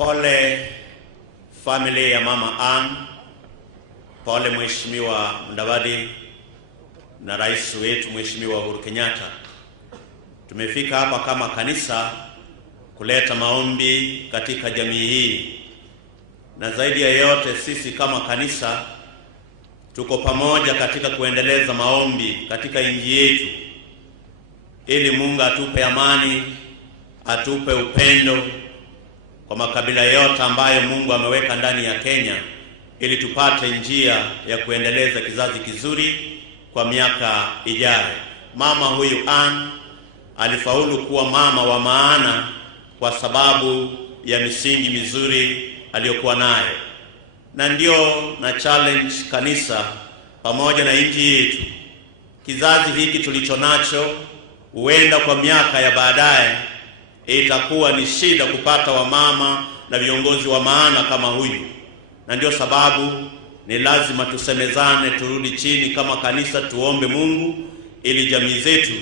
Pole familia ya Mama Ann, pole Mheshimiwa Mudavadi na rais wetu Mheshimiwa Uhuru Kenyatta. Tumefika hapa kama kanisa kuleta maombi katika jamii hii, na zaidi ya yote sisi kama kanisa tuko pamoja katika kuendeleza maombi katika nchi yetu, ili Mungu atupe amani, atupe upendo kwa makabila yote ambayo Mungu ameweka ndani ya Kenya, ili tupate njia ya kuendeleza kizazi kizuri kwa miaka ijayo. Mama huyu Ann alifaulu kuwa mama wa maana kwa sababu ya misingi mizuri aliyokuwa nayo, na ndio na challenge kanisa pamoja na nchi yetu. Kizazi hiki tulicho nacho, huenda kwa miaka ya baadaye itakuwa ni shida kupata wamama na viongozi wa maana kama huyu, na ndio sababu ni lazima tusemezane, turudi chini kama kanisa, tuombe Mungu ili jamii zetu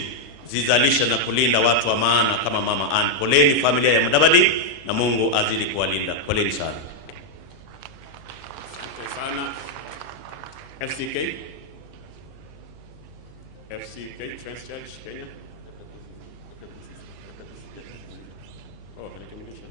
zizalishe na kulinda watu wa maana kama Mama Ann. Poleni familia ya Mudavadi, na Mungu azidi kuwalinda. Poleni sana. Asante sana. FCK Trans Church Kenya. Oh, communication.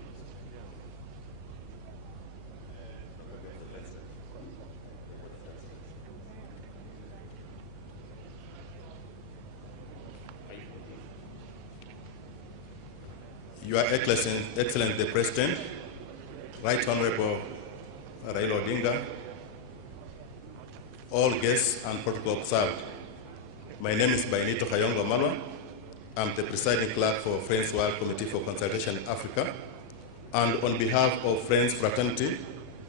Your Excellency the President, Right Honorable Raila Odinga, all guests and protocol observed. My name is Bainito Kayongo Malowa. I'm the presiding clerk for Friends World Committee for Consultation Africa. And on behalf of Friends Fraternity,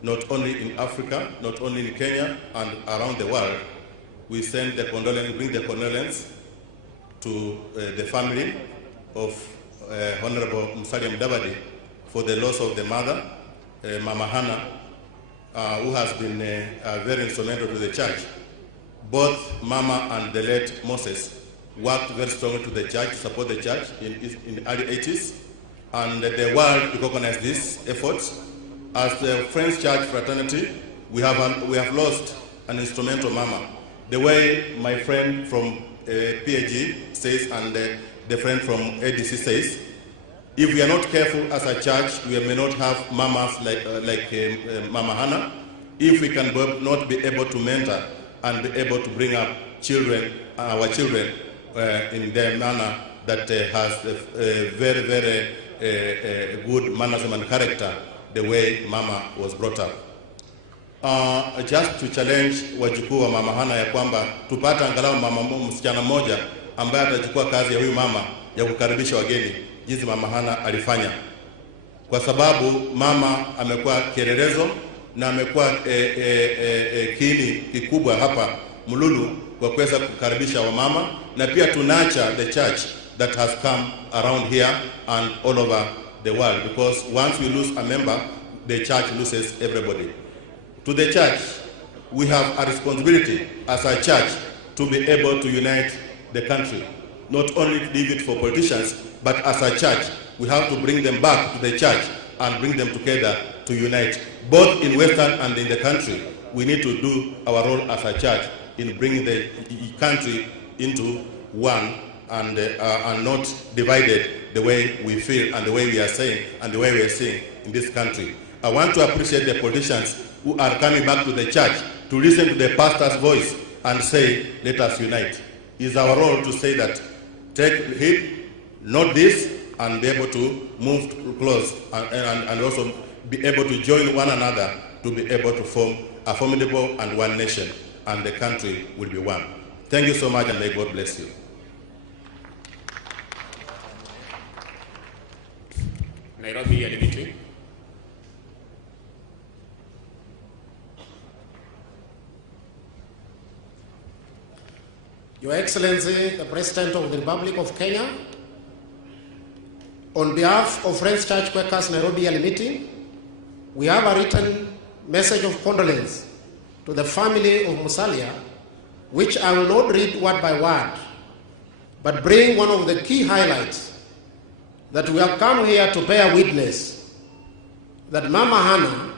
not only in Africa, not only in Kenya, and around the world, we send the condolence, bring the condolence to the family of Honorable Musalia Mudavadi for the loss of the mother, Mama Hannah, who has been very instrumental to the church. Both Mama and the late Moses worked very strongly to the church, to support the church in the early 80s, and the world recognized these efforts. As the Friends Church Fraternity, we have lost an instrumental Mama. The way my friend from PAG says, and the friend from ADC says, if we are not careful as a church, we may not have mamas like Mama Hannah. If we can not be able to mentor and be able to bring up children, our children, in their manner that has a very, very good mannerism and character, the way Mama was brought up. Just to challenge wajukuu wa Mama Hannah ya kwamba tupata angalau msichana mmoja ambaye atachukua kazi ya huyu mama ya kukaribisha wageni, jinsi Mama Hannah alifanya, kwa sababu mama amekuwa kielelezo na amekuwa kiini kikubwa hapa Mululu kwa kuweza kukaribisha wamama, na pia tunacha the church that has come around here and all over the world, because once we lose a member, the church loses everybody. To the church, we have a responsibility as a church to be able to unite the country, not only leave it for politicians, but as a church, we have to bring them back to the church and bring them together to unite. Both in Western and in the country, we need to do our role as a church in bringing the country into one and not divided the way we feel and the way we are saying and the way we are seeing in this country. I want to appreciate the politicians who are coming back to the church to listen to the pastor's voice and say, let us unite. It's our role to say that, take heed, note this, and be able to move close and also be able to join one another to be able to form a formidable and one nation, and the country will be one. Thank you so much, and may God bless you. Nairobi Eulogy. Your Excellency, the President of the Republic of Kenya, on behalf of Friends Church Quakers Nairobi Yearly Meeting, we have a written message of condolence to the family of Musalia, which I will not read word by word, but bring one of the key highlights that we have come here to bear witness that Mama Hannah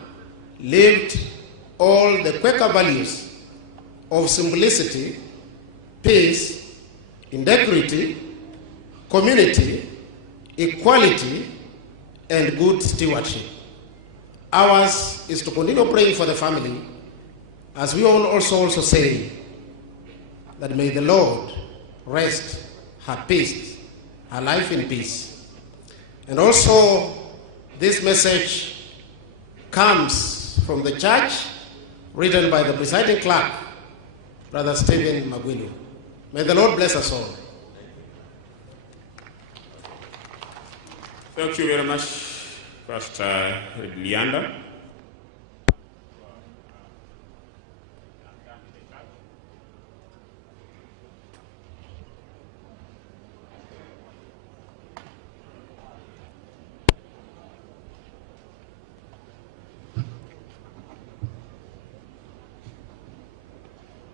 lived all the Quaker values of simplicity, peace, integrity, community, equality, and good stewardship. Ours is to continue praying for the family, as we all also say that may the Lord rest her peace, her life in peace. And also, this message comes from the church, written by the presiding clerk, Brother Stephen Magwilu. May the Lord bless us all. Thank you very much, Pastor Leander.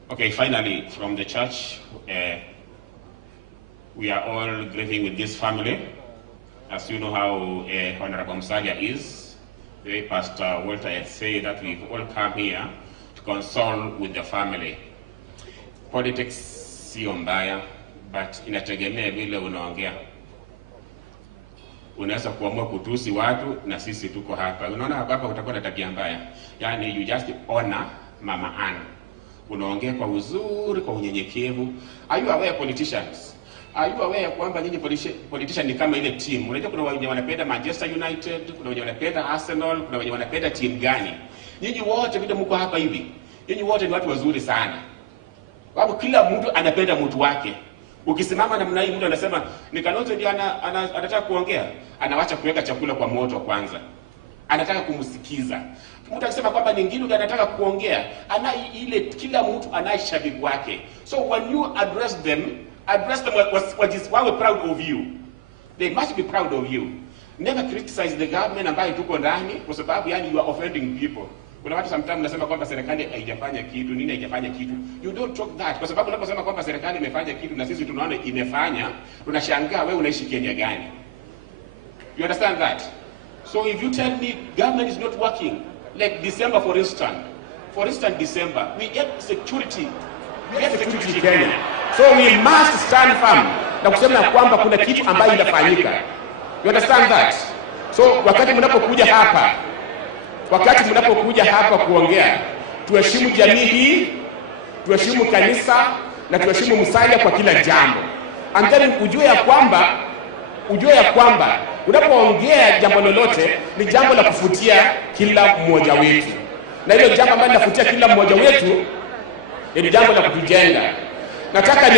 Okay, finally, from the church, we are all grieving with this family. As you know how Honorable Musalia is, the way Pastor Walter had said that we've all come here to console with the family. Politics sio mbaya, but inategemea vile unaongea. Unaweza kuamua kutusi watu na sisi tuko hapa. Unaona hapa utakuwa na tabia mbaya. Yani you just honor Mama Ann. Unaongea kwa uzuri, kwa unyenyekevu. Are you aware politicians? Are you aware kwamba nyinyi politician ni kama ile team? Unajua kuna wenye wanapenda Manchester United, kuna wenye wanapenda Arsenal, kuna wenye wanapenda team gani? Nyinyi wote vile mko hapa hivi, nyinyi wote ni watu wazuri sana. Sababu kila mtu anapenda mtu wake. Ukisimama namna hii mtu anasema ni Kalonzo ndiye anataka kuongea, anawacha kuweka chakula kwa moto kwanza. Anataka kumsikiza. Mtu akisema kwamba nyingine ndiye anataka kuongea, ana ile kila mtu anaye shabiki wake. So when you address them what is why we're proud of you. They must be proud of you. Never criticize the government ambayo tuko ndani kwa sababu yani you are offending people. Kuna watu sometimes nasema kwamba serikali haijafanya kitu, nini haijafanya kitu. You don't talk that. Kwa sababu unaposema kwamba serikali imefanya kitu na sisi tunaona imefanya, tunashangaa wewe unaishi Kenya gani? You understand that? So if you tell me government is not working, like December for instance December, we get security. We get security in Kenya. So we must stand firm na kusema kwamba kuna kitu ambayo inafanyika. You understand that? So wakati mnapokuja hapa kuongea, tuheshimu jamii hii, tuheshimu kanisa na tuheshimu Musalia kwa kila jambo. And then ujue ya kwamba unapoongea jambo lolote ni jambo la kufutia kila mmoja wetu. Na hilo jambo ambalo linafutia kila mmoja wetu ni jambo la kutujenga. Nataka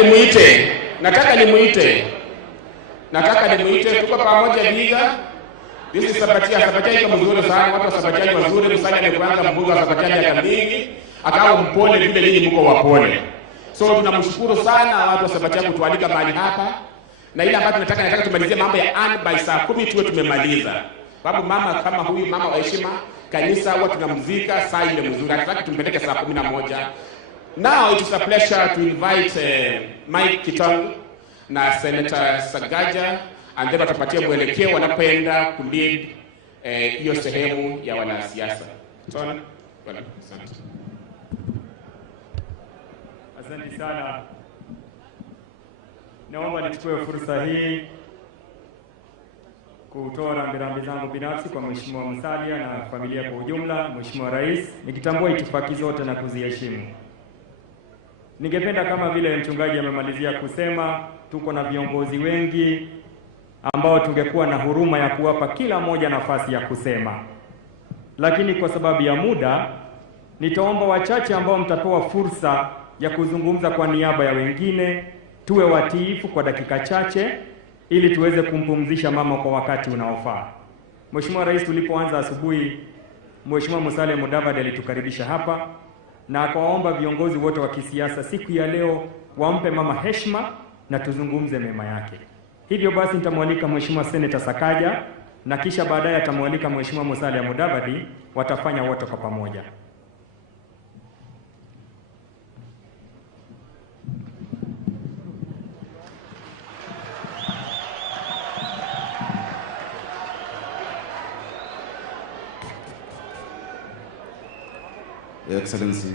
nimuite tuko pamoja biga. This is Sabatia iko mzuri sana, watu wa Sabatia wazuri. Musalia amekuanza mbunge wa Sabatia ya mingi, akawa mpole vile nyinyi mko wapole. So tunamshukuru sana watu wa Sabatia kutualika mahali hapa. Na ile ambayo nataka tumalizie mambo ya Ann by saa 10 tuwe tumemaliza. Sababu mama kama huyu mama wa heshima, kanisa huwa tunamzika saa ile mzuri. Nataka tumpeleke saa 11. Now it is a pleasure to invite Mike Kitong na Senator Sagaja, and then watapatia mwelekeo wanapoenda kulead hiyo sehemu ya wanasiasa. Tona, asante sana. Naomba nichukue fursa hii kutoa rambirambi zangu binafsi kwa Mheshimiwa Musalia na familia kwa ujumla, Mheshimiwa Rais, nikitambua itifaki zote na kuziheshimu. Ningependa kama vile mchungaji amemalizia kusema, tuko na viongozi wengi ambao tungekuwa na huruma ya kuwapa kila mmoja nafasi ya kusema. Lakini kwa sababu ya muda, nitaomba wachache ambao mtapewa fursa ya kuzungumza kwa niaba ya wengine, tuwe watiifu kwa dakika chache ili tuweze kumpumzisha mama kwa wakati unaofaa. Mheshimiwa Rais, tulipoanza asubuhi, Mheshimiwa Musalia Mudavadi alitukaribisha hapa na akawaomba viongozi wote wa kisiasa siku ya leo wampe mama heshima na tuzungumze mema yake. Hivyo basi nitamwalika Mheshimiwa Senator Sakaja na kisha baadaye atamwalika Mheshimiwa Musalia Mudavadi, watafanya wote kwa pamoja. Your Excellency,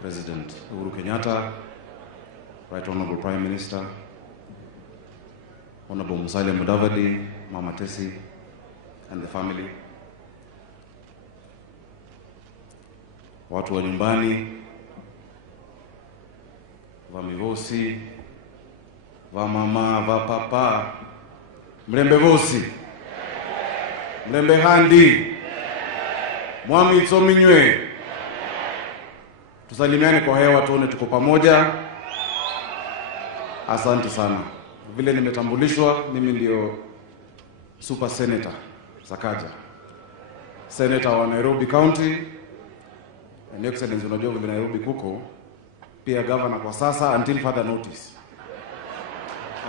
President Uhuru Kenyatta, Right Honorable Prime Minister, Honorable Musalia Mudavadi, Mama Tesi, and the family, watu wa nyumbani, vamivosi, vamama, vapapa, mlembe vosi, mlembe handi, mwami itsominywe. Tusalimiane kwa hewa tuone tuko pamoja. Asante sana. Vile nimetambulishwa, mimi ndio Super Senator Sakaja, Senator wa Nairobi County. And Excellency, unajua vile Nairobi kuko pia governor kwa sasa until further notice.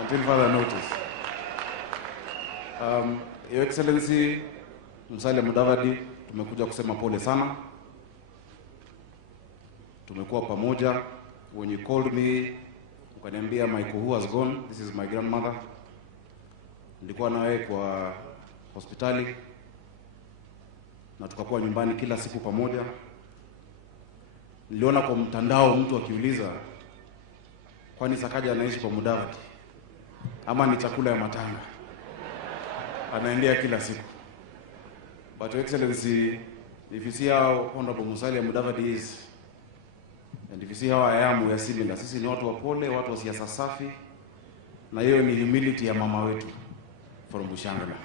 Until further notice. Your Excellency Musalia Mudavadi, tumekuja kusema pole sana. Tumekuwa pamoja. When you called me, ukaniambia Michael who has gone, this is my grandmother. Nilikuwa nawe kwa hospitali na tukakuwa nyumbani kila siku pamoja. Niliona kwa mtandao mtu akiuliza kwani Sakaja anaishi kwa Mudavadi ama ni chakula ya matanga anaendea kila siku. But Your Excellency, if you see how Honorable Musalia Mudavadi is, and if you see how I am, we are similar. Sisi ni watu wa pole, watu wa siasa safi, na hiyo ni humility ya mama wetu from Bushangala.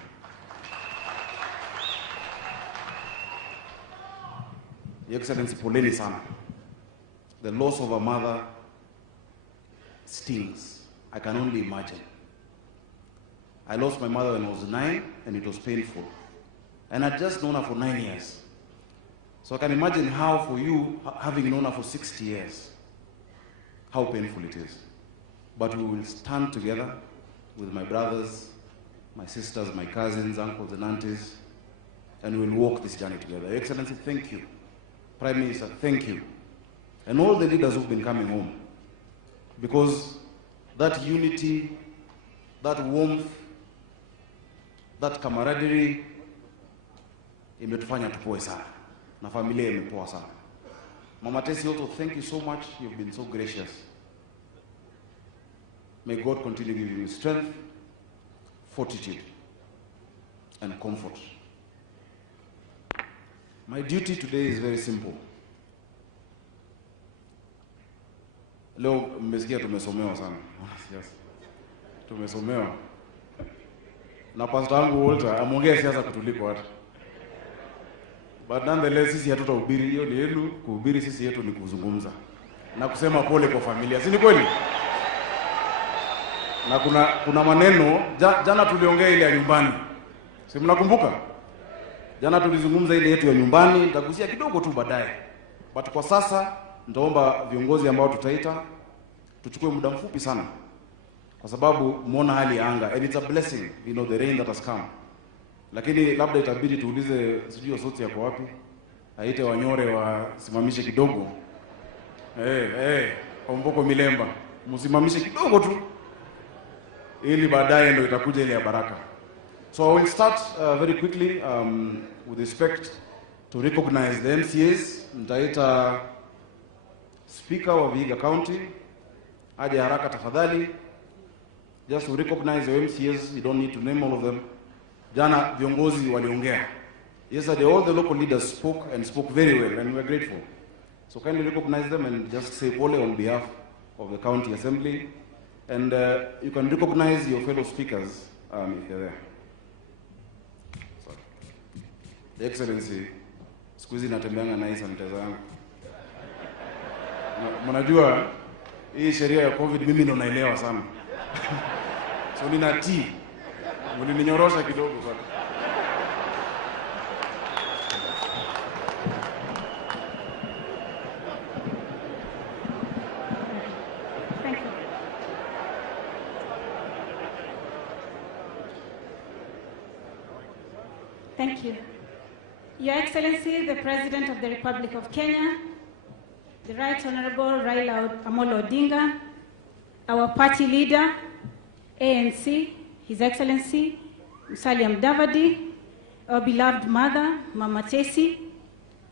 Your Excellency, poleni sana. The loss of a mother stings. I can only imagine. I lost my mother when I was 9, and it was painful. And I'd just known her for 9 years. So I can imagine how for you, having known her for 60 years, how painful it is. But we will stand together with my brothers, my sisters, my cousins, uncles and aunties, and we'll walk this journey together. Your Excellency, thank you. Prime Minister, thank you. And all the leaders who've been coming home. Because that unity, that warmth, that camaraderie, imetufanya tupoe sana. Na familia imepoa sana. Mama Tesi, also thank you so much. You've been so gracious. May God continue giving you strength, fortitude, and comfort. My duty today is very simple. Leo mmesikia tumesomewa sana. Yes. Tumesomewa. Na pastor wangu Walter ameongea siasa kutuliko hata. But nonetheless sisi hatutahubiri, hiyo ni yenu kuhubiri, sisi yetu ni kuzungumza na kusema pole kwa familia. Si ni kweli? Na kuna maneno jana tuliongea ile ya nyumbani. Si mnakumbuka? Jana tulizungumza ile yetu ya nyumbani, nitagusia kidogo tu baadaye. But kwa sasa nitaomba viongozi ambao tutaita tuchukue muda mfupi sana. Kwa sababu muona hali ya anga, and it's a blessing, you know, the rain that has come. Lakini labda itabidi tuulize sijui sote yako wapi. Aite Wanyore wasimamishe kidogo. Omboko Milemba, msimamishe kidogo tu. Ili baadaye ndio itakuja ile ya baraka. So I will start very quickly with respect to recognize the MCAs. Nitaita Speaker wa Vihiga County aje haraka tafadhali. Just to recognize the MCAs, you don't need to name all of them. Jana viongozi waliongea. Yesterday all the local leaders spoke and spoke very well, and we are grateful. So kindly recognize them and just say pole on behalf of the county assembly. And you can recognize your fellow speakers if you're there. Sorry. The Excellency, squeeze natembeanga na hii sanitizer yangu. Mnajua hii sheria ya COVID mimi ndo naelewa sana. So ninatii. Mlininyorosha kidogo sana. Thank you. Your Excellency, the President of the Republic of Kenya, the Right Honorable Raila Amolo Odinga, our party leader, ANC, His Excellency Musalia Mudavadi, our beloved mother, Mama Tesi,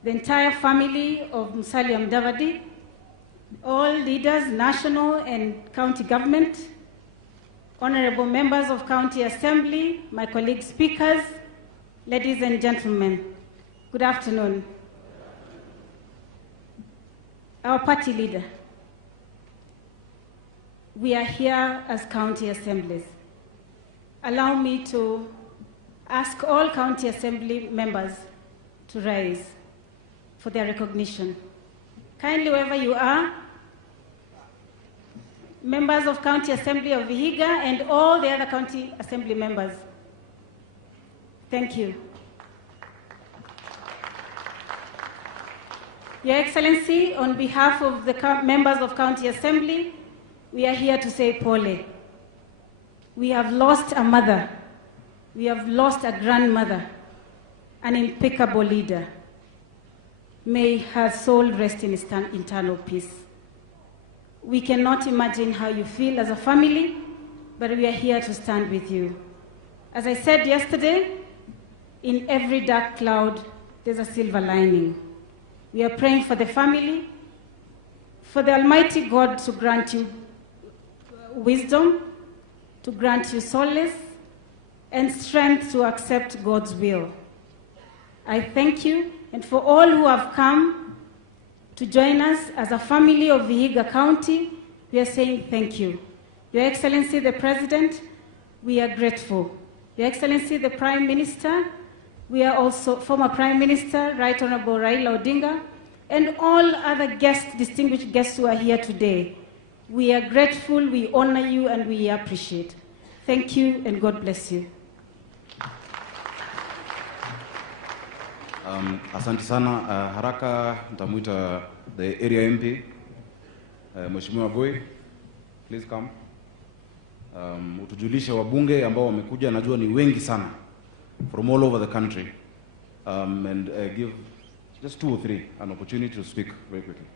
the entire family of Musalia Mudavadi, all leaders, national and county government, honorable members of County Assembly, my colleague speakers, ladies and gentlemen, good afternoon. Our party leader, we are here as county assemblies. Allow me to ask all county assembly members to rise for their recognition. Kindly, wherever you are, members of County Assembly of Vihiga and all the other county assembly members, thank you. Your Excellency, on behalf of the members of County Assembly, we are here to say pole. We have lost a mother. We have lost a grandmother, an impeccable leader. May her soul rest in eternal peace. We cannot imagine how you feel as a family, but we are here to stand with you. As I said yesterday, in every dark cloud, there's a silver lining. We are praying for the family, for the Almighty God to grant you wisdom, to grant you solace, and strength to accept God's will. I thank you, and for all who have come to join us as a family of Vihiga County, we are saying thank you. Your Excellency, the President, we are grateful. Your Excellency, the Prime Minister, we are also former Prime Minister, Right Honorable Raila Odinga, and all other guests, distinguished guests who are here today. We are grateful, we honor you, and we appreciate. Thank you, and God bless you. Asante sana. Haraka nitamuita the area MP, Mheshimiwa Boy, please come. Utujulishe wabunge ambao wamekuja, najua ni wengi sana from all over the country, and give just 2 or 3 an opportunity to speak very quickly.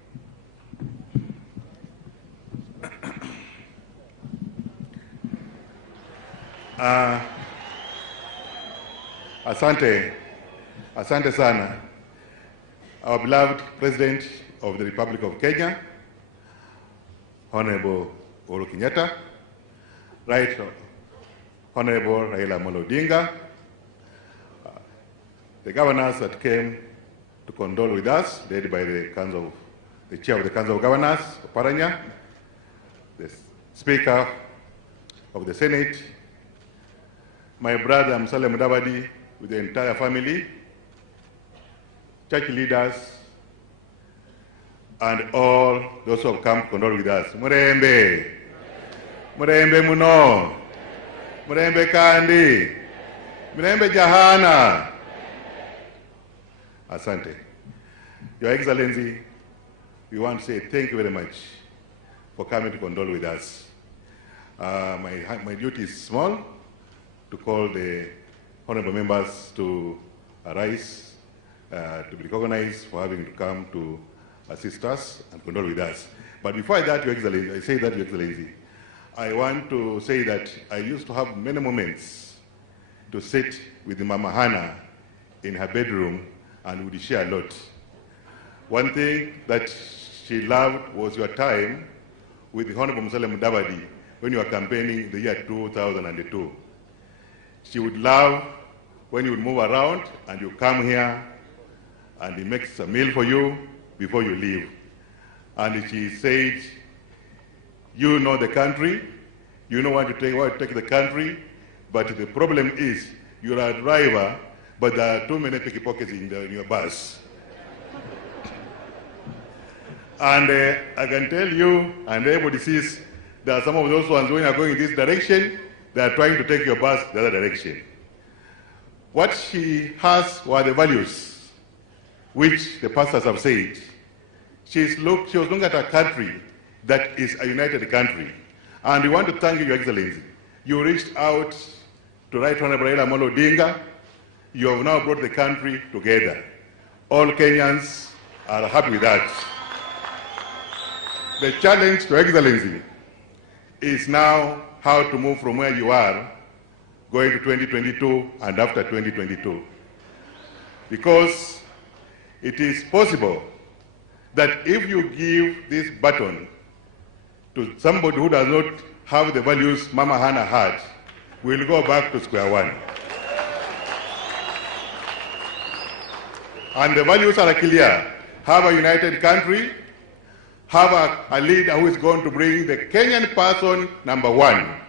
Asante sana. Our beloved President of the Republic of Kenya, Honorable Uhuru Kenyatta, Right Honorable Raila Odinga, the governors that came to condole with us, led by the Chair of the Council of Governors, Paranya, the Speaker of the Senate, my brother Musalia Mudavadi with the entire family, church leaders, and all those who have come to condole with us. Murembe, Murembe Muno, Murembe Kandi, Murembe Jahana. Asante. Your Excellency, we want to say thank you very much for coming to condole with us. My duty is small, to call the honorable members to arise, to be recognized for having to come to assist us and condole with us. But before that, Your Excellency, I want to say that I used to have many moments to sit with Mama Hannah in her bedroom, and we would share a lot. One thing that she loved was your time with the Honorable Musalia Mudavadi when you were campaigning the year 2002. She would love when you would move around and you come here and he makes a meal for you before you leave. And she said, you know the country, you know what to take the country, but the problem is you're a driver, but there are too many pickpockets in your bus. And I can tell you, and everybody sees, there are some of those ones when you are going in this direction, they are trying to take your bus the other direction. What she has were the values which the pastors have said. She was looking at a country that is a united country. And we want to thank you, Your Excellency. You reached out to Right Honorable Raila Odinga. You have now brought the country together. All Kenyans are happy with that. The challenge, Your Excellency, is now how to move from where you are going to 2022 and after 2022. Because it is possible that if you give this baton to somebody who does not have the values Mama Hannah had, we'll go back to square one. And the values are clear. Have a united country, have a leader who is going to bring the Kenyan person number one,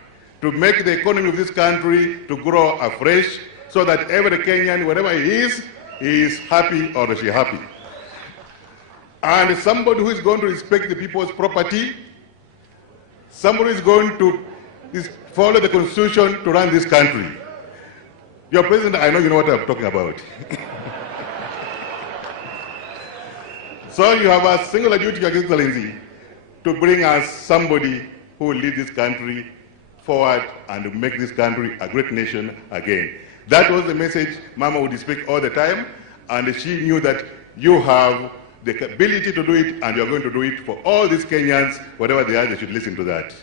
to make the economy of this country to grow afresh, so that every Kenyan, wherever he is happy or she happy. And somebody who is going to respect the people's property, somebody who is going to follow the constitution to run this country. Your president, I know you know what I'm talking about. So you have a singular duty, Your Excellency, to bring us somebody who will lead this country forward and to make this country a great nation again. That was the message Mama would speak all the time, and she knew that you have the ability to do it, and you are going to do it for all these Kenyans, whatever they are, they should listen to that.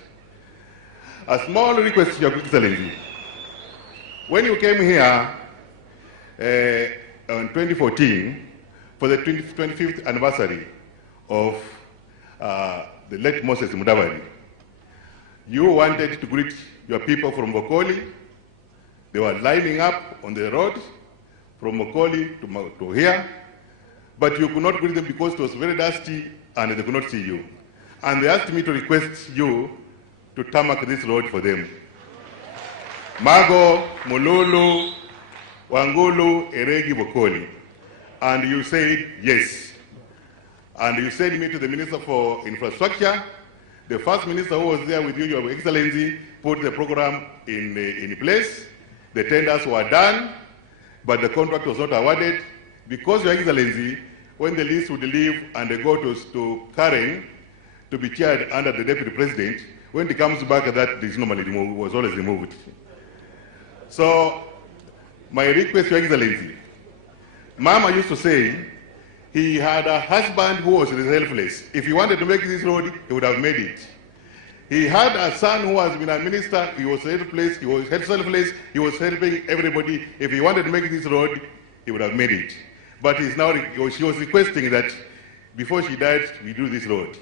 A small request, Your Excellency. When you came here in 2014, for the 25th anniversary of the late Moses Mudavadi, you wanted to greet your people from Mokoli. They were lining up on the road from Mokoli to here, but you could not greet them because it was very dusty and they could not see you. And they asked me to request you to tarmac this road for them. Mago, Mululu, Wangulu, Eregi, Mokoli. And you said yes. And you sent me to the Minister for Infrastructure. The first minister who was there with you, Your Excellency, put the program in place. The tenders were done, but the contract was not awarded because, Your Excellency, when the list would leave and they go to Karen to be chaired under the Deputy President, when it comes back, that is normally removed, was always removed. So, my request, Your Excellency, Mama used to say he had a husband who was selfless. If he wanted to make this road, he would have made it. He had a son who has been a minister. He was selfless. He was selfless. He was helping everybody. If he wanted to make this road, he would have made it. But he's now, she was requesting that before she died, we do this road.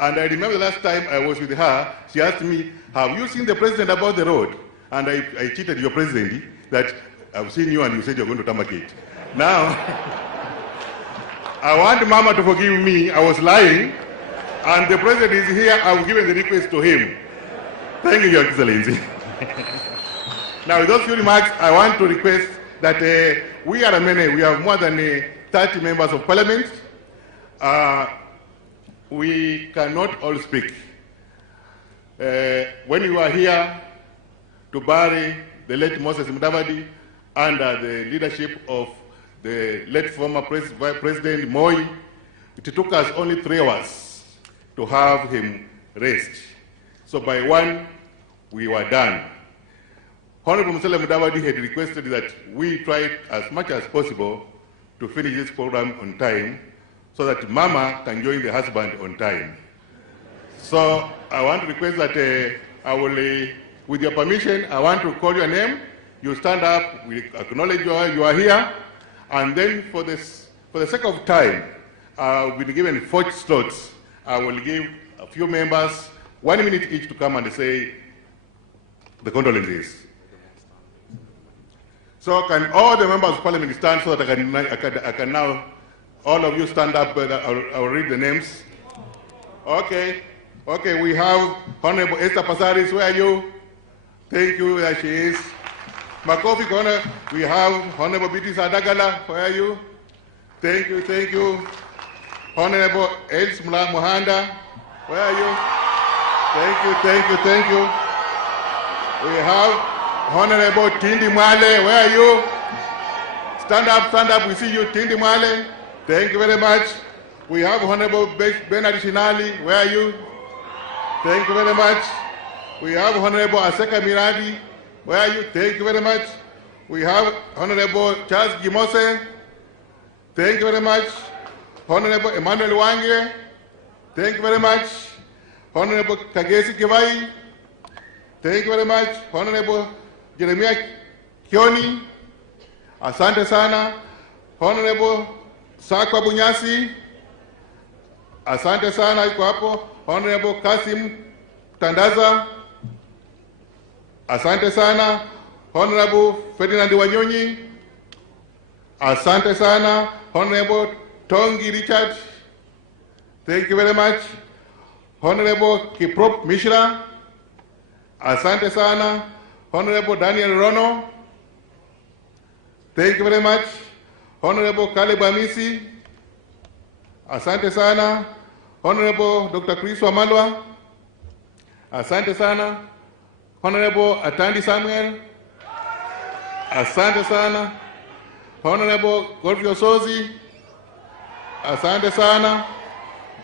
And I remember the last time I was with her, she asked me, have you seen the president about the road? And I cheated your president that I've seen you and you said you're going to tarmac it. Now, I want Mama to forgive me. I was lying, and the president is here. I will give the request to him. Thank you, Your Excellency. Now, with those few remarks, I want to request that we are many. We have more than 30 members of parliament. We cannot all speak. When we were here to bury the late Moses Mudavadi under the leadership of the late former President Moi, it took us only 3 hours to have him raised. So by 1, we were done. Honorable Musalia Mudavadi had requested that we try as much as possible to finish this program on time so that Mama can join the husband on time. So I want to request that I will, with your permission, I want to call your name. You stand up, we acknowledge you are here. And then for the sake of time, we'll be given 4 slots. I will give a few members 1 minute each to come and say the condolences. So can all the members of parliament stand so that I can now, all of you stand up, I will read the names. Okay, we have Honorable Esther Pasaris, where are you? Thank you, there she is. Makofi Corner, we have Honorable Biti Sadagala, where are you? Thank you. Honorable Els Muhanda, where are you? Thank you. We have Honorable Tindi Mwale, where are you? Stand up, we see you, Tindi Mwale. Thank you very much. We have Honorable Bernard Shinali, where are you? Thank you very much. We have Honorable Aseka Miradi, where are you? Thank you very much. We have Honorable Charles Gimose. Thank you very much. Honorable Emmanuel Wange. Thank you very much. Honorable Kagesi Kivai. Thank you very much. Honorable Jeremiah Kioni. Asante sana. Honorable Sakwa Bunyasi, asante sana, yuko hapo. Honorable Kasim Tandaza, asante sana. Honorable Ferdinand Wanyonyi, asante sana. Honorable Tongi Richard, thank you very much. Honorable Kiprop Mishra, asante sana. Honorable Daniel Rono, thank you very much. Honorable Caleb Amisi, asante sana. Honorable Dr. Chris Wamalwa, asante sana. Honorable Atandi Samuel, asante sana. Honorable Godfrey Osozi, asante sana.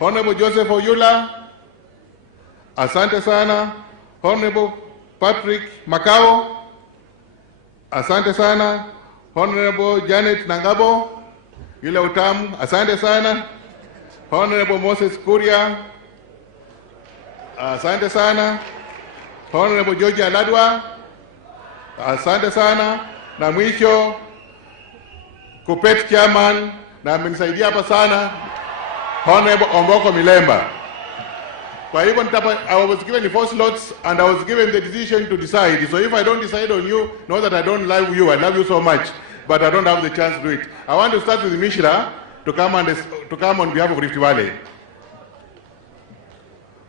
Honorable Joseph Oyula, asante sana. Honorable Patrick Makao, asante sana. Honorable Janet Nangabo, yule utamu, asante sana. Honorable Moses Kuria, asante sana. Honorable George Aladwa, asante sana. Na mwisho Kupet Chairman, na amenisaidia hapa sana, Honorable Omboko Milemba. Kwa hivyo I was given the 4 slots and I was given the decision to decide. So if I don't decide on you, know that I don't love you. I love you so much, but I don't have the chance to do it. I want to start with Mishra to come on behalf of Rift Valley.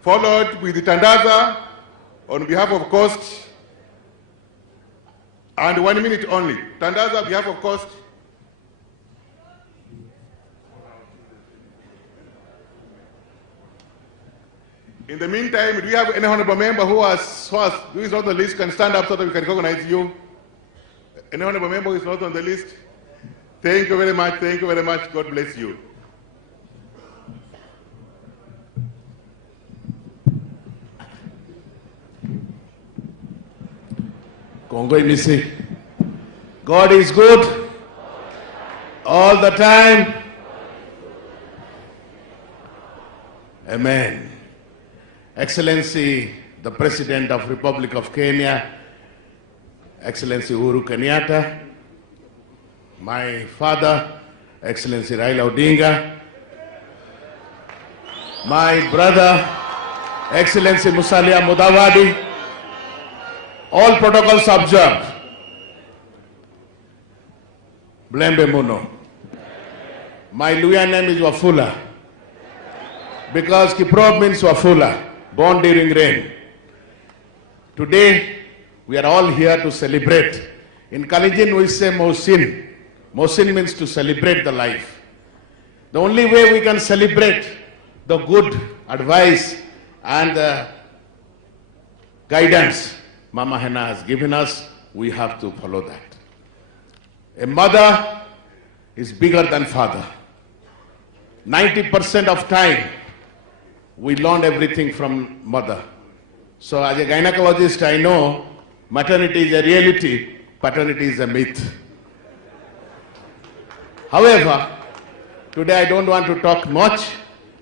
Followed with the Tandaza on behalf of Coast. And 1 minute only. Tandaza on behalf of Coast. In the meantime, do we have any honorable member who is not on the list can stand up so that we can recognize you? Any honorable member who is not on the list? Thank you very much. Thank you very much. God bless you. Kongo Misi. God is good all the time. Amen. Excellency, the President of Republic of Kenya, Excellency Uhuru Kenyatta, my father, Excellency Raila Odinga, my brother, Excellency Musalia Mudavadi, all protocols observed. Blembe Muno. My Luya name is Wafula, because Kiprop means Wafula, born during rain. Today, we are all here to celebrate. In Kalenjin, we say Mosin. Mosin means to celebrate the life. The only way we can celebrate the good advice and the guidance Mama Hena has given us, we have to follow that. A mother is bigger than father. 90% of time, we learn everything from mother. So as a gynecologist, I know maternity is a reality, paternity is a myth. However, today I don't want to talk much,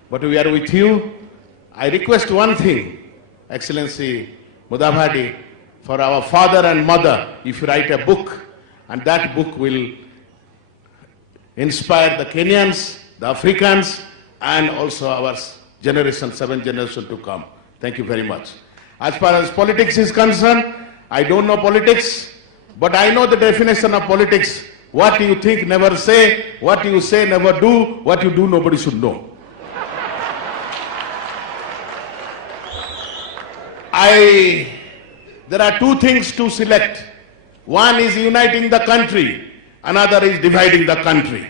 but we are with you. I request one thing, Excellency Mudavadi, for our father and mother, if you write a book, and that book will inspire the Kenyans, the Africans, and also our generation, 7th generation to come. Thank you very much. As far as politics is concerned, I don't know politics, but I know the definition of politics. What you think, never say. What you say, never do. What you do, nobody should know. There are 2 things to select. One is uniting the country, another is dividing the country.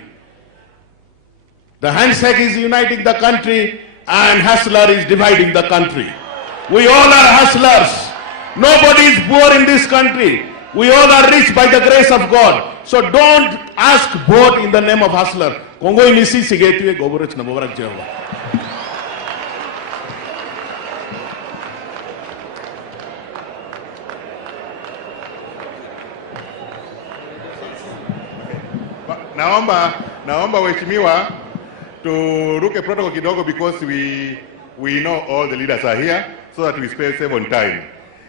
The handshake is uniting the country, and hustler is dividing the country. We all are hustlers. Nobody is poor in this country. We all are rich by the grace of God. So don't ask vote in the name of hustler. Kongo imisi sigetwe goborech na bobarak Jehovah. Naomba waheshimiwa turuke protocol kidogo, because we know all the leaders are here, so that we save on time.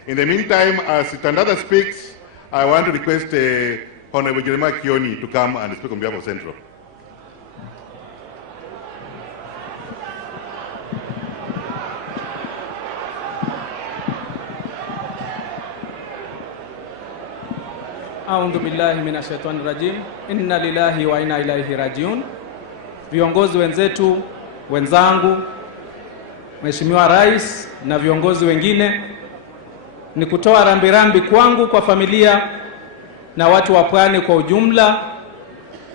In the meantime, as Tandaza speaks, I want to request Honorable Jeremiah Kioni to come and speak on behalf of Central. A'udhu billahi minashaitani rajim. Inna lillahi wa inna ilaihi rajiun. Viongozi wenzetu, wenzangu, Mheshimiwa Rais na viongozi wengine, ni kutoa rambirambi kwangu, kwa familia na watu wa Pwani kwa ujumla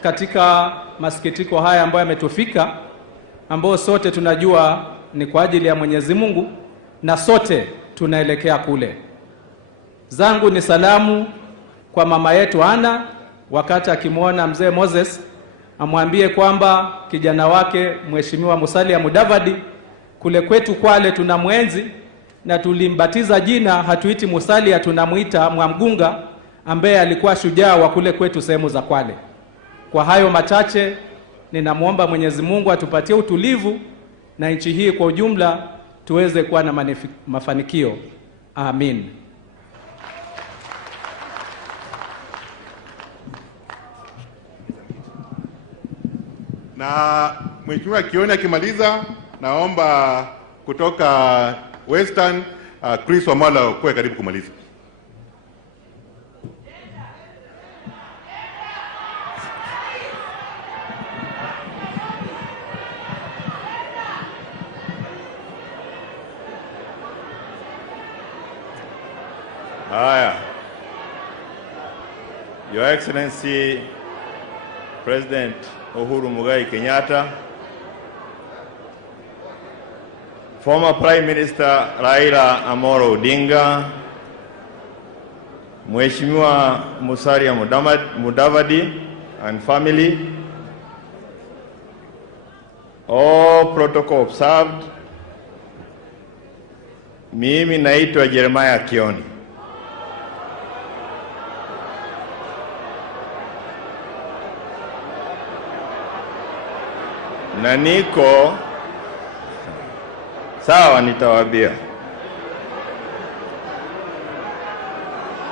katika masikitiko haya ambayo yametufika, ambao sote tunajua ni kwa ajili ya Mwenyezi Mungu na sote tunaelekea kule. Zangu ni salamu kwa mama yetu Ana, wakati akimwona mzee Moses amwambie kwamba kijana wake Mheshimiwa Musalia Mudavadi kule kwetu Kwale tunamwenzi na tulimbatiza jina, hatuiti Musalia, tunamuita Mwamgunga, ambaye alikuwa shujaa wa kule kwetu sehemu za Kwale. Kwa hayo machache, ninamuomba Mwenyezi Mungu atupatie utulivu na nchi hii kwa ujumla tuweze kuwa na mafanikio. Amin. Na Mheshimiwa Kioni akimaliza, naomba kutoka Western Chris Wamala kwa karibu kumaliza. Haya. Your Excellency President Uhuru Kenyatta, former Prime Minister Raila Amolo Odinga, Mheshimiwa Musalia Mudavadi and family, all protocol observed. Mimi naitwa Jeremiah Kioni. Na niko sawa, nitawaambia.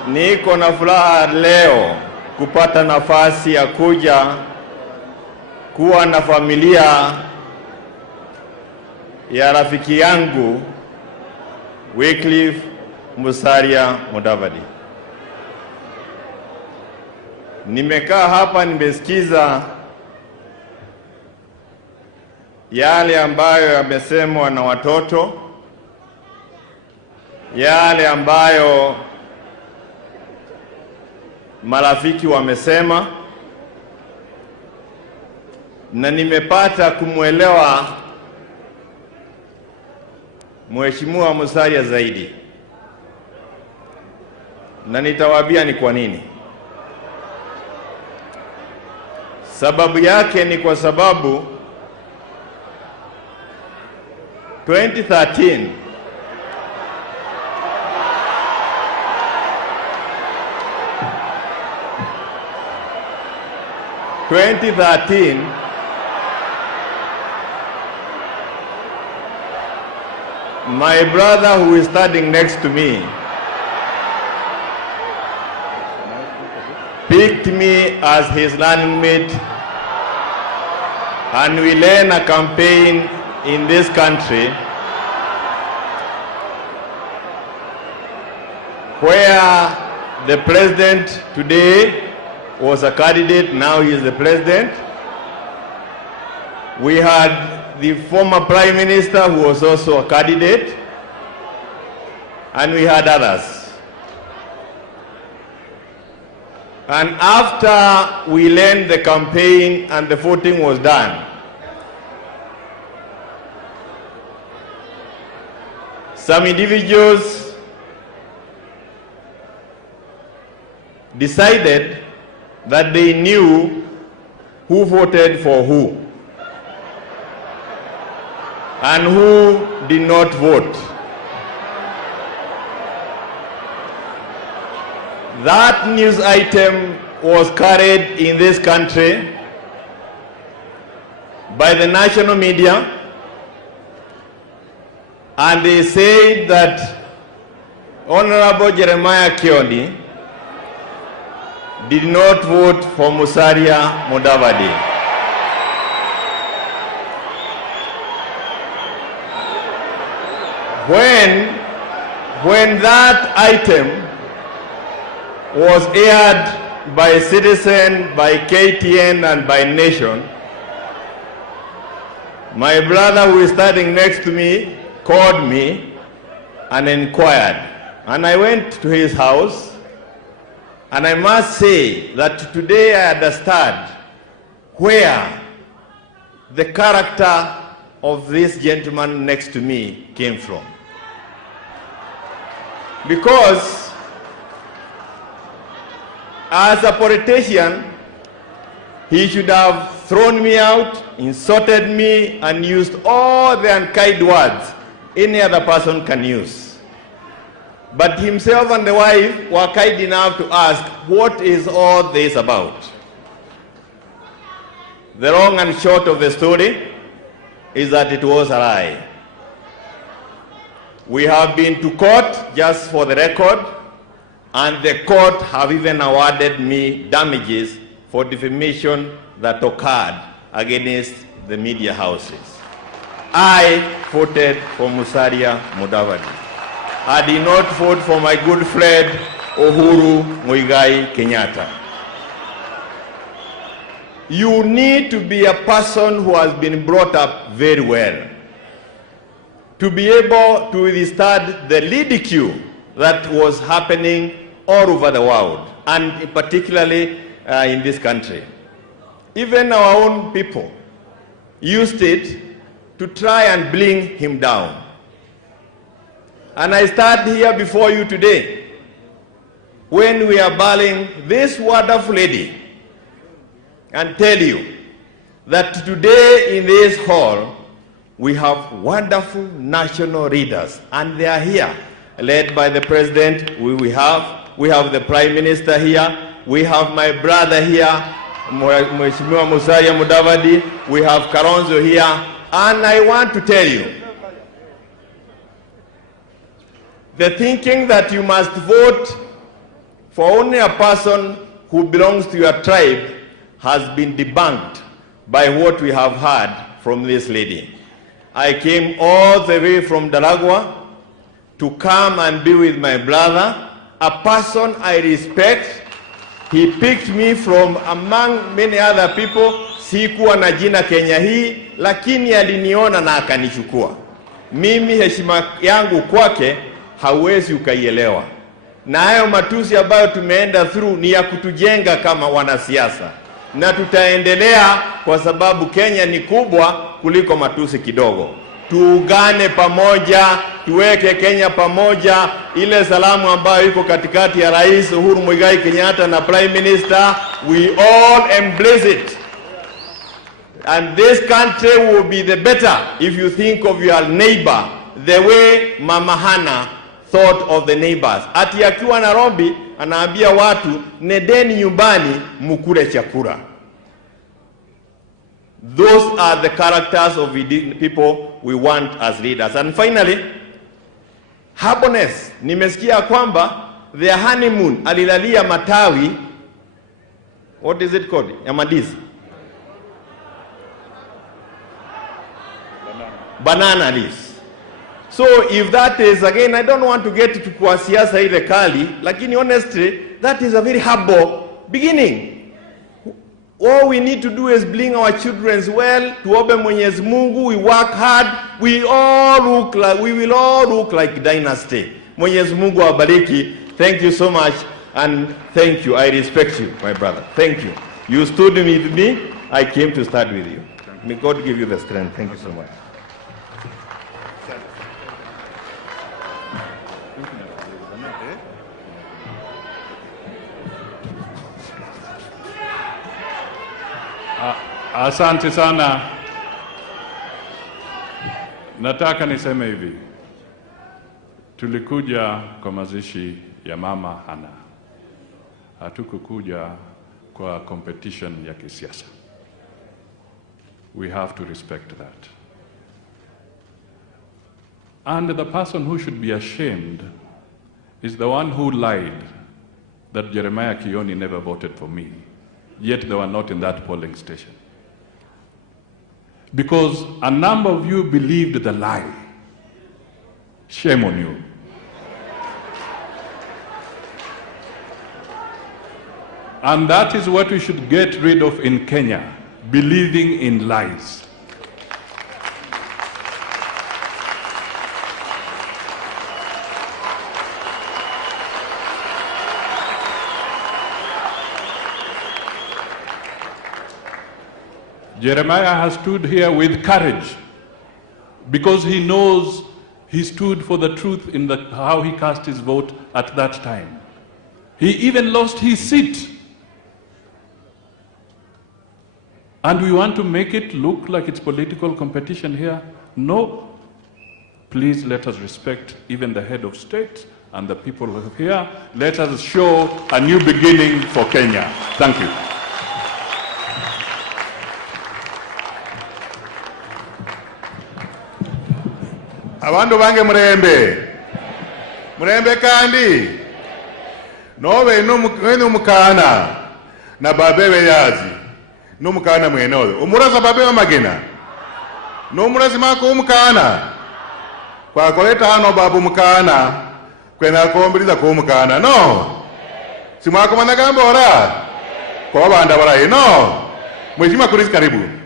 Niko na furaha leo kupata nafasi ya kuja kuwa na familia ya rafiki yangu Wycliffe Musalia Mudavadi. Nimekaa hapa, nimesikiza yale ambayo yamesemwa na watoto, yale ambayo marafiki wamesema, na nimepata kumwelewa Mheshimiwa Musalia zaidi, na nitawaambia ni kwa nini. Sababu yake ni kwa sababu 2013 my brother who is standing next to me picked me as his running mate, and we led a campaign in this country where the president today was a candidate, now he is the president. We had the former prime minister who was also a candidate, and we had others. And after we led the campaign and the voting was done, some individuals decided that they knew who voted for who and who did not vote. That news item was carried in this country by the national media, and they said that Honorable Jeremiah Kioni did not vote for Musalia Mudavadi. When that item was aired by Citizen, by KTN, and by Nation, my brother who is standing next to me called me and inquired. And I went to his house, and I must say that today I understand where the character of this gentleman next to me came from. Because as a politician, he should have thrown me out, insulted me, and used all the unkind words any other person can use. But himself and the wife were kind enough to ask, what is all this about? The long and short of the story is that it was a lie. We have been to court, just for the record, and the court have even awarded me damages for defamation that occurred against the media houses. I voted for Musalia Mudavadi. I did not vote for my good friend Uhuru Muigai Kenyatta. You need to be a person who has been brought up very well to be able to withstand the ridicule that was happening all over the world, and particularly in this country. Even our own people used it to try and bring him down. And I stand here before you today when we are bailing this wonderful lady and tell you that today in this hall we have wonderful national leaders, and they are here, led by the president. We have the prime minister here, we have my brother here, Mheshimiwa Musalia Mudavadi, we have Kalonzo here, and I want to tell you, the thinking that you must vote for only a person who belongs to your tribe has been debunked by what we have heard from this lady. I came all the way from Dalagwa to come and be with my brother, a person I respect. He picked me from among many other people. Sikuwa na jina Kenya hii, lakini aliniona na akanichukua. Mimi heshima yangu kwake hauwezi ukaielewa. Na hayo matusi ambayo tumeenda through ni ya kutujenga kama wanasiasa. Na tutaendelea kwa sababu Kenya ni kubwa kuliko matusi kidogo. Tuungane pamoja, tuweke Kenya pamoja. Ile salamu ambayo iko katikati ya Rais Uhuru Muigai Kenyatta na Prime Minister, we all embrace it. And this country will be the better if you think of your neighbor the way Mama Hana thought of the neighbors. Ati akiwa Nairobi anaambia watu nedeni nyumbani mukule chakula. Those are the characters of the people we want as leaders. And finally, happiness. Nimesikia kwamba their honeymoon alilalia matawi, what is it called? Ya mandizi. Banana leaves. So if that is, again, I don't want to get to kwa siasa ile kali, lakini honestly, that is a very humble beginning. All we need to do is bring our children well, tuombe Mwenyezi Mungu, we work hard, we will all look like dynasty. Mwenyezi Mungu awabariki. Thank you so much, and thank you. I respect you, my brother. Thank you. You stood with me, I came to start with you. May God give you the strength. Thank you so much. Asante sana. Nataka niseme hivi. Tulikuja kwa mazishi ya Mama Hana. Hatukukuja kwa competition ya kisiasa. We have to respect that. And the person who should be ashamed is the one who lied that Jeremiah Kioni never voted for me, yet they were not in that polling station. Because a number of you believed the lie. Shame on you. And that is what we should get rid of in Kenya, believing in lies. Jeremiah has stood here with courage because he knows he stood for the truth in how he cast his vote at that time. He even lost his seat. And we want to make it look like it's political competition here? No. Please let us respect even the head of state and the people who are here. Let us show a new beginning for Kenya. Thank you. Abandu bange murembe kandi nobe n'umukana na babewe yazi n'umukana mwenoyo umuraza babewe magena n'umurazi mako umukana kwa koleta hano babu mukana kwena kombiriza ko umukana no simwako managamba ora kwa banda baraye no mheshimiwa Chris karibu.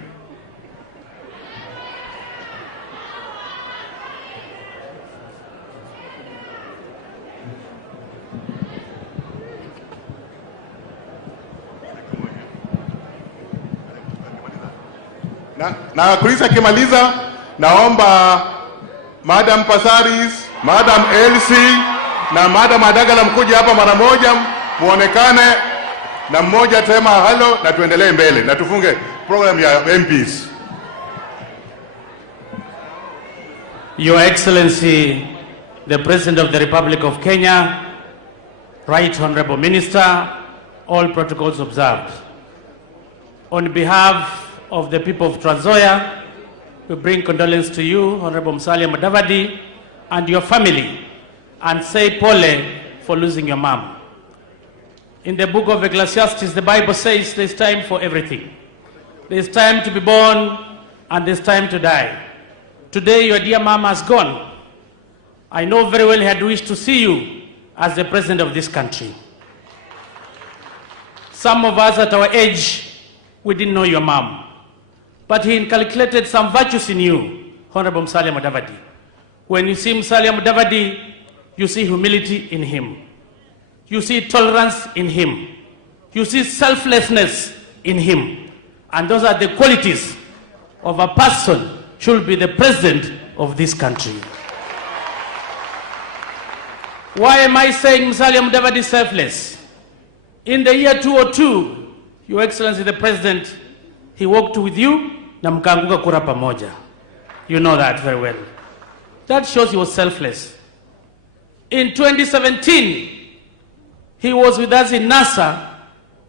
Na Chris akimaliza, naomba Madam Pasaris, Madam Elsie na Madam Adagala mkuja hapa mara moja muonekane na mmoja tema halo na tuendelee mbele na tufunge program ya MPs. Your Excellency, the President of the Republic of Kenya, Right Honorable Minister, all protocols observed. On behalf of the people of Trans Nzoia, we bring condolence to you, Honorable Musalia Mudavadi, and your family, and say pole for losing your mom. In the book of Ecclesiastes, the Bible says there's time for everything. There's time to be born, and there's time to die. Today, your dear mom has gone. I know very well he had wished to see you as the president of this country. Some of us at our age, we didn't know your mom. But he inculcated some virtues in you, Honorable Musalia Mudavadi. When you see Musalia Mudavadi, you see humility in him. You see tolerance in him. You see selflessness in him. And those are the qualities of a person should be the president of this country. Why am I saying Musalia Mudavadi is selfless? In the year 2002, Your Excellency the President, he walked with you na mkaanguka kura pamoja. You know that very well. That shows he was selfless. In 2017, he was with us in NASA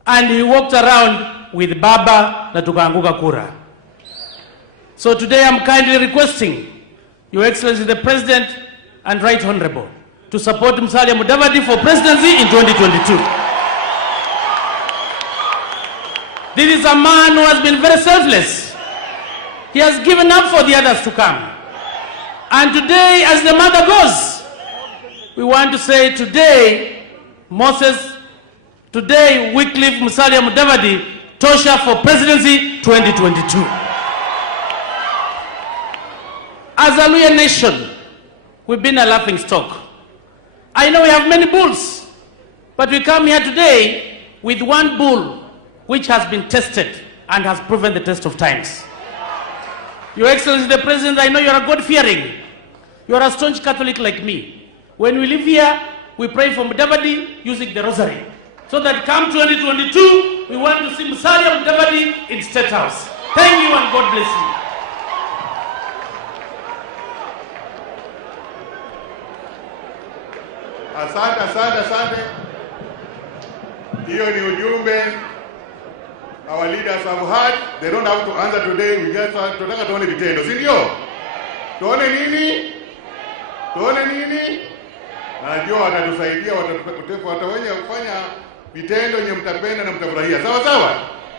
and he walked around with Baba na tukaanguka kura. So today I'm kindly requesting Your Excellency the President and Right Honorable to support Musalia Mudavadi for presidency in 2022. This is a man who has been very selfless. He has given up for the others to come. And today, as the mother goes, we want to say today, Moses, today, Wycliffe Musalia Mudavadi, Tosha for presidency 2022. As a Luhya nation, we've been a laughing stock. I know we have many bulls, but we come here today with one bull which has been tested and has proven the test of times. Your Excellency the President, I know you are God-fearing. You are a staunch Catholic like me. When we live here, we pray for Mudavadi using the rosary. So that come 2022, we want to see Musalia Mudavadi in State House. Thank you and God bless you. Asante. Hiyo ni ujumbe. Our leaders have heard. They don't have to answer today. We just tunataka tuone vitendo, si ndio? Tuone nini? Najua watatusaidia, watawenye kufanya vitendo yenye mtapenda na mtafurahia. Sawa?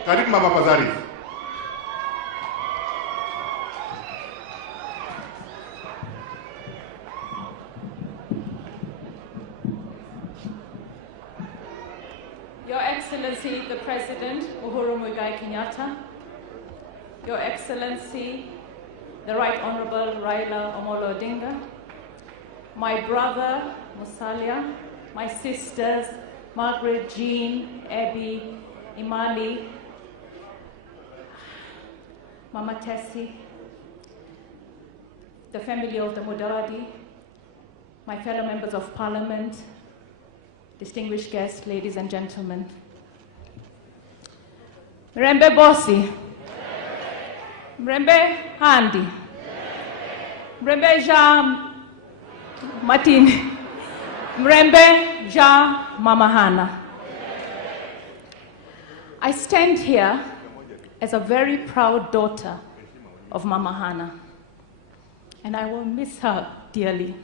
Karibu Mama Pazari. Your Excellency, the President, Uhuru Kenyatta, Your Excellency, the Right Honorable Raila Amolo Odinga, my brother Musalia, my sisters Margaret, Jean, Abby, Imali, Mama Tessie, the family of the Mudawadi, my fellow members of Parliament, distinguished guests, ladies and gentlemen. Mrembe Bosi, Mrembe Handi, Mrembe Jean Martin, Mrembe Jean Mamahana. I stand here as a very proud daughter of Mama Hana, and I will miss her dearly.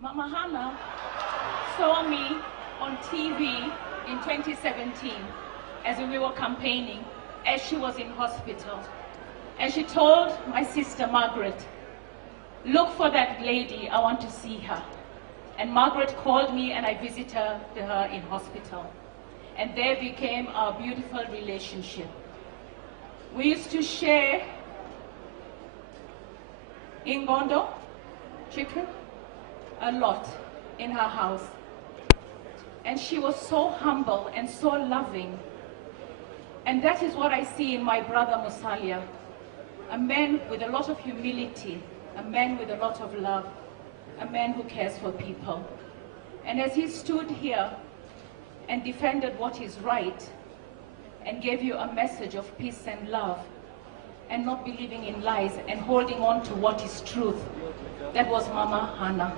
Mama Hana saw me on TV in 2017 as we were campaigning, as she was in hospital. And she told my sister Margaret, look for that lady, I want to see her. And Margaret called me and I visited her in hospital. And there became our beautiful relationship. We used to share ingondo, chicken, a lot in her house. And she was so humble and so loving. And that is what I see in my brother Musalia, a man with a lot of humility, a man with a lot of love, a man who cares for people. And as he stood here and defended what is right and gave you a message of peace and love and not believing in lies and holding on to what is truth, that was Mama Hana.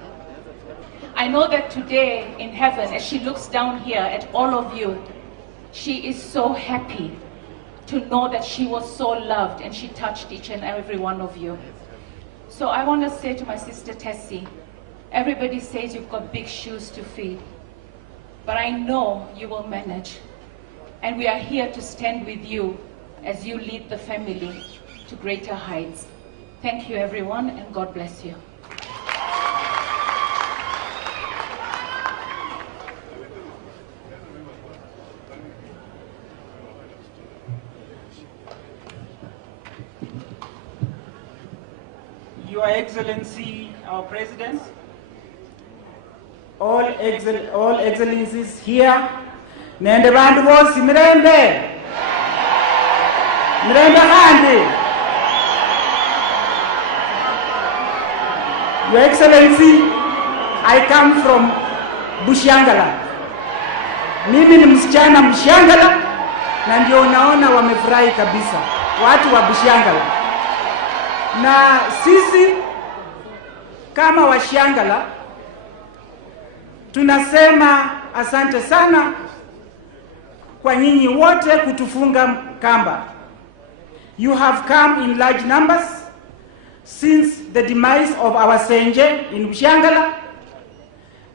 I know that today in heaven, as she looks down here at all of you, she is so happy to know that she was so loved and she touched each and every one of you. So I want to say to my sister Tessie, everybody says you've got big shoes to fill, but I know you will manage. And we are here to stand with you as you lead the family to greater heights. Thank you everyone, and God bless you. Your Excellency, our President, all excellencies here, nende bandu bosi mirembe, mirembe handi. Your Excellency, I come from Bushangala. Mimi ni msichana Bushangala, na ndio unaona wamefurahi kabisa watu wa Bushangala. Na sisi kama Washangala tunasema asante sana kwa nyinyi wote kutufunga kamba. You have come in large numbers since the demise of our Senje in Bushangala,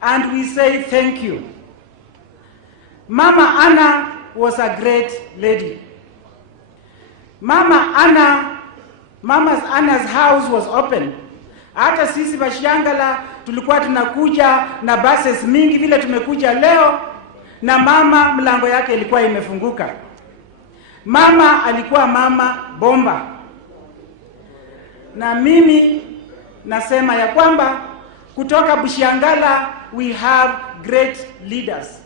and we say thank you. Mama Anna was a great lady. Mama's Anna's house was open. Hata sisi Bashangala tulikuwa tunakuja na buses mingi vile tumekuja leo, na mama mlango yake ilikuwa imefunguka. Mama alikuwa mama bomba. Na mimi nasema ya kwamba kutoka Bushangala we have great leaders.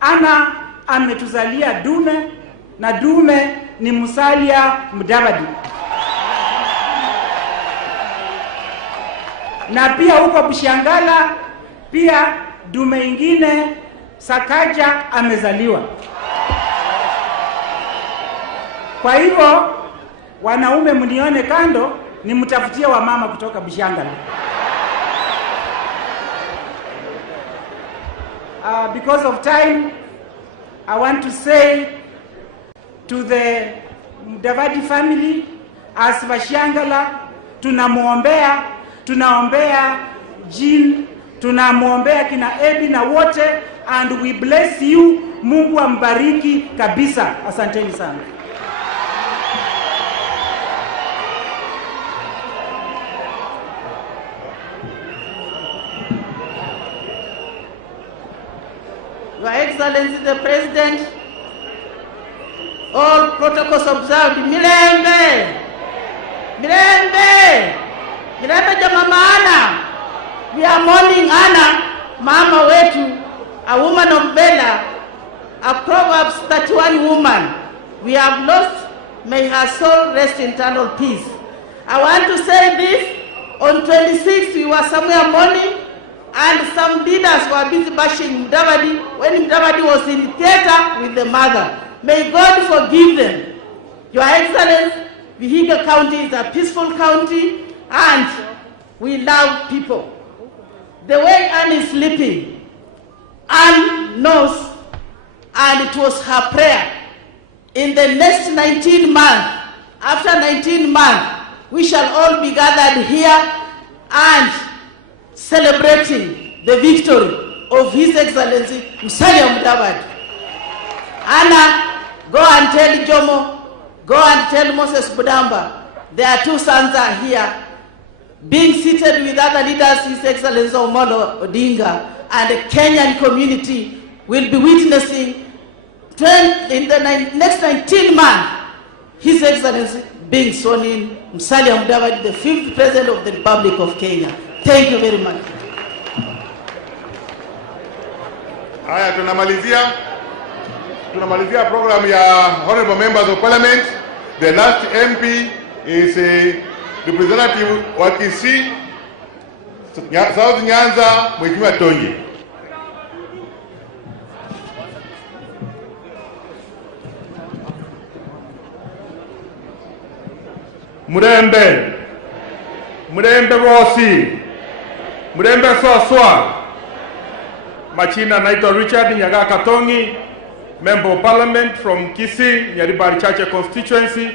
Anna ametuzalia dume, na dume ni Musalia Mudavadi. Na pia huko Bushangala pia dume ingine Sakaja amezaliwa. Kwa hivyo wanaume mnione kando, nimtafutie wa mama kutoka Bushangala. Because of time, I want to say to the Mudavadi family, as Bushangala tunaombea Jean, tunamuombea kina Ebi na wote, and we bless you. Mungu ambariki kabisa. Asanteni sana. Your Excellency the President, all protocols observed. Mirembe! Mirembe! Mirembe jama maana. We are mourning Anna, mama wetu, a woman of valor, a Proverbs 31 woman. We have lost, may her soul rest in eternal peace. I want to say this, on 26th we were somewhere mourning, and some leaders were busy bashing Mudavadi when Mudavadi was in theater with the mother. May God forgive them. Your Excellency, Vihiga County is a peaceful county, and we love people. The way Anne is sleeping, Anne knows, and it was her prayer. In the next 19 months, after 19 months, we shall all be gathered here and celebrating the victory of His Excellency Musalia Mudavadi. Anna, go and tell Jomo, go and tell Moses Budamba, their two sons are here, being seated with other leaders, His Excellency Omolo Odinga, and the Kenyan community will be witnessing in the next 19 months, His Excellency being sworn in, Musalia Mudavadi, the 5th President of the Republic of Kenya. Thank you very much. Haya, tunamalizia program ya honorable members of parliament. The last MP is a representative wa Kisi, South Nyanza, Mheshimiwa Tonye. Murembe Bosi, Murembe Soswa. Machina naitwa Richard Nyaga Katongi, Member of Parliament from Kisi, Nyaribari Chache constituency.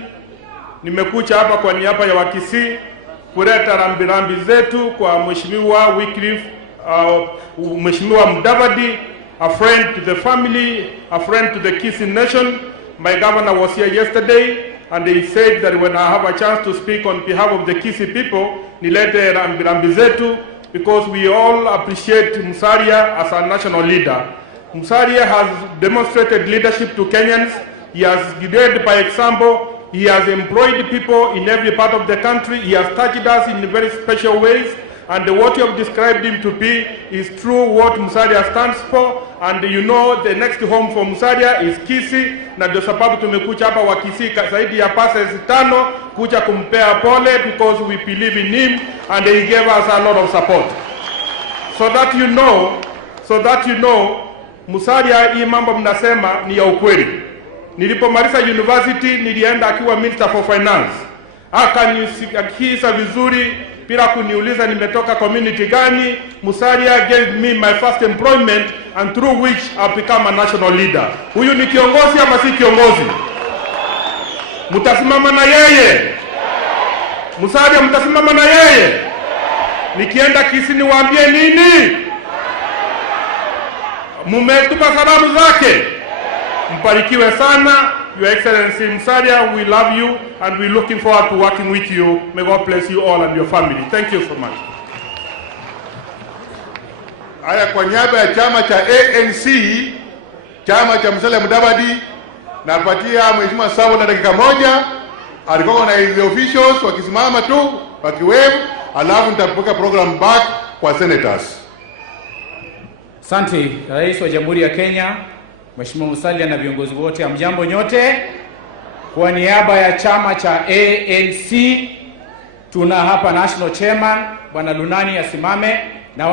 Nimekuja hapa kwa niaba ya Wakisi kuleta rambirambi zetu kwa Mheshimiwa Wycliffe, Mheshimiwa Mudavadi, a friend to the family, a friend to the Kisi nation. My governor was here yesterday, and he said that when I have a chance to speak on behalf of the Kisi people, nilete rambirambi zetu, because we all appreciate Musalia as a national leader. Musalia has demonstrated leadership to Kenyans. He has led by example. He has employed people in every part of the country. He has touched us in very special ways. And what you have described him to be is true what Musalia stands for. And you know the next home for Musalia is Kisi. Na ndio sababu tumekuja hapa wa Kisi zaidi ya passes 5 kuja kumpea pole, because we believe in him and he gave us a lot of support. So that you know, Musalia, hii mambo mnasema ni ya ukweli. Nilipomaliza university nilienda akiwa Minister for Finance. Akanisikiliza vizuri bila kuniuliza nimetoka community gani. Musalia gave me my first employment, and through which I've become a national leader. Huyu ni kiongozi ama si kiongozi? Mtasimama na yeye? Musalia, mtasimama na yeye? Nikienda Kisi niwaambie nini? Mumetupa salamu zake. Mbarikiwe sana. Your Excellency Musalia, we love you and we're looking forward to working with you. May God bless you all and your family. Thank you so much. Haya, kwa niaba ya chama cha ANC, chama cha Musalia Mudavadi, napatia Mheshimiwa Sabo na dakika moja. Alikuwa na the officials wakisimama tu wakiwave, alafu nitapeleka program back kwa senators. Asante Rais wa Jamhuri ya Kenya, Mheshimiwa Musalia na viongozi wote, amjambo nyote. Kwa niaba ya chama cha ANC tuna hapa National Chairman Bwana Lunani asimame, na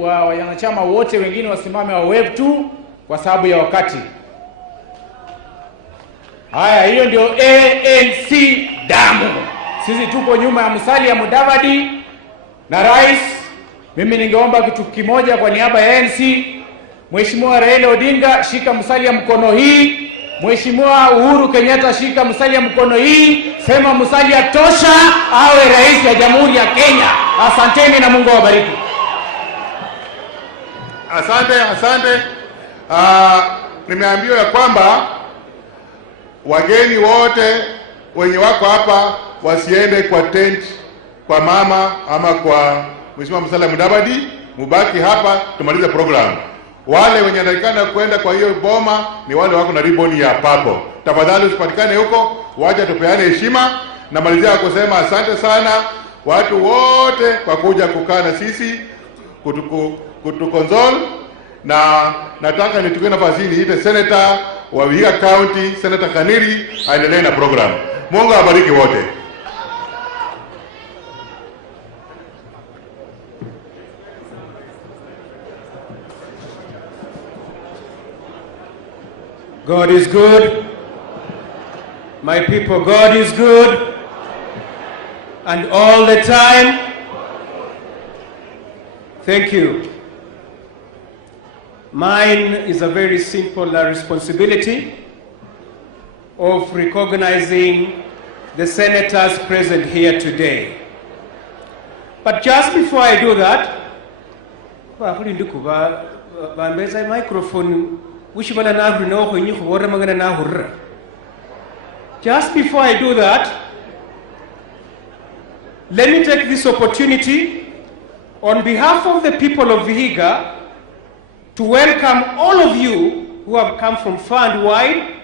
wanachama wote wengine wasimame wa wave tu kwa sababu ya wakati. Haya, hiyo ndio ANC damu. Sisi tuko nyuma ya Musalia Mudavadi na Rais. Mimi ningeomba kitu kimoja kwa niaba ya ANC. Mheshimiwa Raila Odinga, shika Musalia mkono hii. Mheshimiwa Uhuru Kenyatta, shika Musalia mkono hii. Sema Musalia tosha awe rais wa Jamhuri ya Kenya. Asanteni na Mungu awabariki. Asante. Nimeambiwa ya kwamba wageni wote wenye wako hapa wasiende kwa tent kwa mama ama kwa Mheshimiwa Musalia Mudavadi, mubaki hapa tumalize program. Wale wenye wanatakana kwenda kwa hiyo boma ni wale wako na ribbon ya papo. Tafadhali usipatikane huko, wacha tupeane heshima. Na malizia kusema asante sana watu wote kwa kuja kukaa na sisi kutukonsole, na nataka nichukue nafasi hii niite Senator wa Vihiga County, Senator Kaniri, aendelee na program. Mungu awabariki wote. God is good. My people, God is good. And all the time. Thank you. Mine is a very simple responsibility of recognizing the senators present here today. But just before I do that, just before I do that, let me take this opportunity on behalf of the people of Vihiga to welcome all of you who have come from far and wide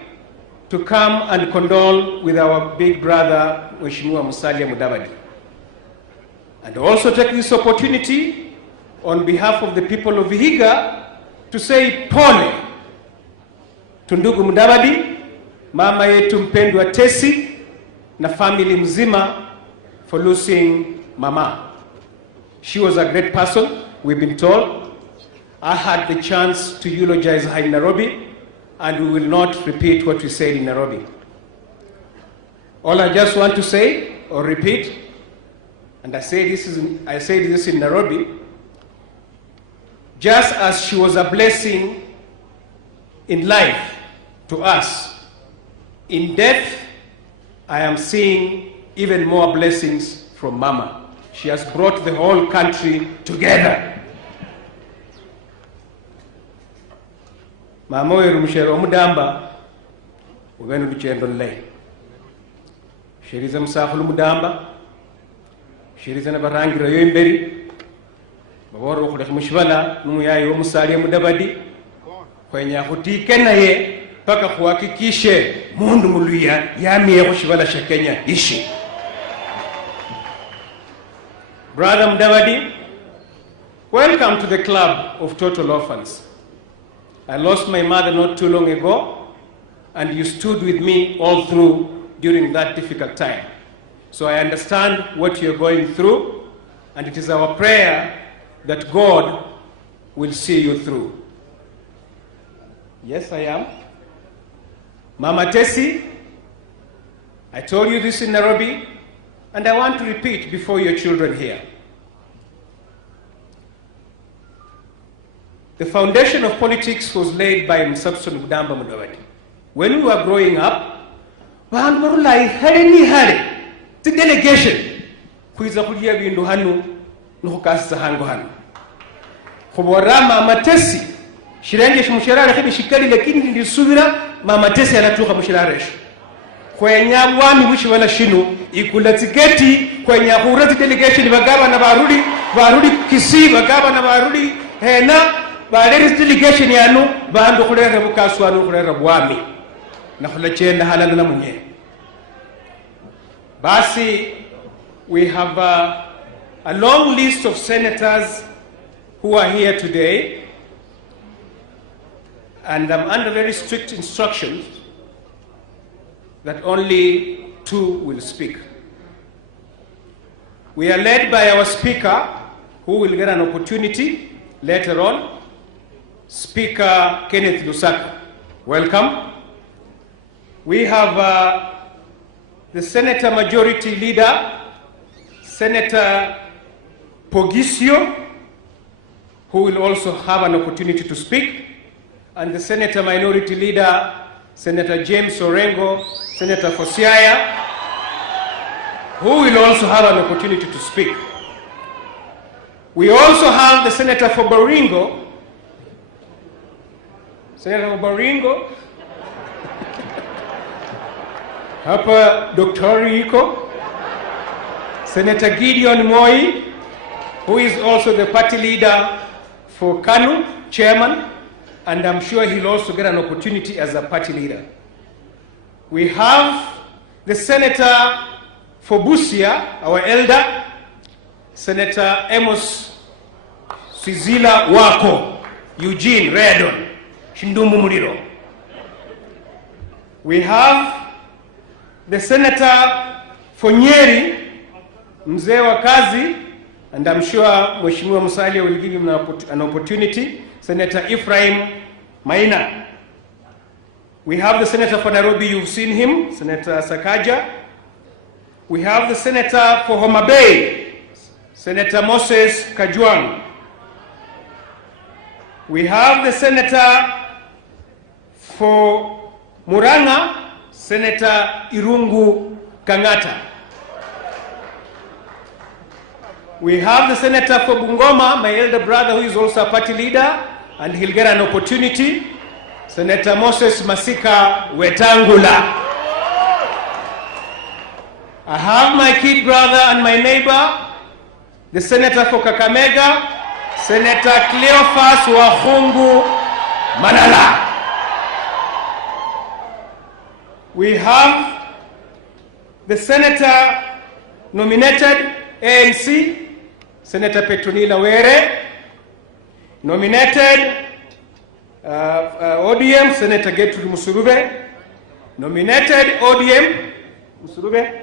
to come and condole with our big brother, Mheshimiwa Musalia Mudavadi. And also take this opportunity on behalf of the people of Vihiga to say pole to ndugu Mudavadi, mama yetu mpendwa Tesi na family mzima for losing mama. She was a great person, we've been told. I had the chance to eulogize her in Nairobi, and we will not repeat what we said in Nairobi. All I just want to say or repeat, and I said this in Nairobi, just as she was a blessing in life to us, in death, I am seeing even more blessings from Mama. She has brought the whole country together. Mama weru mshero mudamba ubenu luchendo lei. Shiriza msafulu mudamba. Shiriza na barangira yoimberi. Baboro kule mshibala numuyayi wa Musalia Mudavadi. Kwenye hutike na ye paka kuhakikishe mundu muluya yamiye kushibala sha Kenya ishi. Brother Mudavadi, welcome to the club of total orphans. I lost my mother not too long ago, and you stood with me all through during that difficult time. So I understand what you're going through, and it is our prayer that God will see you through. Yes, I am. Mama Tesi, I told you this in Nairobi, and I want to repeat before your children here. The foundation of politics was laid by Msabson Mudamba Mudavadi. When we were growing up, the delegation, kuiza kulia bindu hanu, nuhukasa hangu hanu. Kubwara Mama Tesi, shirenge shumushirare khibi shikali lakini nilisubira Mama Tesi anatuka mushiraresh. Kwenye wami wishi wala shinu, ikula tiketi kwenye hurati delegation bagaba na barudi Kisi, bagaba na barudi hena, baadhi delegation yanu baandu kulera bukasu anu kulera bwami na kulachenda halala na munye. Basi, we have a long list of senators who are here today, and I'm under very strict instructions that only 2 will speak. We are led by our speaker, who will get an opportunity later on, Speaker Kenneth Lusaka. Welcome. We have the Senator Majority Leader, Senator Pogisio, who will also have an opportunity to speak, and the Senator Minority Leader, Senator James Orengo, Senator Fosiaya, who will also have an opportunity to speak. We also have the Senator for Baringo, Senator Baringo, hapa Dr. Rico, Senator Gideon Moi, who is also the party leader for KANU, chairman, and I'm sure he'll also get an opportunity as a party leader. We have the Senator for Busia, our elder, Senator Amos Sizila Wako, Eugene Redon, Shindumu Muliro. We have the Senator for Nyeri, Mzee wa Kazi, and I'm sure Mheshimiwa Musalia will give him an opportunity, Senator Ephraim Maina. We have the Senator for Nairobi, you've seen him, Senator Sakaja. We have the Senator for Homa Bay, Senator Moses Kajwang. We have the Senator for Muranga, Senator Irungu Kangata. We have the Senator for Bungoma, my elder brother, who is also a party leader, and he'll get an opportunity, Senator Moses Masika Wetangula. I have my kid brother and my neighbor, the Senator for Kakamega, Senator Cleophas Wahungu Manala. We have the Senator nominated ANC, Senator Petronila Were. Nominated ODM, Senator Gertrude Musurube. Nominated ODM, Musurube.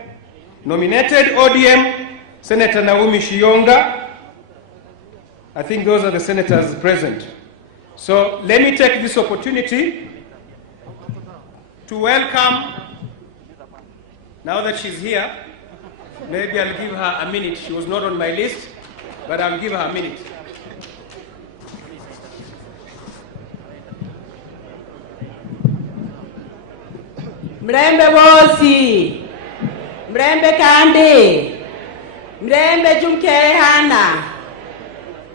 Nominated ODM, Senator Naomi Shionga. I think those are the senators present. So let me take this opportunity to welcome, now that she's here, maybe I'll give her a minute. She was not on my list, but I'll give her a minute. Mrembe bosi, mrembe kandi, mrembe jumkehana,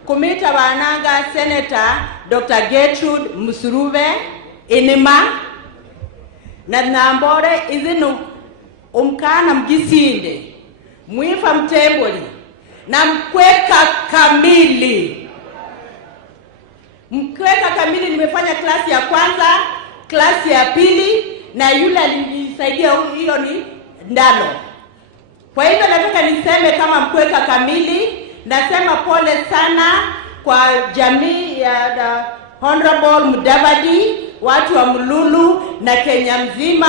kumita bananga Senator Dr. Gertrude Musurube inima, na nambore izinu umkana mgisinde, mwifa mtemboli, na mkweka kamili. Mkweka kamili nimefanya klasi ya kwanza, klasi ya pili, na yule alinisaidia hiyo ni Ndalo. Kwa hivyo nataka niseme kama mkweka kamili, nasema pole sana kwa jamii ya Honorable Mudavadi, watu wa Mululu na Kenya mzima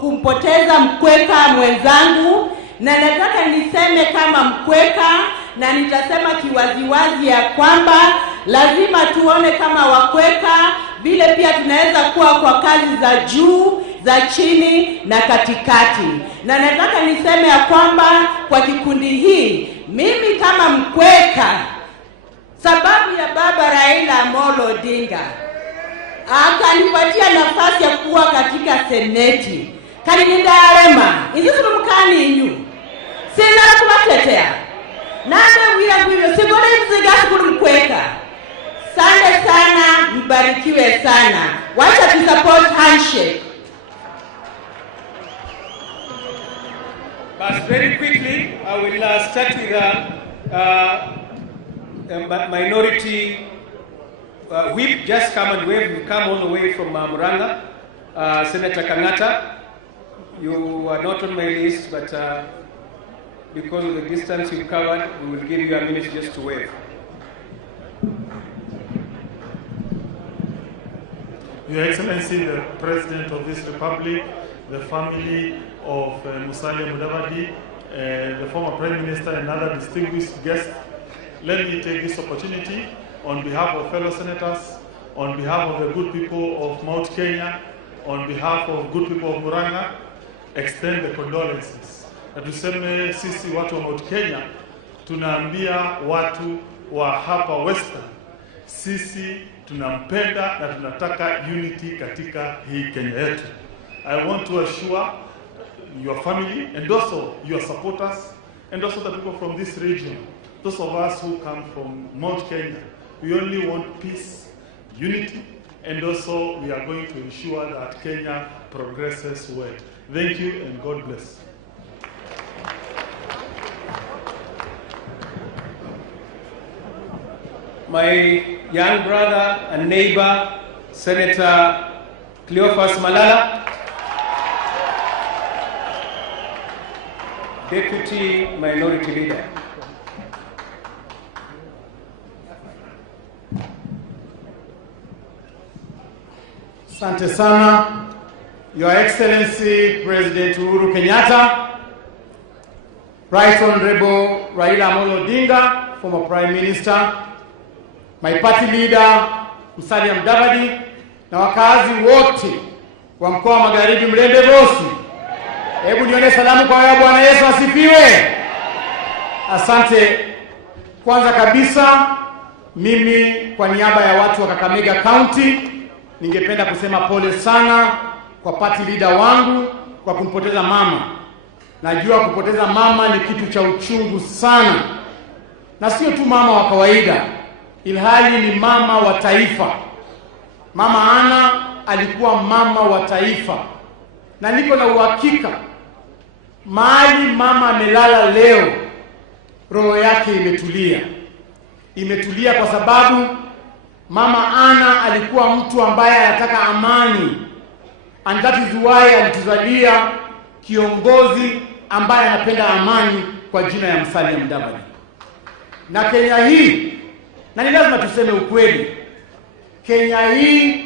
kumpoteza mkweka mwenzangu, na nataka niseme kama mkweka, na nitasema kiwaziwazi ya kwamba lazima tuone kama wakweka vile pia tunaweza kuwa kwa kazi za juu, za chini na katikati. Na nataka niseme ya kwamba kwa kikundi hii, mimi kama mkweka, sababu ya baba Raila Amolo Odinga akanipatia nafasi ya kuwa katika seneti, kanidarema izisuru mkani inyu sina kubatetea nande wira gwiro sigore nziga kuri mkweka. Sante sana, mbarikiwe sana. Wacha tu support handshake. But very quickly, I will start with a minority whip. Just come and wave. We come all the way from Muranga. Senator Kangata, you are not on my list, but because of the distance you covered, we will give you a minute just to wave. Your Excellency, the President of this Republic, the family of Musalia Mudavadi, the former Prime Minister and other distinguished guests, let me take this opportunity on behalf of fellow senators, on behalf of the good people of Mount Kenya, on behalf of good people of Muranga, extend the condolences. Na tuseme sisi watu wa Mount Kenya, tunaambia watu wa hapa Western, sisi tunampenda na tunataka unity katika hii Kenya yetu. I want to assure your family and also your supporters and also the people from this region, those of us who come from Mount Kenya, we only want peace, unity, and also we are going to ensure that Kenya progresses well. Thank you and God bless. My young brother and neighbor, Senator Cleophas Malala, Deputy Minority Leader. Asante sana, Your Excellency President Uhuru Kenyatta, Right Honorable Raila Amolo Odinga, former Prime Minister, my party leader Musalia Mudavadi, na wakazi wote wa mkoa wa Magharibi Mlembe Bosi. Hebu nione salamu kwa wewe. Bwana Yesu asifiwe. Asante. Kwanza kabisa, mimi kwa niaba ya watu wa Kakamega County ningependa kusema pole sana kwa party leader wangu kwa kumpoteza mama. Najua kupoteza mama ni kitu cha uchungu sana. Na sio tu mama wa kawaida, ilhali ni mama wa taifa. Mama Ana alikuwa mama wa taifa. Na niko na uhakika mahali mama amelala leo, roho yake imetulia. Imetulia kwa sababu Mama Ana alikuwa mtu ambaye anataka amani. And that is why alituzalia kiongozi ambaye anapenda amani kwa jina ya Musalia Mudavadi. Na Kenya hii, na ni lazima tuseme ukweli, Kenya hii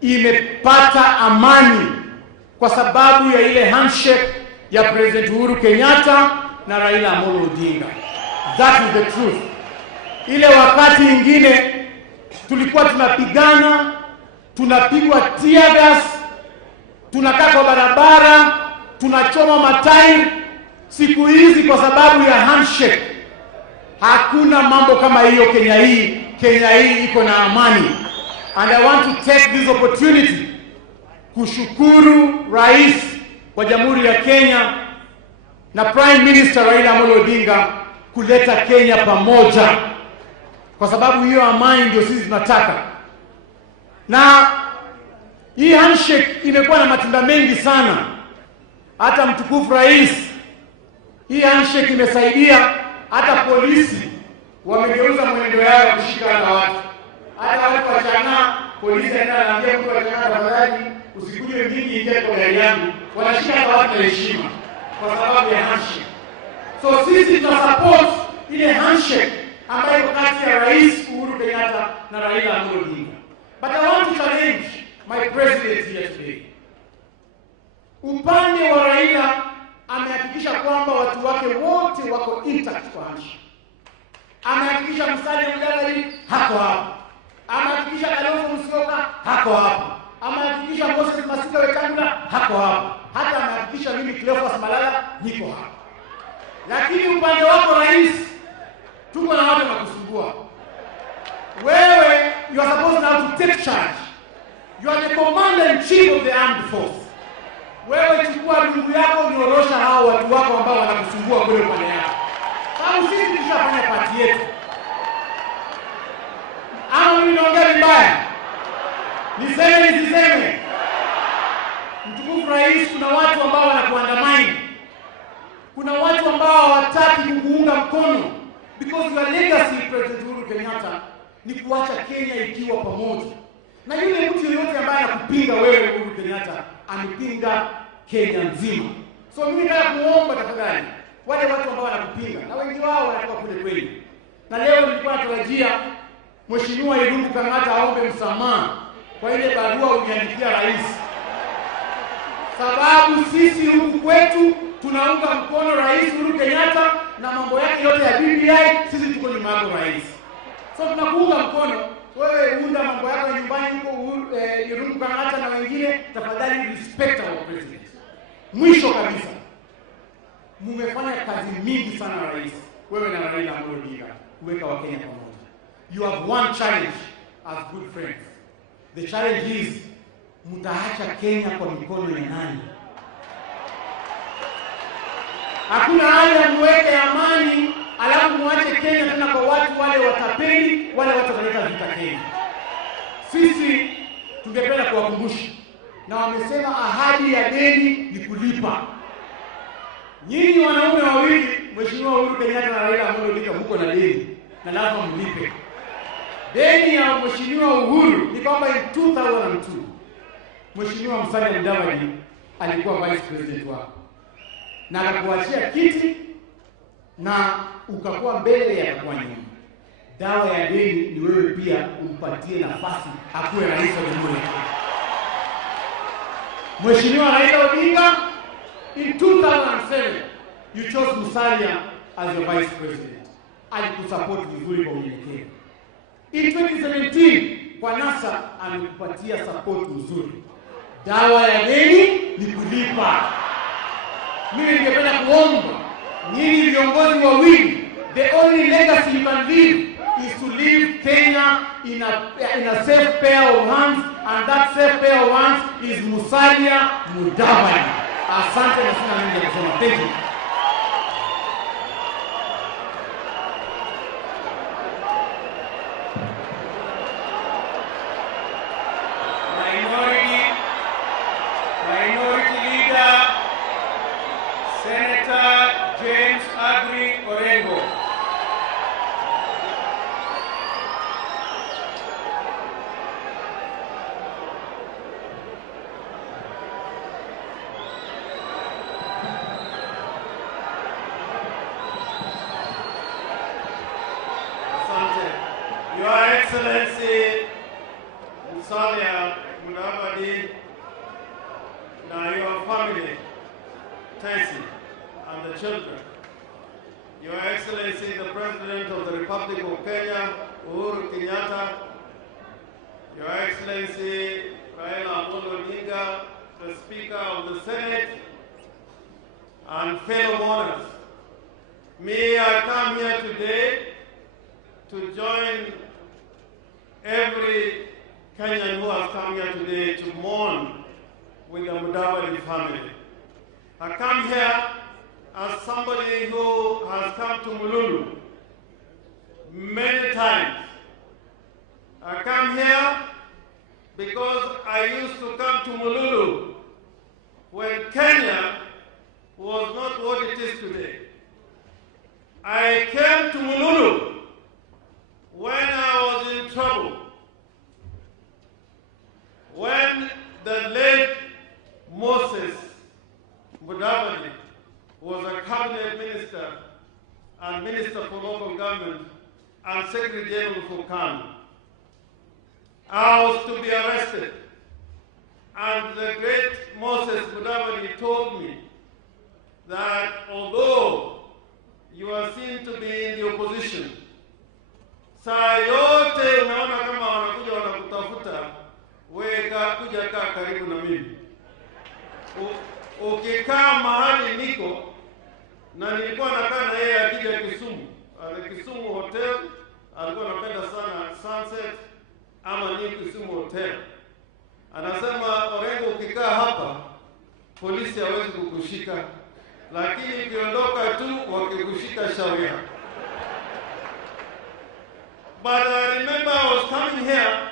imepata amani kwa sababu ya ile handshake ya President Uhuru Kenyatta na Raila Amolo Odinga. That is the truth. Ile wakati ingine tulikuwa tunapigana, tunapigwa tear gas, tunakaa kwa barabara, tunachoma matairi. Siku hizi kwa sababu ya handshake hakuna mambo kama hiyo Kenya hii. Kenya hii iko na amani. And I want to take this opportunity kushukuru Rais wa Jamhuri ya Kenya na Prime Minister Raila Amolo Odinga kuleta Kenya pamoja. Kwa sababu hiyo amani ndio sisi tunataka. Na hii handshake imekuwa na matunda mengi sana. Hata mtukufu rais, hii handshake imesaidia hata polisi wamegeuza mwendo yao kushika na watu. Hata watu wa Chana, polisi anaambia mtu wa Chana tafadhali usikuje mingi ingie kwa gari yangu. Wanashika na watu na heshima kwa sababu ya handshake. So sisi tuna support ile handshake ambayo kati ya Rais Uhuru Kenyatta na Raila Amolo Odinga. But I want to challenge my president here today. Upande wa Raila amehakikisha kwamba watu wake wote wako intact kwa handshake. Amehakikisha Musalia Mudavadi hako hapo. Amehakikisha Kalonzo Musyoka hako hapo. Amehakikisha Moses Masika Wetangula hako hapo. Hata amehakikisha mimi Cleophas Malala niko hapo. Lakini upande wako rais, tuko na watu wanakusumbua. Wewe, you are supposed now to take charge. You are the commander-in-chief of the armed force. Wewe chukua rungu yako unyorosha hao watu wako ambao wanakusumbua kule upande yako. Sababu sisi tushafanya pati yetu. Ama mimi naongea vibaya? Niseme nisiseme? Mtukufu rais, kuna watu ambao wanakuandamana. Kuna watu ambao hawataki kukuunga mkono. Because your legacy, President Uhuru Kenyatta, ni kuacha Kenya ikiwa pamoja. Na yule mtu yoyote ambaye anakupinga wewe Uhuru Kenyatta, amepinga Kenya nzima. So mimi nataka kuomba tafadhali wale watu ambao wanakupinga, na wengi wao wanatoka kule kweli. Na leo nilikuwa natarajia Mheshimiwa Irungu Kang'ata aombe msamaha kwa ile barua uliandikia rais. Sababu sisi huku kwetu tunaunga mkono Rais Uhuru Kenyatta na mambo yake yote ya BBI, sisi tuko nyuma yako rais. So tunakuunga mkono, wewe unda mambo yako nyumbani huko Irungu Kang'ata na wengine, tafadhali respect our president. Mwisho kabisa, mmefanya kazi mingi sana rais, wewe na Raila Amolo Odinga, kuweka Wakenya pamoja. You have one challenge as good friends. The challenge is, mtaacha Kenya kwa mikono ya nani? Hakuna haja muweke amani alafu muache Kenya tena kwa watu wale watapeli, wale watu wanaleta vita Kenya. Sisi tungependa kuwakumbusha, na wamesema ahadi ya deni ni kulipa. Nyinyi wanaume wawili, Mheshimiwa Uhuru Kenyatta na Raila Amolo Odinga, mko na deni na lazima mlipe. Deni ya Mheshimiwa Uhuru ni kwamba in 2002 Mheshimiwa Musalia Mudavadi alikuwa vice president wako na akakuachia kiti na ukakuwa mbele ya akakuwa nyuma. Dawa ya deni ni wewe pia umpatie nafasi akuwe rais wa Jamhuri. Mheshimiwa Raila Odinga, in 2007 you chose Musalia as your vice president. Alikusupport vizuri kwa unyenyekevu. In 2017 kwa NASA amekupatia support nzuri. Dawa ya deni ni kulipa. Mimi ningependa kuomba nyinyi viongozi wawili, the only legacy you can leave is to leave Kenya in a safe pair of hands, and that safe pair of hands is Musalia Mudavadi. Asante na sina mengi ya kusema. Thank you. Minority Leader, Senator James Agri Orengo. Your Excellency Musalia Mudavadi, now your family, Kisi, and the children, Your Excellency the President of the Republic of Kenya, Uhuru Kenyatta, Your Excellency Raila Odinga, the Speaker of the Senate, and fellow mourners, may I come here today to join every Kenyan who has come here today to mourn with the Mudavadi family. I come here as somebody who has come to Mululu many times. I come here because I used to come to Mululu when Kenya was not what it is today. I came to Mululu when I was in trouble, when the late Moses Mudavadi was a cabinet minister and minister for local government and secretary general for KANU. I was to be arrested, and the great Moses Mudavadi told me that although you are seen to be in the opposition, saa yote unaona kama wanakuja wanakutafuta, wewe kuja kaa karibu na mimi. Ukikaa mahali niko, na nilikuwa nakaa na yeye akija Kisumu, Kisumu Hotel, alikuwa anapenda sana Sunset ama New Kisumu Hotel. Anasema, Orengo, ukikaa hapa polisi hawezi kukushika, lakini ukiondoka tu wakikushika shauri yako. But I remember I was coming here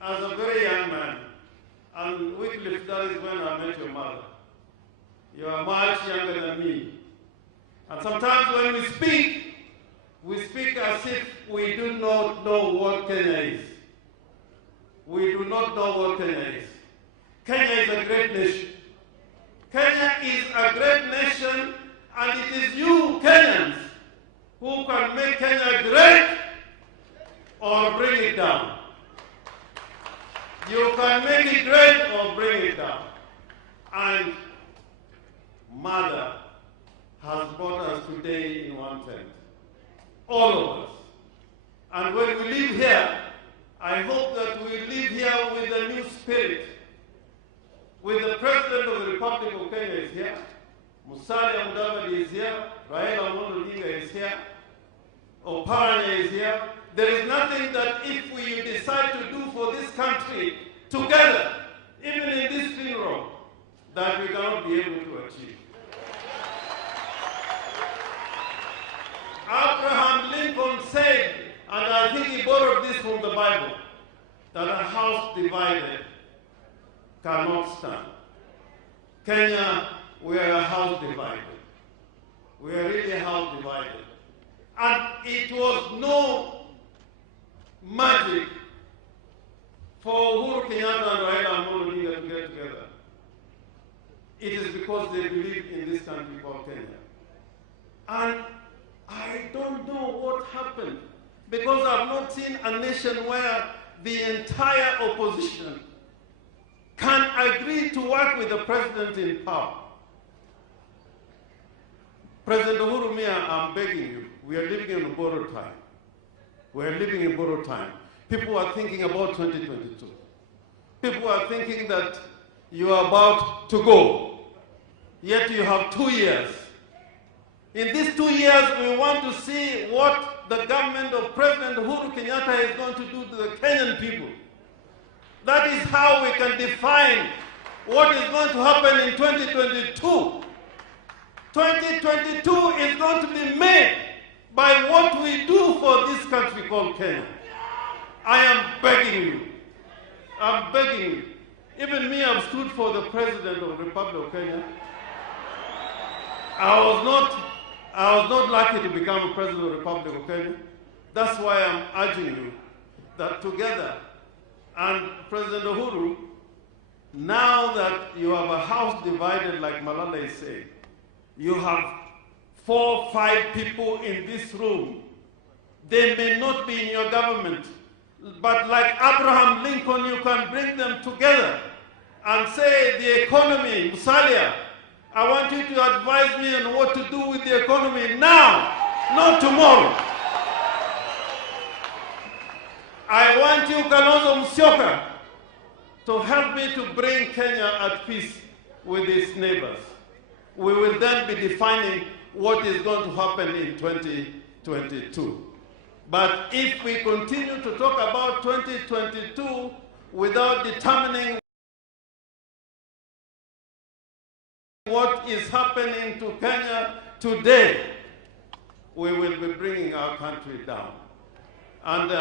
as a very young man, and Wycliffe, that is when I met your mother. You are much younger than me. And sometimes when we speak as if we do not know what Kenya is. We do not know what Kenya is. Kenya is a great nation. Kenya is a great nation, and it is you, Kenyans, who can make Kenya great or bring it down. You can make it great or bring it down. And Mother has brought us today in one tent. All of us. And when we live here, I hope that we live here with a new spirit. With the President of the Republic of Kenya is here, Musalia Mudavadi is here, Raila Odinga is here, Oparanya is here. There is nothing that if we decide to do for this country together, even in this funeral, that we cannot be able to achieve. Abraham Lincoln said, and I think he borrowed this from the Bible, that a house divided cannot stand. Kenya, we are a house divided. We are really a house divided. And it was no magic for Uhuru Kenyatta and Raila Amolo Odinga to get together. It is because they believe in this country called Kenya. And I don't know what happened, because I've not seen a nation where the entire opposition can agree to work with the president in power. President Uhuru, I'm begging you, we are living in borrowed time. We are living in borrowed time. People are thinking about 2022. People are thinking that you are about to go, yet you have 2 years. In these 2 years, we want to see what the government of President Uhuru Kenyatta is going to do to the Kenyan people. That is how we can define what is going to happen in 2022. 2022 is going to be made by what we do for this country called Kenya. I am begging you. I'm begging you. Even me, I've stood for the President of the Republic of Kenya. I was not lucky to become a President of the Republic of Kenya. That's why I'm urging you that together, and President Uhuru, now that you have a house divided like Malala is saying, you have 4 or 5 people in this room. They may not be in your government, but like Abraham Lincoln, you can bring them together and say the economy, Musalia, I want you to advise me on what to do with the economy now, not tomorrow. I want you, Kalonzo Musyoka, to help me to bring Kenya at peace with its neighbors. We will then be defining what is going to happen in 2022. But if we continue to talk about 2022 without determining what is happening to Kenya today, we will be bringing our country down. And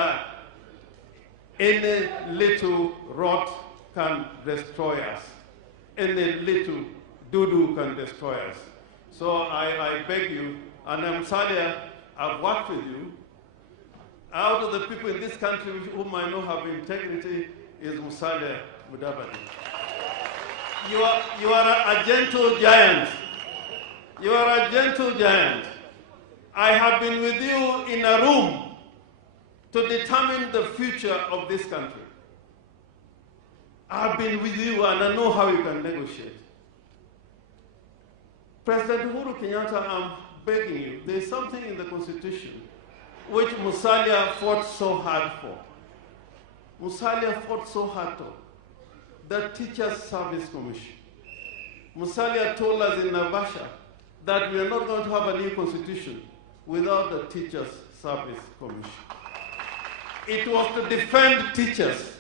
any little rot can destroy us. Any little doo-doo can destroy us. So I beg you, and Musalia, I've worked with you. Out of the people in this country whom I know have integrity is Musalia Mudavadi. You are a gentle giant. You are a gentle giant. I have been with you in a room to determine the future of this country. I've been with you and I know how you can negotiate. President Uhuru Kenyatta, I'm begging you, there's something in the Constitution which Musalia fought so hard for. Musalia fought so hard for the Teachers Service Commission. Musalia told us in Naivasha that we are not going to have a new constitution without the Teachers Service Commission. It was to defend teachers,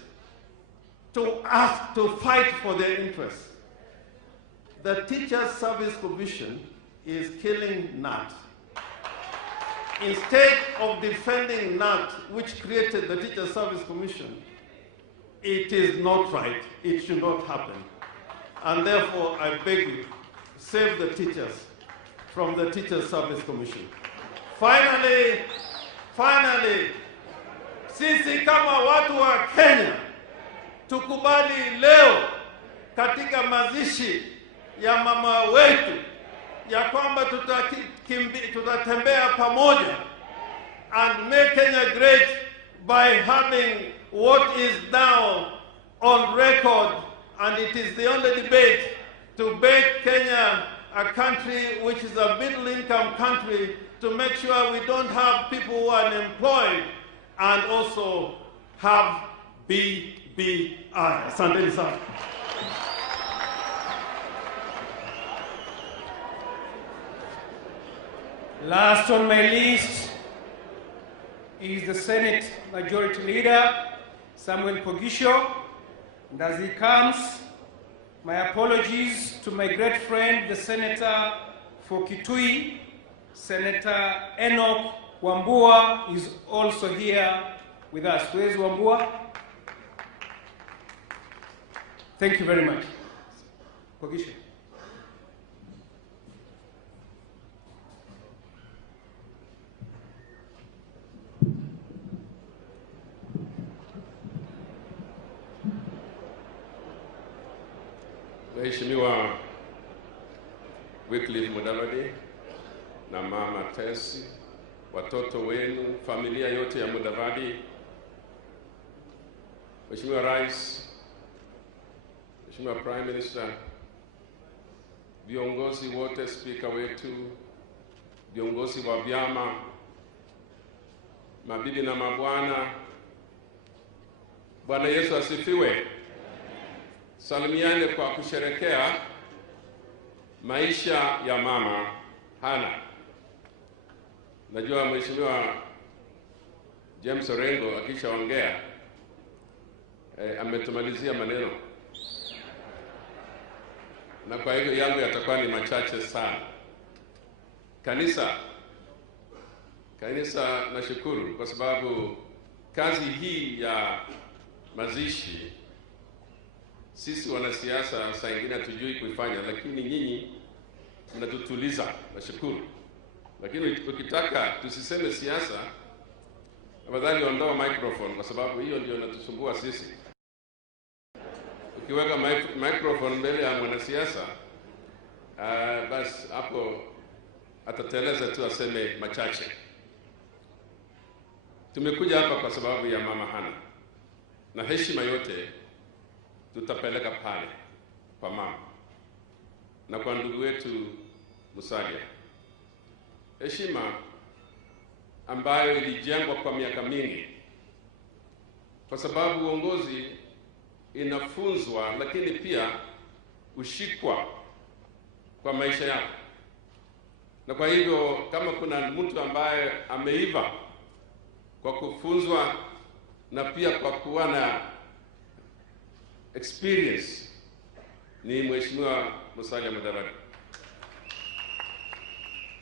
to ask, to fight for their interests. The Teachers Service Commission is killing NAT. Instead of defending NAT, which created the Teachers Service Commission, it is not right. It should not happen. And therefore, I beg you, save the teachers from the Teachers Service Commission. Finally, sisi kama watu wa Kenya, tukubali leo katika mazishi ya mama wetu ya kwamba tutatembea pamoja and make Kenya great by having what is now on record, and it is the only debate, to make Kenya a country which is a middle-income country, to make sure we don't have people who are unemployed and also have BBI. Asante sana. Last on my list is the Senate Majority Leader, Samuel Pogisho. And as he comes, my apologies to my great friend, the Senator for Kitui, Senator Enoch Wambua is also here with us. Where's Wambua? Thank you very much. Pogisho. Mheshimiwa Wycliffe Mudavadi na Mama Tesi, watoto wenu, familia yote ya Mudavadi, Mheshimiwa Rais, Mheshimiwa Prime Minister, viongozi wote, spika wetu, viongozi wa vyama, mabibi na mabwana, Bwana Yesu asifiwe. Salimiane kwa kusherekea maisha ya Mama Hana. Najua Mheshimiwa James Orengo akishaongea ametumalizia maneno, na kwa hivyo yangu yatakuwa ni machache sana. Kanisa, nashukuru kwa sababu kazi hii ya mazishi sisi wanasiasa saa ingine hatujui kuifanya, lakini nyinyi mnatutuliza, nashukuru. Lakini ukitaka tusiseme siasa, afadhali ondoa microphone, kwa sababu hiyo ndio inatusumbua sisi. Ukiweka microphone mbele ya mwanasiasa, basi hapo atateleza tu aseme machache. Tumekuja hapa kwa sababu ya Mama Hana, na heshima yote tutapeleka pale kwa mama na kwa ndugu wetu Musalia. Heshima ambayo ilijengwa kwa miaka mingi, kwa sababu uongozi inafunzwa, lakini pia ushikwa kwa maisha yako. Na kwa hivyo kama kuna mtu ambaye ameiva kwa kufunzwa na pia kwa kuwa na experience, ni Mheshimiwa Musalia Mudavadi.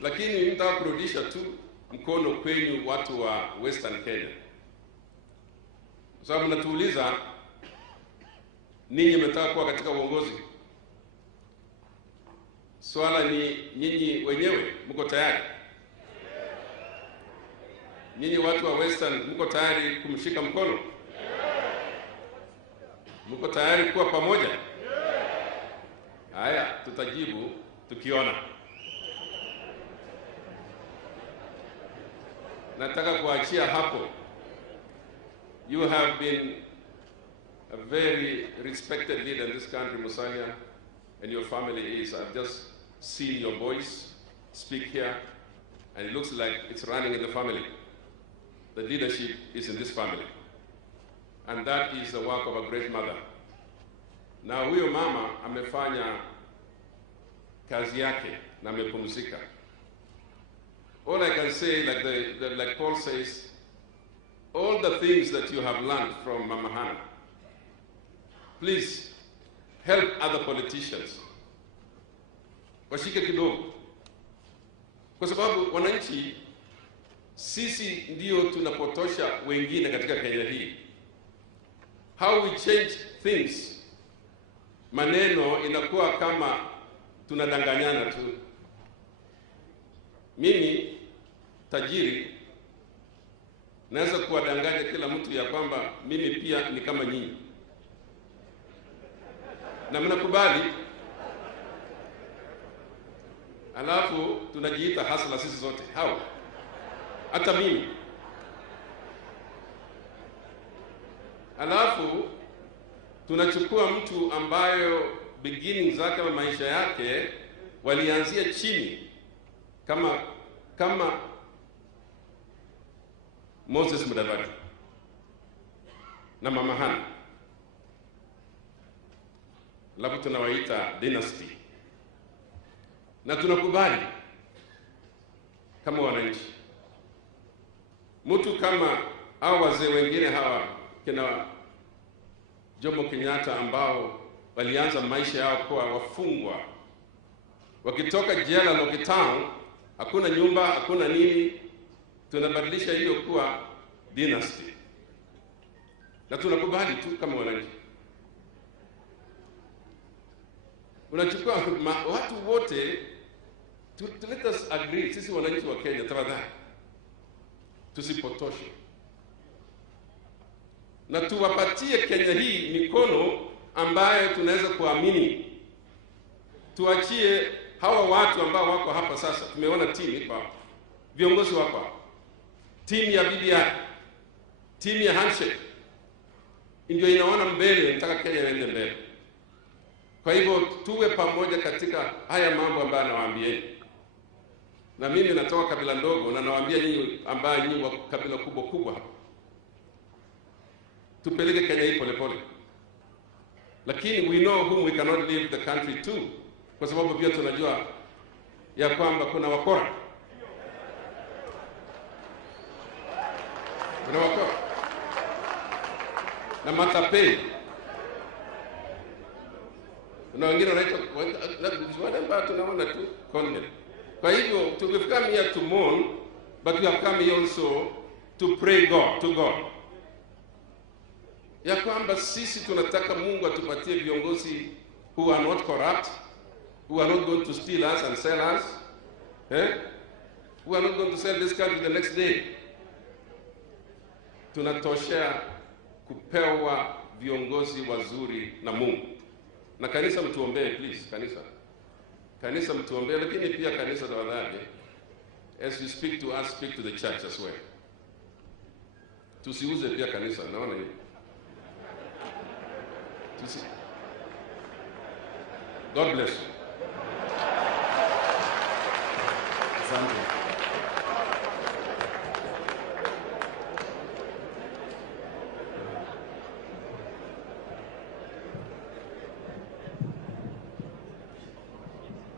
Lakini nitaka kurudisha tu mkono kwenyu watu wa Western Kenya, kwa sababu natuuliza, ninyi mmetaka kuwa katika uongozi. Swala ni nyinyi wenyewe mko tayari? Nyinyi watu wa Western mko tayari kumshika mkono? Mko tayari kuwa pamoja? Haya, tutajibu tukiona. Nataka kuachia hapo. You have been a very respected leader in this country, Musalia, and your family is. I've just seen your voice speak here, and it looks like it's running in the family. The leadership is in this family. And that is the work of a great mother. Na huyo mama amefanya kazi yake na amepumzika. All I can say, like Paul says, all the things that you have learned from Mama Hana, please help other politicians. Washike kidogo. Kwa sababu wananchi, sisi ndio tunapotosha wengine katika Kenya hii. How we change things, maneno inakuwa kama tunadanganyana tu. Mimi tajiri naweza kuwadanganya kila mtu ya kwamba mimi pia ni kama nyinyi, na mnakubali, alafu tunajiita hasla sisi zote hao, hata mimi. Alafu tunachukua mtu ambayo beginning zake na maisha yake walianzia chini, kama Moses Mudavadi na Mama Hana, alafu tunawaita dynasty, na tunakubali kama wananchi. Mtu kama hao wazee wengine hawa kina Jomo Kenyatta ambao walianza maisha yao kwa wafungwa, wakitoka jela Lockdown, hakuna nyumba, hakuna nini, tunabadilisha hiyo kuwa dynasty, na tunakubali tu kama wananchi. Unachukua watu wote, let us agree, sisi wananchi wa Kenya, tafadhali tusipotoshe, na tuwapatie Kenya hii mikono ambayo tunaweza kuamini tuachie hawa watu ambao wako hapa sasa. Tumeona timu hapa, viongozi wako hapa, timu ya BBI, timu ya handshake ndio inaona mbele, nataka Kenya iende mbele. Kwa hivyo tuwe pamoja katika haya mambo ambayo nawaambieni. Na mimi natoka kabila ndogo na nawaambia nyinyi ambao nyinyi wa kabila kubwa hapa, tupeleke Kenya hii polepole. Lakini we know whom we cannot leave the country to, kwa sababu pia tunajua ya kwamba kuna wakora. Kuna wakora na matapeli, na wengine wanaitwa ambao tunaona tu Condolence. Kwa hivyo we've come here to mourn, but we have come here also to pray to God, ya kwamba sisi tunataka Mungu atupatie viongozi who are not corrupt, who are not going to steal us and sell us, who are not going to sell this country the next day. Tunatoshea kupewa viongozi wazuri na Mungu. Na kanisa mtuombee please, kanisa mtuombee, lakini pia kanisa tafadhali, as you speak to us, speak to the church as well. Tusiuze pia kanisa, naona hiyo. God bless you. Asante.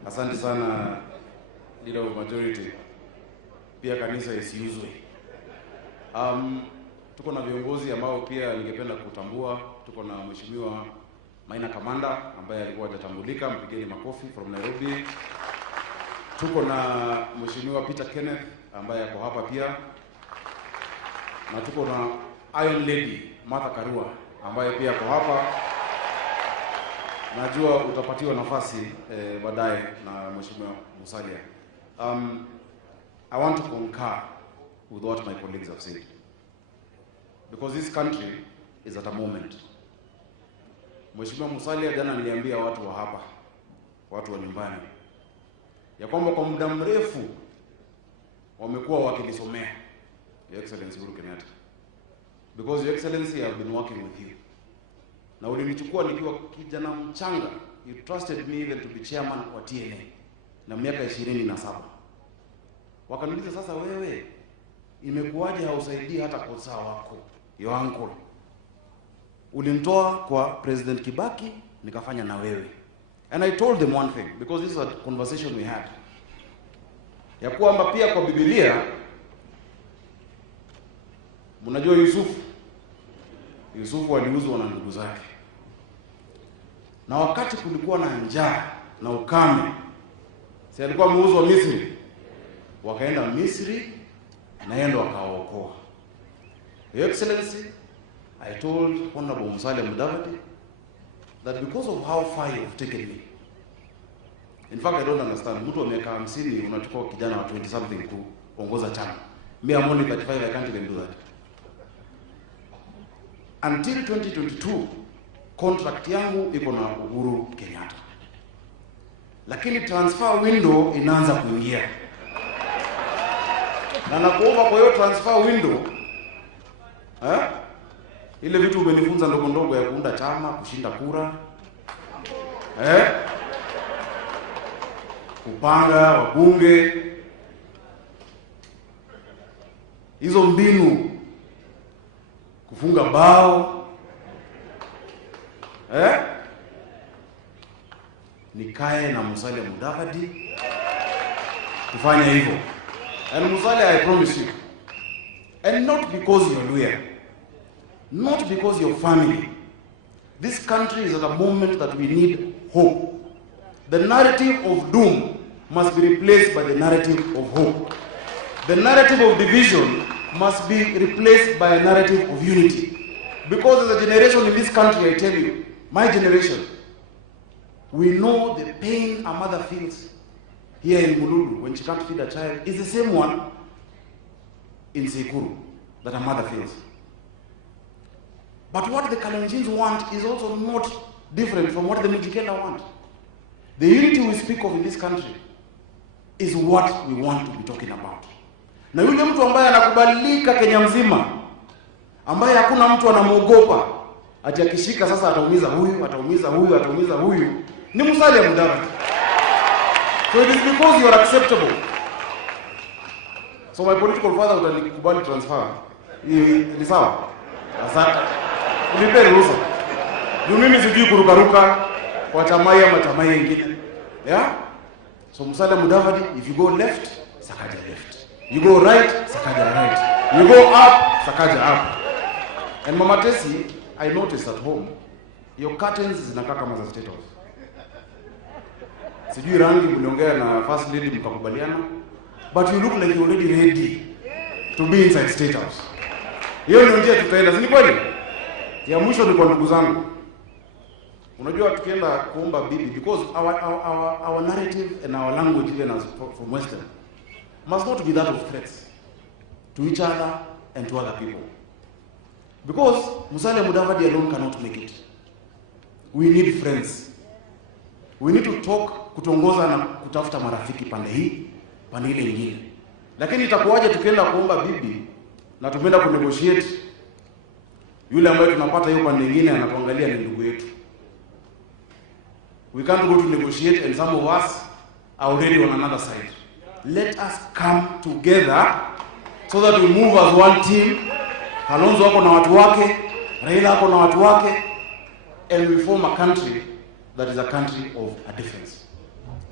Asante sana leader of majority. Pia kanisa isiuzwe. Tuko na viongozi ambao pia ningependa kutambua. Tuko na Mheshimiwa Maina Kamanda ambaye alikuwa hajatambulika, mpigeni makofi, from Nairobi. Tuko na Mheshimiwa Peter Kenneth ambaye ako hapa pia. Na tuko na Iron Lady Martha Karua ambaye pia ako hapa. Najua utapatiwa nafasi baadaye na Mheshimiwa Musalia. I want to concur with what my colleagues have said, because this country is at a moment. Mheshimiwa Musalia jana niliambia watu wa hapa, watu wa nyumbani, ya kwamba kwa muda mrefu wamekuwa wakinisomea Your Excellency Uhuru Kenyatta, because Your Excellency, I have been working with you. Na ulinichukua nikiwa kijana mchanga. You trusted me even to be chairman wa TNA na miaka 27. Wakaniuliza, sasa wewe imekuwaje hausaidii hata kosa wako, your uncle? Ulinitoa kwa President Kibaki, nikafanya na wewe. And I told them one thing, because this is a conversation we had, ya kwamba pia kwa Biblia mnajua Yusufu aliuzwa na ndugu zake. Na wakati kulikuwa na njaa na ukame, si alikuwa ameuzwa Misri? Wakaenda Misri na yeye ndo akaokoa. Your Excellency, I told Honorable Musalia Mudavadi that because of how far you have taken me, in fact I don't understand, mtu wa miaka 50 unachukua kijana wa 20 something kuongoza chama. Me I'm only 35, I can't even do that. Until 2022 contract yangu iko na Uhuru Kenyatta, lakini transfer window inaanza kuingia, na nakuomba kwa hiyo transfer window, ile vitu umenifunza ndogo ndogo ya kuunda chama, kushinda kura, kupanga wabunge, hizo mbinu, kufunga bao, nikae na Musalia Mudavadi tufanye hivyo. And Musalia, I promise you, and not because you're lawyer, not because you're family, this country is at a moment that we need hope. The narrative of doom must be replaced by the narrative of hope. The narrative of division must be replaced by a narrative of unity. Because as a generation in this country, I tell you, my generation, we know the pain a mother feels here in Mululu when she can't feed a child is the same one in Sekuru that a mother feels. But what the Kalenjins want is also not different from what the Mijikenda want. The unity we speak of in this country is what we want to be talking about. Na yule mtu ambaye anakubalika Kenya mzima, ambaye hakuna mtu anamuogopa, ati akishika sasa ataumiza huyu, ataumiza huyu, ataumiza huyu, ni Musalia Mudavadi. So it is because you are acceptable. So my political father utanikubali transfer. Ni sawa? Asante. Unipe ruhusa. Juu mimi sijui kurukaruka kwa chamai ama chamai nyingine. Yeah? So Musalia Mudavadi, if you go left, Sakaja left. You go right, Sakaja right. You go up, Sakaja up. And Mama Tesi, I noticed at home, your curtains zinakaa kama za State House. Sijui rangi mliongea na first lady mkakubaliana, but you look like you're already ready to be inside State House. Hiyo ndio njia tutaenda, si kweli? Ya mwisho ni kwa ndugu zangu. Unajua tukienda kuomba bibi, because our narrative and our language even as from Western must not be that of threats to each other and to other people. Because Musalia Mudavadi alone cannot make it. We need friends. We need to talk, kutongoza na kutafuta marafiki pande hii, pande ile nyingine. Lakini itakuwaje tukienda kuomba bibi na tumeenda kunegotiate, yule ambaye tunapata hiyo pande nyingine anatuangalia ni ndugu yetu. We can't go to negotiate and some of us are already on another side. Let us come together so that we move as one team. Kalonzo wako na watu wake, Raila wako na watu wake, and we form a country that is a country of a difference.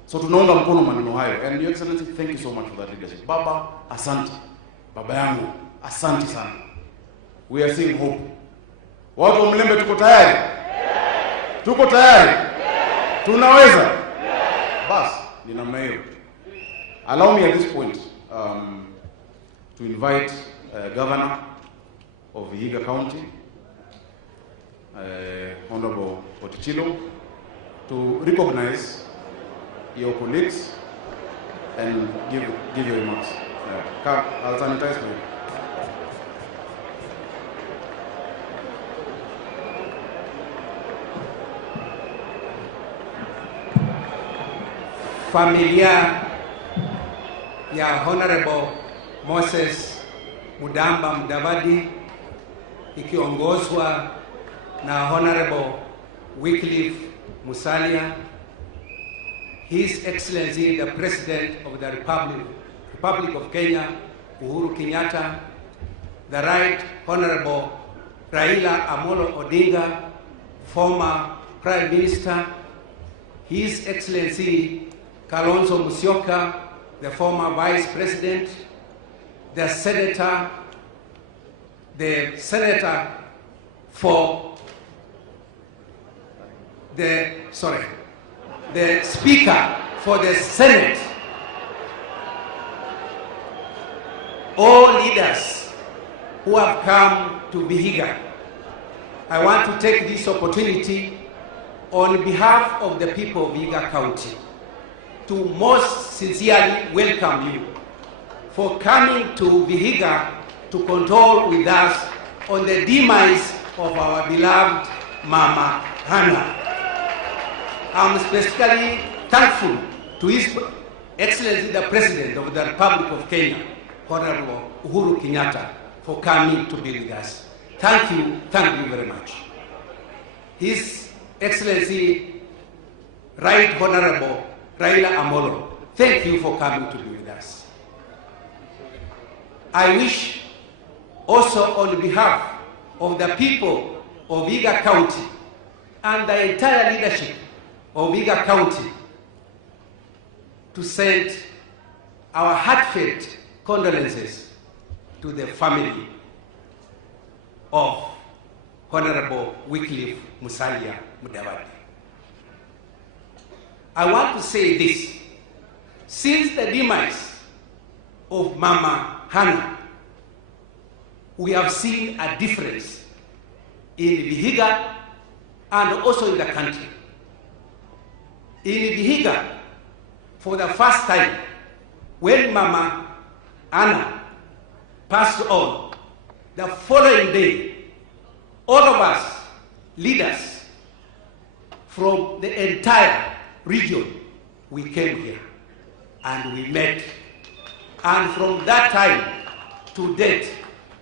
So tunaunga mkono maneno hayo. And Your Excellency, thank you so much for that leadership. Baba, asante. Baba yangu, asante sana. We are seeing hope. Watu wa Mlembe tuko tayari? Tuko tayari? Tunaweza? Bas, ni namna hiyo. Allow me at this point to invite Governor of Vihiga County, Honorable Otichilo, to recognize your colleagues and give your remarks. Come, I'll sanitize for you. Familia ya Honorable Moses Mudamba Mudavadi ikiongozwa na Honorable Wycliffe Musalia, His Excellency the President of the Republic of Kenya, Uhuru Kenyatta, the Right Honorable Raila Amolo Odinga, former Prime Minister, His Excellency Kalonzo Musyoka, the former Vice President, the Senator for the Speaker for the Senate, all leaders who have come to Vihiga. I want to take this opportunity on behalf of the people of Vihiga County to most sincerely welcome you for coming to Vihiga to condole with us on the demise of our beloved Mama Hannah. I'm specifically thankful to His Excellency the President of the Republic of Kenya, Honorable Uhuru Kenyatta, for coming to be with us. Thank you very much. His Excellency Right Honorable Raila Amolo, thank you for coming to be with us. I wish also on behalf of the people of Vihiga County and the entire leadership of Vihiga County to send our heartfelt condolences to the family of Honorable Wycliffe Musalia Mudavadi. I want to say this. Since the demise of Mama Hannah, we have seen a difference in Vihiga and also in the country. In Vihiga, for the first time, when Mama Hannah passed on, the following day, all of us, leaders from the entire region, we came here and we met. And from that time to date,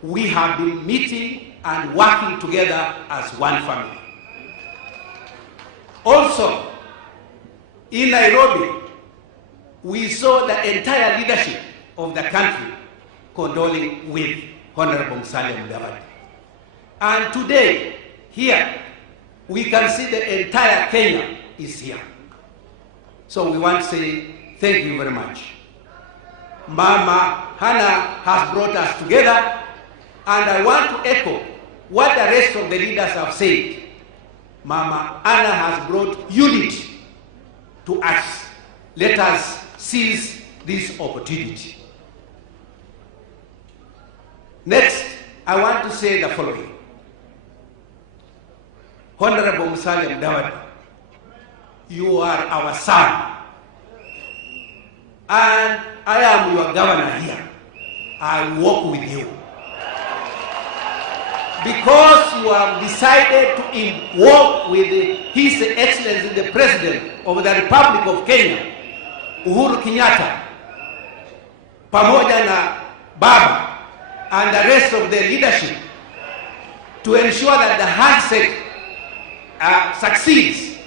we have been meeting and working together as one family. Also, in Nairobi, we saw the entire leadership of the country condoling with Honorable Musalia Mudavadi. And today, here, we can see the entire Kenya is here. So we want to say thank you very much. Mama Hannah has brought us together, and I want to echo what the rest of the leaders have said. Mama Hannah has brought unity to us. Let us seize this opportunity. Next, I want to say the following. Honorable Musalia Mudavadi, you are our son, and I am your governor here. I walk with you. Because you have decided to work with His Excellency the President of the Republic of Kenya, Uhuru Kenyatta, pamoja na Baba and the rest of the leadership, to ensure that the handshake succeeds.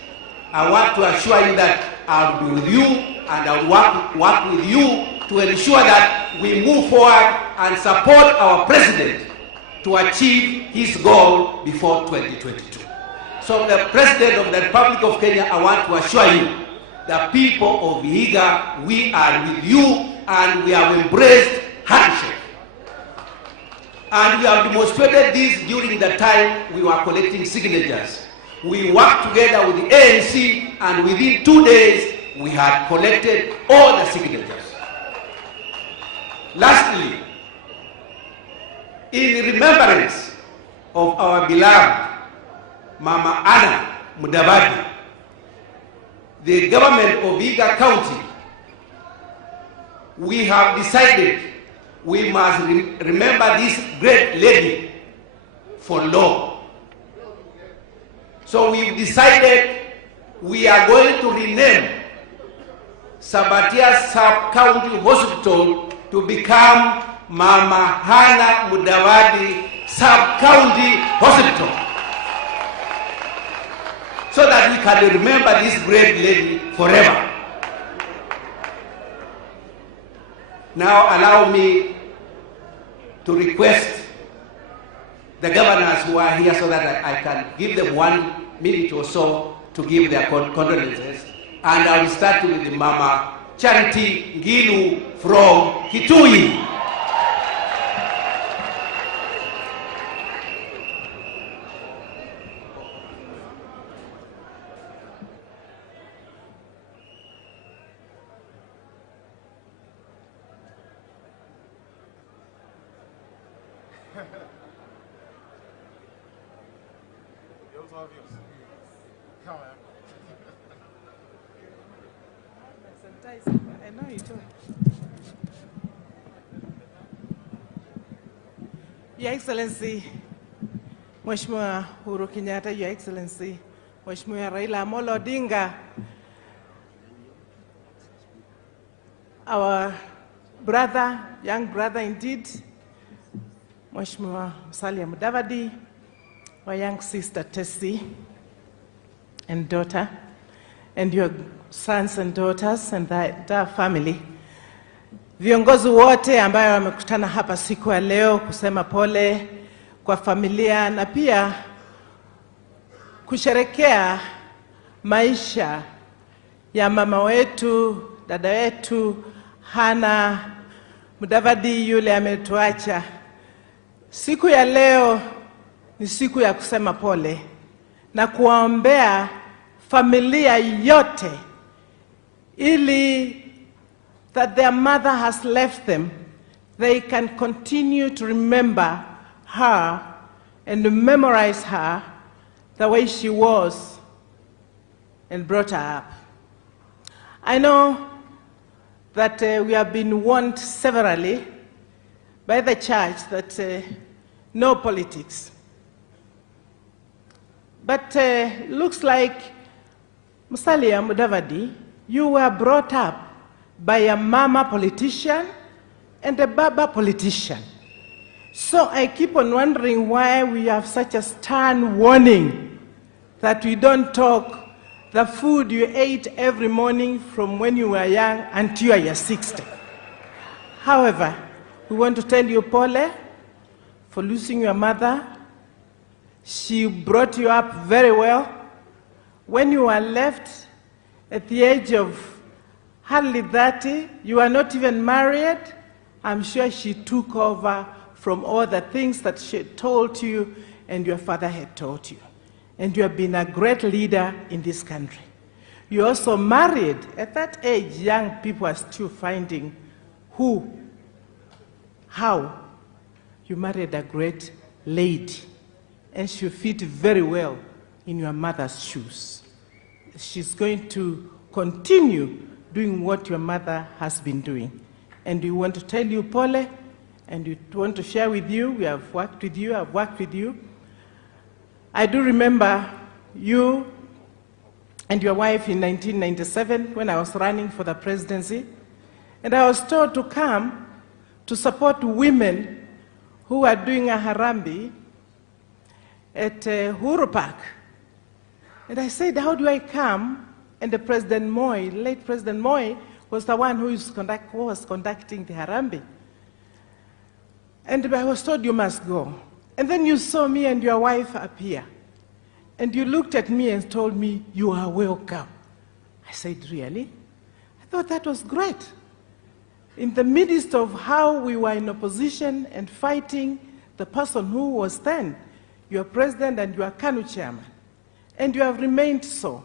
I want to assure you that I'll be with you, and I'll work with you to ensure that we move forward and support our president to achieve his goal before 2022. So the President of the Republic of Kenya, I want to assure you, the people of Vihiga, we are with you, and we have embraced handshake. And we have demonstrated this during the time we were collecting signatures. We worked together with the ANC, and within 2 days, we had collected all the signatures. Lastly, in remembrance of our beloved Mama Anna Mudavadi, the government of Vihiga County, we have decided we must remember this great lady for long. So we've decided we are going to rename Sabatia Sub-County Hospital to become Mama Hannah Mudavadi Sub-County Hospital, so that we can remember this great lady forever. Now allow me to request the governors who are here so that I can give them 1 minute or so to give their condolences. And I will start with the Mama Charity Ngilu from Kitui. Your Excellency, Mheshimiwa Uhuru Kenyatta, Your Excellency, Mheshimiwa Raila Amolo Odinga, our brother, young brother indeed, Mheshimiwa Musalia Mudavadi, our young sister Tessie and daughter, and your sons and daughters and the entire family. Viongozi wote ambayo wamekutana hapa siku ya leo kusema pole kwa familia na pia kusherekea maisha ya mama wetu, dada wetu Hannah Mudavadi yule ametuacha. Siku ya leo ni siku ya kusema pole na kuwaombea familia yote, ili that their mother has left them, they can continue to remember her and to memorize her the way she was and brought her up. I know that we have been warned severally by the church that no politics. But looks like Musalia Mudavadi, you were brought up by a mama politician and a baba politician. So I keep on wondering why we have such a stern warning that we don't talk the food you ate every morning from when you were young until you are 60. However, we want to tell you, Pole, for losing your mother. She brought you up very well. When you were left at the age of hardly 30, you were not even married. I'm sure she took over from all the things that she told you and your father had taught you. And you have been a great leader in this country. You also married. At that age, young people are still finding how. You married a great lady, and she fit very well in your mother's shoes. She's going to continue doing what your mother has been doing. And we want to tell you, Pole, and we want to share with you, we have worked with you, I've worked with you. I do remember you and your wife in 1997 when I was running for the presidency, and I was told to come to support women who were doing a harambe at Uhuru Park. And I said, how do I come? And the President Moi, late President Moi, was the one who was conducting the harambe. And I was told you must go. And then you saw me and your wife appear. And you looked at me and told me, you are welcome. I said, really? I thought that was great. In the midst of how we were in opposition and fighting the person who was then your president and your KANU chairman. And you have remained so.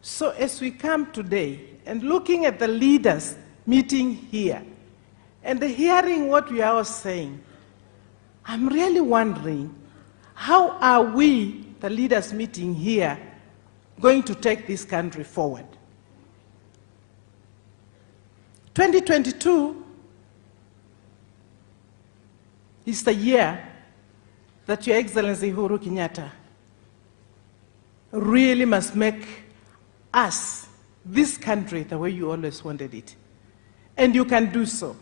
So as we come today and looking at the leaders meeting here and hearing what we are all saying, I'm really wondering, how are we, the leaders meeting here, going to take this country forward? 2022 is the year that Your Excellency Uhuru Kenyatta really must make us, this country, the way you always wanted it. And you can do so.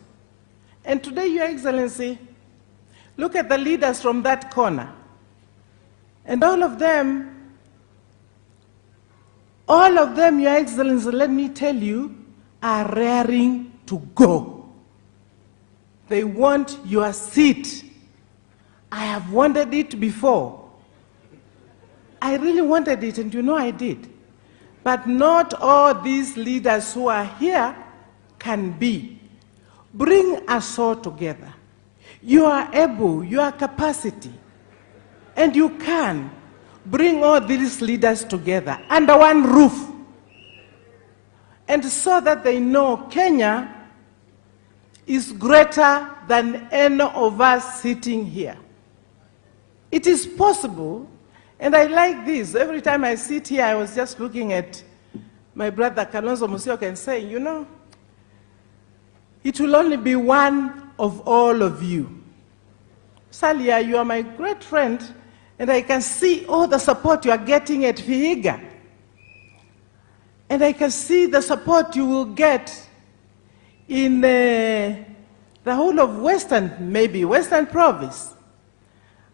And today, Your Excellency, look at the leaders from that corner. And all of them, Your Excellency, let me tell you, are raring to go. They want your seat. I have wanted it before. I really wanted it, and you know I did. But not all these leaders who are here can be. Bring us all together. You are able, you have capacity, and you can bring all these leaders together under one roof. And so that they know Kenya is greater than any of us sitting here. It is possible, and I like this. Every time I sit here, I was just looking at my brother Kalonzo Musyoka and saying, you know, it will only be one of all of you. Salia, you are my great friend, and I can see all the support you are getting at Vihiga. And I can see the support you will get in the whole of Western Province.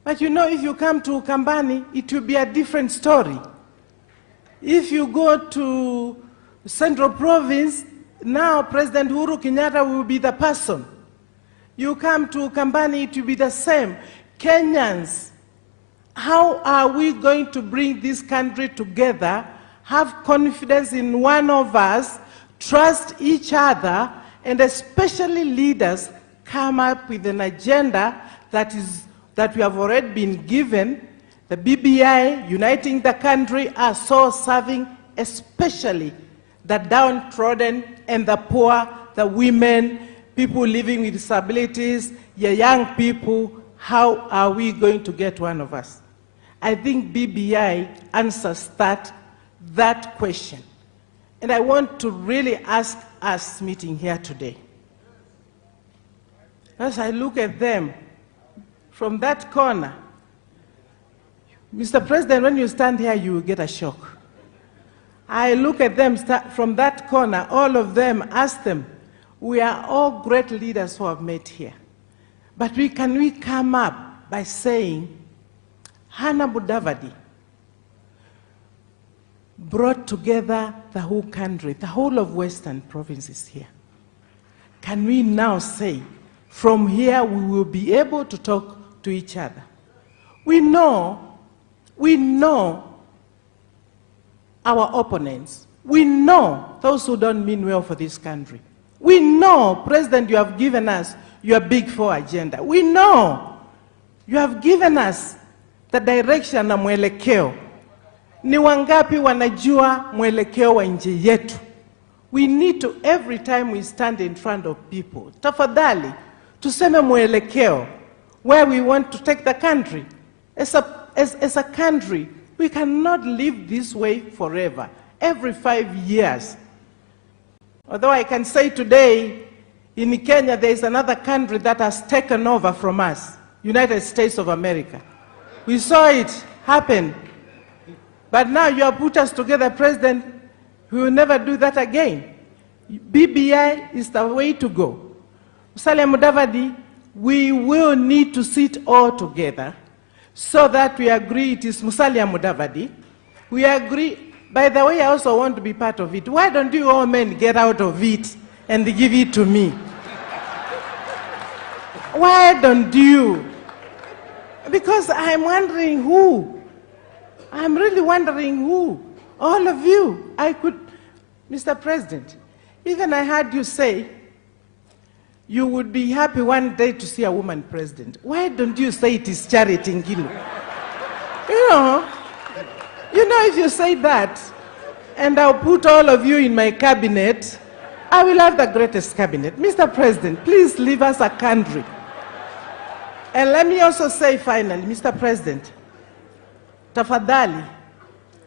But you know, if you come to Kambani, it will be a different story. If you go to Central Province, now President Uhuru Kenyatta will be the person. You come to Kambani, it will be the same. Kenyans, how are we going to bring this country together, have confidence in one of us, trust each other, and especially leaders come up with an agenda that we have already been given? The BBI, uniting the country, are so serving especially the downtrodden and the poor, the women, people living with disabilities, the young people. How are we going to get one of us? I think BBI answers that question. And I want to really ask us meeting here today. As I look at them from that corner, Mr. President, when you stand here, you will get a shock. I look at them from that corner, all of them, ask them, we are all great leaders who have met here. But can we come up by saying, Hana Mudavadi brought together the whole country, the whole of Western provinces here. Can we now say, from here we will be able to talk to each other? We know our opponents. We know those who don't mean well for this country. We know, President, you have given us your Big Four agenda. We know you have given us the direction na mwelekeo. Ni wangapi wanajua mwelekeo wa nchi yetu? We need to, every time we stand in front of people, tafadhali, tuseme mwelekeo, where we want to take the country. As a country, we cannot live this way forever, every 5 years. Although I can say today, in Kenya, there is another country that has taken over from us, United States of America. We saw it happen. But now you have put us together, President, we will never do that again. BBI is the way to go. Musalia Mudavadi, we will need to sit all together so that we agree it is Musalia Mudavadi. We agree, by the way, I also want to be part of it. Why don't you all men get out of it and give it to me? Why don't you? Because I'm wondering who. I'm really wondering who. All of you. I could, Mr. President, even I heard you say you would be happy one day to see a woman president. Why don't you say it is Charity Ngilu? You know, if you say that, and I'll put all of you in my cabinet, I will have the greatest cabinet. Mr. President, please leave us a country. And let me also say finally, Mr. President, tafadhali,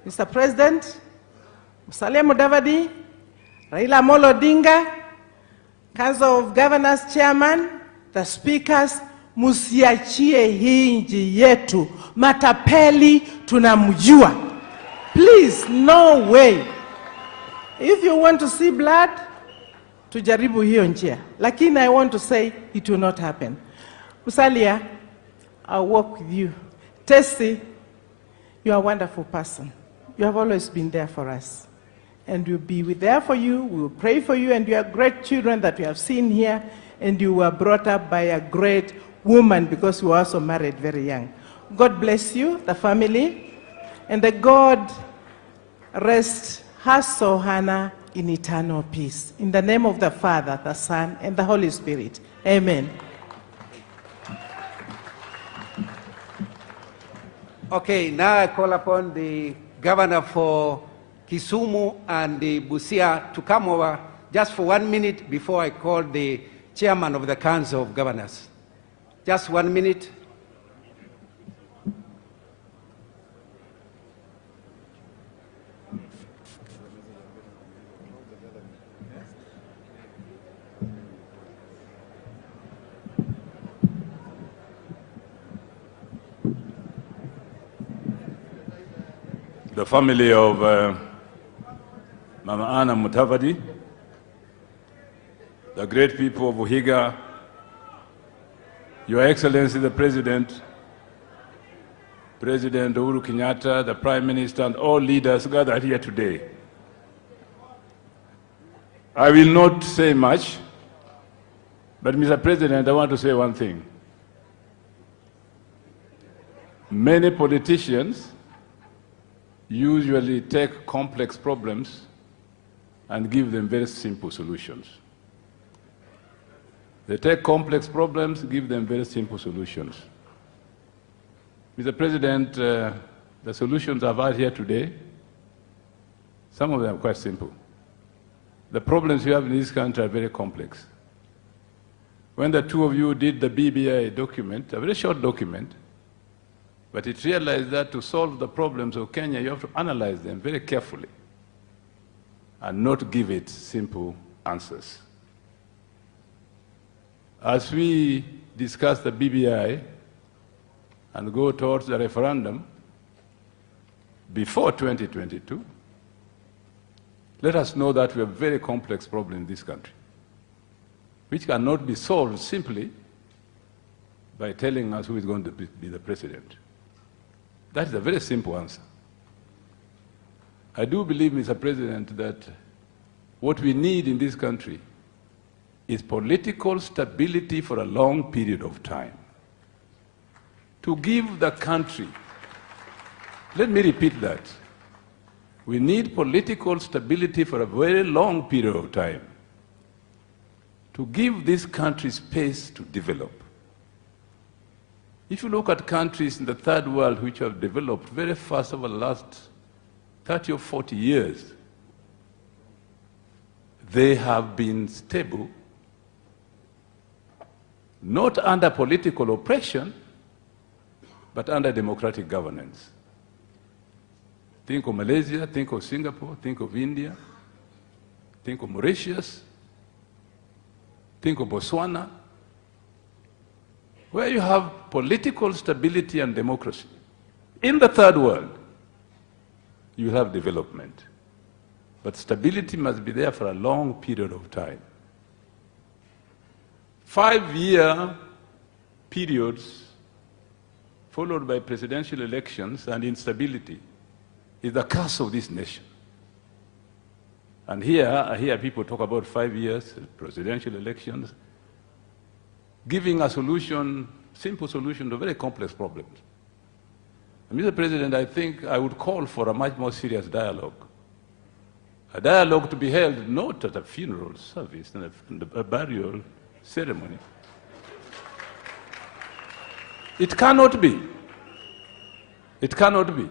Mr. President, Musalia Mudavadi, Raila Amolo Odinga, Council of Governors Chairman, the speakers, musiachie hii nchi yetu. Matapeli tunamjua. Please, no way. If you want to see blood, tujaribu hiyo njia. Lakini I want to say it will not happen. Musalia, I'll walk with you. Tessie, you are a wonderful person. You have always been there for us. And we'll be there for you, we will pray for you, and you are great children that we have seen here, and you were brought up by a great woman because you were also married very young. God bless you, the family, and the God rest her soul, Hannah, in eternal peace. In the name of the Father, the Son, and the Holy Spirit. Amen. Okay, now I call upon the governor for Kisumu and the Busia to come over just for 1 minute before I call the chairman of the Council of Governors. Just 1 minute. The family of Mama Anna Mudavadi, the great people of Vihiga, Your Excellency the President, President Uhuru Kenyatta, the Prime Minister, and all leaders gathered here today. I will not say much, but Mr. President, I want to say one thing. Many politicians usually take complex problems and give them very simple solutions. They take complex problems, give them very simple solutions. Mr. President, the solutions I've had here today, some of them are quite simple. The problems you have in this country are very complex. When the two of you did the BBI document, a very short document, but it realized that to solve the problems of Kenya, you have to analyze them very carefully and not give it simple answers. As we discuss the BBI and go towards the referendum before 2022, let us know that we have a very complex problem in this country, which cannot be solved simply by telling us who is going to be the president. That is a very simple answer. I do believe, Mr. President, that what we need in this country is political stability for a long period of time. To give the country, let me repeat that, we need political stability for a very long period of time to give this country space to develop. If you look at countries in the third world which have developed very fast over the last 30 or 40 years, they have been stable, not under political oppression, but under democratic governance. Think of Malaysia, think of Singapore, think of India, think of Mauritius, think of Botswana, where you have political stability and democracy. In the third world, you have development. But stability must be there for a long period of time. 5-year periods followed by presidential elections and instability is the curse of this nation. And here, I hear people talk about 5 years, presidential elections, giving a solution, simple solution to very complex problems. And Mr. President, I think I would call for a much more serious dialogue. A dialogue to be held not at a funeral service and a burial ceremony. It cannot be. It cannot be.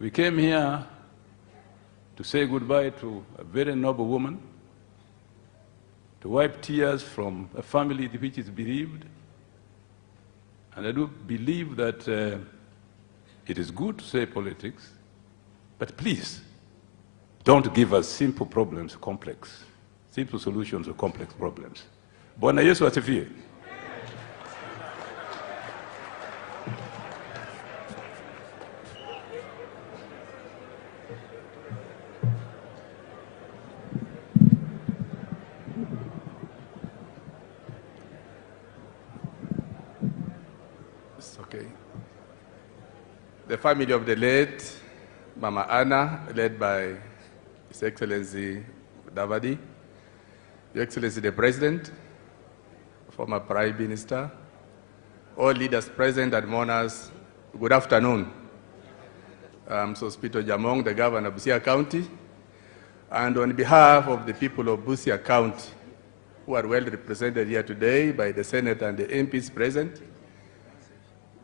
We came here to say goodbye to a very noble woman, to wipe tears from a family which is bereaved. And I do believe that it is good to say politics, but please, don't give us simple problems complex, simple solutions to complex problems. Bwana Yesu asifiwe. Okay. The family of the late Mama Anna, led by His Excellency Mudavadi, Your Excellency the President, former Prime Minister, all leaders present and mourners, good afternoon. I'm Sospito Jamong, the Governor of Busia County, and on behalf of the people of Busia County, who are well represented here today by the Senate and the MPs present,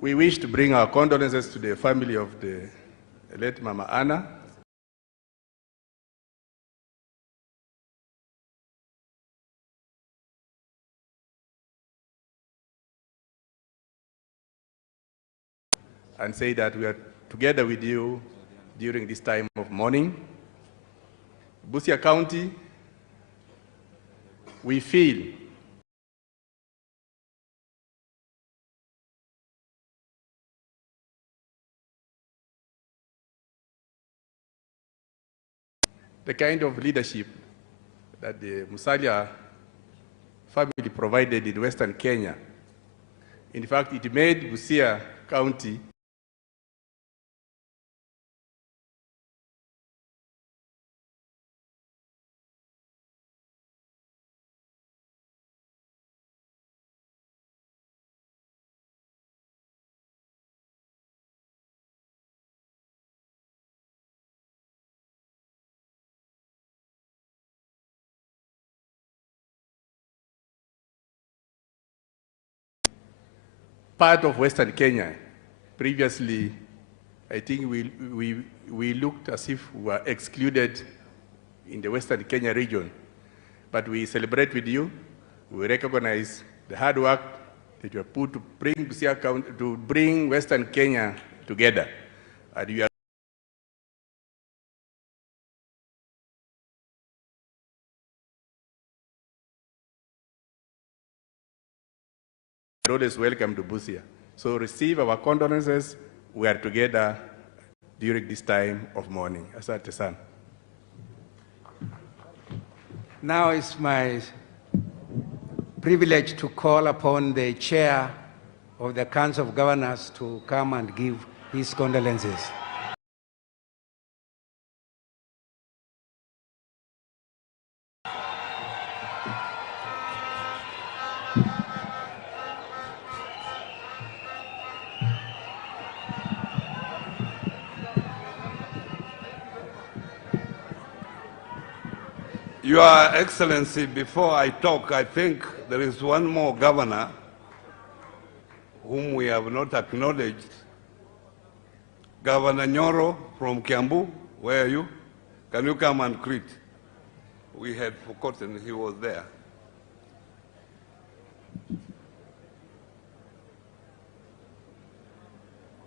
we wish to bring our condolences to the family of the late Mama Anna. And say that we are together with you during this time of mourning. Busia County, we feel the kind of leadership that the Musalia family provided in Western Kenya. In fact, it made Busia County part of Western Kenya. Previously, I think we looked as if we were excluded in the Western Kenya region. But we celebrate with you. We recognize the hard work that you have put to bring Busia County, to bring Western Kenya together. And you are always welcome to Busia. So receive our condolences. We are together during this time of mourning. Asante sana. Now it's my privilege to call upon the chair of the Council of Governors to come and give his condolences. Your Excellency, before I talk, I think there is one more governor whom we have not acknowledged. Governor Nyoro from Kiambu, where are you? Can you come and greet? We had forgotten he was there.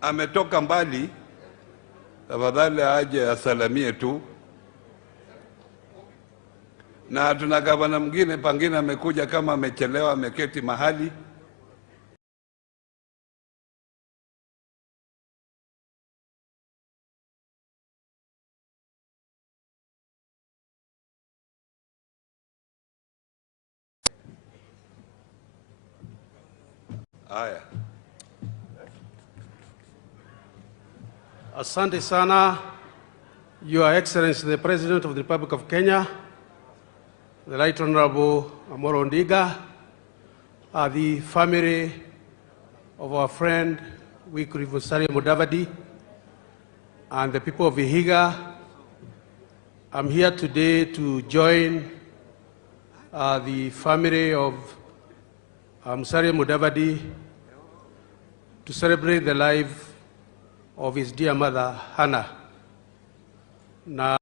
Ametoka mbali, tafadhali aje asalamie tu. Na tuna gavana mwingine pangine amekuja kama amechelewa, ameketi mahali. Aya. Asante sana, Your Excellency, the President of the Republic of Kenya, the Right Honorable Amolo Odinga, the family of our friend Musalia Mudavadi, and the people of Vihiga. I'm here today to join the family of Musalia Mudavadi to celebrate the life of his dear mother, Hannah. Na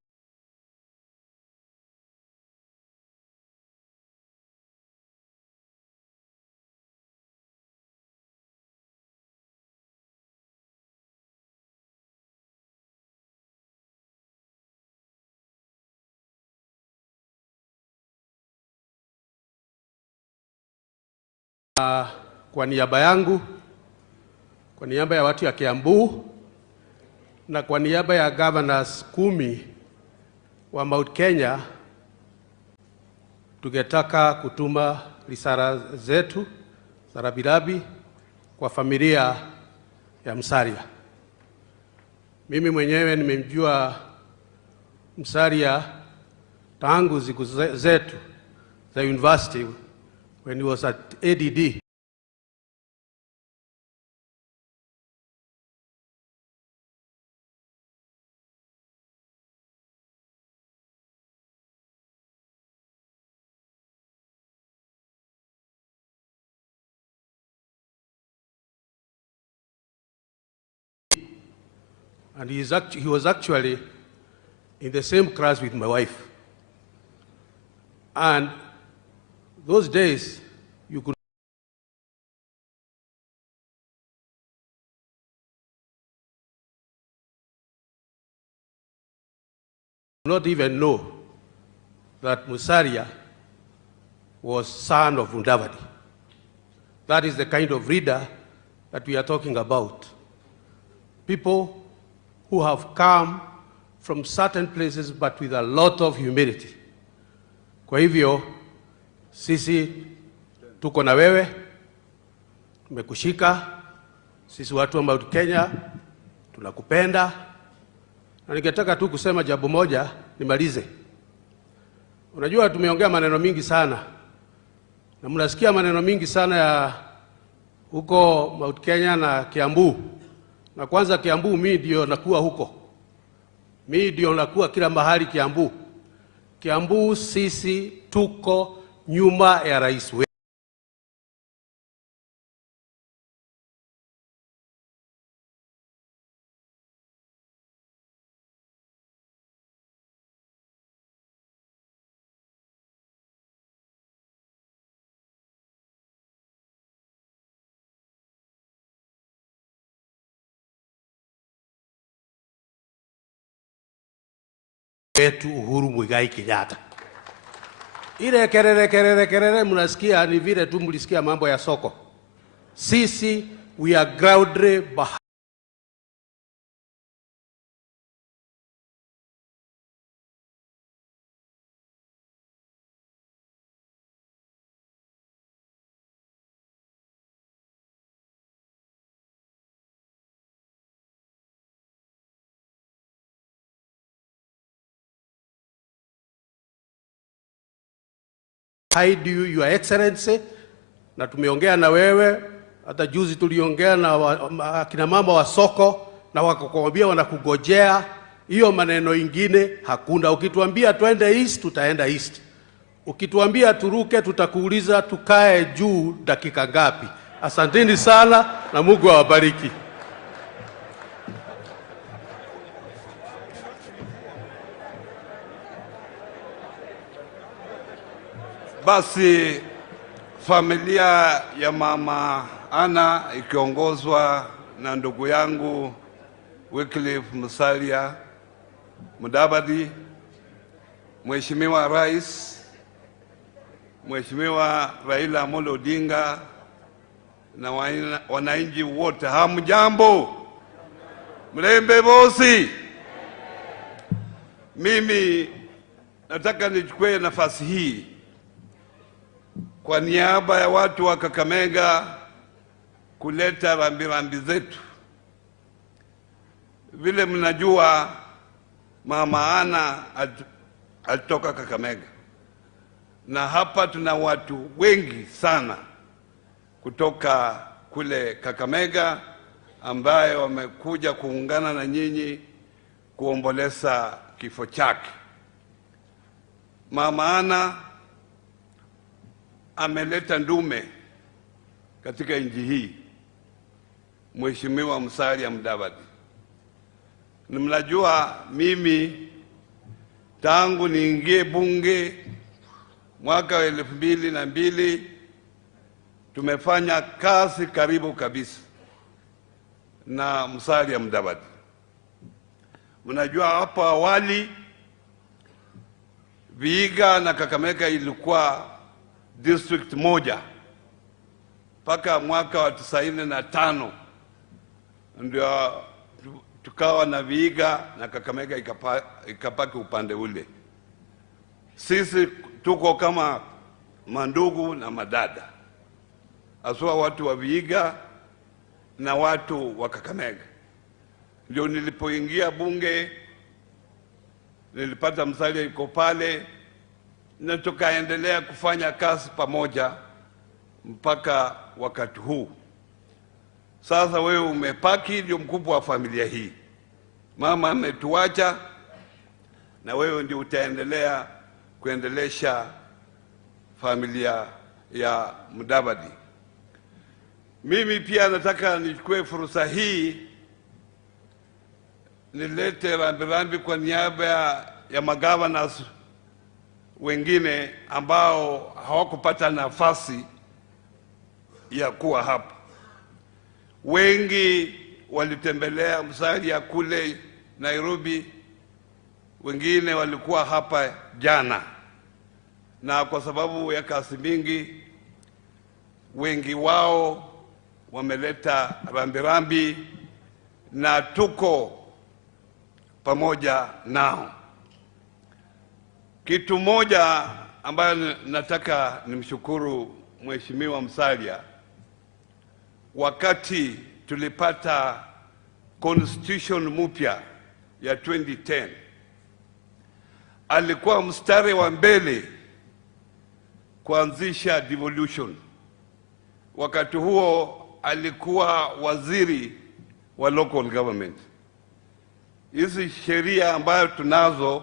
kwa niaba yangu, kwa niaba ya watu ya Kiambu, na kwa niaba ya governors 10 wa Mount Kenya, tungetaka kutuma risala zetu za rambirambi kwa familia ya Musalia. Mimi mwenyewe nimemjua Musalia tangu siku zetu za university when he was at ADD. And he was actually in the same class with my wife. And those days, you could not even know that Musalia was son of Mudavadi. That is the kind of reader that we are talking about. People who have come from certain places but with a lot of humility. Kwa hivyo, sisi tuko na wewe, tumekushika, sisi watu wa Mount Kenya, tunakupenda. Na ningetaka tu kusema jambo moja, nimalize. Unajua tumeongea maneno mingi sana, na mnasikia maneno mingi sana ya huko Mount Kenya na Kiambu. Na kwanza Kiambu, mimi ndio nakuwa huko. Mimi ndio nakuwa kila mahali Kiambu. Kiambu sisi tuko nyuma ya rais wetu. Uhuru Muigai Kenyatta. Ile kerere mnasikia ni vile tu mlisikia mambo ya soko. Sisi we are grounded hide you, Your Excellency, na tumeongea na wewe, hata juzi tuliongea na kina mama wa soko na wakakwambia wanakugojea. Hiyo maneno ingine hakuna. Ukituambia twende east, tutaenda east. Ukituambia turuke, tutakuuliza tukae juu dakika ngapi. Asanteni sana na Mungu awabariki. Basi familia ya Mama Ana ikiongozwa na ndugu yangu Wycliffe Musalia Mudavadi, Mheshimiwa Rais, Mheshimiwa Raila Amolo Odinga na wananchi wote, hamjambo? Mlembe bosi. Mimi nataka nichukue nafasi hii kwa niaba ya watu wa Kakamega kuleta rambirambi zetu. Vile mnajua Mama Ana alitoka Kakamega, na hapa tuna watu wengi sana kutoka kule Kakamega ambaye wamekuja kuungana na nyinyi kuomboleza kifo chake. Mama Ana ameleta ndume katika nchi hii, Mheshimiwa Musalia Mudavadi. Mnajua mimi tangu niingie bunge mwaka wa 2002 tumefanya kazi karibu kabisa na Musalia Mudavadi. Mnajua hapo awali Vihiga na Kakamega ilikuwa district moja mpaka mwaka wa 95 ndio tukawa na Vihiga na Kakamega ikapaki upande ule. Sisi tuko kama mandugu na madada, aswa watu wa Vihiga na watu wa Kakamega. Ndio nilipoingia bunge nilipata Musalia yuko pale na tukaendelea kufanya kazi pamoja mpaka wakati huu. Sasa wewe umepaki, ndio mkubwa wa familia hii. Mama ametuacha na wewe ndio utaendelea kuendelesha familia ya Mudavadi. Mimi pia nataka nichukue fursa hii nilete rambirambi kwa niaba ya magavana wengine ambao hawakupata nafasi ya kuwa hapa. Wengi walitembelea Musalia kule Nairobi, wengine walikuwa hapa jana, na kwa sababu ya kazi mingi wengi wao wameleta rambirambi na tuko pamoja nao. Kitu moja ambayo nataka nimshukuru Mheshimiwa Musalia, wakati tulipata constitution mpya ya 2010 alikuwa mstari wa mbele kuanzisha devolution. Wakati huo alikuwa waziri wa local government. Hizi sheria ambayo tunazo,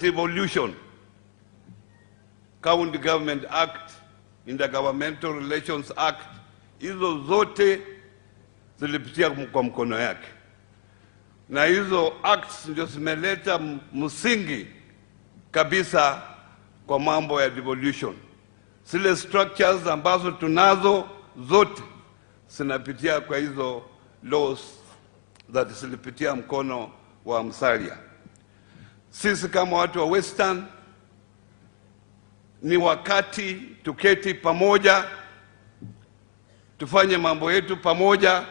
devolution, County Government Act, Intergovernmental Relations Act, hizo zote zilipitia kwa mkono yake, na hizo acts ndio zimeleta msingi kabisa kwa mambo ya devolution. Zile structures ambazo tunazo zote zinapitia kwa hizo laws that zilipitia mkono wa Musalia. Sisi kama watu wa Western ni wakati tuketi pamoja, tufanye mambo yetu pamoja,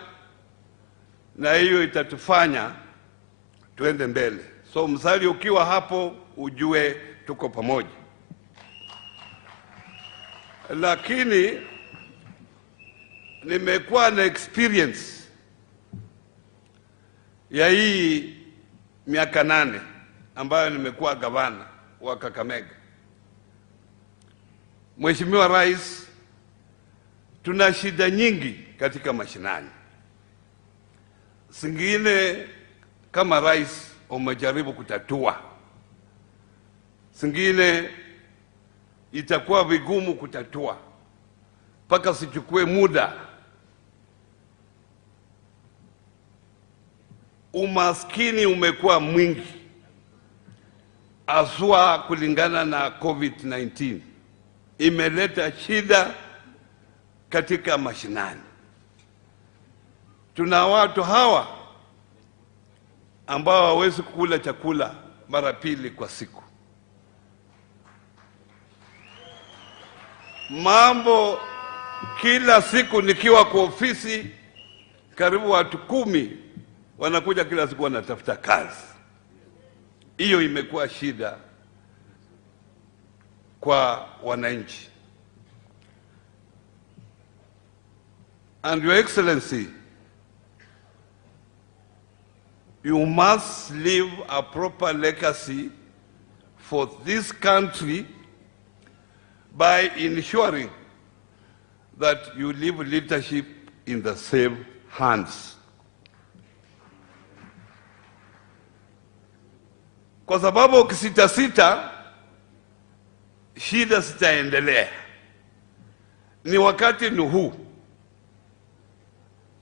na hiyo itatufanya tuende mbele. So Musalia, ukiwa hapo ujue tuko pamoja. Lakini nimekuwa na experience ya hii miaka 8 ambayo nimekuwa gavana wa Kakamega. Mheshimiwa Rais, tuna shida nyingi katika mashinani. Singine kama rais umejaribu kutatua, singine itakuwa vigumu kutatua mpaka sichukue muda. Umaskini umekuwa mwingi, aswa kulingana na COVID-19. Imeleta shida katika mashinani. Tuna watu hawa ambao hawezi kula chakula mara pili kwa siku. Mambo kila siku nikiwa kwa ofisi, karibu watu 10 wanakuja kila siku wanatafuta kazi. Hiyo imekuwa shida kwa wananchi. And Your Excellency, you must leave a proper legacy for this country by ensuring that you leave leadership in the same hands. Kwa sababu ukisita, shida zitaendelea. Ni wakati huu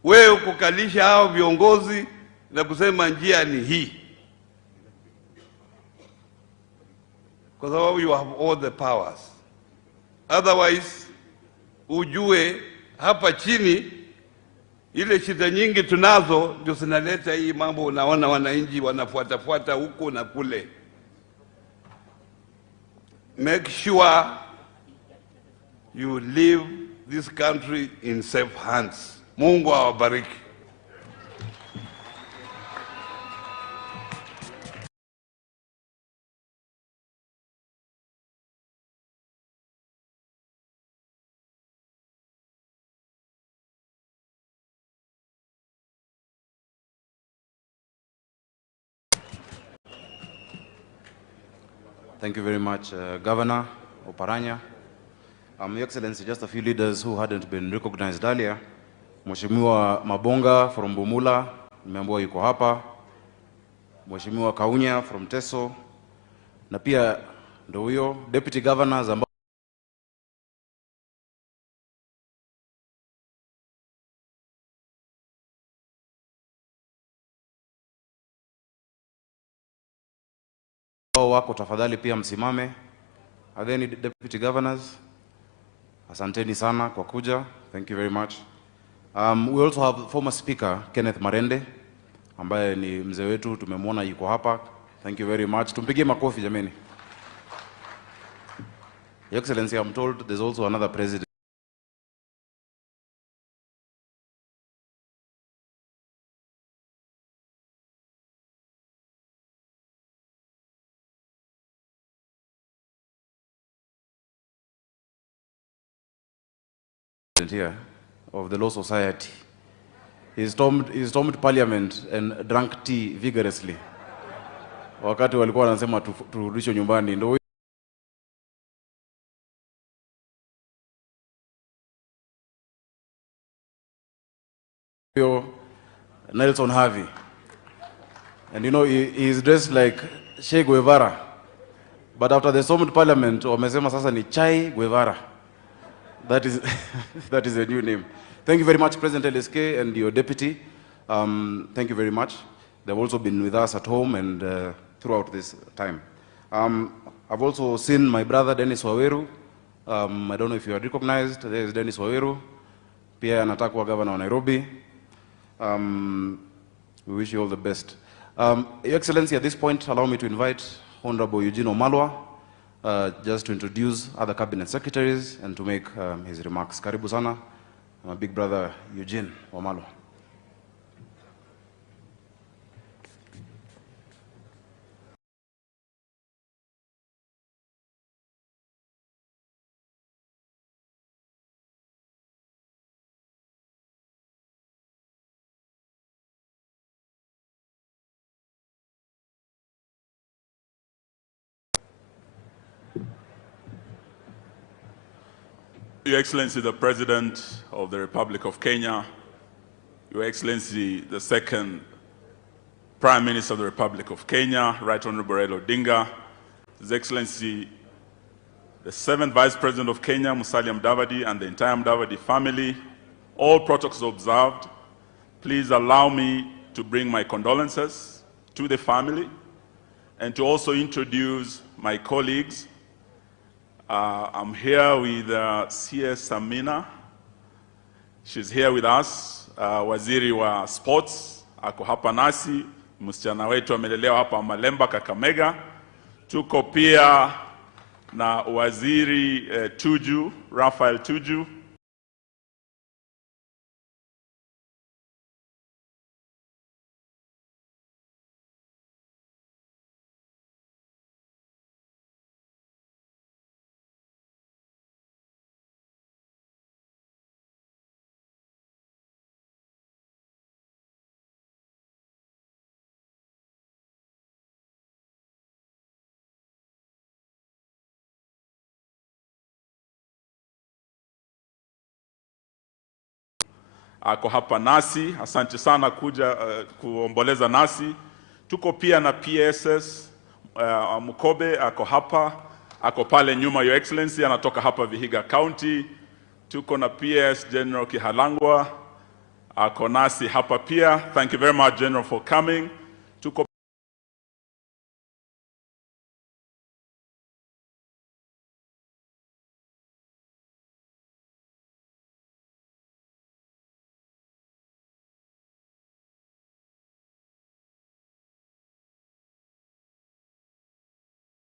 wewe kukalisha hao viongozi na kusema njia ni hii, kwa sababu you have all the powers. Otherwise, ujue hapa chini ile shida nyingi tunazo ndio zinaleta hii mambo. Unaona wananchi wanafuata huko na kule. Make sure you leave this country in safe hands. Mungu awabariki. Thank you very much, Governor Oparanya. Your Excellency, just a few leaders who hadn't been recognized earlier. Mheshimiwa Mabonga from Bumula, nimeambiwa yuko hapa. Mheshimiwa Kaunya from Teso. Na pia ndio huyo Deputy Governors ambao wako, tafadhali pia msimame. Are there any Deputy Governors? Asanteni sana kwa kuja. Thank you very much. We also have former Speaker Kenneth Marende ambaye ni mzee wetu, tumemwona yuko hapa. Thank you very much. Tumpigie makofi jameni. Your Excellency, I'm told there's also another president. Here of the Law Society. He stormed Parliament and drank tea vigorously. Wakati walikuwa wanasema turudishwe nyumbani. Ndio huyo Nelson Harvey. And you know, he is dressed like Che Guevara. But after the stormed Parliament, wamesema sasa ni Chai Guevara. That is that is a new name. Thank you very much, President LSK and your deputy. Thank you very much. They've also been with us at home and throughout this time. I've also seen my brother Dennis Waweru. I don't know if you are recognized. There is Dennis Waweru. Pia anataka kuwa governor wa Nairobi. We wish you all the best. Your Excellency, at this point, allow me to invite Honorable Eugene Malowa just to introduce other cabinet secretaries and to make his remarks. Karibu sana, my big brother Eugene Wamalwa. Your Excellency, the President of the Republic of Kenya, Your Excellency, the second Prime Minister of the Republic of Kenya, Right Honorable Raila Odinga, His Excellency, the seventh Vice President of Kenya, Musalia Mudavadi, and the entire Mudavadi family, all protocols observed, please allow me to bring my condolences to the family and to also introduce my colleagues. I'm here with CS Samina. She's here with us. Waziri wa Sports ako hapa nasi, msichana wetu amelelewa hapa Malemba, Kakamega. Tuko pia na Waziri Tuju, Raphael Tuju. Ako hapa nasi, asante sana kuja kuomboleza nasi. Tuko pia na PSS Mukobe, ako hapa, ako pale nyuma, Your Excellency, anatoka hapa Vihiga County. Tuko na PS General Kihalangwa, ako nasi hapa pia. Thank you very much, General, for coming. Tuko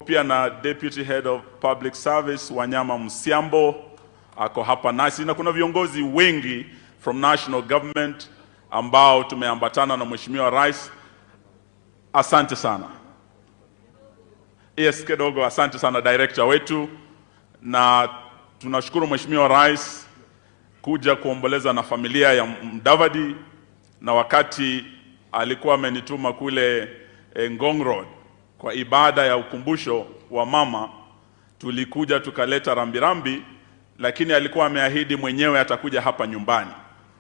pia na Deputy Head of Public Service Wanyama Msiambo ako hapa nasi, na kuna viongozi wengi from national government ambao tumeambatana na Mheshimiwa Rais. Asante sana. Yes, kidogo asante sana director wetu, na tunashukuru Mheshimiwa Rais kuja kuomboleza na familia ya Mudavadi, na wakati alikuwa amenituma kule Ngong Road kwa ibada ya ukumbusho wa mama, tulikuja tukaleta rambirambi, lakini alikuwa ameahidi mwenyewe atakuja hapa nyumbani,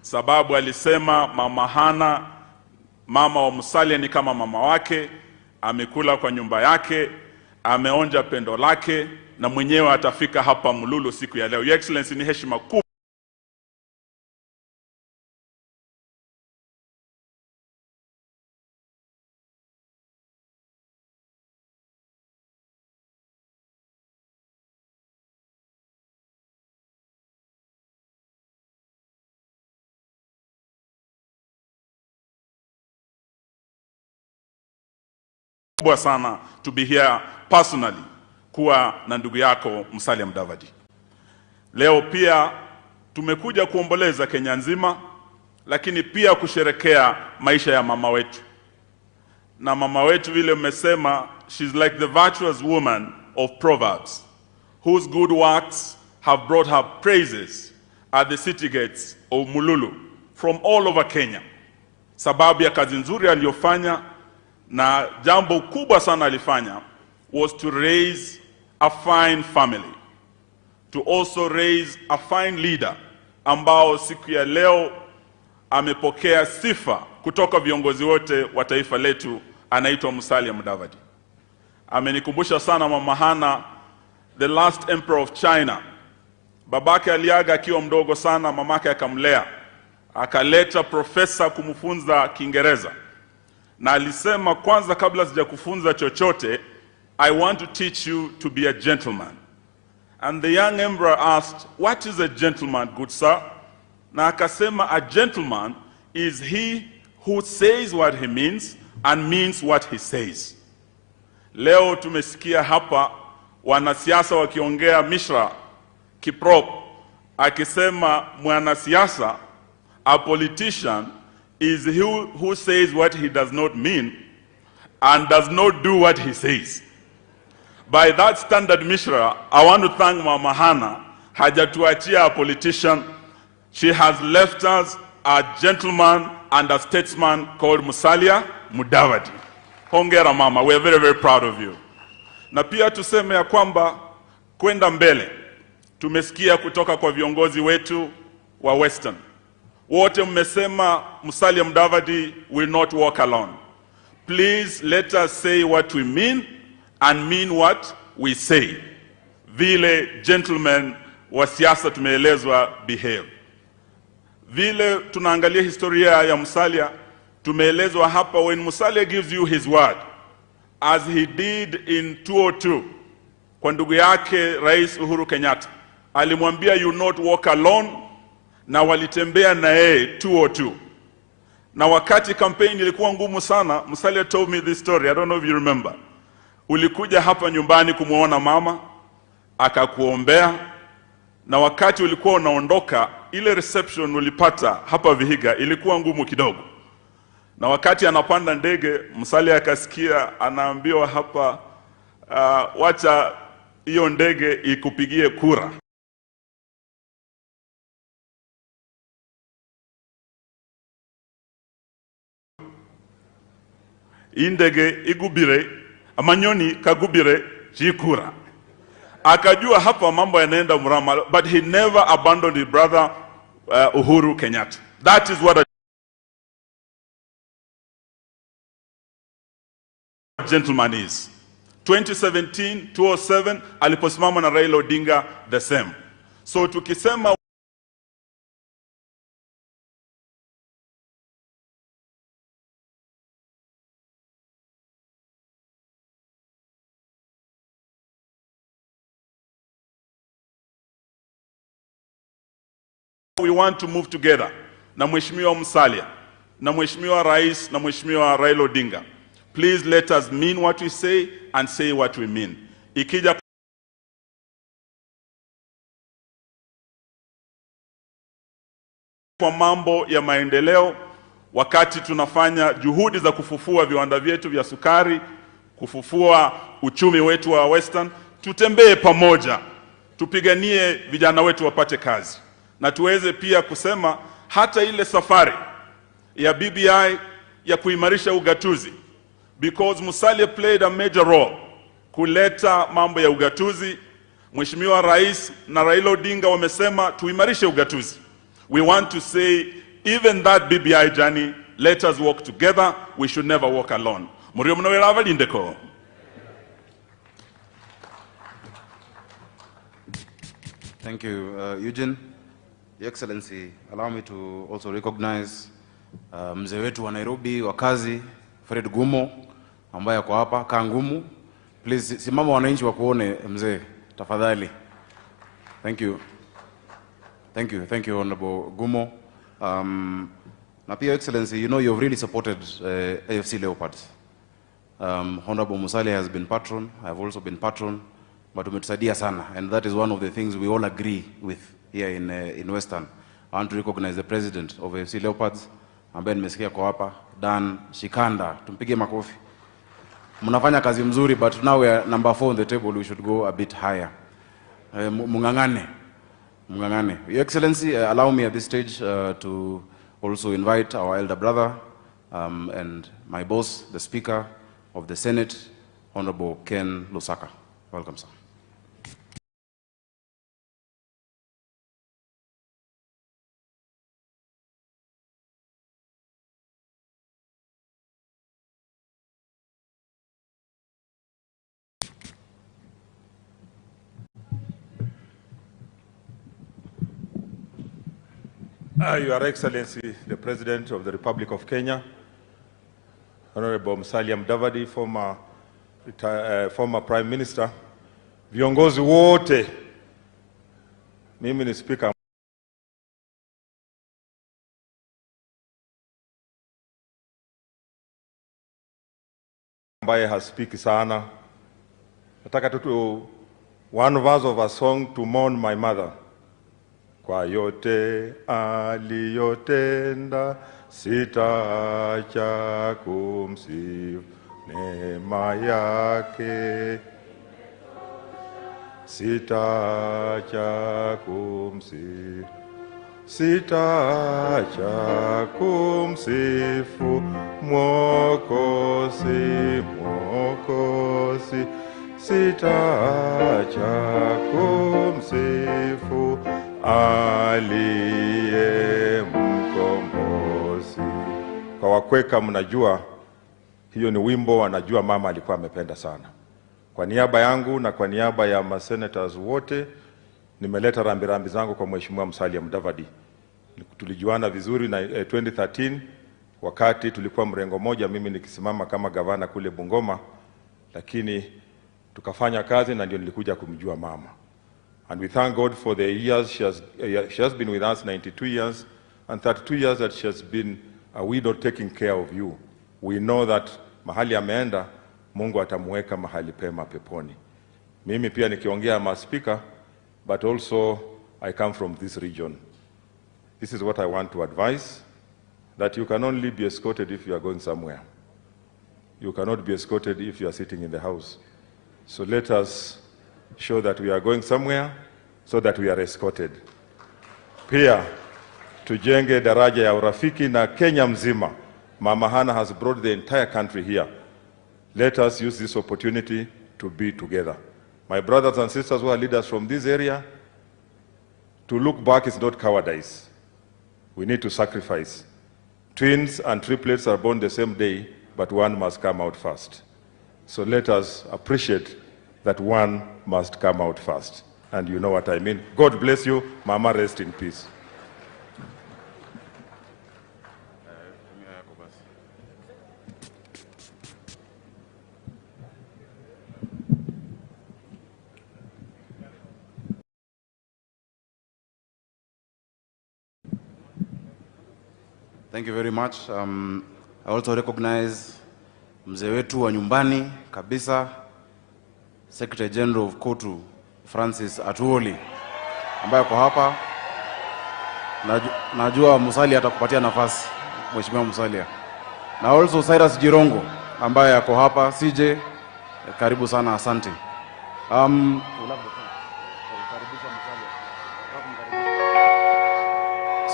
sababu alisema mama hana, mama wa Musalia ni kama mama wake, amekula kwa nyumba yake, ameonja pendo lake, na mwenyewe atafika hapa Mululu siku ya leo. Your Excellency, ni heshima kubwa sana to be here personally, kuwa na ndugu yako Musalia Mudavadi. Leo pia tumekuja kuomboleza Kenya nzima, lakini pia kusherekea maisha ya mama wetu. Na mama wetu vile mmesema, she's like the virtuous woman of Proverbs, whose good works have brought her praises at the city gates of Mululu from all over Kenya. Sababu ya kazi nzuri aliyofanya, na jambo kubwa sana alifanya, was to raise a fine family, to also raise a fine leader ambao siku ya leo amepokea sifa kutoka viongozi wote wa taifa letu, anaitwa Musalia Mudavadi. Amenikumbusha sana mama Hana, the last emperor of China. Babake aliaga akiwa mdogo sana, mamake akamlea, akaleta profesa kumfunza Kiingereza, na alisema, kwanza kabla sijakufunza chochote, I want to teach you to be a gentleman. And the young emperor asked, what is a gentleman, good sir? Na akasema, a gentleman is he who says what he means and means what he says. Leo tumesikia hapa wanasiasa wakiongea, Mishra Kiprop akisema mwanasiasa, a politician is he who says what he does not mean and does not do what he says. By that standard, Mishra, I want to thank Mama Hana. Hajatuachia a politician. She has left us a gentleman and a statesman called Musalia Mudavadi. Hongera mama, we are very, very proud of you. Na pia tuseme ya kwamba kwenda mbele, tumesikia kutoka kwa viongozi wetu wa Western. Wote mmesema Musalia Mudavadi will not walk alone. Please let us say what we mean and mean what we say. Vile gentlemen wa siasa tumeelezwa behave. Vile tunaangalia historia ya Musalia, tumeelezwa hapa, when Musalia gives you his word, as he did in 2002, kwa ndugu yake Rais Uhuru Kenyatta, alimwambia you not walk alone, na walitembea na yeye 2002. Na wakati campaign ilikuwa ngumu sana, Musalia told me this story, I don't know if you remember. Ulikuja hapa nyumbani kumuona mama, akakuombea, na wakati ulikuwa unaondoka, ile reception ulipata hapa Vihiga ilikuwa ngumu kidogo. Na wakati anapanda ndege, Musalia akasikia anaambiwa hapa, wacha hiyo ndege ikupigie kura. Indege igubire, amanyoni kagubire jikura. Akajua hapa mambo yanaenda mrama, but he never abandoned his brother Uhuru Kenyatta. That is what a gentleman is. 2017, 2007, aliposimama na Raila Odinga, the same. So tukisema we want to move together na Mheshimiwa Musalia, na Mheshimiwa Rais, na Mheshimiwa Raila Odinga. Please let us mean what we say and say what we mean. Ikija kwa mambo ya maendeleo, wakati tunafanya juhudi za kufufua viwanda vyetu vya sukari, kufufua uchumi wetu wa Western, tutembee pamoja, tupiganie vijana wetu wapate kazi. Na tuweze pia kusema hata ile safari ya BBI ya kuimarisha ugatuzi, because Musalia played a major role kuleta mambo ya ugatuzi. Mheshimiwa Rais na Raila Odinga wamesema tuimarishe ugatuzi. We want to say, even that BBI journey, let us walk together. We should never walk alone. Murio mnawela avalindeko. Thank you, Eugene. Your Excellency, allow me to also recognize mzee wetu wa Nairobi wakazi Fred Gumo ambaye kwa hapa Kangumu. Please simama wananchi wakuone mzee tafadhali. Thank you. Thank you Honorable Gumo. Na pia Excellency, you know you've really supported AFC Leopards. Honorable Musalia has been patron, I have also been patron, but umetusaidia sana, and that is one of the things we all agree with here in Western. I want to recognize the president of AFC Leopards, ambaye nimesikia kwa hapa, Dan Shikanda. Tumpige makofi. Mnafanya kazi mzuri, but now we are number 4 on the table, we should go a bit higher. Mungangane. Your Excellency, allow me at this stage to also invite our elder brother and my boss, the Speaker of the Senate, Honorable Ken Lusaka. Welcome, sir. Your Excellency, the President of the Republic of Kenya, Honorable Musalia Mudavadi, former Prime Minister, viongozi wote, mimi ni Speaker ambaye haspiki sana. Nataka tu one verse of a song to mourn my mother. Kwa yote aliyotenda sitaacha kumsifu neema yake, sitaacha kumsifu, sitaacha kumsifu Mwokozi, Mwokozi, sitaacha kumsifu aliye mkombozi. Kwa Wakweka mnajua hiyo ni wimbo wanajua mama alikuwa amependa sana. Kwa niaba yangu na kwa niaba ya masenators wote nimeleta rambirambi zangu kwa Mheshimiwa Musalia Mudavadi. Tulijuana vizuri na 2013 wakati tulikuwa mrengo moja, mimi nikisimama kama gavana kule Bungoma, lakini tukafanya kazi na ndio nilikuja kumjua mama. And we thank God for the years she has been with us, 92 years, and 32 years that she has been a widow taking care of you. We know that mahali ameenda, Mungu atamuweka mahali pema peponi. Mimi pia nikiongea ma speaker, but also I come from this region. This is what I want to advise, that you can only be escorted if you are going somewhere. You cannot be escorted if you are sitting in the house. So let us show that we are going somewhere so that we are escorted. Pia tujenge daraja ya urafiki na Kenya mzima. Mama Hana has brought the entire country here. Let us use this opportunity to be together. My brothers and sisters who are leaders from this area, to look back is not cowardice. We need to sacrifice. Twins and triplets are born the same day, but one must come out first. So let us appreciate that one must come out first. And you know what I mean. God bless you. Mama, rest in peace. Thank you very much. I also recognize mzee wetu wa nyumbani kabisa, Secretary General of KOTU, Francis Atwoli, ambaye kwa hapa. Najua Musalia atakupatia nafasi, Mheshimiwa Musalia. Na also Cyrus Jirongo, ambaye yako hapa. CJ, karibu sana, asante.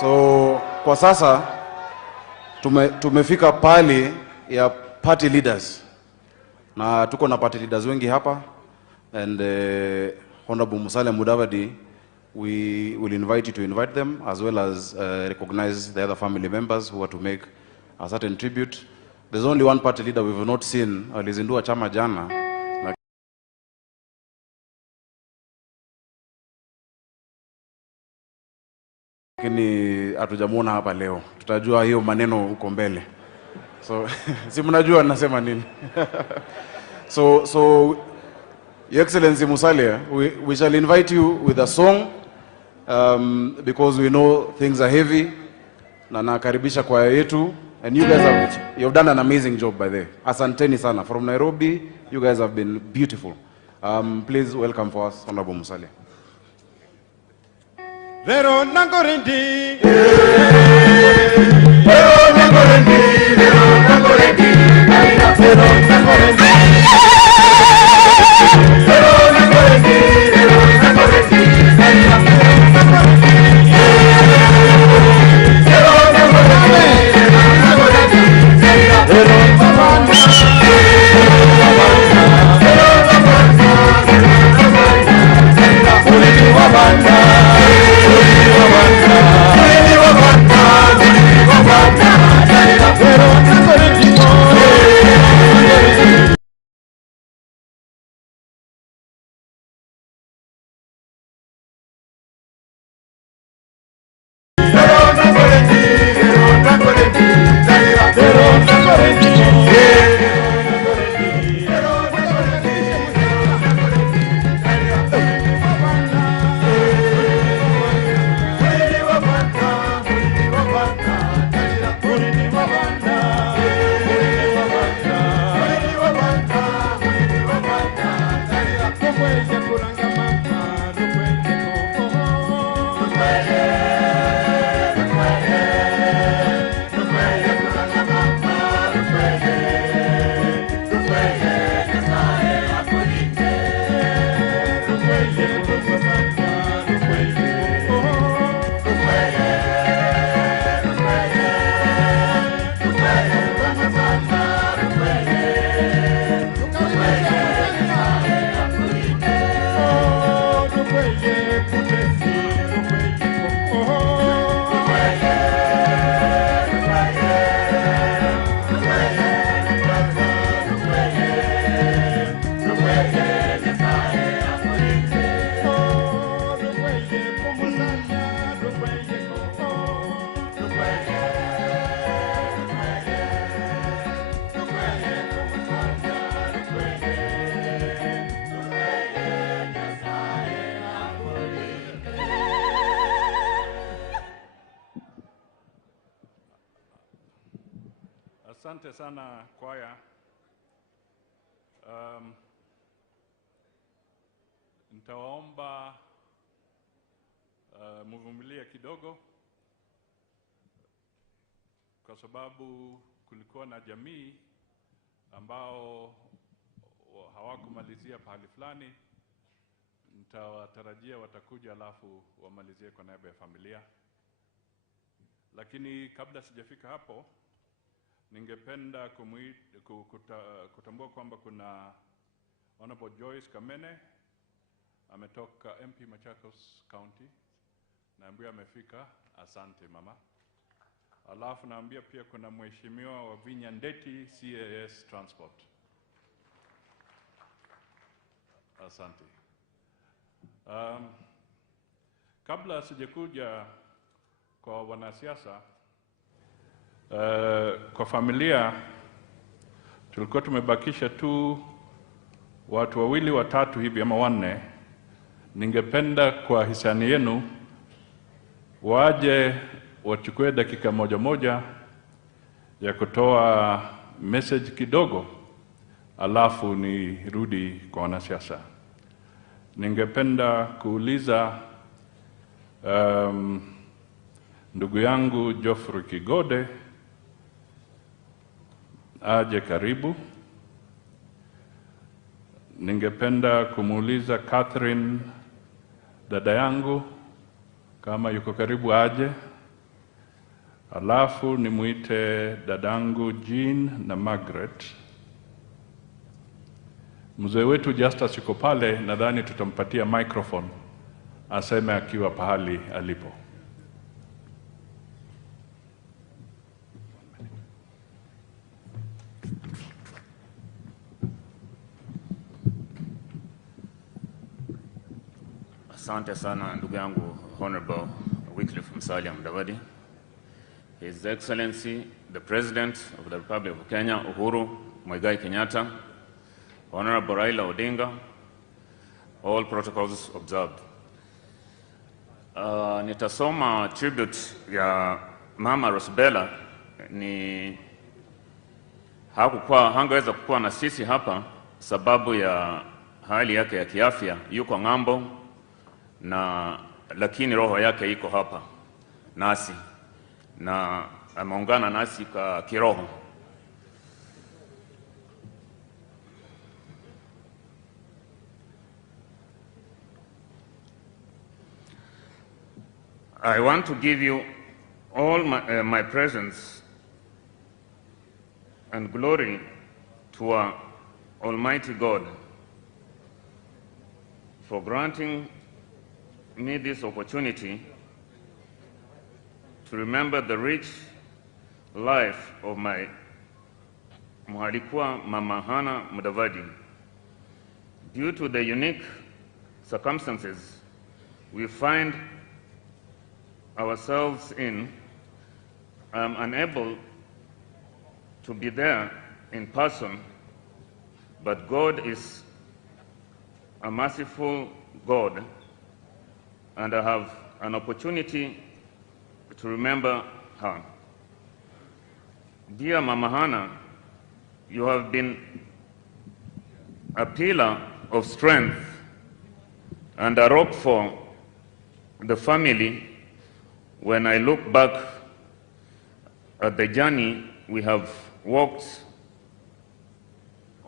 So, kwa sasa, tumefika pale ya party leaders. Na tuko na party leaders wengi hapa. And Honorable Musalia Mudavadi, we will invite you to invite them, as well as recognize the other family members who are to make a certain tribute. There's only one party leader we've not seen. Alizindua chama jana. Lakini hatujamuona hapa leo. Tutajua hiyo maneno uko mbele. So, si mnajua nasema nini. So Your Excellency Musalia, we shall invite you with a song, because we know things are heavy. Na nakaribisha kwaya yetu, and you guys you've done an amazing job by there. Asanteni sana. From Nairobi, you guys have been beautiful. Please welcome for us, Honorable Musalia. Vero Nangorendi, Vero Nangorendi, Vero Nangorendi, Vero Nangorendi, Vero Nangorendi, Vero Nangorendi, Vero Nangorendi, Asante sana kwaya. Nitawaomba muvumilie kidogo kwa sababu kulikuwa na jamii ambao hawakumalizia pahali fulani. Nitawatarajia watakuja alafu wamalizie kwa niaba ya familia. Lakini kabla sijafika hapo, ningependa kutambua kwamba kuna Honorable Joyce Kamene ametoka MP Machakos County. Naambia amefika, asante mama. Alafu naambia pia kuna mheshimiwa wa Vinya Ndeti CAS Transport. Asante. Kabla sijakuja kwa wanasiasa, kwa familia tulikuwa tumebakisha tu watu wawili watatu hivi ama wanne. Ningependa kwa hisani yenu waje wachukue dakika moja moja ya kutoa message kidogo, alafu nirudi kwa wanasiasa. Ningependa kuuliza ndugu yangu Geoffrey Kigode aje karibu. Ningependa kumuuliza Catherine dada yangu kama yuko karibu aje. Alafu nimuite dadangu Jean na Margaret. Mzee wetu Justus yuko pale, nadhani tutampatia microphone aseme akiwa pahali alipo. Asante sana ndugu yangu Honorable Wycliffe Musalia Mudavadi. His Excellency the President of the Republic of Kenya Uhuru Muigai Kenyatta, Honorable Raila Odinga, all protocols observed. Nitasoma tribute ya Mama Rosbella. Hangeweza kuwa na sisi hapa sababu ya hali yake ya kiafya, yuko ng'ambo, lakini roho yake iko hapa nasi na ameungana nasi kwa kiroho. I want to give you all my presence and glory to our Almighty God for granting me this opportunity to remember the rich life of my Mhalikwa Mama Hana Mudavadi. Due to the unique circumstances we find ourselves in, I'm unable to be there in person, but God is a merciful God, and I have an opportunity to remember her. Dear Mama Hana, you have been a pillar of strength and a rock for the family. When I look back at the journey we have walked,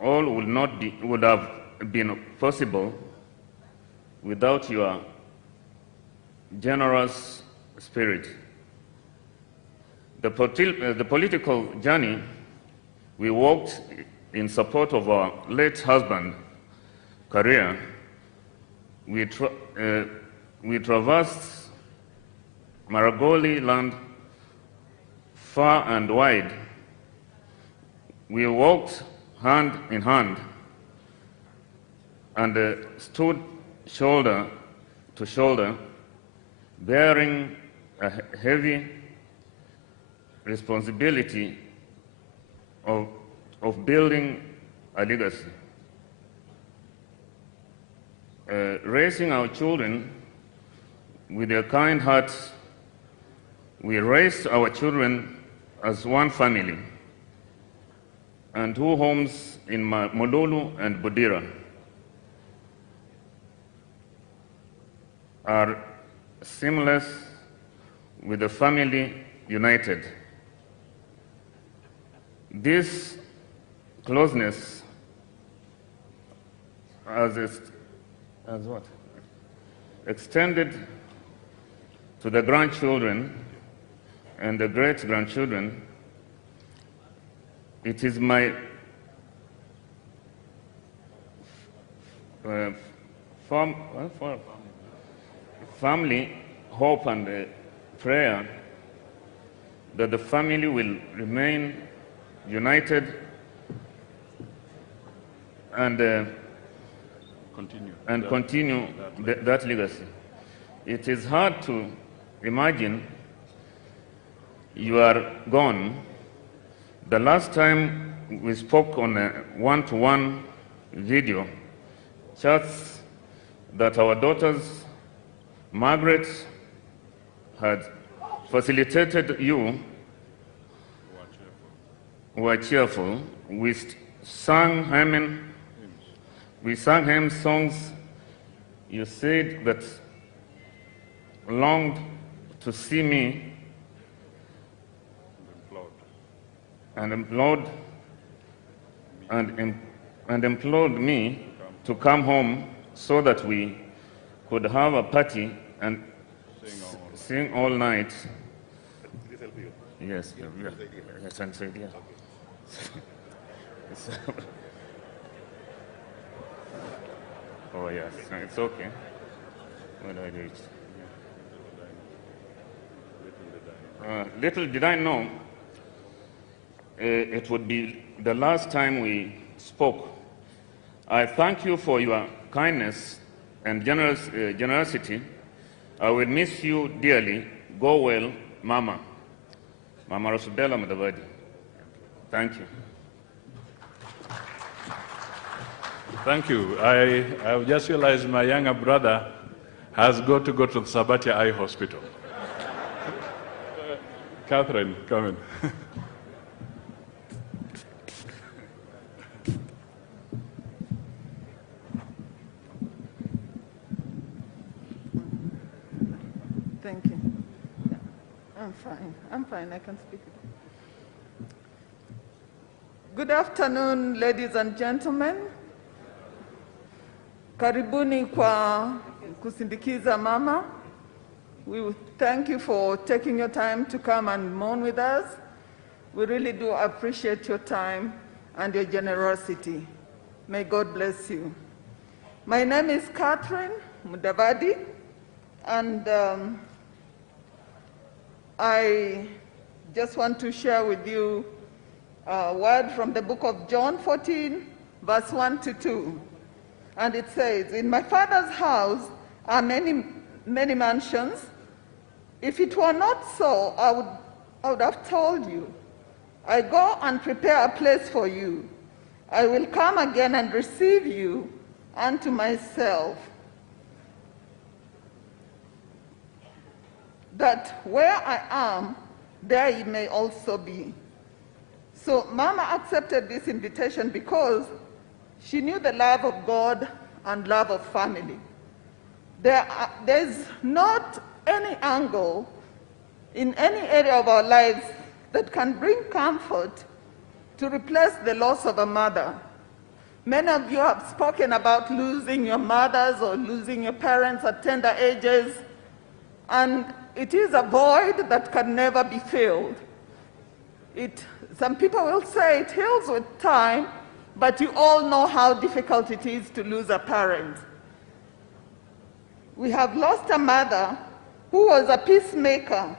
all would have been possible without your generous spirit. The political journey we walked in support of our late husband, career, we traversed Maragoli land far and wide. We walked hand in hand and stood shoulder to shoulder, bearing a heavy responsibility of building a legacy. Raising our children with their kind hearts, we raise our children as one family, and two homes in Mololu and Budira are seamless with the family united. This closeness as what? Extended to the grandchildren and the great-grandchildren. It is my family hope and prayer that the family will remain united and continue that legacy. It is hard to imagine you are gone. The last time we spoke on a one-to-one video chats that our daughters, Margaret, had facilitated you were cheerful. We sang hymn songs. You said that longed to see me and implored me to come home so that we could have a party and sing all night. Yes, yes, and say yes. Oh yes, it's okay. What do I do? Little did I know it would be the last time we spoke. I thank you for your kindness and generosity. I will miss you dearly. Go well, Mama. Mama Rosubela Mudavadi. Thank you. Thank you. I've just realized my younger brother has got to go to the Sabatia Eye Hospital. Catherine, come in. Thank you. Yeah, I'm fine, I can speak. Good afternoon, ladies and gentlemen. Karibuni kwa kusindikiza mama. We thank you for taking your time to come and mourn with us. We really do appreciate your time and your generosity. May God bless you. My name is Catherine Mudavadi, and I just want to share with you a word from the book of John 14, verse 1 to 2. And it says, "In my Father's house are many mansions. If it were not so, I would have told you. I go and prepare a place for you. I will come again and receive you unto myself, that where I am, there you may also be." So Mama accepted this invitation because she knew the love of God and love of family. There's not any angle in any area of our lives that can bring comfort to replace the loss of a mother. Many of you have spoken about losing your mothers or losing your parents at tender ages, and it is a void that can never be filled. Some people will say it heals with time, but you all know how difficult it is to lose a parent. We have lost a mother who was a peacemaker.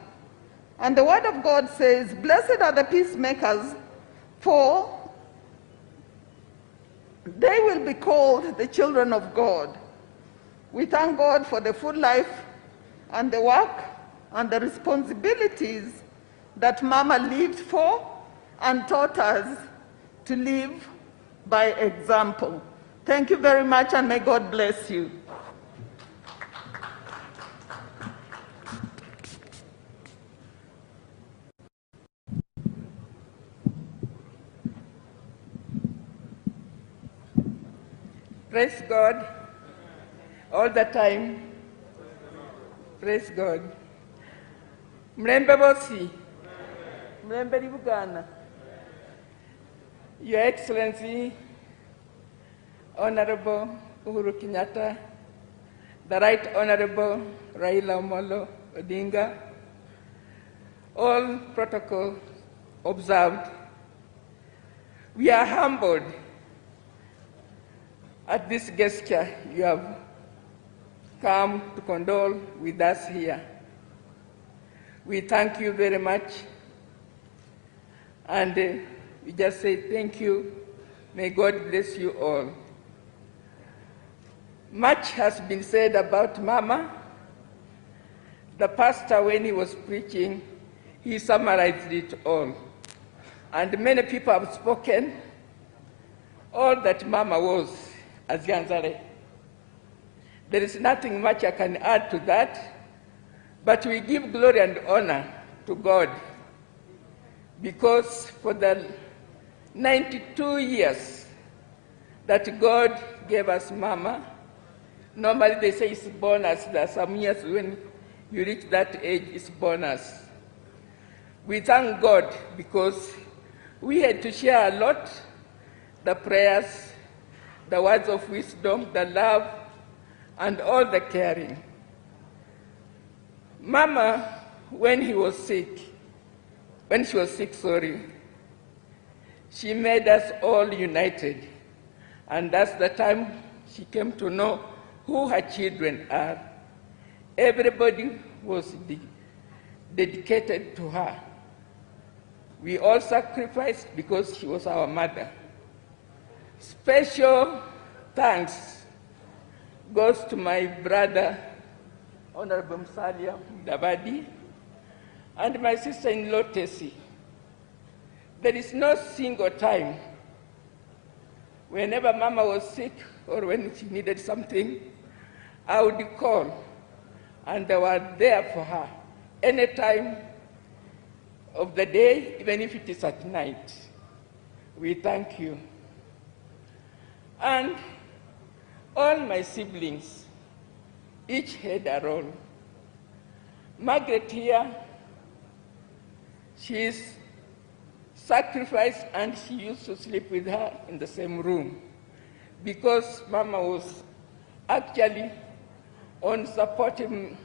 And the word of God says, "Blessed are the peacemakers, for they will be called the children of God." We thank God for the full life and the work and the responsibilities that Mama lived for and taught us to live by example. Thank you very much, and may God bless you. Praise God all the time. Praise God. Mlembe bosi. Mlembe libugana. Your Excellency, Honorable Uhuru Kenyatta, the Right Honorable Raila Amolo Odinga, all protocols observed. We are humbled at this gesture you have come to condole with us here. We thank you very much, and we just say thank you. May God bless you all. Much has been said about Mama. The pastor, when he was preaching, he summarized it all. And many people have spoken all that Mama was as Yanzare. There is nothing much I can add to that, but we give glory and honor to God, because for the 92 years that God gave us Mama, normally they say it's bonus. There are some years when you reach that age, it's bonus. We thank God because we had to share a lot, the prayers, the words of wisdom, the love, and all the caring. Mama, when she was sick, she made us all united. And that's the time she came to know who her children are. Everybody was dedicated to her. We all sacrificed because she was our mother. Special thanks goes to my brother, Honorable Musalia Mudavadi, and my sister-in-law, Kisi. There is no single time, whenever Mama was sick or when she needed something, I would call, and they were there for her, any time of the day, even if it is at night. We thank you. And all my siblings, each had a role. Margaret here, she is sacrificed, and she used to sleep with her in the same room because Mama was actually on supporting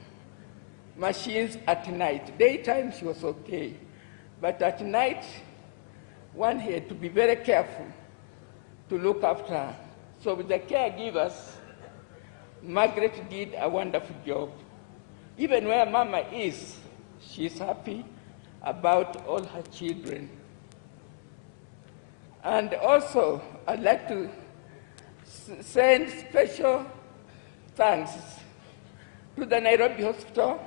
machines at night. Daytime she was okay, but at night one had to be very careful to look after her. So with the caregivers, Margaret did a wonderful job. Even where Mama is, she's happy about all her children. And also, I'd like to send special thanks to the Nairobi Hospital,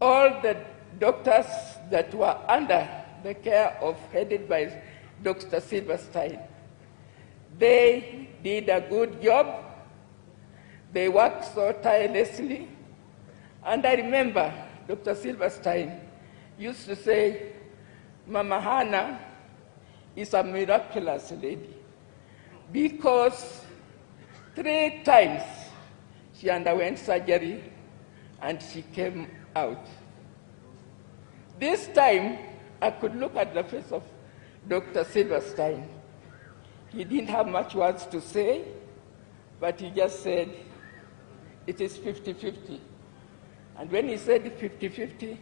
all the doctors that were under the care of, headed by Dr. Silverstein. They did a good job. They worked so tirelessly. And I remember Dr. Silverstein used to say, Mama Hannah is a miraculous lady, because 3 times she underwent surgery and she came out. This time, I could look at the face of Dr. Silverstein. He didn't have much words to say, but he just said, it is 50-50. And when he said 50-50,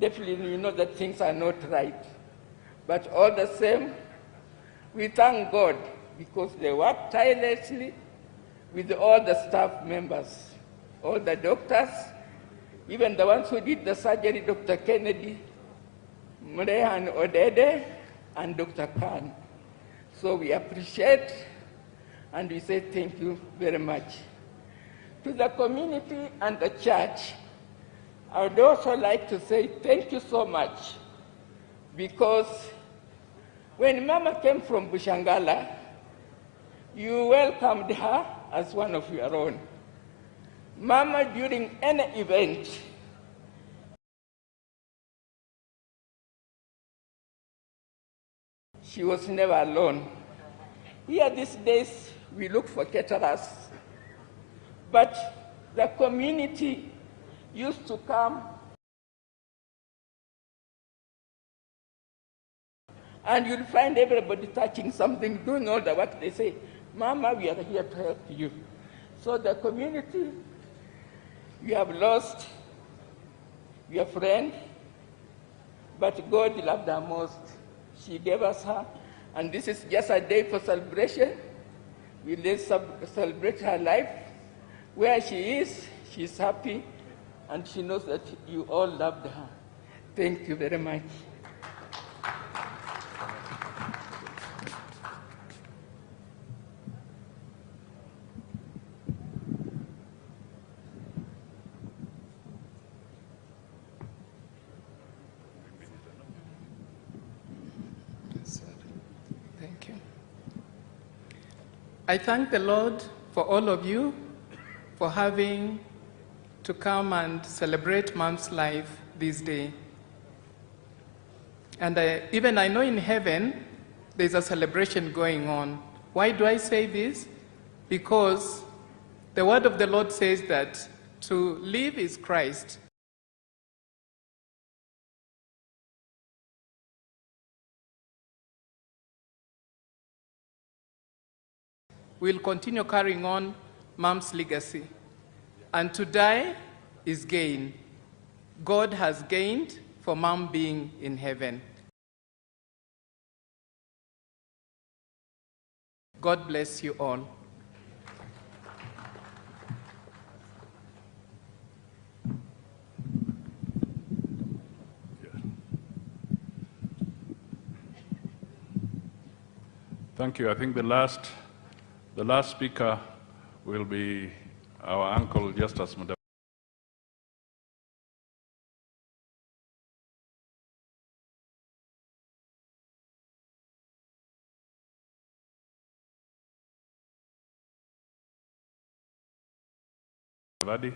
definitely you know that things are not right. But all the same, we thank God because they worked tirelessly with all the staff members, all the doctors, even the ones who did the surgery, Dr. Kennedy, Murehan Odede, and Dr. Khan. So we appreciate and we say thank you very much. To the community and the church, I would also like to say thank you so much, because when Mama came from Bushangala, you welcomed her as one of your own. Mama, during any event, she was never alone. Here these days, we look for caterers, but the community used to come and you'll find everybody touching something, doing all the work. They say, Mama, we are here to help you. So the community, you have lost your friend, but God loved her most. She gave us her, and this is just a day for celebration. We let's celebrate her life. Where she is, she's happy, and she knows that you all loved her. Thank you very much. Thank you. I thank the Lord for all of you for having to come and celebrate Mom's life this day. And even I know in heaven, there's a celebration going on. Why do I say this? Because the word of the Lord says that to live is Christ. We'll continue carrying on Mom's legacy. And to die is gain. God has gained for Mom being in heaven. God bless you all. Thank you. I think the last speaker will be our uncle Justus Mudavadi.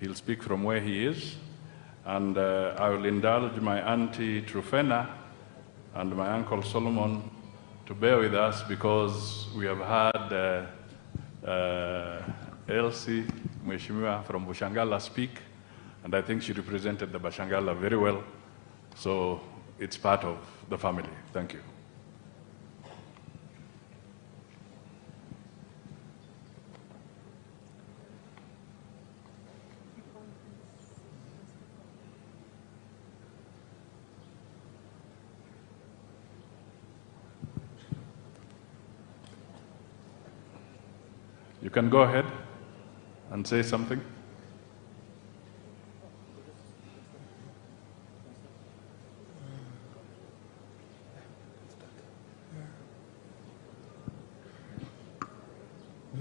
He'll speak from where he is, and I will indulge my auntie Trufena and my uncle Solomon to bear with us because we have had Elsie Mheshimiwa from Bushangala speak, and I think she represented the Bushangala very well, so it's part of the family. Thank you. You can go ahead and say something.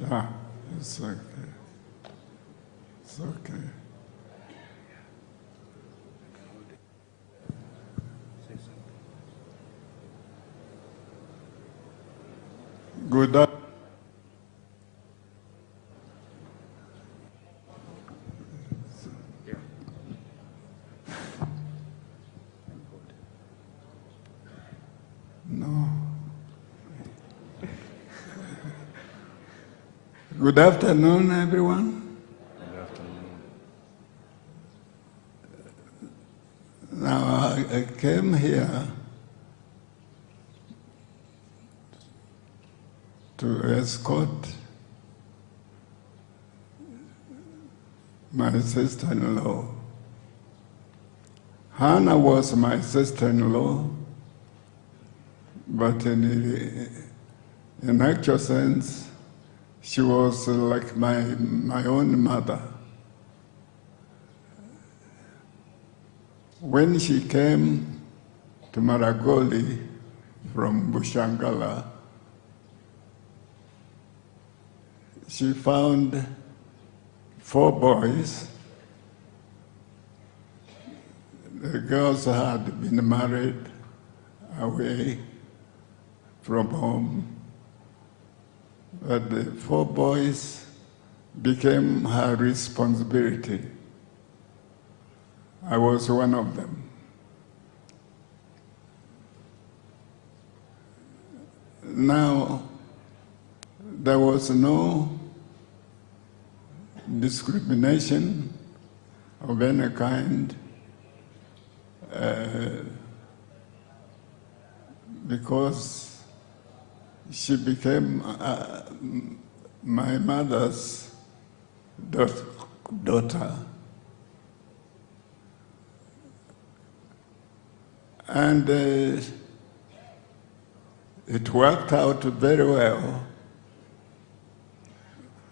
Yeah, it's okay. It's okay. Good afternoon. Good afternoon, everyone. Good afternoon. Now, I came here to escort my sister-in-law. Hannah was my sister-in-law, but in actual sense, she was like my own mother. When she came to Maragoli from Bushangala, she found 4 boys The girls had been married away from home, but the 4 boys became her responsibility. I was one of them. Now, there was no discrimination of any kind because she became my mother's daughter. And it worked out very well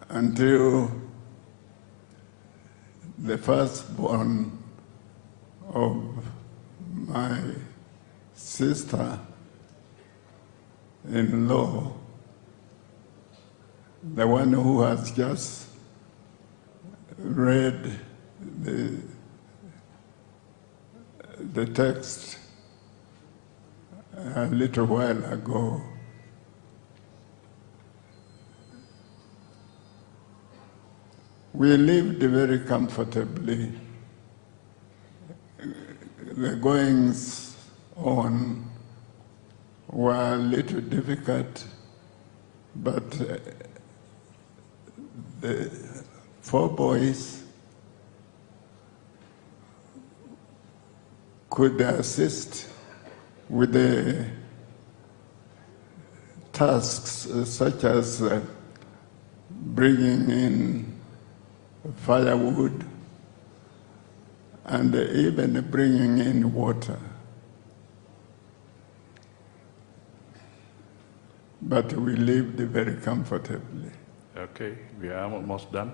until the firstborn of my sister-in-law, the one who has just read the text a little while ago. We lived very comfortably. The goings on were a little difficult, but the 4 boys could assist with the tasks such as bringing in firewood and even bringing in water. But we lived very comfortably. Okay, we are almost done.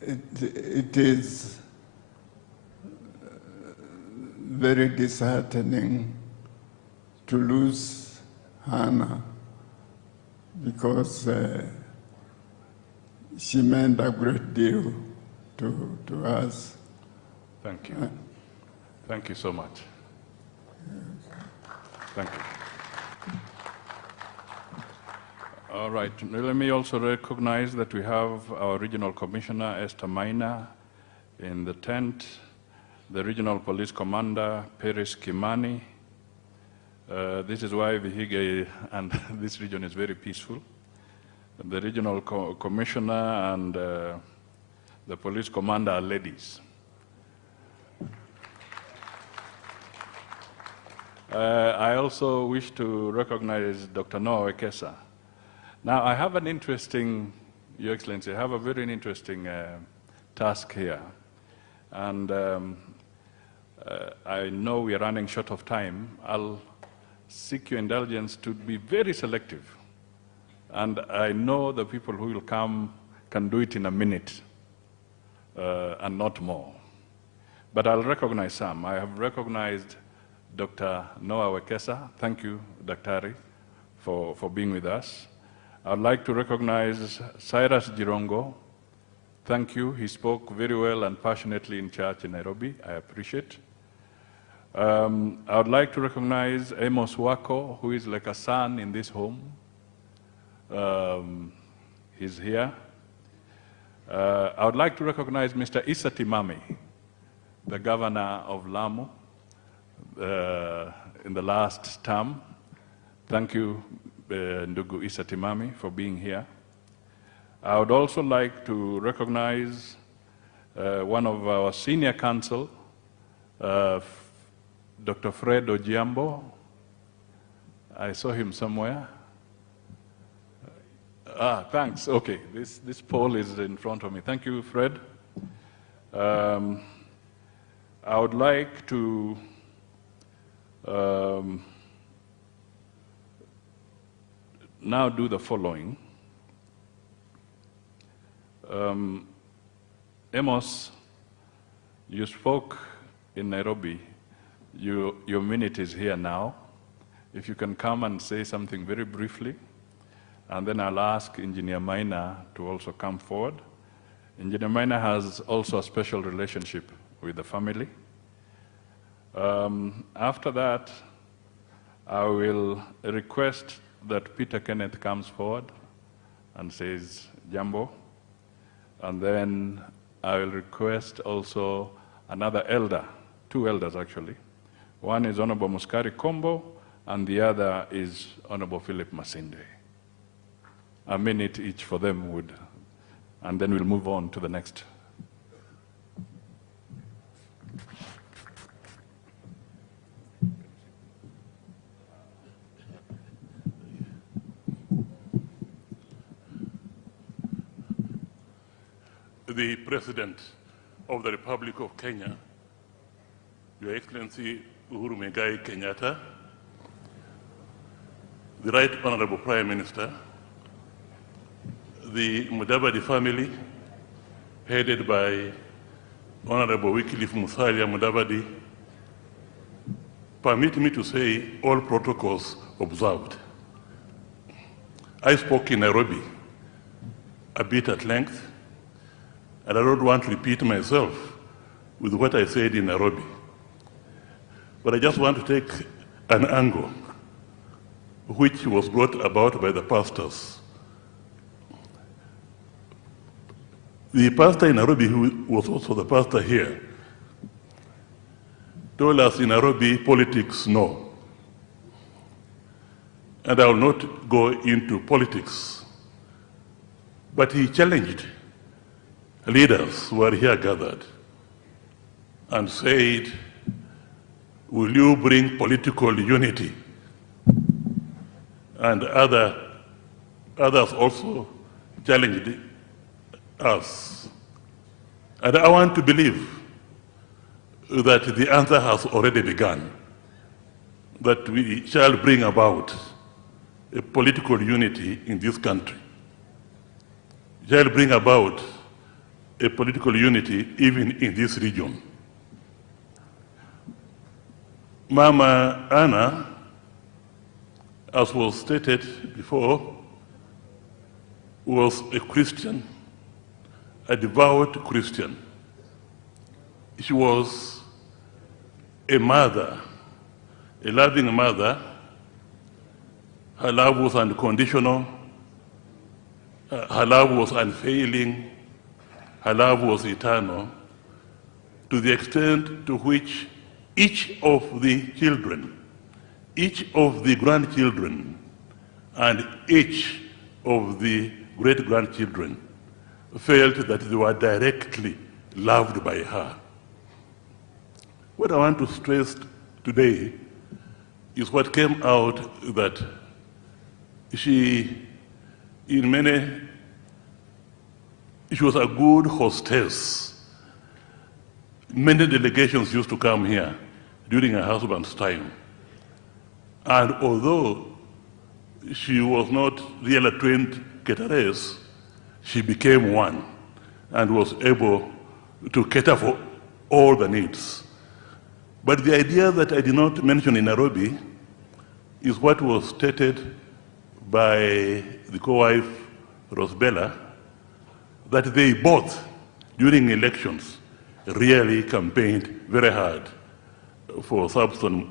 It is very disheartening to lose Hannah because she meant a great deal to us. Thank you. Thank you so much. Thank you. All right, let me also recognize that we have our Regional Commissioner, Esther Maina, in the tent, the Regional Police Commander, Peris Kimani. This is why Vihiga and this region is very peaceful. The Regional Commissioner and the Police Commander are ladies. I also wish to recognize Dr. Noah Wekesa. Now, I have an interesting, Your Excellency, I have a very interesting task here. And I know we are running short of time. I'll seek your indulgence to be very selective. And I know the people who will come can do it in a minute and not more. But I'll recognize some. I have recognized Dr. Noah Wekesa. Thank you, Daktari, for being with us. I'd like to recognize Cyrus Jirongo. Thank you. He spoke very well and passionately in church in Nairobi. I appreciate. I would like to recognize Amos Wako, who is like a son in this home. He's here. I would like to recognize Mr. Issa Timami, the governor of Lamu in the last term. Thank you, Ndugu Issa Timami, for being here. I would also like to recognize one of our senior counsel, Dr. Fred Ojiambo. I saw him somewhere. Thanks. Okay, this poll is in front of me. Thank you, Fred. I would like to now do the following. Amos, you spoke in Nairobi. Your minute is here now. If you can come and say something very briefly, and then I'll ask Engineer Maina to also come forward. Engineer Maina has also a special relationship with the family. After that, I will request that Peter Kenneth comes forward and says jambo. And then I will request also another elder, two elders actually. One is Honorable Muskari Kombo, and the other is Honorable Philip Masinde. A minute each for them would, and then we'll move on to the next. The President of the Republic of Kenya, Your Excellency Uhuru Muigai Kenyatta, the Right Honorable Prime Minister, the Mudavadi family, headed by Honorable Wycliffe Musalia Mudavadi, permit me to say all protocols observed. I spoke in Nairobi a bit at length, and I don't want to repeat myself with what I said in Nairobi. But I just want to take an angle which was brought about by the pastors. The pastor in Nairobi, who was also the pastor here, told us in Nairobi, politics, no. And I will not go into politics. But he challenged leaders who are here gathered and said, will you bring political unity? And others also challenged us. And I want to believe that the answer has already begun, that we shall bring about a political unity in this country. We shall bring about a political unity even in this region. Mama Anna, as was stated before, was a Christian, a devout Christian. She was a mother, a loving mother. Her love was unconditional. Her love was unfailing. Her love was eternal, to the extent to which each of the children, each of the grandchildren, and each of the great-grandchildren felt that they were directly loved by her. What I want to stress today is what came out, that she was a good hostess. Many delegations used to come here during her husband's time. And although she was not really a trained cateress, she became one and was able to cater for all the needs. But the idea that I did not mention in Nairobi is what was stated by the co-wife, Rosbella, that they both, during elections, really campaigned very hard for Substan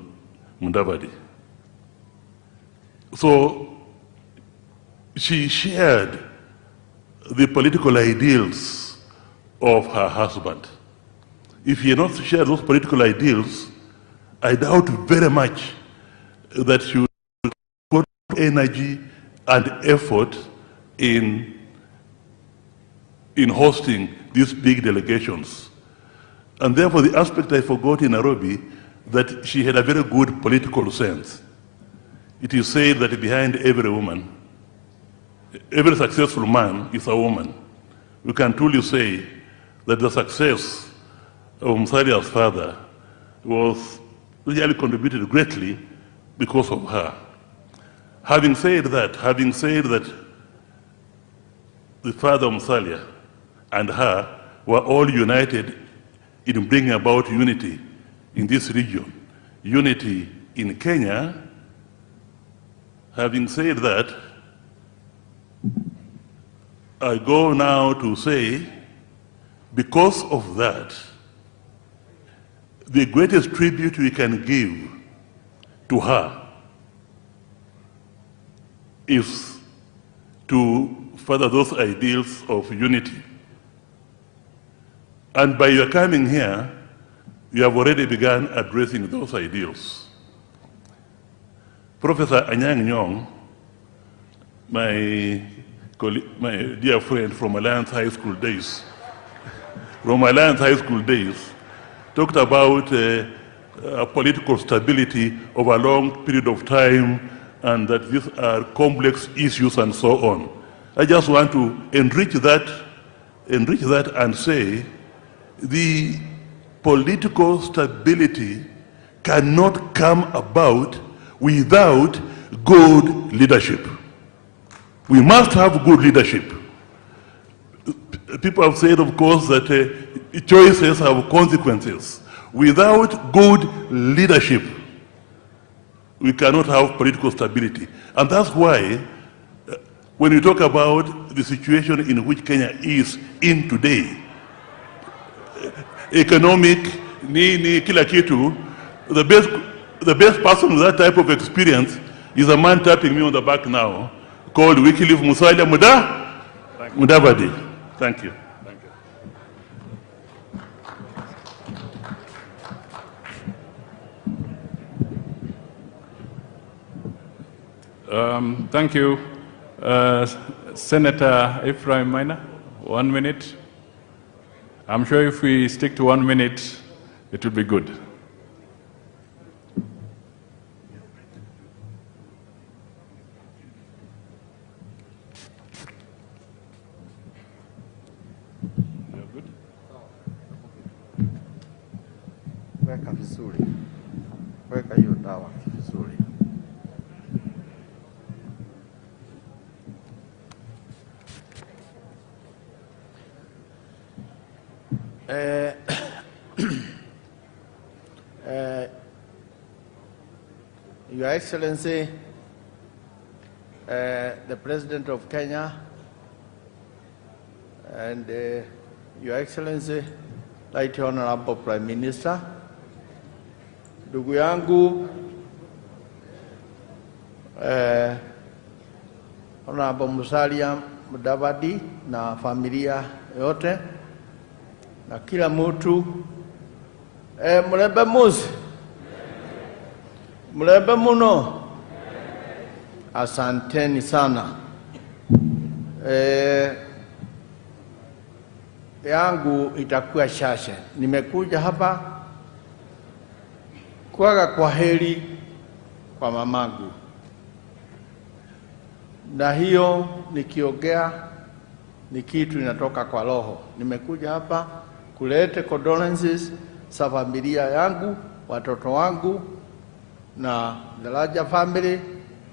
Mudavadi. So she shared the political ideals of her husband. If he had not shared those political ideals, I doubt very much that she would put energy and effort in hosting these big delegations. And therefore, the aspect I forgot in Nairobi, that she had a very good political sense. It is said that behind every woman, every successful man is a woman. We can truly say that the success of Musalia's father was really contributed greatly because of her. Having said that, the father of Musalia and her were all united in bringing about unity in this region, unity in Kenya. Having said that, I go now to say, because of that, the greatest tribute we can give to her is to further those ideals of unity. And by your coming here, you have already begun addressing those ideals. Professor Anyang Nyong, my dear friend from Alliance High School days, talked about political stability over a long period of time, and that these are complex issues and so on. I just want to enrich that and say the political stability cannot come about without good leadership. We must have good leadership. People have said, of course, that choices have consequences. Without good leadership, we cannot have political stability. And that's why, when we talk about the situation in which Kenya is in today, economic, kila kitu, the best person with that type of experience is a man tapping me on the back now, called Wycliffe Musalia Mudavadi. Thank you. Thank you. Senator Ephraim Maina, 1 minute. I'm sure if we stick to 1 minute, it will be good. Weka vizuri. Weka hiyo dawa vizuri. Your Excellency, the President of Kenya, and Your Excellency, Right Honorable Prime Minister, ndugu yangu Honorable Musalia Mudavadi na familia yote na kila mtu, mlembe muzi, mlembe muno, asanteni sana. Yangu itakuwa shashe. Nimekuja hapa kuaga kwa heri kwa mamangu, na hiyo nikiongea ni kitu inatoka kwa roho. Nimekuja hapa kulete condolences za familia yangu, watoto wangu na Daraja family,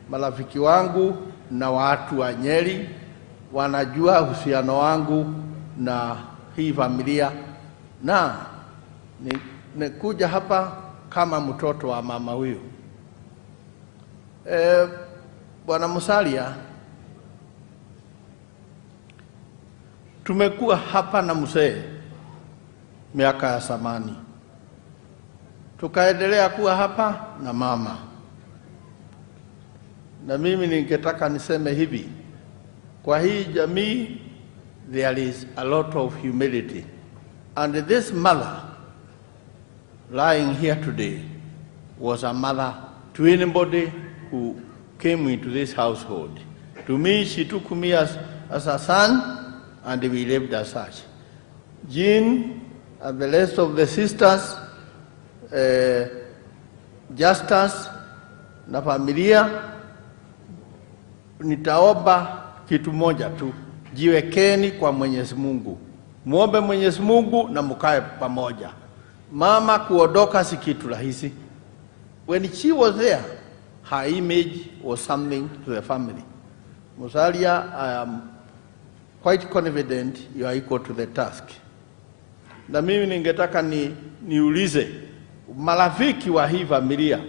marafiki wangu na watu wa Nyeri wanajua uhusiano wangu na hii familia, na nikuja hapa kama mtoto wa mama huyu. Bwana Musalia, tumekuwa hapa na mzee miaka ya zamani, tukaendelea kuwa hapa na mama, na mimi ningetaka niseme hivi, kwa hii jamii there is a lot of humility, and this mother lying here today was a mother to anybody who came into this household. To me, she took me as a son, and we lived as such. Jean and the rest of the sisters, Justus na familia, nitaomba kitu moja tu: jiwekeni kwa Mwenyezi Mungu, muombe Mwenyezi Mungu na mkae pamoja. Mama kuondoka si kitu rahisi. When she was there, her image was something to the family. Musalia, I am quite confident you are equal to the task. Na mimi ningetaka niulize marafiki wa hii familia,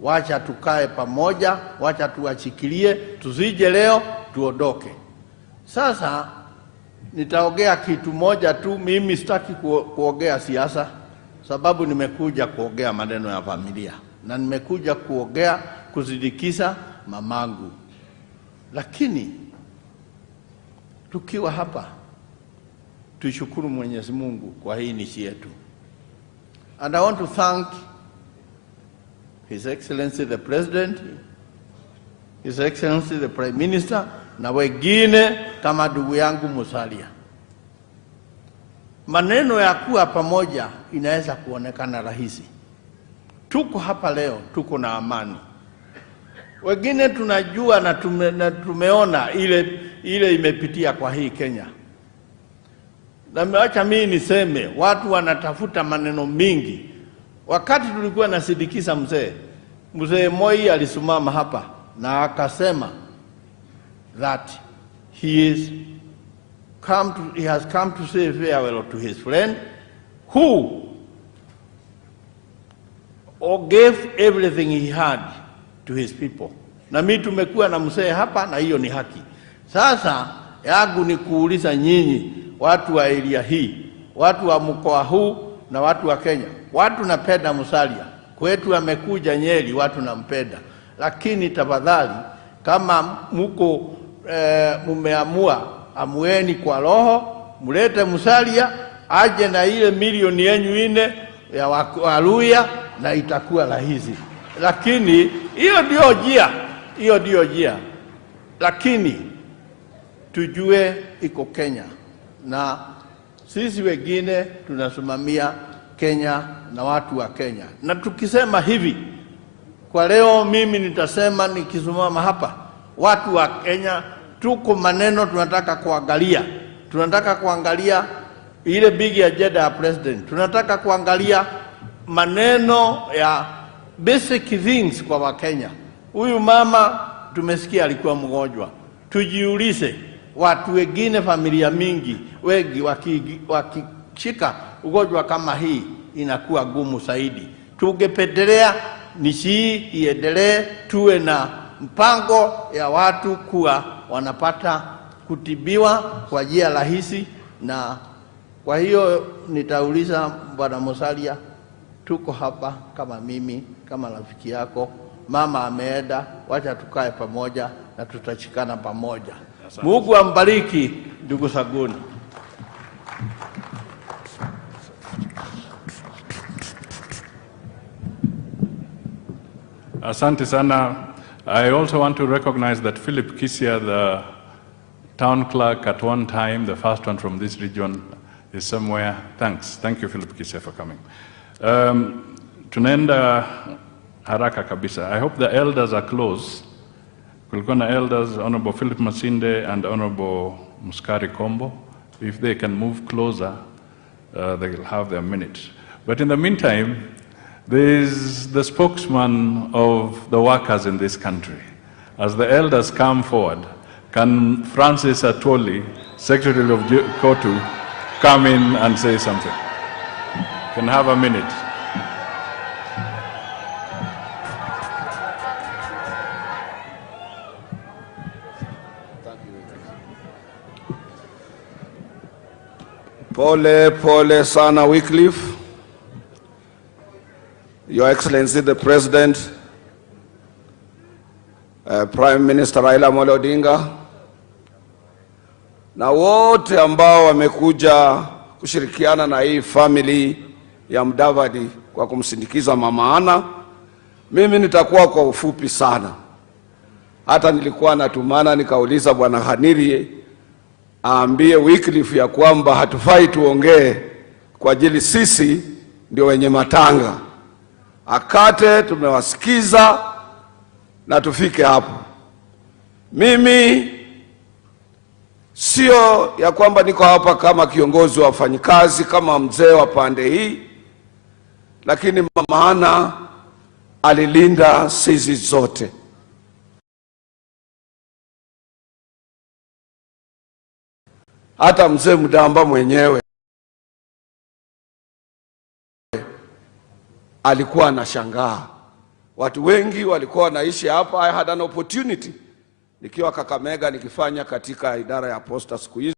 wacha tukae pamoja, wacha tuachikilie, tuzije leo tuondoke. Sasa nitaongea kitu moja tu, mimi sitaki kuongea siasa. sababu nimekuja kuongea maneno ya familia na nimekuja kuongea kuzidikisha mamangu. Lakini tukiwa hapa tushukuru Mwenyezi Mungu kwa hii nchi yetu. And I want to thank His Excellency the President, His Excellency the Prime Minister na wengine kama ndugu yangu Musalia. Maneno ya kuwa pamoja inaweza kuonekana rahisi. Tuko hapa leo, tuko na amani. Wengine tunajua na tumeona ile imepitia kwa hii Kenya. Na acha mimi niseme, watu wanatafuta maneno mingi. Wakati tulikuwa nasidikisa mzee Moi alisimama hapa na akasema that he has come to say farewell to his friend who gave everything he had to his people. Na mimi tumekuwa na mzee hapa na hiyo ni haki. Sasa yangu ni kuuliza nyinyi watu wa area hii, watu wa mkoa huu na watu wa Kenya. Watu napenda Musalia. Kwetu amekuja Nyeri, watu nampenda. Lakini tafadhali kama mko mumeamua, amueni kwa roho, mulete Musalia aje na ile milioni yenyu 4 ya Waluya na itakuwa rahisi. Lakini hiyo ndio njia. Lakini tujue iko Kenya na sisi wengine tunasimamia Kenya na watu wa Kenya. Na tukisema hivi, kwa leo mimi nitasema nikisimama hapa, watu wa Kenya tuko maneno tunataka kuangalia. Tunataka kuangalia ile big agenda ya president. Tunataka kuangalia maneno ya basic things kwa Wakenya. Huyu mama tumesikia alikuwa mgonjwa. Tujiulize, watu wengine, familia mingi, wengi wakishika ugonjwa kama hii inakuwa gumu zaidi. Tungependelea nchi hii iendelee, tuwe na mpango ya watu kuwa wanapata kutibiwa kwa njia rahisi. Na kwa hiyo nitauliza Bwana Musalia, tuko hapa kama mimi, kama rafiki yako. Mama ameenda, wacha tukae pamoja na tutachikana pamoja. Mungu ambariki ndugu Saguni. Asante sana. I also want to recognize that Philip Kisi, the town clerk at one time, the first one from this region, is somewhere. Thanks. Thank you, Philip Kisi, for coming. Tunaenda haraka kabisa. I hope the elders are close. Kulikuwa na elders, Honorable Philip Masinde and Honorable Muskari Kombo. If they can move closer, they will have their minute. But in the meantime, there is the spokesman of the workers in this country. As the elders come forward, can Francis Atwoli, Secretary of Kotu, come in and say something? Can have a minute. Pole sana Wycliffe. Your Excellency the President, Prime Minister Raila Amolo Odinga, na wote ambao wamekuja kushirikiana na hii family ya Mudavadi kwa kumsindikiza Mama Ana. Mimi nitakuwa kwa ufupi sana. Hata nilikuwa natumana nikauliza Bwana Haniri aambie Wycliffe ya kwamba hatufai tuongee kwa ajili sisi ndio wenye matanga. Akate, tumewasikiza na tufike hapo. Mimi sio ya kwamba niko hapa kama kiongozi wa wafanyikazi, kama mzee wa pande hii, lakini Mama Ana alilinda sisi zote. Hata mzee Mudamba mwenyewe alikuwa anashangaa. Watu wengi walikuwa wanaishi hapa. I had an opportunity nikiwa Kakamega nikifanya katika idara ya posta siku hizo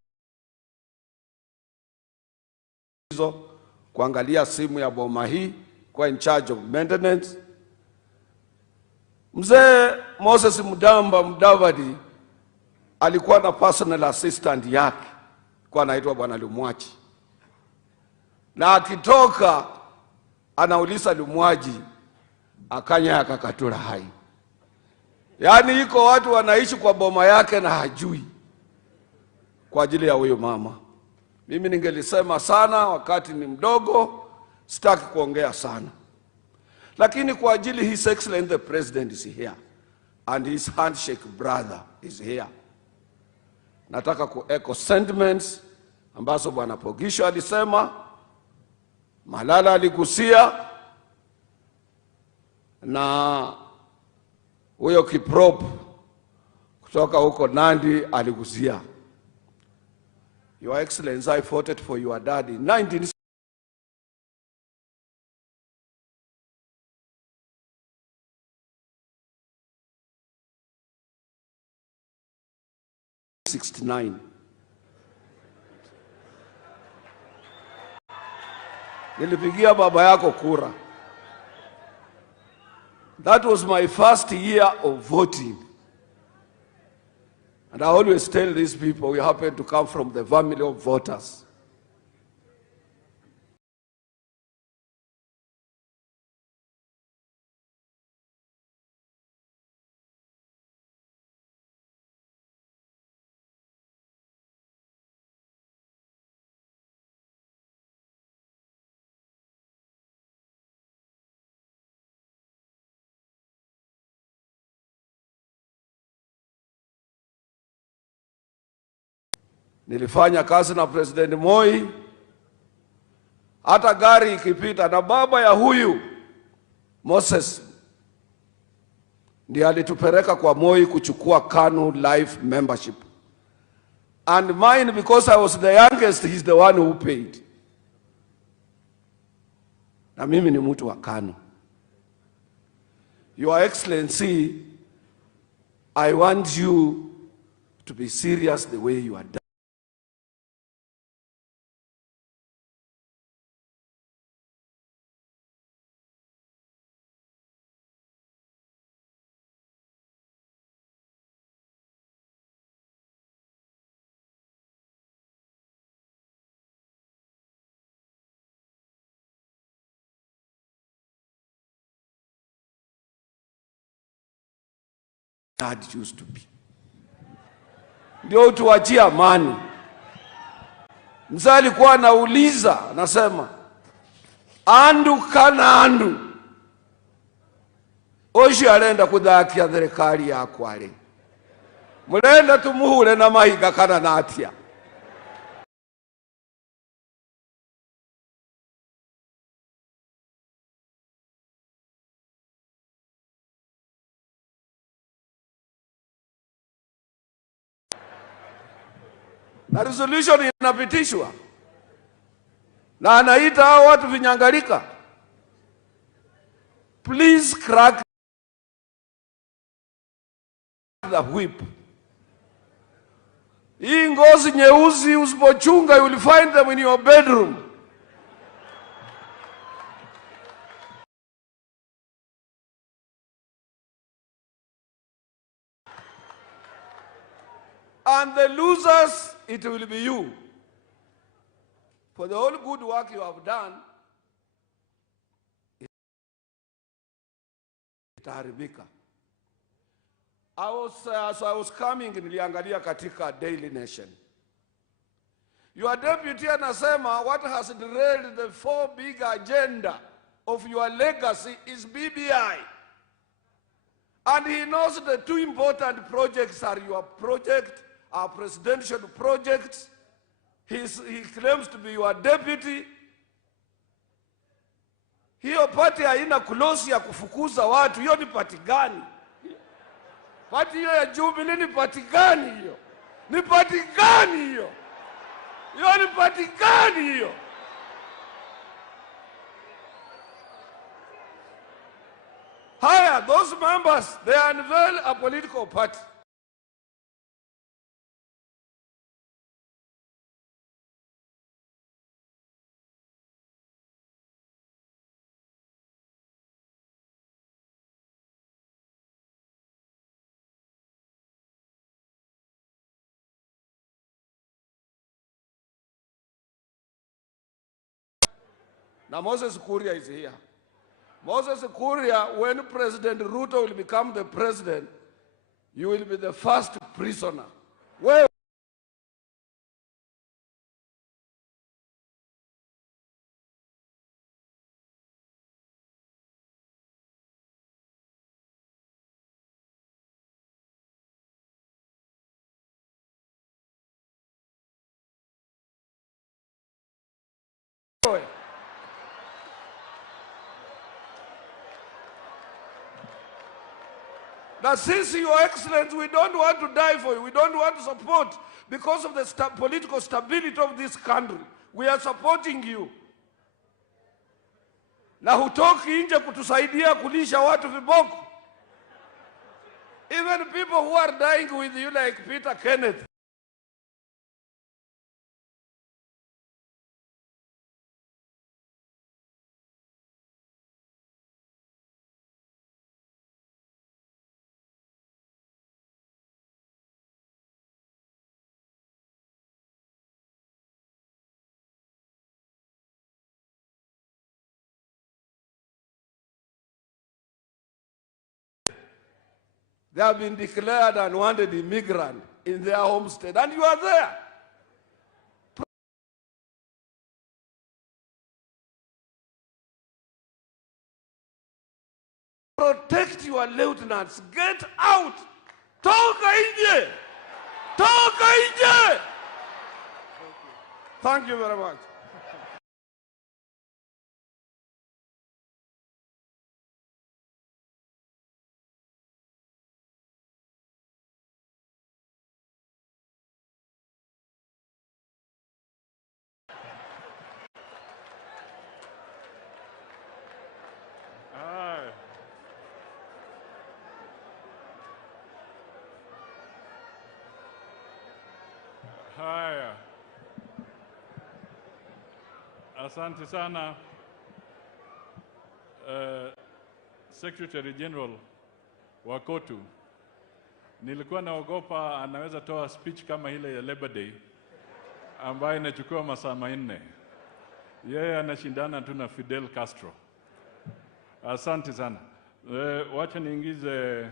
kuangalia simu ya boma hii, kwa in charge of maintenance. Mzee Moses Mudavadi alikuwa na personal assistant yake kwa anaitwa Bwana Lumwaji, na akitoka anauliza Lumwaji akanya akakatura hai. Yaani iko watu wanaishi kwa boma yake na hajui, kwa ajili ya huyo mama. Mimi ningelisema sana wakati ni mdogo, sitaki kuongea sana. Lakini kwa ajili His Excellency the President is here and his handshake brother is here, nataka ku-echo sentiments ambazo Bwana Pogisho alisema, Malala aligusia, na huyo Kiprop kutoka huko Nandi aligusia. Your Excellency, I voted for your dad in 1969. Nilipigia baba yako kura. That was my first year of voting. And I always tell these people, we happen to come from the family of voters. Nilifanya kazi na President Moi, hata gari ikipita na baba ya huyu Moses ndiye alitupeleka kwa Moi kuchukua KANU life membership. And mine, because I was the youngest, he's the one who paid. Na mimi ni mtu wa KANU. Your Excellency, I want you to be serious the way you are done. Dad used to be. Ndio tuachie amani. Mzee alikuwa anauliza, anasema, andu kana andu oshi alenda kudhakia serikali yako ale. Mulenda tumuhure na mahiga kana natia. Na resolution inapitishwa na anaita hao watu vinyangalika. Please crack the whip. Hii ngozi nyeusi usipochunga, you will find them in your bedroom. And the losers, it will be you. For the whole good work you have done, itaharibika. As I was coming, niliangalia katika Daily Nation. Your deputy anasema what has derailed the 4 big agenda of your legacy is BBI. And he knows the 2 important projects are your project, our presidential projects. He claims to be your deputy. Hiyo party haina klosi ya kufukuza watu. Hiyo ni party gani? Party hiyo ya Jubilee ni party gani hiyo? Ni party gani hiyo? Hiyo ni party gani hiyo? Haya, those members, they unveil a political party. Now Moses Kuria is here. Moses Kuria, when President Ruto will become the president, you will be the first prisoner. Where that since Your Excellency, we don't want to die for you, we don't want to support because of the political stability of this country. We are supporting you. Na hutoki nje kutusaidia kulisha watu viboko. Even people who are dying with you like Peter Kenneth. They have been declared unwanted immigrant in their home state, and you are there. Protect your lieutenants. Get out. Toka nje. Toka nje. Thank you very much. Haya, asante sana Secretary General wa KOTU. Nilikuwa naogopa anaweza toa speech kama ile ya Labor Day ambayo inachukua masaa 4. Yeye anashindana tu na Fidel Castro. Asante sana. Wacha niingize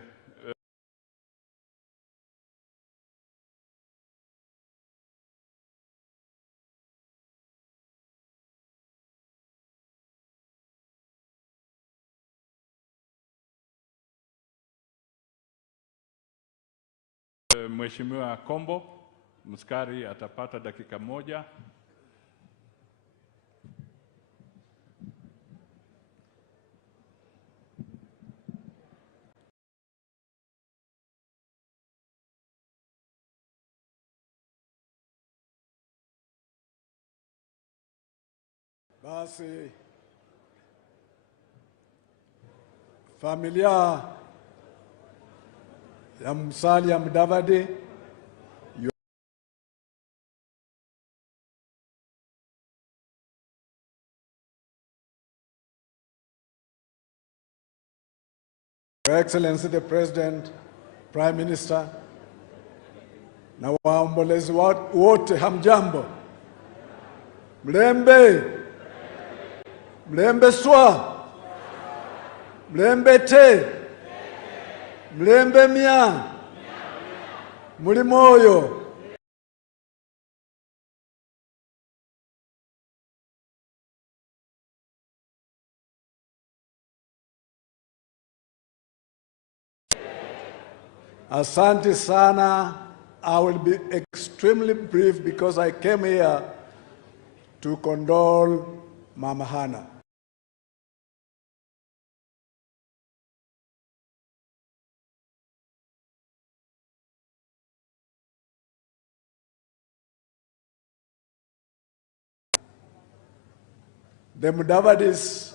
Mheshimiwa Kombo, Muskari atapata dakika 1. Basi familia ya Musalia Mudavadi, Your Excellency the President, Prime Minister, na waombolezi wote, hamjambo. Mlembe, mlembe swa, mlembe te, mlembe mia, muli moyo. Asante sana. I will be extremely brief because I came here to condole Mama Hannah. The Mudavadis,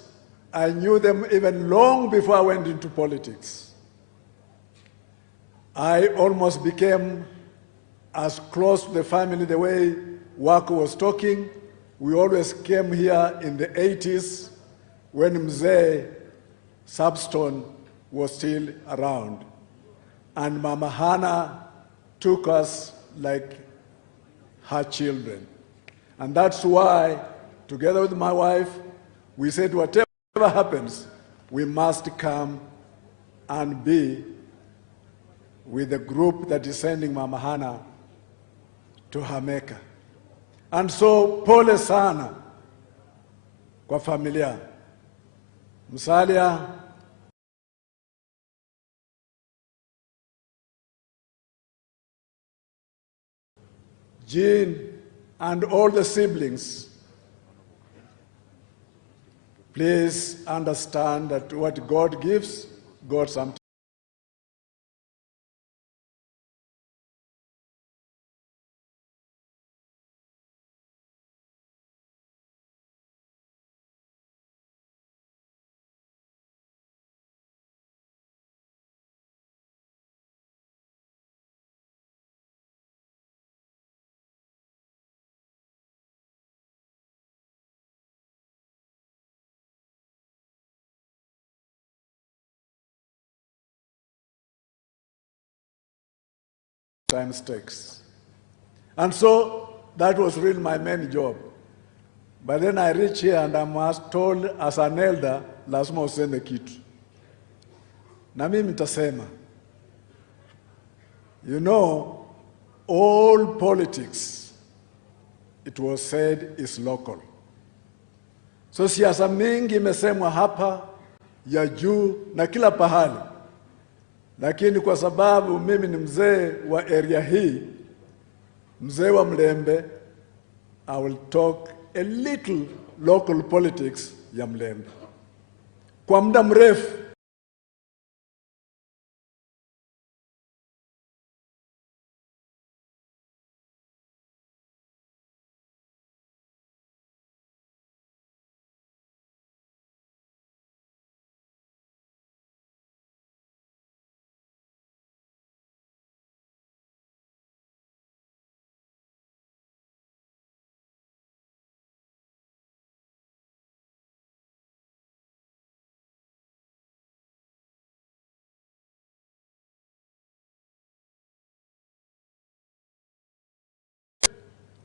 I knew them even long before I went into politics. I almost became as close to the family the way Wako was talking. We always came here in the 80s when Mzee Substone was still around. And Mama Hannah took us like her children. And that's why, together with my wife, we said whatever happens, we must come and be with the group that is sending Mama Hana to her Mecca. And so, pole sana kwa familia. Musalia, Jean, and all the siblings, please understand that what God gives, God sometimes takes. And so that was really my main job. But then I reach here and I'm told as an elder, lazima useme kitu. Na mimi nitasema, you know, all politics, it was said, is local. So siasa mingi imesemwa hapa, ya juu na kila pahali. Lakini kwa sababu mimi ni mzee wa area hii, mzee wa Mlembe, I will talk a little local politics ya Mlembe. Kwa muda mrefu,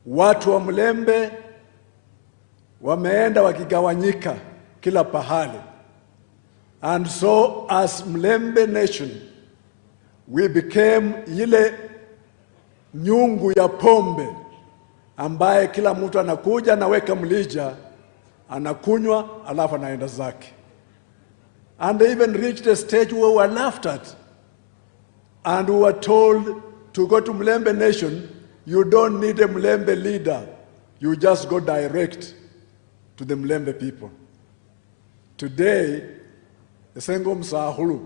watu wa Mlembe wameenda wakigawanyika kila pahali. And so as Mlembe nation, we became ile nyungu ya pombe ambaye kila mtu anakuja anaweka mlija, anakunywa, alafu anaenda zake. And they even reached a stage where we were laughed at. And we were told to go to Mlembe nation, you don't need a Mlembe leader. You just go direct to the Mlembe people. Today, esengo msahulu.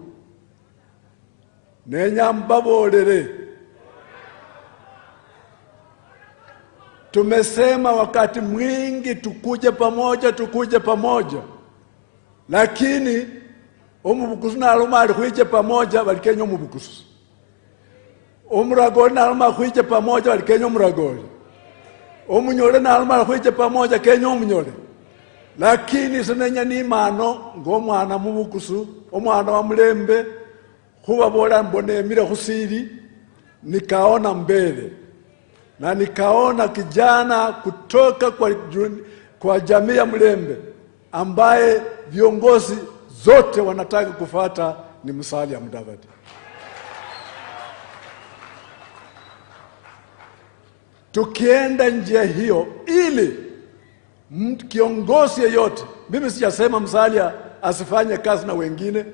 Nenya mbabolele. Tumesema wakati mwingi tukuje pamoja. Lakini, umubukusu na aluma alikuije pamoja, walikenya umubukusu. Umuragoli na aluma kuije pamoja, walikenya umuragoli. Umunyole na aluma kuije pamoja, kenya umunyole. Lakini sinenya ni mano, ngomwana mubukusu, omwana wa Mlembe, huwa bola mbonemire kusiri, nikaona mbele. Na nikaona kijana kutoka kwa jamii ya Mlembe, ambaye viongozi zote wanataka kufuata ni Musalia Mudavadi. Tukienda njia hiyo, ili kiongozi yeyote, mimi sijasema Musalia asifanye kazi na wengine,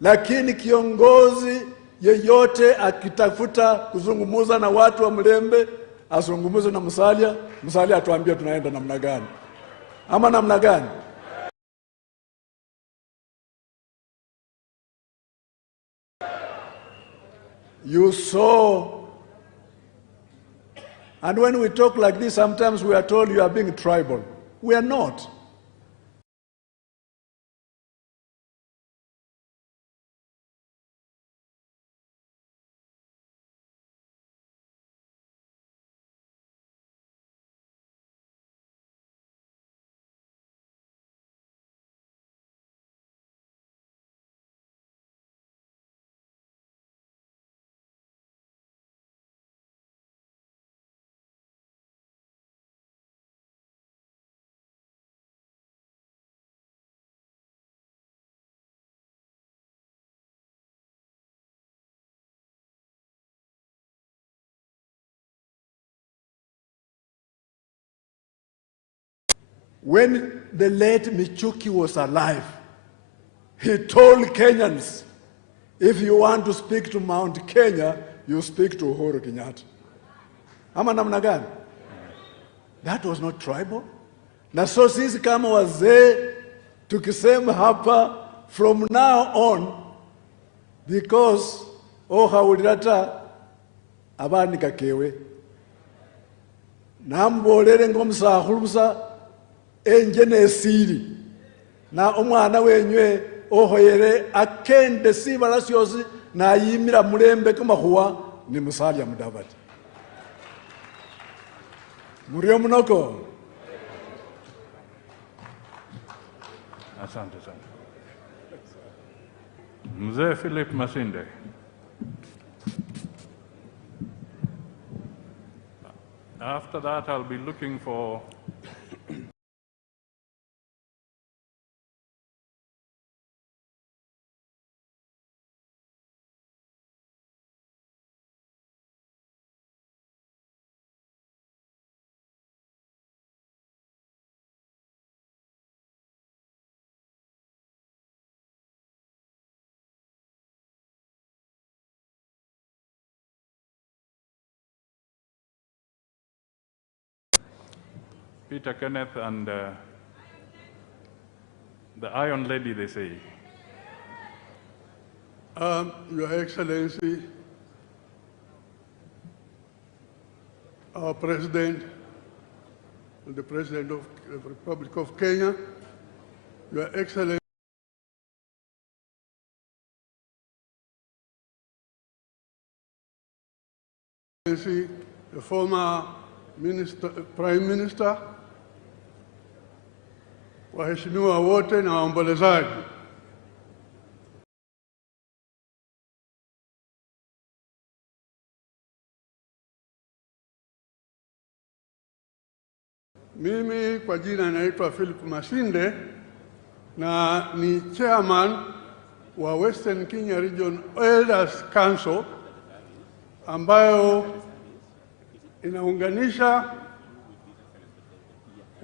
lakini kiongozi yeyote akitafuta kuzungumuza na watu wa Mlembe, azungumuze na Musalia, Musalia atuambie tunaenda namna gani. Ama namna gani? You saw, and when we talk like this, sometimes we are told you are being tribal. We are not. when the late Michuki was alive, he told Kenyans, if you want to speak to Mount Kenya, you speak to Uhuru Kenyatta. Ama namna gani? That was not tribal. Na so sisi kama wazee tukisema hapa from now on, because hawulirata abani kakewe nambolere ng'omusahulusa enje nesiri na omwana wenywe ohoyere akende sibala syosi nayimira mulembe kamahuwa ni Musalia Mudavadi. Murio munoko. Asante sana. Mzee Philip Masinde. After that, I'll be looking for Peter Kenneth and the Iron Lady, they say. Your Excellency, our President, the President of the Republic of Kenya, Your Excellency, the former Prime Minister, waheshimiwa wote na waombolezaji. Mimi kwa jina naitwa Philip Masinde na ni chairman wa Western Kenya Region Elders Council ambayo inaunganisha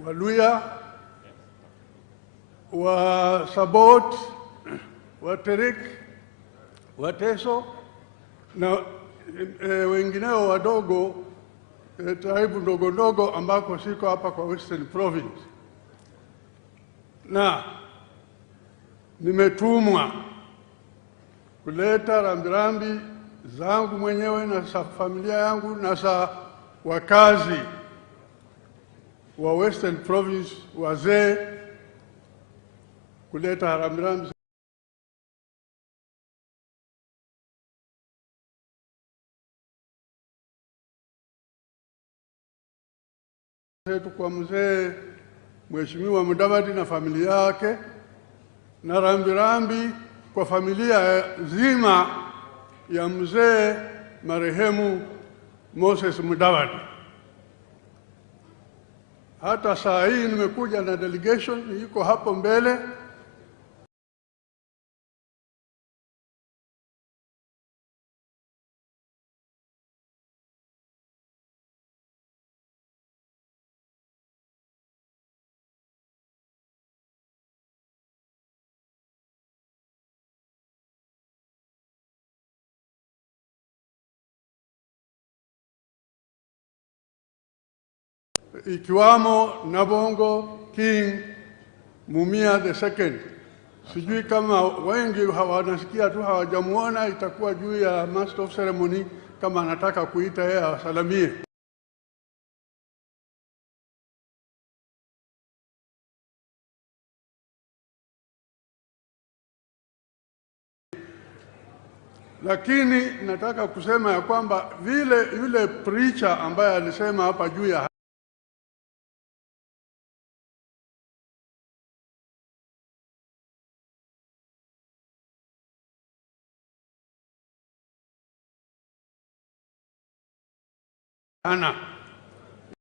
Waluya, wa Sabot, wa Terik, wa Teso na wengineo wadogo, taibu ndogo ndogo ambako siko hapa kwa Western Province. Na nimetumwa kuleta rambirambi zangu mwenyewe na sa familia yangu na sa wakazi wa Western Province, wazee, kuleta rambirambi zetu kwa mzee Mheshimiwa Mudavadi na familia yake, na rambirambi kwa familia zima ya mzee marehemu Moses Mudavadi. Hata saa hii nimekuja na delegation yuko hapo mbele. Ikiwamo Nabongo King Mumia II. Sijui kama wengi hawanasikia tu hawajamuona, itakuwa juu ya Master of Ceremony kama anataka kuita yeye asalamie. Lakini nataka kusema ya kwamba vile yule preacher ambaye alisema hapa juu ya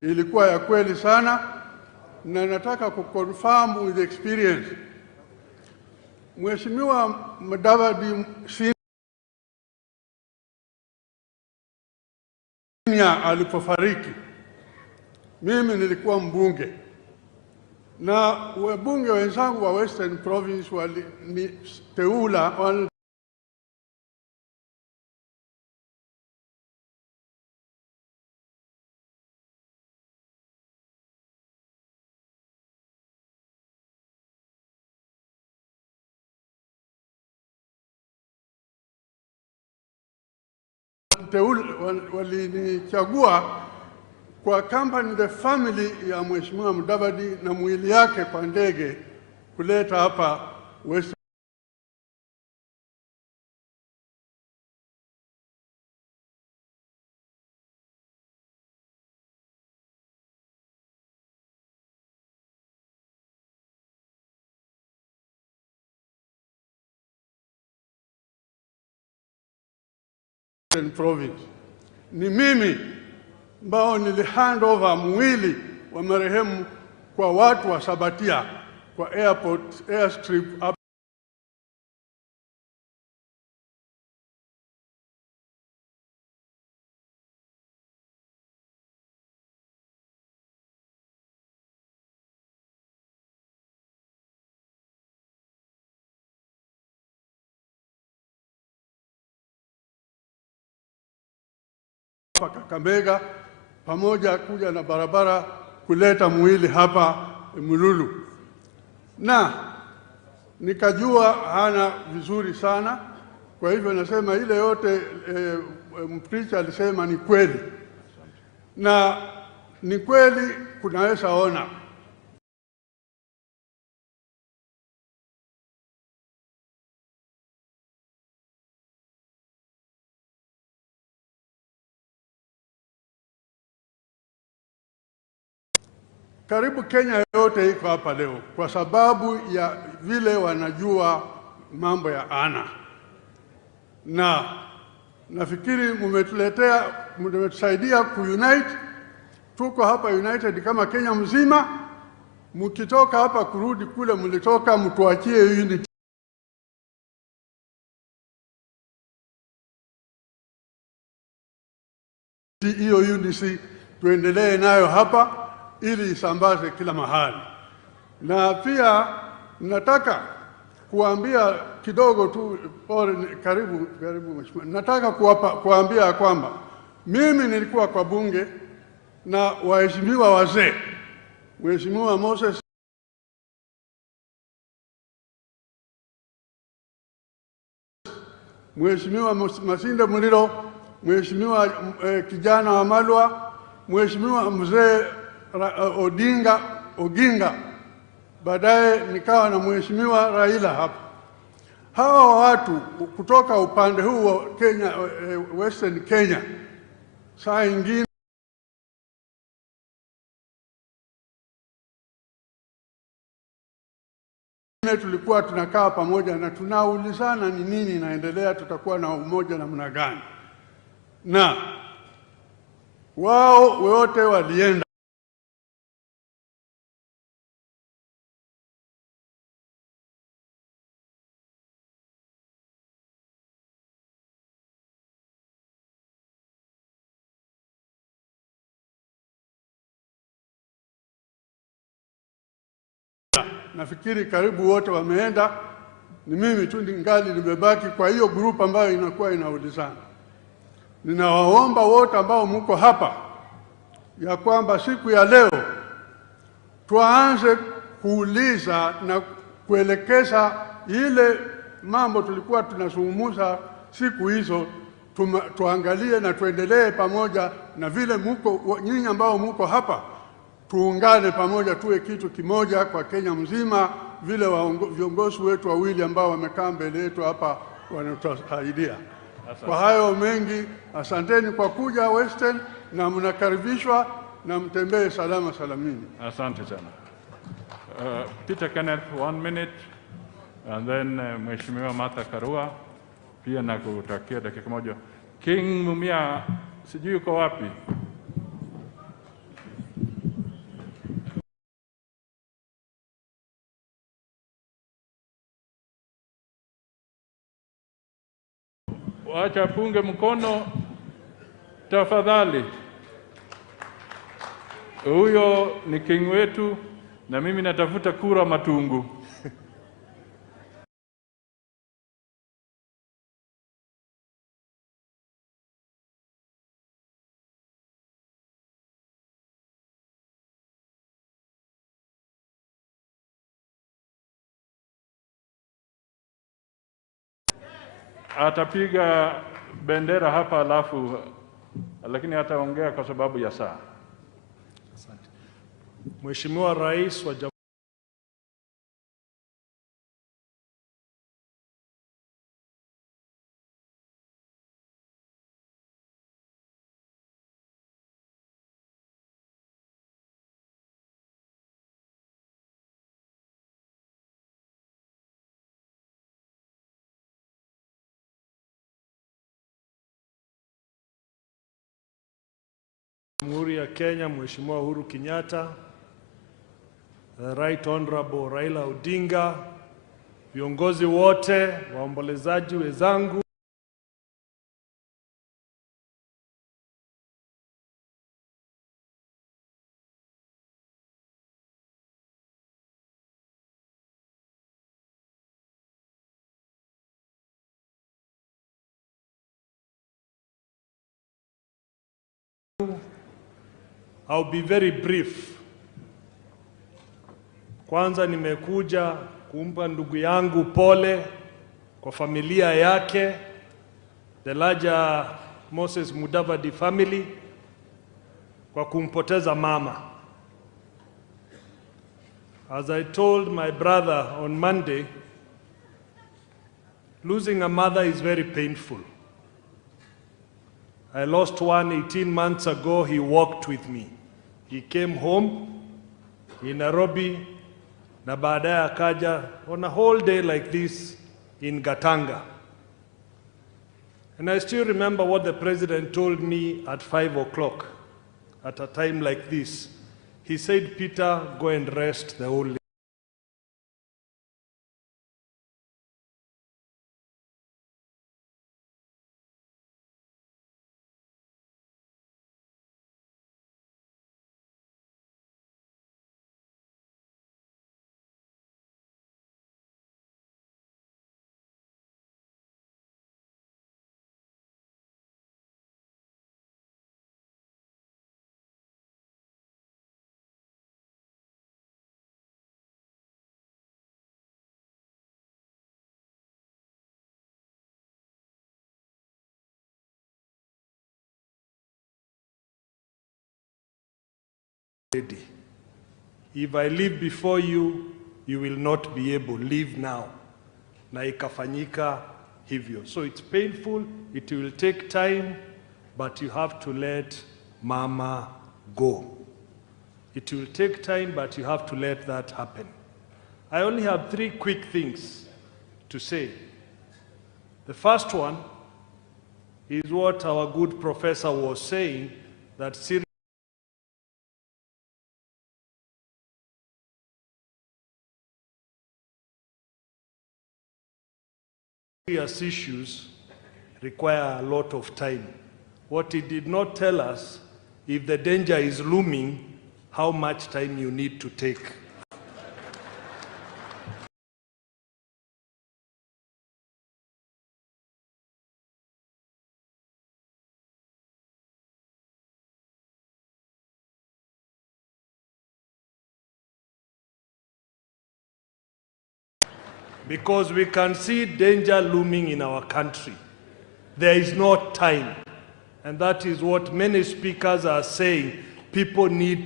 ilikuwa ya kweli sana, na nataka kuconfirm with experience. Mheshimiwa Mudavadi alipofariki, mimi nilikuwa mbunge Na wabunge wenzangu wa Western Province waliniteula walinichagua kwa company the family ya Mheshimiwa Mudavadi na mwili yake kwa ndege kuleta hapa Western Province. Ni mimi ambao nilihand over mwili wa marehemu kwa watu wa Sabatia kwa airport airstrip up Kakamega pamoja kuja na barabara kuleta mwili hapa Mululu. Na nikajua hana vizuri sana, kwa hivyo nasema ile yote mpreacher alisema ni kweli. Na ni kweli kunaweza ona. Karibu Kenya yote iko hapa leo kwa sababu ya vile wanajua mambo ya Ana. Na nafikiri mmetusaidia kuunite. Tuko hapa united kama Kenya mzima. Mkitoka hapa kurudi kule mlitoka, mtuachie unity. Hiyo unity tuendelee nayo hapa ili isambaze kila mahali. Na pia nataka kuambia kidogo tu, karibu mheshimiwa. Nataka kuambia kwamba mimi nilikuwa kwa bunge na waheshimiwa wazee, Mheshimiwa Moses Mheshimiwa Masinde Muliro, Mheshimiwa kijana wa Malowa, Mheshimiwa mzee Oginga, baadaye nikawa na Mheshimiwa Raila hapa. Hawa watu kutoka upande huu wa Kenya, Western Kenya, saa ingine tulikuwa tunakaa pamoja na tunaulizana ni nini inaendelea, tutakuwa na umoja namna gani. Na wao wote walienda. Nafikiri karibu wote wameenda, ni mimi tu ningali nimebaki kwa hiyo group ambayo inakuwa inaulizana. Ninawaomba wote ambao mko hapa ya kwamba siku ya leo tuanze kuuliza na kuelekeza ile mambo tulikuwa tunazungumza siku hizo, tuangalie na tuendelee pamoja, na vile nyinyi ambao mko hapa tuungane pamoja, tuwe kitu kimoja kwa Kenya mzima, vile viongozi wetu wawili ambao wamekaa mbele yetu hapa wanatusaidia. Kwa hayo mengi, asanteni kwa kuja Western, na mnakaribishwa na mtembee salama salamini. Asante sana. Peter Kenneth, 1 minute, and then Mheshimiwa Martha Karua pia nakutakia dakika moja. King Mumia, sijui uko wapi? Wacha punge mkono tafadhali. Huyo ni king wetu, Na mimi natafuta kura Matungu. Atapiga bendera hapa alafu, lakini hataongea kwa sababu ya saa. Asante. Mheshimiwa Rais wa Jamhuri ya Kenya, Mheshimiwa Uhuru Kenyatta, the Right Honorable Raila Odinga, viongozi wote, waombolezaji wenzangu, I'll be very brief. Kwanza nimekuja kumpa ndugu yangu pole kwa familia yake, the larger Moses Mudavadi family, kwa kumpoteza mama. As I told my brother on Monday, losing a mother is very painful. I lost one 18 months ago. He walked with me. He came home in Nairobi, na baadaye akaja on a whole day like this in Gatanga. And I still remember what the president told me at 5 o'clock at a time like this. He said, Peter, go and rest the old lady. If I live before you, you will not be able. Live now. Na ikafanyika hivyo. So it's painful, it will take time, but you have to let mama go. It will take time, but you have to let that happen. I only have 3 quick things to say. The first one is what our good professor was saying, that serious issues require a lot of time. What he did not tell us, if the danger is looming, how much time you need to take. Because we can see danger looming in our country. There is no time. And that is what many speakers are saying. People need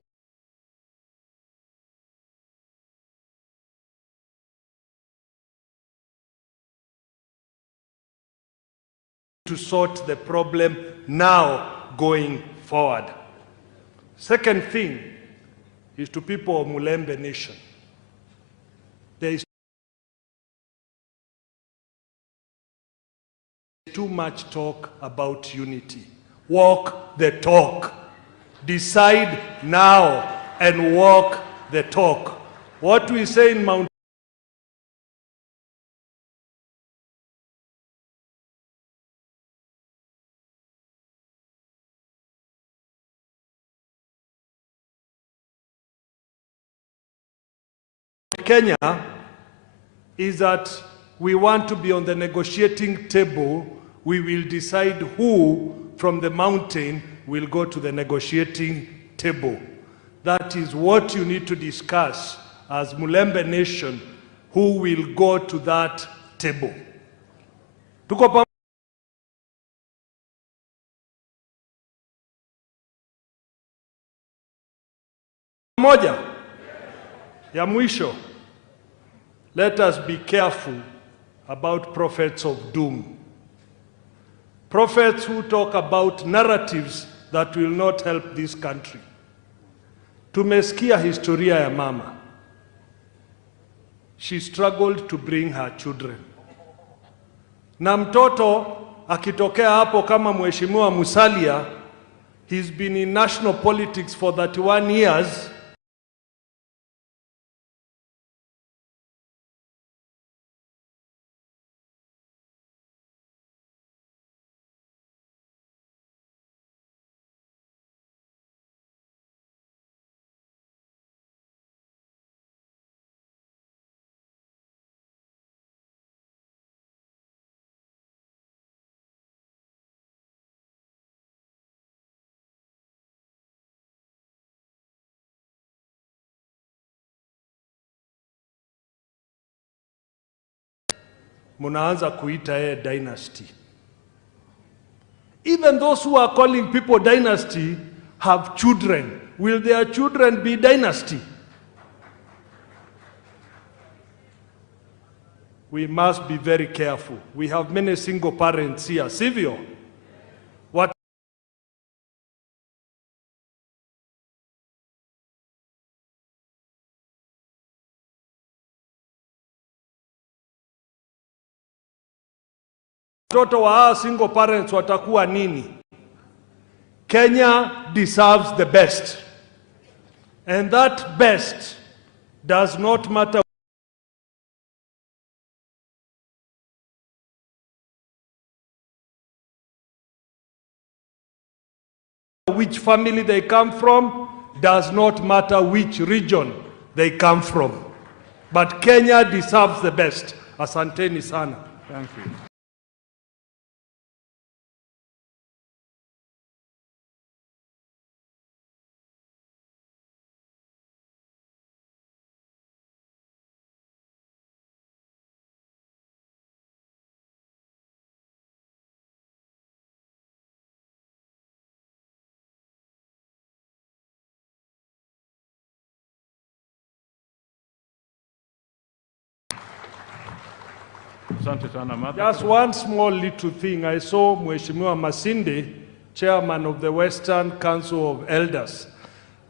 to sort the problem now going forward. Second thing is to people of Mulembe Nation. There is too much talk about unity. Walk the talk. Decide now and walk the talk. What we say in Mount Kenya is that we want to be on the negotiating table. We will decide who from the mountain will go to the negotiating table. That is what you need to discuss as Mulembe Nation, who will go to that table. Tuko pamoja? Ya mwisho, let us be careful about prophets of doom. Prophets who talk about narratives that will not help this country. Tumesikia historia ya mama. She struggled to bring her children. Na mtoto akitokea hapo kama Mheshimiwa Musalia, he's been in national politics for 31 years. Munaanza kuita yeye dynasty. Even those who are calling people dynasty have children. Will their children be dynasty? We must be very careful. We have many single parents here. Sivyo? What watoto wa single parents watakuwa nini? Kenya deserves the best. And that best does not matter which family they come from, does not matter which region they come from. But Kenya deserves the best. Asanteni sana. Thank you. Just one small little thing. I saw Mheshimiwa Masinde, chairman of the Western Council of Elders.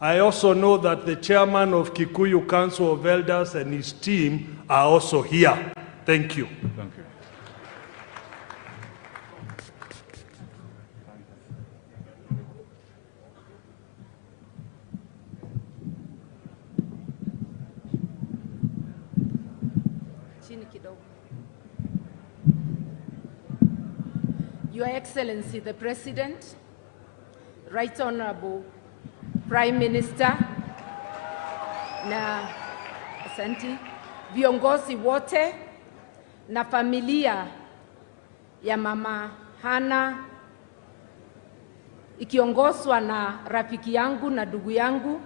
I also know that the chairman of Kikuyu Council of Elders and his team are also here. Thank you. Thank you. Your Excellency the President, Right Honorable Prime Minister, na asanti, viongozi wote na familia ya Mama Hana ikiongozwa na rafiki yangu na ndugu yangu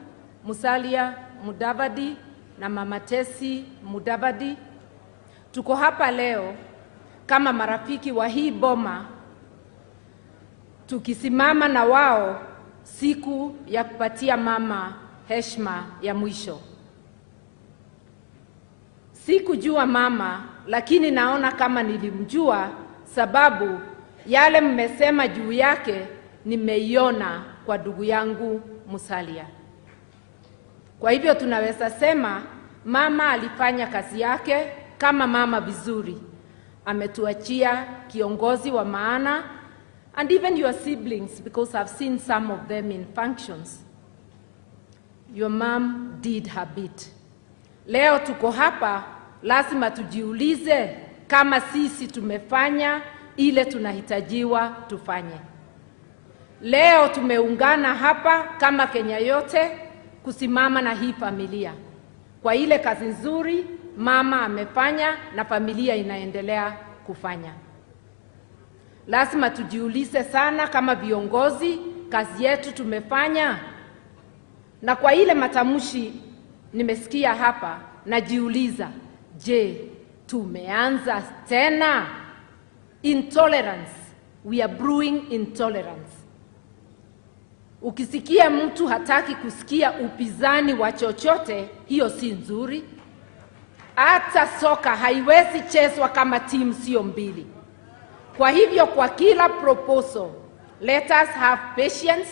Musalia Mudavadi na Mama Tesi Mudavadi. Tuko hapa leo kama marafiki wa hii boma, tukisimama na wao siku ya kupatia mama heshima ya mwisho. Sikujua mama, lakini naona kama nilimjua, sababu yale mmesema juu yake nimeiona kwa ndugu yangu Musalia. Kwa hivyo tunaweza sema mama alifanya kazi yake kama mama vizuri. Ametuachia kiongozi wa maana, and even your siblings, because I've seen some of them in functions. Your mom did her bit. Leo tuko hapa, lazima tujiulize kama sisi tumefanya ile tunahitajiwa tufanye. Leo tumeungana hapa kama Kenya yote kusimama na hii familia. kwa ile kazi nzuri mama amefanya na familia inaendelea kufanya. Lazima tujiulize sana kama viongozi, kazi yetu tumefanya. Na kwa ile matamshi nimesikia hapa, najiuliza, je, tumeanza tena? Intolerance. We are brewing intolerance. Ukisikia mtu hataki kusikia upinzani wa chochote, hiyo si nzuri. Hata soka haiwezi chezwa kama timu sio mbili. Kwa hivyo kwa kila proposal, let us have patience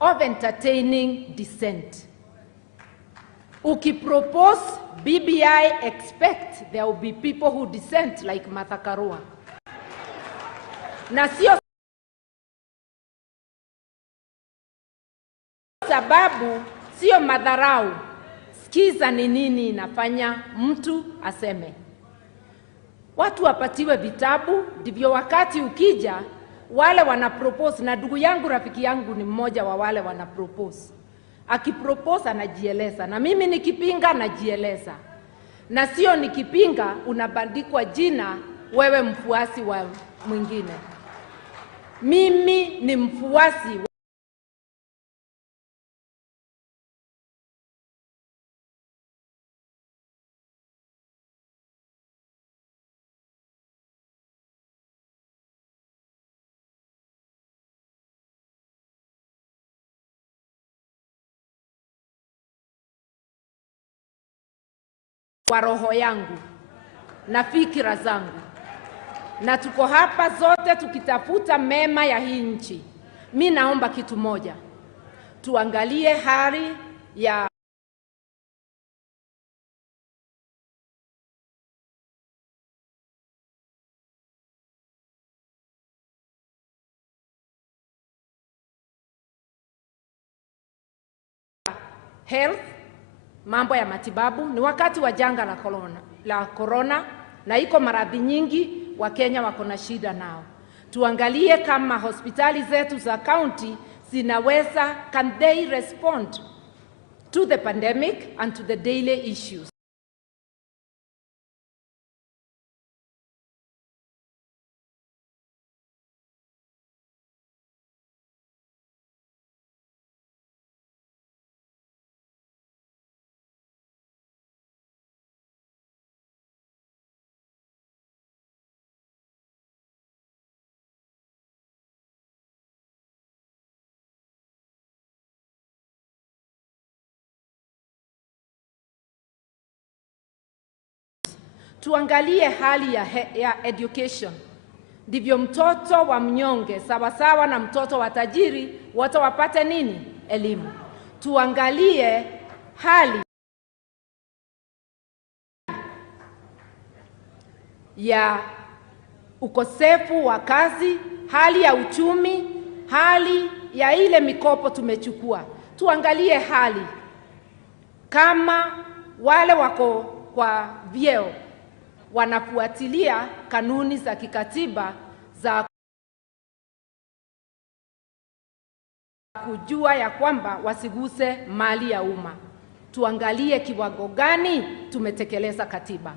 of entertaining dissent. Ukipropose BBI, expect there will be people who dissent like Martha Karua. Na sio sababu, sio madharau. Sikiza ni nini inafanya mtu aseme. Watu wapatiwe vitabu, ndivyo wakati ukija wale wana propose, na ndugu yangu rafiki yangu ni mmoja wa wale wana propose. Akipropose anajieleza, na mimi nikipinga najieleza. Na sio nikipinga unabandikwa jina wewe mfuasi wa mwingine. Mimi ni mfuasi wa roho yangu na fikira zangu. Na tuko hapa zote tukitafuta mema ya hii nchi. Mimi naomba kitu moja. Tuangalie hali ya health, mambo ya matibabu. Ni wakati wa janga la corona na iko maradhi nyingi wa Kenya wako na shida nao. Tuangalie kama hospitali zetu za county zinaweza, can they respond to the pandemic and to the daily issues. Tuangalie hali ya education. Ndivyo mtoto wa mnyonge sawasawa na mtoto wa tajiri wote wapate nini? Elimu. Tuangalie hali ya ukosefu wa kazi, hali ya uchumi, hali ya ile mikopo tumechukua. Tuangalie hali kama wale wako kwa vyeo wanafuatilia kanuni za kikatiba za kujua ya kwamba wasiguse mali ya umma. Tuangalie kiwango gani tumetekeleza katiba.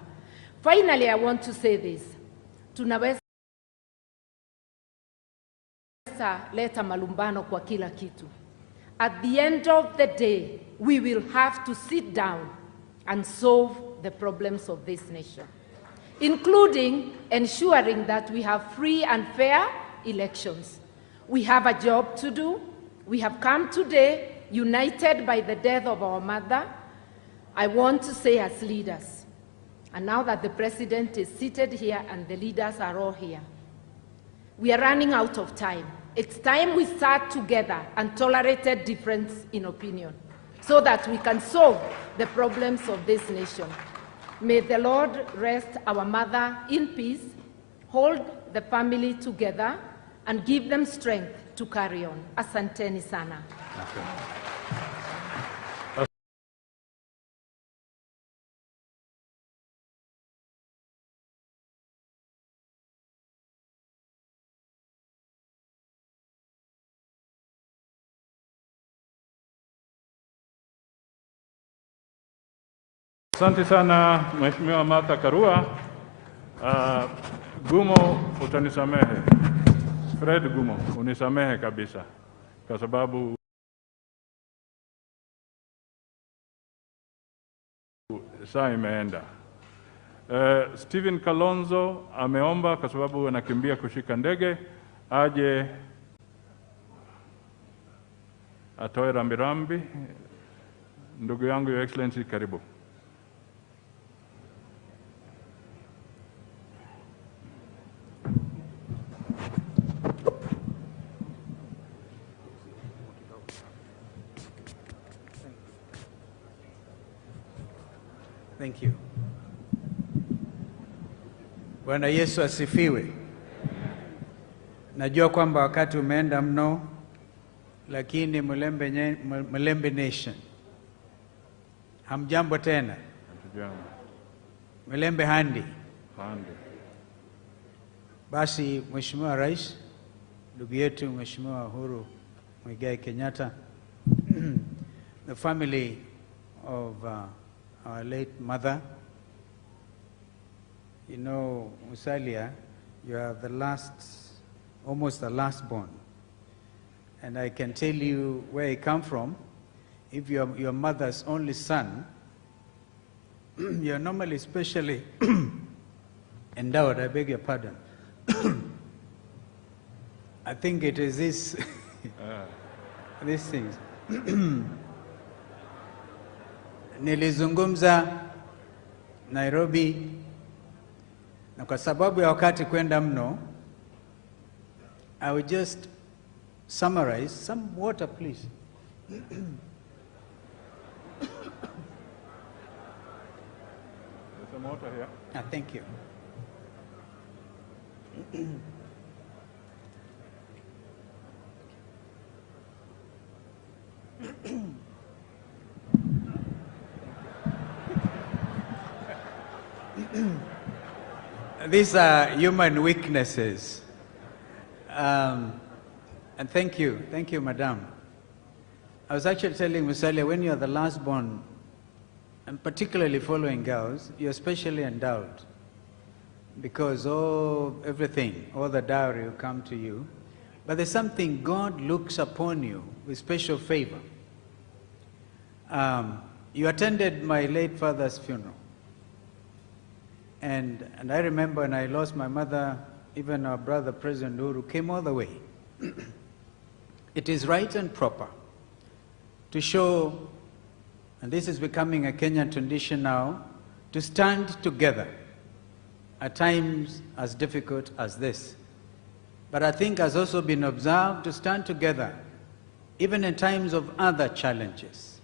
Finally, I want to say this. Tunaweza leta malumbano kwa kila kitu. At the end of the day, we will have to sit down and solve the problems of this nation, including ensuring that we have free and fair elections. We have a job to do. We have come today united by the death of our mother. I want to say as leaders, and now that the president is seated here and the leaders are all here, we are running out of time. It's time we sat together and tolerated difference in opinion so that we can solve the problems of this nation. May the Lord rest our mother in peace, hold the family together, and give them strength to carry on. Asanteni sana. Okay. Asante sana Mheshimiwa Martha Karua. Gumo, utanisamehe. Fred Gumo, unisamehe kabisa kwa sababu saa imeenda. Stephen Kalonzo ameomba kwa sababu anakimbia kushika ndege aje atoe rambirambi. Ndugu yangu, Your Excellency, karibu. Thank you. Bwana Yesu asifiwe. Najua kwamba wakati umeenda mno, lakini Mlembe Nation, hamjambo tena? Mlembe handi. Basi Mheshimiwa Rais, ndugu yetu Mheshimiwa Uhuru Muigai Kenyatta, the family of our late mother, you know, Musalia, you are the last, almost the last born. And I can tell you where I come from. If you're your mother's only son, you're normally specially endowed, I beg your pardon. I think it is this, these things. Nilizungumza Nairobi, na kwa sababu ya wakati kwenda mno, I will just summarize. Some water, please. There's some water here. Thank you. These are human weaknesses. And thank you, Madam. I was actually telling Musalia, when you are the last born, and particularly following girls, you're specially endowed. Because everything, all the dowry will come to you. But there's something, God looks upon you with special favor. You attended my late father's funeral. And I remember when I lost my mother, even our brother, President Uhuru, came all the way. It is right and proper to show, and this is becoming a Kenyan tradition now, to stand together at times as difficult as this. But I think has also been observed to stand together even in times of other challenges.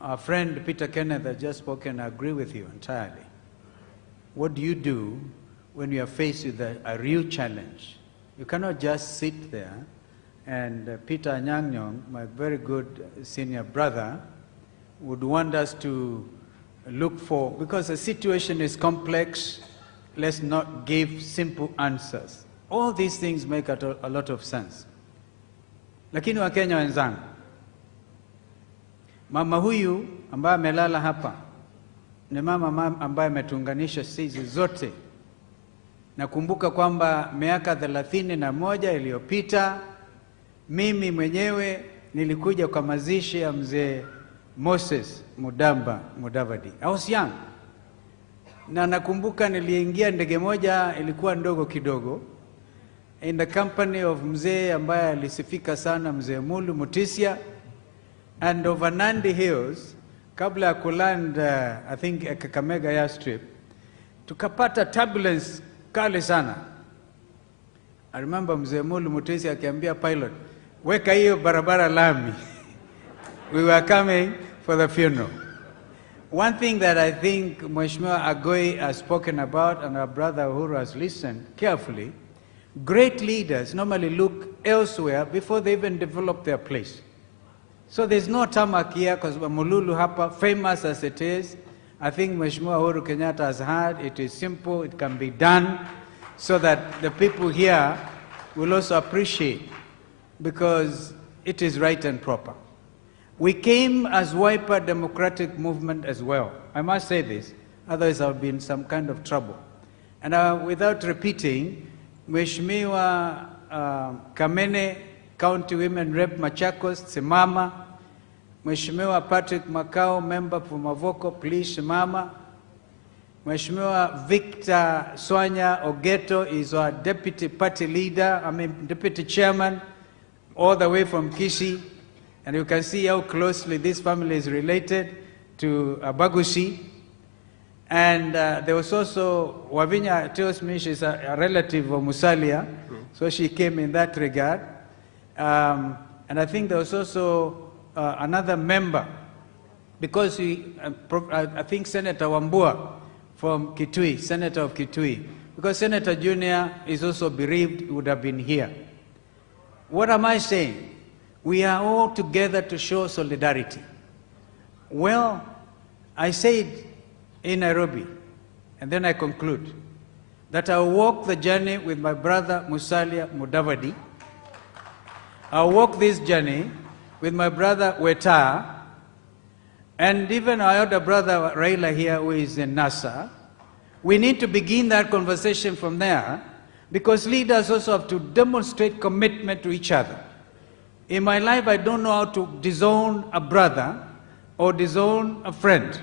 Our friend Peter Kenneth has just spoken. I agree with you entirely. What do you do when you are faced with a real challenge? You cannot just sit there. And Peter Anyang-Nyong, my very good senior brother, would want us to look for, because the situation is complex, let's not give simple answers. All these things make a lot of sense. Lakini Wakenya wenzangu, mama huyu ambaye amelala hapa ni mama ambaye ametuunganisha sisi zote. Nakumbuka kwamba miaka 31 iliyopita mimi mwenyewe nilikuja kwa mazishi ya mzee Moses Mudavadi. I was young. Na nakumbuka niliingia ndege moja ilikuwa ndogo kidogo, in the company of mzee ambaye alisifika sana, mzee Mulu Mutisia, and over Nandi Hills, kabla ya kuland I think Kakamega airstrip, tukapata turbulence kali sana. I remember mzee Mulu Mutisia akiambia pilot, weka hiyo barabara lami. We were coming for the funeral. One thing that I think Mheshimiwa Agoi has spoken about, and our brother Uhuru has listened carefully, great leaders normally look elsewhere before they even develop their place. So there's no tarmac here, because Mululu hapa, famous as it is, I think Mheshimiwa Uhuru Kenyatta has heard, it is simple, it can be done, so that the people here will also appreciate, because it is right and proper. We came as Wiper Democratic Movement as well. I must say this, otherwise I'll be in some kind of trouble. And without repeating, Mheshimiwa Kamene, County Women Rep Machakos, Simama. Mheshimiwa Patrick Makau, member for Mavoko, please Simama. Mheshimiwa Victor Swanya Ogeto is our deputy party leader, deputy chairman, all the way from Kisi. And you can see how closely this family is related to Bagusi. And there was also, Wavinya tells me she's a relative of Musalia, so she came in that regard. And I think there was also another member, because I think Senator Wambua from Kitui, Senator of Kitui, because Senator Junior is also bereaved, would have been here. What am I saying? We are all together to show solidarity. Well, I said in Nairobi, and then I conclude, that I'll walk the journey with my brother Musalia Mudavadi. I'll walk this journey with my brother Weta, and even our elder brother Raila here, who is in NASA. We need to begin that conversation from there, because leaders also have to demonstrate commitment to each other. In my life, I don't know how to disown a brother or disown a friend.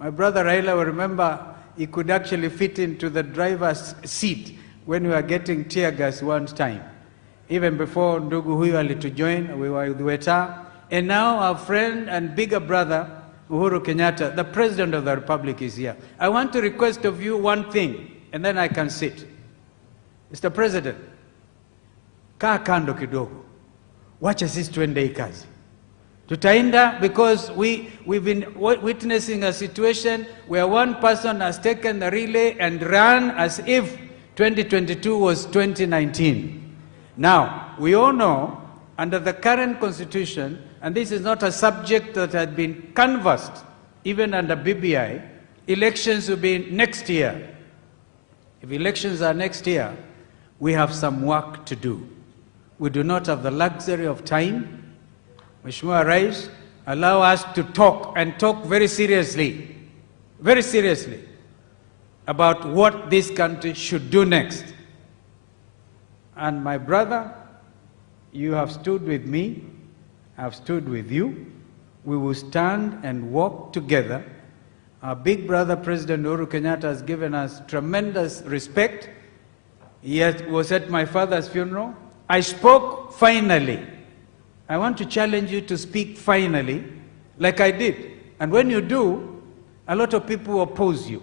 My brother Raila will remember he could actually fit into the driver's seat when we were getting tear gas one time. Even before Ndugu huyu to join, we were with Weta. And now our friend and bigger brother, Uhuru Kenyatta, the President of the Republic, is here. I want to request of you one thing, and then I can sit. Mr. President, kaa kando kidogo. Wacha sisi tuende hii kazi. Tutaenda because we've been witnessing a situation where one person has taken the relay and run as if 2022 was 2019. Now, we all know, under the current constitution, and this is not a subject that had been canvassed, even under BBI, elections will be next year. If elections are next year, we have some work to do. We do not have the luxury of time. Mheshimiwa Rais, allow us to talk, and talk very seriously, about what this country should do next. And my brother, you have stood with me, I have stood with you. We will stand and walk together. Our big brother, President Uhuru Kenyatta, has given us tremendous respect. He was at my father's funeral. I spoke finally. I want to challenge you to speak finally, like I did. And when you do, a lot of people oppose you.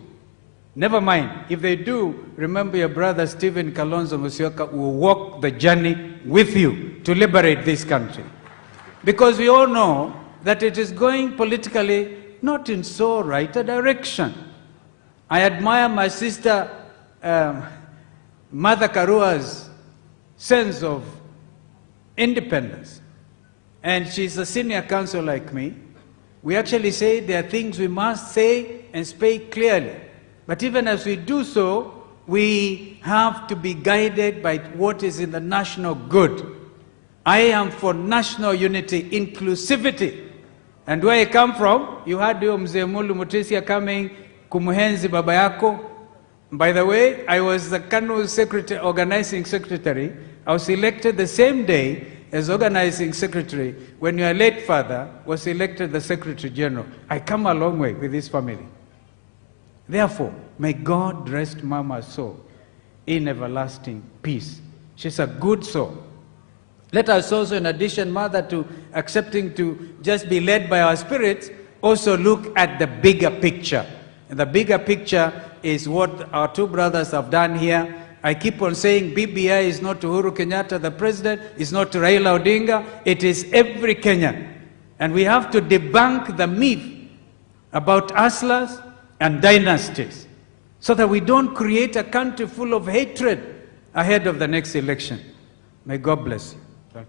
Never mind. If they do, remember your brother Stephen Kalonzo Musyoka will walk the journey with you to liberate this country. Because we all know that it is going politically not in so right a direction. I admire my sister Martha Karua's sense of independence. And she's a senior counsel like me. We actually say there are things we must say and speak clearly. But even as we do so, we have to be guided by what is in the national good. I am for national unity, inclusivity. And where I come from, you had Mzee Mulu Mutisia coming, kumuhenzi baba yako. By the way, I was the Kanu secretary, organizing secretary. I was elected the same day as organizing secretary when your late father was elected the Secretary General. I come a long way with this family. Therefore, may God rest Mama's soul in everlasting peace. She's a good soul. Let us also, in addition, Mother, to accepting to just be led by our spirits, also look at the bigger picture. And the bigger picture is what our two brothers have done here. I keep on saying BBI is not Uhuru Kenyatta, the president, it's not Raila Odinga, it is every Kenyan. And we have to debunk the myth about hustlers and dynasties, so that we don't create a country full of hatred ahead of the next election. May God bless you. Thank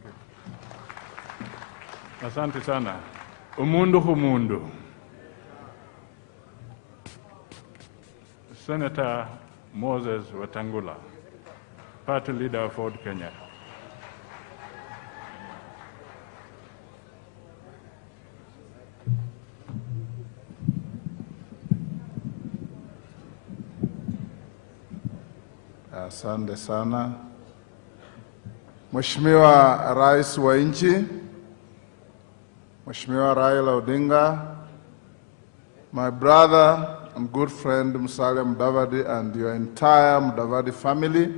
you. Asante sana. Umundu humundu. Senator Moses Wetangula, party leader of Ford Kenya. Asante sana. Mheshimiwa Rais wa nchi, Mheshimiwa Raila Odinga, my brother and good friend Musalia Mudavadi and your entire Mudavadi family,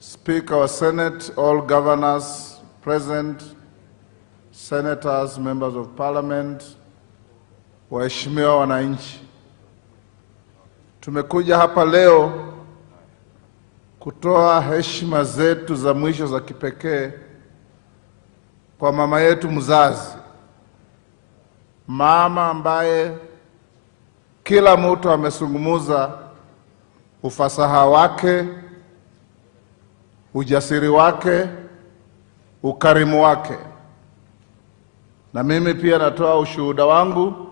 Speaker of Senate, all governors present, senators, members of parliament, waheshimiwa wananchi. Tumekuja hapa leo kutoa heshima zetu za mwisho za kipekee kwa mama yetu mzazi, mama ambaye kila mtu amesungumuza ufasaha wake, ujasiri wake, ukarimu wake. Na mimi pia natoa ushuhuda wangu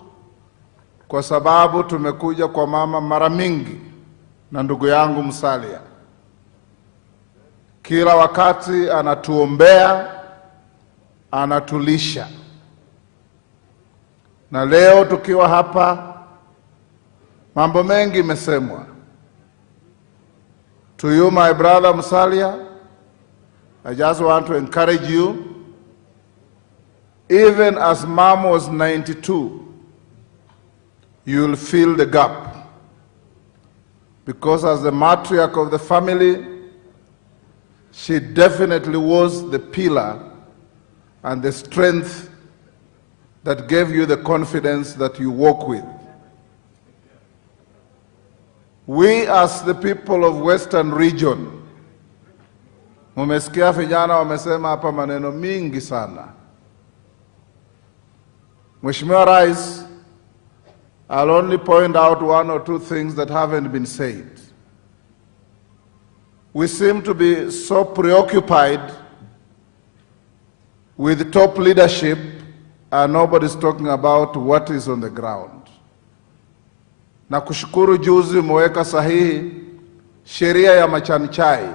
kwa sababu tumekuja kwa mama mara mingi na ndugu yangu Musalia. Kila wakati anatuombea, anatulisha. Na leo tukiwa hapa, mambo mengi imesemwa. To you, my brother Musalia, I just want to encourage you, even as mom was 92, you'll fill the gap. Because as the matriarch of the family, she definitely was the pillar and the strength that gave you the confidence that you walk with. We as the people of Western region, mumesikia vijana wamesema hapa maneno mingi sana. Mheshimiwa Rais, I'll only point out one or two things that haven't been said. We seem to be so preoccupied with top leadership and nobody's talking about what is on the ground. Na kushukuru juzi mweka sahihi sheria ya majani chai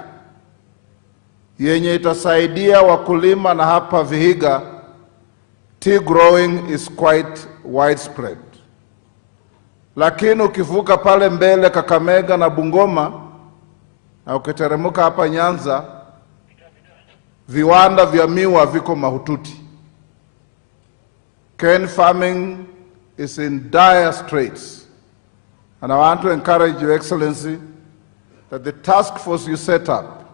yenye itasaidia wakulima, na hapa Vihiga tea growing is quite widespread. Lakini ukivuka pale mbele Kakamega na Bungoma na ukiteremuka hapa Nyanza, viwanda vya miwa viko mahututi. Cane farming is in dire straits. And I want to encourage Your Excellency that the task force you set up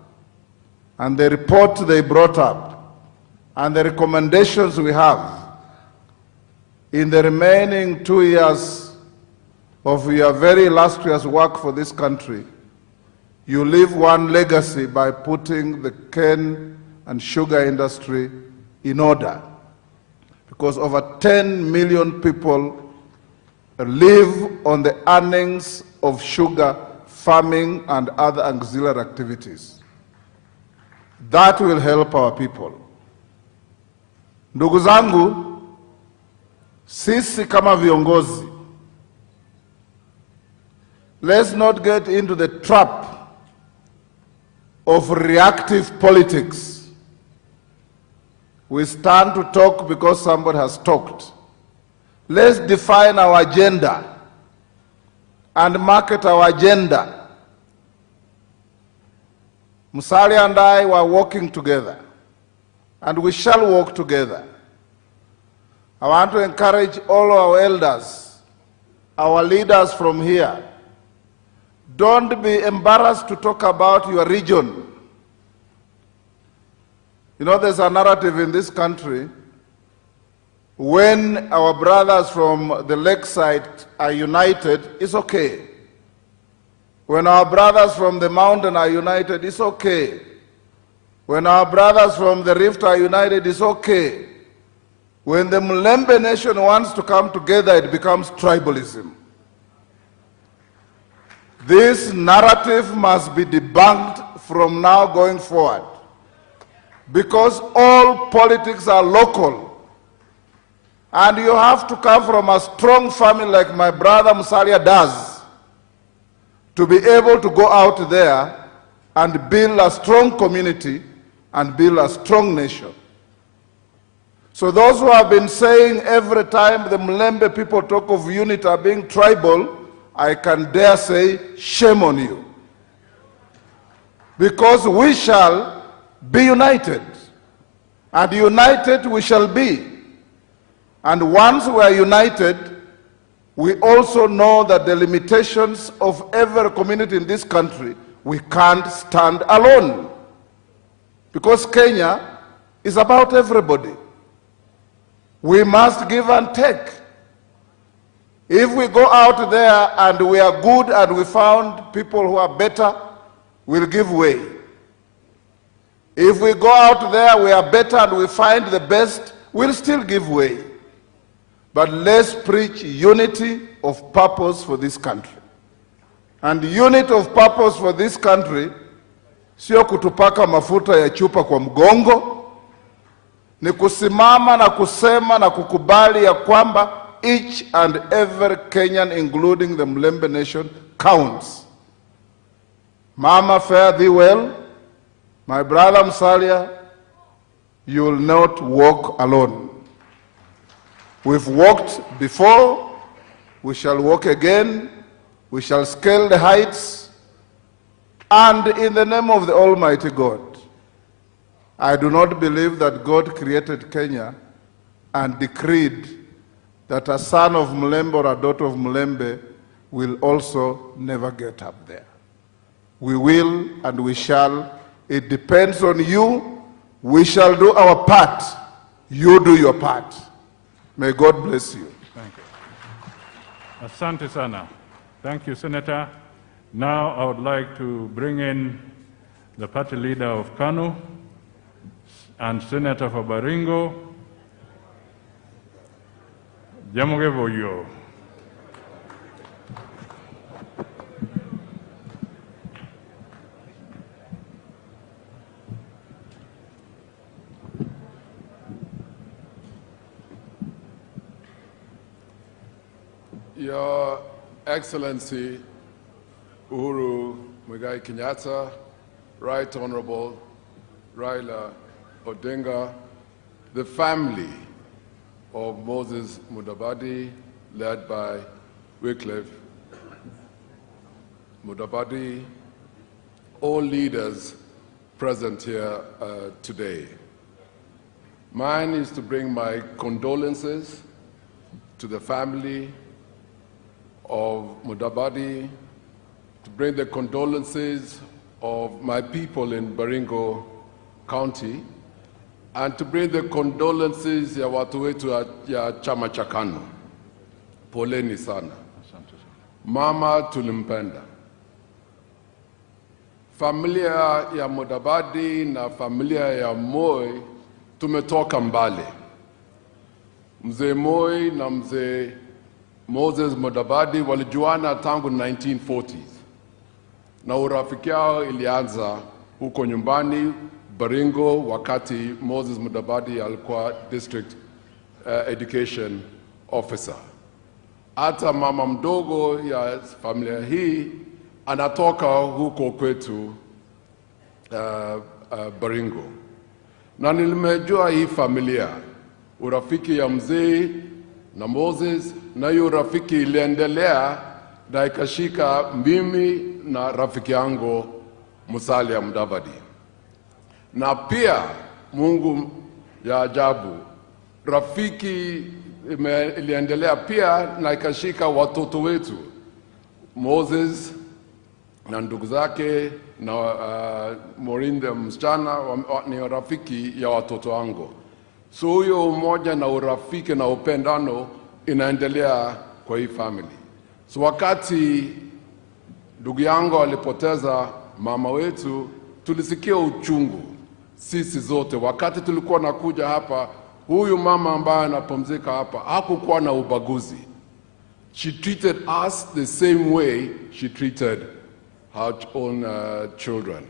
and the report they brought up and the recommendations we have in the remaining 2 years of your very illustrious work for this country, you leave one legacy by putting the cane and sugar industry in order. Because over 10 million people live on the earnings of sugar farming and other auxiliary activities. That will help our people. Ndugu zangu, sisi kama viongozi, let's not get into the trap of reactive politics. We stand to talk because somebody has talked. Let's define our agenda and market our agenda. Musalia and I were working together, and we shall work together. I want to encourage all our elders, our leaders from here, don't be embarrassed to talk about your region. You know, there's a narrative in this country, when our brothers from the lakeside are united, it's okay. When our brothers from the mountain are united, it's okay. When our brothers from the rift are united, it's okay. When the Mulembe nation wants to come together, it becomes tribalism. This narrative must be debunked from now going forward, because all politics are local. And you have to come from a strong family like my brother Musalia does to be able to go out there and build a strong community and build a strong nation. So those who have been saying every time the Mulembe people talk of unity are being tribal, I can dare say, shame on you. because we shall be united, and united we shall be. And once we are united, we also know that the limitations of every community in this country, we can't stand alone. Because Kenya is about everybody. We must give and take. If we go out there and we are good and we found people who are better, we'll give way. If we go out there, we are better and we find the best, we'll still give way. But let's preach unity of purpose for this country. And unity of purpose for this country, sio kutupaka mafuta ya chupa kwa mgongo, ni kusimama na kusema na kukubali ya kwamba each and every Kenyan, including the Mlembe nation, counts. Mama, fare thee well. My brother Musalia, you will not walk alone. We've walked before, we shall walk again, we shall scale the heights, and in the name of the Almighty God, I do not believe that God created Kenya and decreed that a son of Mlembe or a daughter of Mlembe will also never get up there. We will and we shall. It depends on you. We shall do our part. You do your part. May God bless you. Thank you. Asante sana. Thank you, Senator. Now I would like to bring in the party leader of KANU and Senator for Baringo, Jamugevoyo. Your Excellency Uhuru Muigai Kenyatta, Right Honorable Raila Odinga, the family of Moses Mudavadi, led by Wycliffe Mudavadi, all leaders present here today. Mine is to bring my condolences to the family of Mudavadi, to bring the condolences of my people in Baringo County, and to bring the condolences ya watu wetu ya chama cha KANU. Poleni sana. Mama tulimpenda. Familia ya Mudavadi na familia ya Moi tumetoka mbali. Mzee Moi na mzee Moses Mudavadi walijuana tangu 1940s. Na urafiki yao ilianza huko nyumbani Baringo wakati Moses Mudavadi alikuwa district education officer. Hata mama mdogo ya familia hii anatoka huko kwetu Baringo. Na nilimejua hii familia, urafiki ya mzee na Moses, na hiyo urafiki iliendelea na ikashika mimi na rafiki yangu Musalia Mudavadi. Na pia Mungu ya ajabu, rafiki iliendelea pia na ikashika watoto wetu Moses na ndugu zake na Morinde msichana ni rafiki ya watoto wangu. So huyo umoja na urafiki na upendano inaendelea kwa hii family. So wakati ndugu yangu alipoteza mama wetu, tulisikia uchungu sisi zote. Wakati tulikuwa nakuja hapa, huyu mama ambaye anapumzika hapa hakukuwa na ubaguzi. She treated us the same way she treated her own children.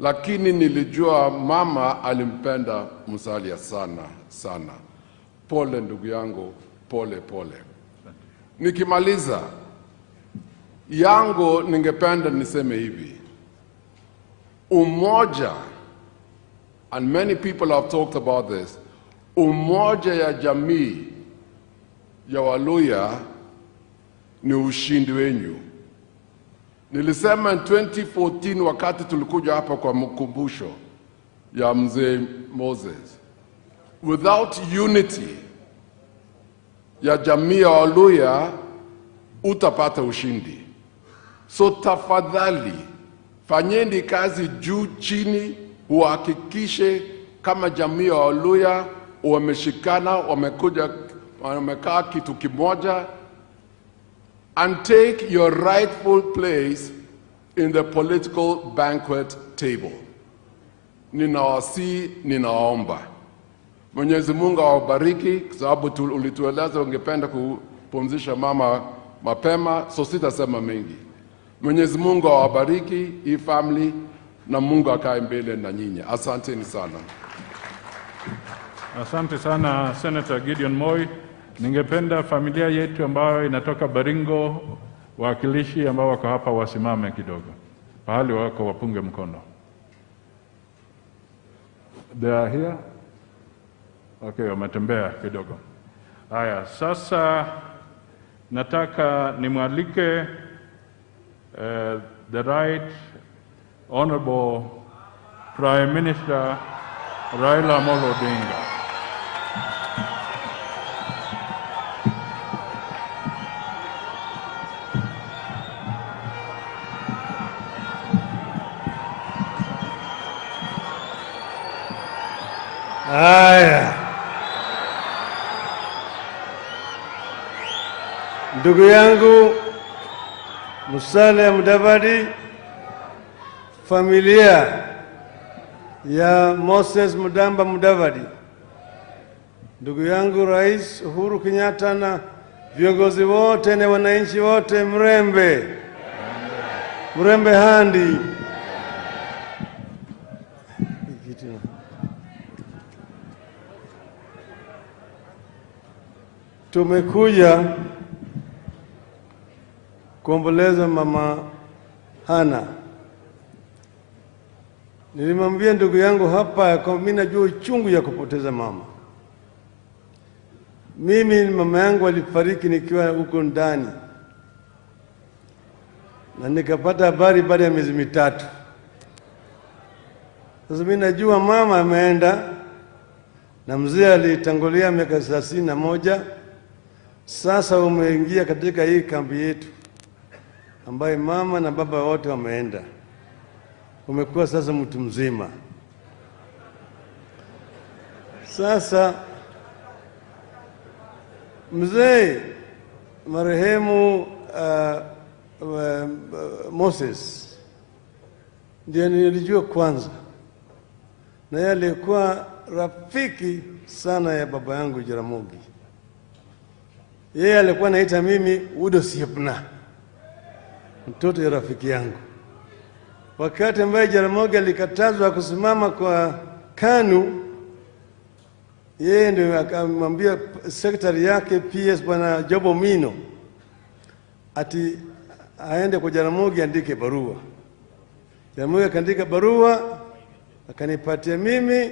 Lakini nilijua mama alimpenda Musalia sana sana. Pole ndugu yangu, pole pole. Nikimaliza yangu ningependa niseme hivi. Umoja, and many people have talked about this, umoja ya jamii ya Waluya ni ushindi wenyu. Nilisema 2014 wakati tulikuja hapa kwa mkumbusho ya mzee Moses, without unity ya jamii ya Waluya utapata ushindi. So tafadhali fanyeni kazi juu chini, uhakikishe kama jamii ya Waluya wameshikana, wamekaa kitu kimoja, and take your rightful place in the political banquet table. Ninaomba. Mwenyezi Mungu awabariki, kwa sababu ulitueleza ungependa kupumzisha mama mapema, so sitasema mengi. Mwenyezi Mungu awabariki hii family, na Mungu akae mbele na nyinyi. Asanteni sana. Asante sana Senator Gideon Moi. Ningependa familia yetu ambayo inatoka Baringo, wakilishi ambao wako hapa wasimame kidogo. Pahali wako wapunge mkono. They are here? Okay, wametembea kidogo. Haya, sasa nataka nimwalike the Right Honorable Prime Minister Raila Amolo Odinga. Haya, ndugu yangu Musalia Mudavadi, familia ya Moses Mudamba Mudavadi, ndugu yangu Rais Uhuru Kenyatta na viongozi wote na wananchi wote, mrembe handi. Tumekuja kuomboleza mama Hana. Nilimwambia ndugu yangu hapa kwa mimi najua uchungu ya kupoteza mama. Mimi mama yangu alifariki nikiwa huko ndani, na nikapata habari baada ya miezi mitatu. Sasa mimi najua mama ameenda, na mzee alitangulia miaka 31. Sasa umeingia katika hii kambi yetu ambaye mama na baba wote wameenda. Umekuwa sasa mtu mzima. Sasa mzee marehemu Moses ndiye nilijua kwanza, na yeye alikuwa rafiki sana ya baba yangu Jaramogi. Yeye alikuwa anaita mimi Udo Siepna, mtoto ya rafiki yangu. Wakati ambaye Jaramogi alikatazwa kusimama kwa KANU, yeye ndio akamwambia secretary yake PS bwana Jobo Mino ati aende kwa Jaramogi andike barua. Jaramogi akaandika barua akanipatia mimi,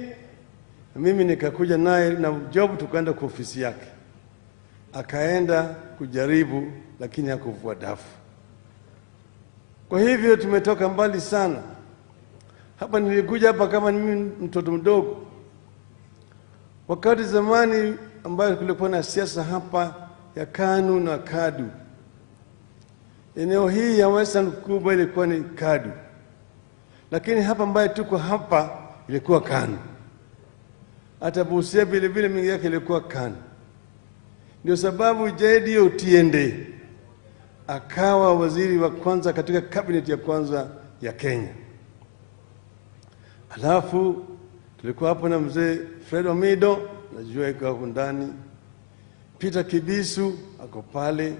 na mimi nikakuja naye na Jobo tukaenda kwa ofisi yake. Akaenda kujaribu lakini hakuvua dafu. Kwa hivyo tumetoka mbali sana. Hapa nilikuja hapa kama mimi mtoto mdogo. Wakati zamani ambayo kulikuwa na siasa hapa ya KANU na KADU, eneo hii ya Western kubwa ilikuwa ni KADU, lakini hapa ambayo tuko hapa ilikuwa KANU. Hata Busia vile vile mingi yake ilikuwa KANU. Ndio sababu J.D. Otiende akawa waziri wa kwanza katika cabinet ya kwanza ya Kenya. Alafu tulikuwa hapo na mzee Fred Omido, najua yuko hapo ndani. Peter Kibisu ako pale.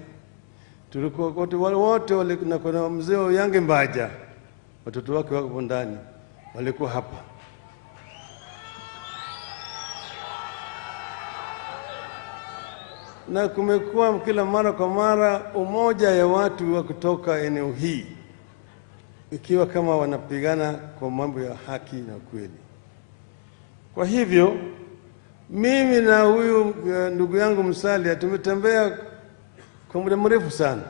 Tulikuwa wote wale, na kuna mzee Yange Mbaja, watoto wake wako ndani, walikuwa hapa. Na kumekuwa kila mara kwa mara umoja ya watu wa kutoka eneo hii, ikiwa kama wanapigana kwa mambo ya haki na kweli. Kwa hivyo mimi na huyu ndugu yangu Musalia tumetembea kwa muda mrefu sana.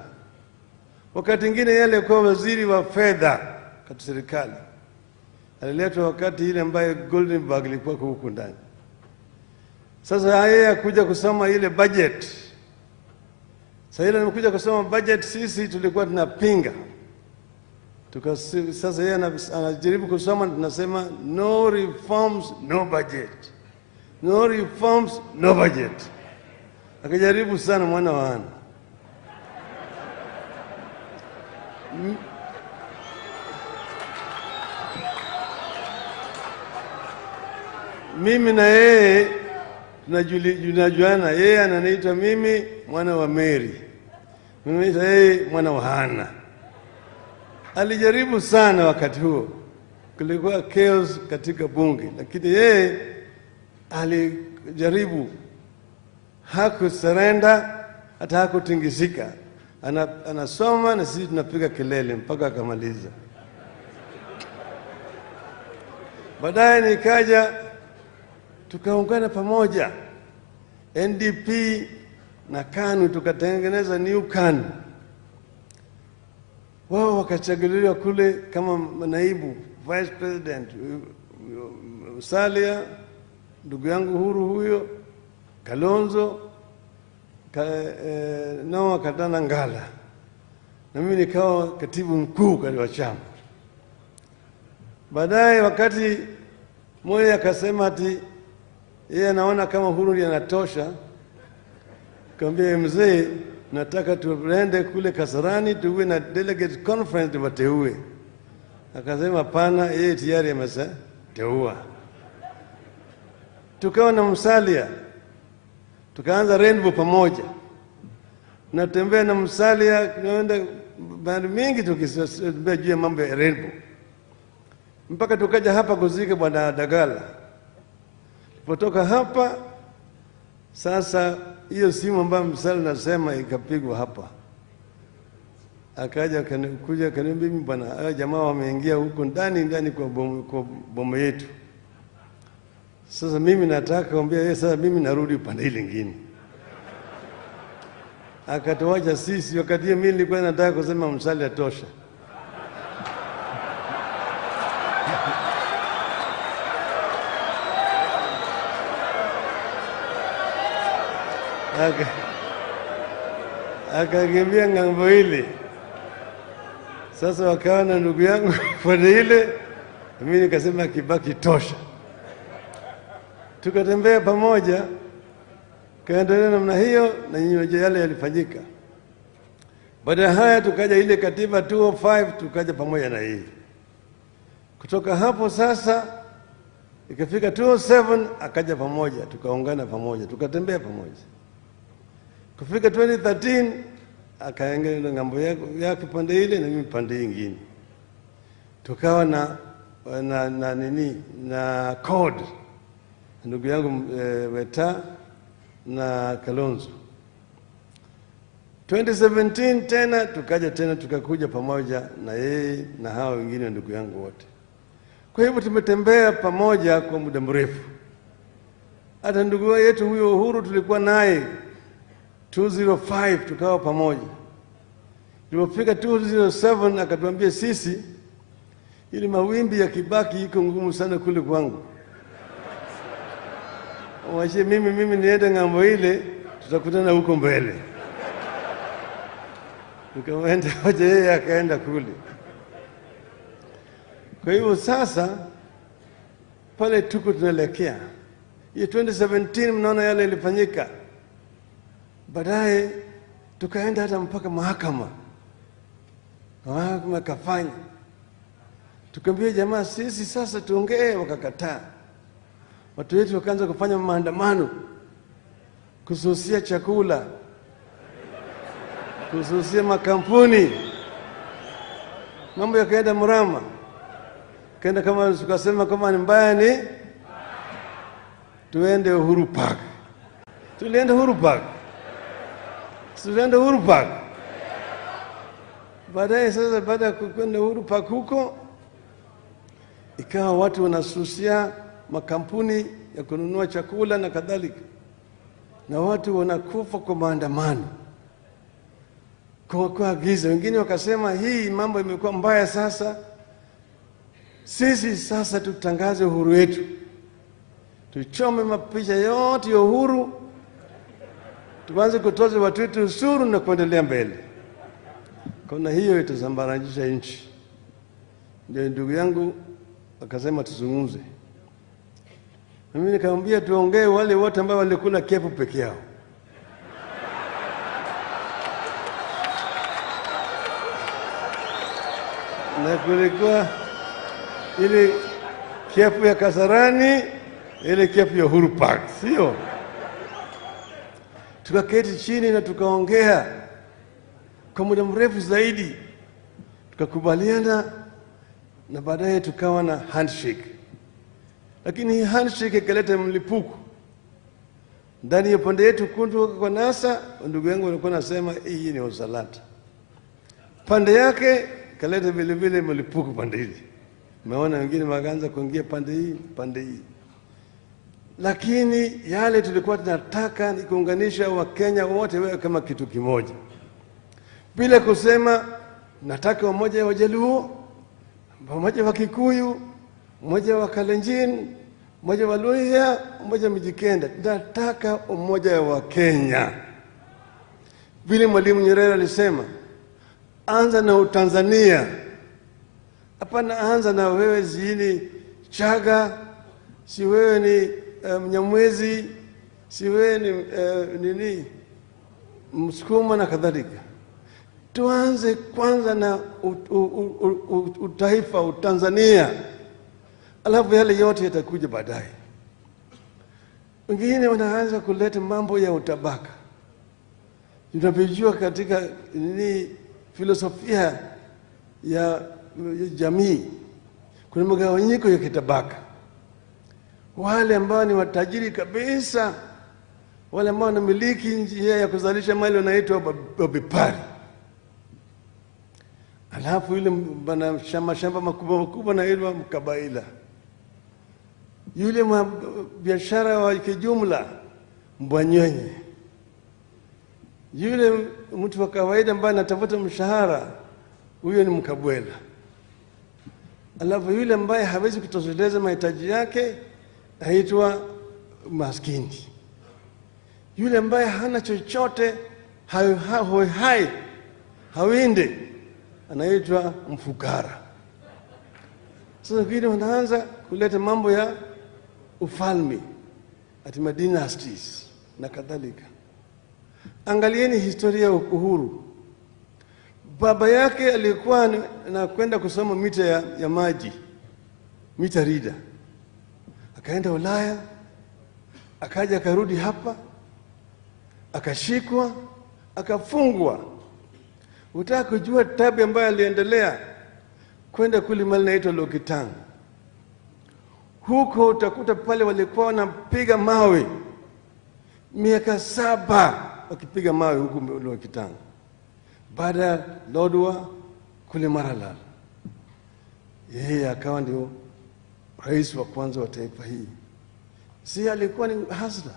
Wakati mwingine yeye alikuwa waziri wa fedha katika serikali. Aliletwa wakati ile ambaye Goldenberg ilikuwa huko ndani. Sasa yeye akuja kusoma ile budget. Sasa ile anakuja kusoma budget, sisi tulikuwa tunapinga. Sasa yeye anajaribu kusoma, tunasema no reforms, no budget. No reforms, no budget. Akajaribu sana mwana wa Hana. Mimi na yeye tunajuana. Yeye ananiita mimi mwana wa Mary, mimi naita yeye mwana wa Hana. Alijaribu sana wakati huo, kulikuwa chaos katika bunge, lakini yeye alijaribu, hakusurrender, hata hakutingizika. Anasoma na sisi tunapiga kelele mpaka akamaliza. Baadaye nikaja, tukaungana pamoja, NDP na KANU, tukatengeneza new KANU. Wao wakachaguliwa kule kama naibu vice president, Musalia, ndugu yangu Uhuru huyo, Kalonzo, nao wakatana Ngala, na mimi nikawa katibu mkuu katika chama. Baadaye wakati mmoja akasema ati yeye anaona kama Uhuru ndiye anatosha, kaambia mzee, nataka tuende kule Kasarani tuwe na delegate conference tuwateue. Akasema hapana, yeye tayari ameshateua. Tukawa na Musalia, tukaanza Rainbow pamoja. Natembea na Musalia, tunaenda bali mingi tukitembea juu ya mambo ya Rainbow. Mpaka tukaja hapa kuzika bwana Dagala. Tulipotoka hapa, sasa hiyo simu ambayo Musalia nasema ikapigwa hapa. Akaja kuja kaniambia, mimi bwana, jamaa wameingia huko ndani kwa bomu yetu. Sasa mimi nataka kumwambia yeye, sasa mimi narudi upande ile nyingine. Akatuacha sisi, wakati mimi nilikuwa nataka kusema Musalia atosha. Akakimbia ng'ambo ile. Sasa wakawa na ndugu yangu pande ile, mimi nikasema Kibaki tosha. Tukatembea pamoja, kaendelea namna hiyo, na nyinyi yale yalifanyika. Baada ya haya tukaja ile katiba 205, tukaja pamoja na hii. Kutoka hapo sasa ikafika 207, akaja pamoja, tukaungana pamoja, tukatembea pamoja. Kufika 2013 akaenda ngambo yake pande ile na mimi pande nyingine. Tukawa na code, ndugu yangu Weta na Kalonzo. 2017 tena tukakuja pamoja na yeye na hao wengine ndugu yangu wote. Kwa hivyo tumetembea pamoja kwa muda mrefu. Hata ndugu yetu huyo Uhuru tulikuwa naye 205, tukawa pamoja. Tulipofika 207 akatuambia sisi, ili mawimbi ya Kibaki iko ngumu sana kule kwangu. Wache mimi niende ngambo ile, tutakutana huko mbele. Tukaenda hoja, yeye akaenda kule. Kwa hivyo sasa pale tuko tunaelekea. Hiyo 2017 mnaona yale ilifanyika. Baadaye tukaenda hata mpaka mahakama. Mahakama kafanya. Tukamwambia jamaa, sisi sasa tuongee, wakakataa. Watu wetu wakaanza kufanya maandamano, kususia chakula, kususia makampuni. Mambo yakaenda mrama. Kaenda kama tukasema kama ni mbaya ni tuende Uhuru Park. Tulienda Uhuru Park. Tulienda Uhuru Park. Baadaye sasa, baada ya kwenda Uhuru Park huko, ikawa watu wanasusia makampuni ya kununua chakula na kadhalika, na watu wanakufa kwa maandamano. kwa giza. Wengine wakasema hii mambo imekuwa mbaya sasa, sisi sasa tutangaze uhuru wetu, tuchome mapicha yote ya uhuru, tuanze kutoza watu wetu ushuru na kuendelea mbele. Kuna hiyo itasambaratisha nchi. Ndio ndugu yangu akasema tuzungumze. Na mimi nikamwambia tuongee wale wote ambao walikula kepu peke yao. Na kulikuwa ile kepu ya Kasarani, ile kepu ya Uhuru Park, sio? Tukaketi chini na tukaongea kwa muda mrefu zaidi, tukakubaliana na baadaye tukawa na handshake. Lakini hii handshake ikaleta mlipuko ndani ya pande yetu. Kundu kwa NASA, ndugu yangu walikuwa nasema hii ni usalata. Pande yake kaleta vile vile mlipuko pande hili. Umeona wengine wakaanza kuingia pande hii. Lakini yale tulikuwa tunataka ni kuunganisha Wakenya wote wawe kama kitu kimoja, bila kusema nataka umoja wa Jaluo, umoja wa Kikuyu, umoja wa Kalenjin, umoja wa Luhya, umoja wa Mijikenda. Tunataka umoja wa Kenya. Vile Mwalimu Nyerere alisema, anza na Utanzania. Hapana anza na wewe zini Chaga, si wewe ni Mnyamwezi, si wewe ni Msukuma na kadhalika. Tuanze kwanza na utaifa, Utanzania, alafu yale yote yatakuja baadaye. Wengine wanaanza kuleta mambo ya utabaka. Tunapojua katika filosofia ya jamii kuna mgawanyiko ya kitabaka. Wale ambao ni watajiri kabisa, wale ambao wanamiliki njia ya kuzalisha mali wanaitwa wabepari. Alafu yule bana shamba makubwa naitwa mkabaila. Yule biashara wa kijumla mbwanyenye. Yule mtu wa kawaida ambaye anatafuta mshahara, huyo ni mkabwela. Alafu yule ambaye hawezi kutosheleza mahitaji yake aitwa maskini. Yule ambaye hana chochote, hawinde, anaitwa mfukara. Sasa vile wanaanza kuleta mambo ya ufalme, ati dynasties na kadhalika. Angalieni historia ya Uhuru. Baba yake alikuwa anakwenda kusoma mita ya maji, mita reader. Akaenda Ulaya, akaja akarudi hapa, akashikwa, akafungwa. Utaka kujua tabu ambayo aliendelea, kwenda kule mahali inaitwa Lokitang. Huko utakuta pale walikuwa wanapiga mawe miaka 7 wakipiga mawe huko Lokitang. Baada ya Lodwar kule Maralal, yeye akawa ndio rais wa kwanza wa taifa hii. Si alikuwa ni hasla.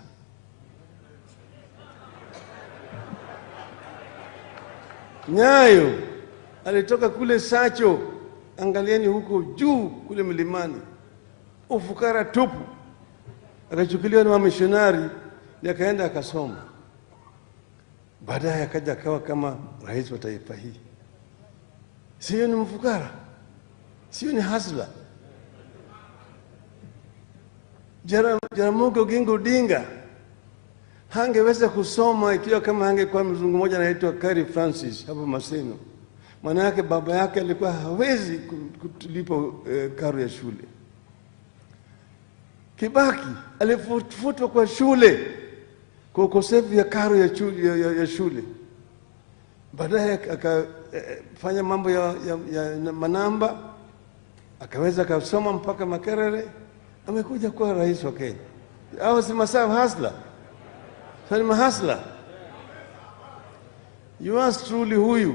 Nyayo alitoka kule Sacho, angalieni huko juu kule mlimani, ufukara tupu. Akachukuliwa na wamishonari, akaenda akasoma. Baadaye akaja akawa kama rais wa taifa hii. Sio ni mfukara, sio ni hasla. Jaramogi Oginga Odinga hangeweza kusoma ikiwa kama hangekuwa mzungu mmoja anaitwa Kari Francis hapo Maseno. Maana yake baba yake alikuwa hawezi kulipa karo ya shule. Kibaki alifutwa kwa shule kwa ukosefu ya karo ya shule. Baadaye akafanya mambo ya manamba, akaweza akasoma mpaka Makerere, amekuja kuwa rais wa Kenya. Hao si masawa hasla. Sasa ni mahasla. Yours truly huyu.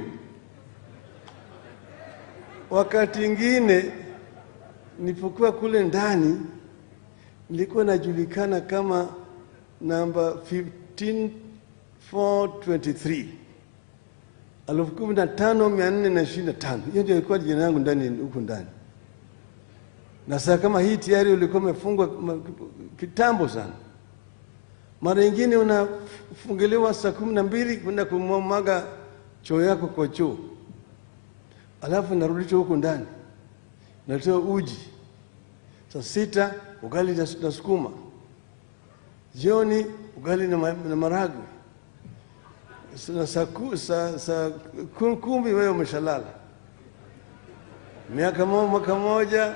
Wakati ingine nilipokuwa kule ndani, nilikuwa najulikana kama namba 15423. 15,425. Hiyo ndio ilikuwa jina yangu ndani huko ndani. Na saa kama hii tayari ulikuwa umefungwa kitambo sana. Mara nyingine unafungiliwa saa 12 kwenda kumwaga choo yako kwa choo. Alafu narudishwa huko ndani. Natoa uji. Saa 6 ugali na sukuma. Jioni ugali na maragwe. Saa 10 wewe umeshalala. Mwaka moja,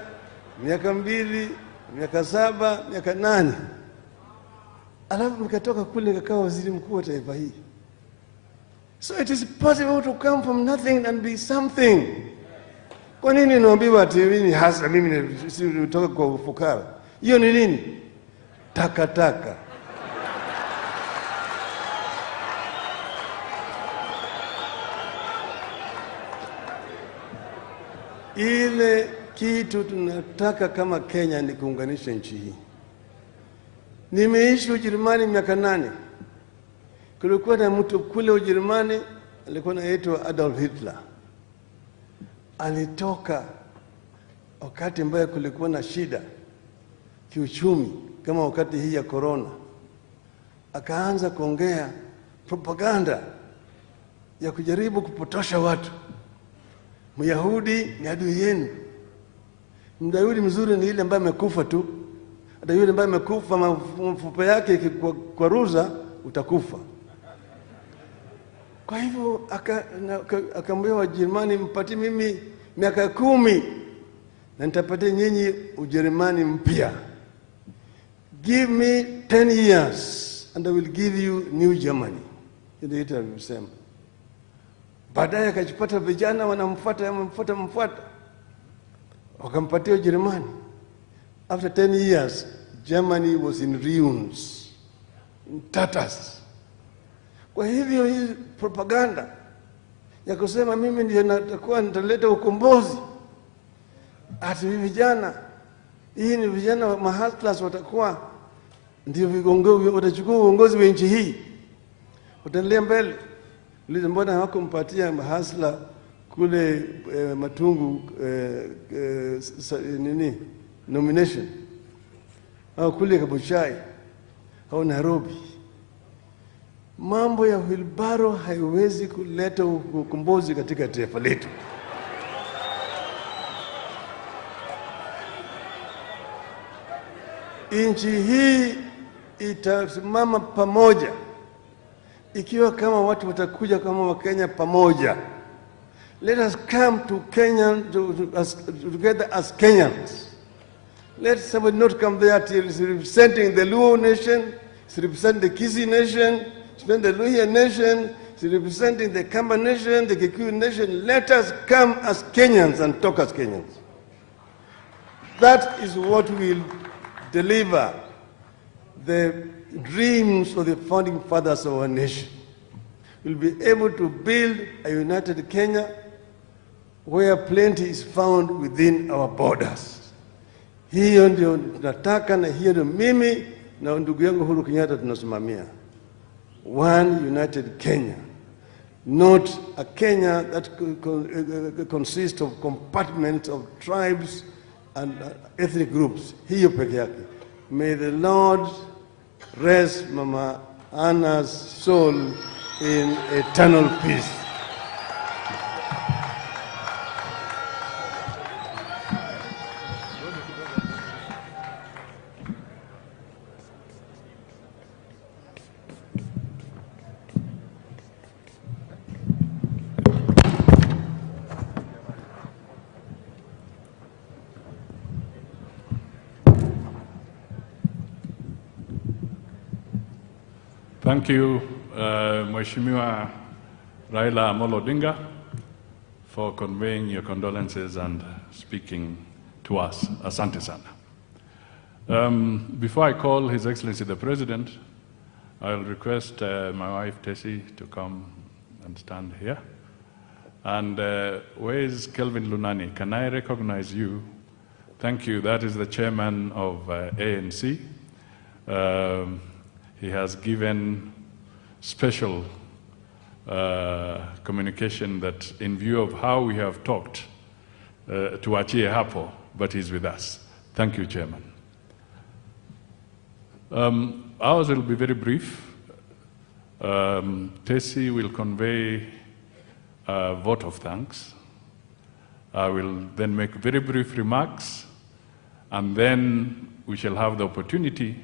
miaka 2, miaka 7, miaka 8. Alafu nikatoka kule nikawa waziri mkuu wa taifa hii. So it is possible to come from nothing and be something. Kwa nini naambiwa ati mimi hasa mimi nitoka kwa ufukara? Hiyo ni nini? Takataka. Ile kitu tunataka kama Kenya ni kuunganisha nchi hii. Nimeishi Ujerumani miaka 8. Kulikuwa na mtu kule Ujerumani alikuwa anaitwa Adolf Hitler. Alitoka wakati ambaye kulikuwa na shida kiuchumi kama wakati hii ya corona. Akaanza kuongea propaganda ya kujaribu kupotosha watu. Myahudi ni adui yenu. Myahudi mzuri ni ile ambaye amekufa tu. Hata yule ambaye amekufa mfupa yake kwa ruza utakufa. Kwa hivyo akamwambia Wajerumani, mpatie mimi miaka 10 na nitapatia nyinyi Ujerumani mpya. Give me 10 years and I will give you new Germany. Ndio Hitler alisema. Baadaye akajipata vijana wanamfuata. Wakampatia Ujerumani. After 10 years, Germany was in ruins, in tatters. Kwa hivyo hii propaganda ya kusema mimi ndio natakuwa nitaleta ukombozi, ati vijana, hii ni vijana wa mahaslas watakuwa ndio viongozi, watachukua uongozi wa nchi hii, wataendelea mbele. Uliza mbona hawakumpatia mahasla kule Matungu nomination, au kule Kabuchai au Nairobi? Mambo ya wilbaro haiwezi kuleta ukombozi katika taifa letu. Nchi hii itasimama pamoja ikiwa kama watu watakuja kama Wakenya pamoja. Let us come to Kenya together as Kenyans. Let somebody not come there representing the Luo nation, representing the Kisi nation, the Luhya nation, representing the Kamba nation, the Kikuyu nation. Let us come as Kenyans and talk as Kenyans. That is what will deliver the dreams of the founding fathers of our nation. We'll be able to build a united Kenya where plenty is found within our borders. Hiyo ndio tunataka, na hiyo ndio mimi na ndugu yangu Uhuru Kenyatta tunasimamia. One united Kenya, not a Kenya that consists of compartments of tribes and ethnic groups. Hiyo peke yake. May the Lord rest Mama Anna's soul in eternal peace. Thank you, Mheshimiwa Raila Amolo Odinga, for conveying your condolences and speaking to us. Asante sana. Before I call His Excellency the President, I'll request my wife Tessie to come and stand here. And where is Kelvin Lunani? Can I recognize you? Thank you. That is the chairman of ANC. He has given special communication that in view of how we have talked, tuachie hapo, but he's with us. Thank you, Chairman. Ours will be very brief. Tessie will convey a vote of thanks. I will then make very brief remarks, and then we shall have the opportunity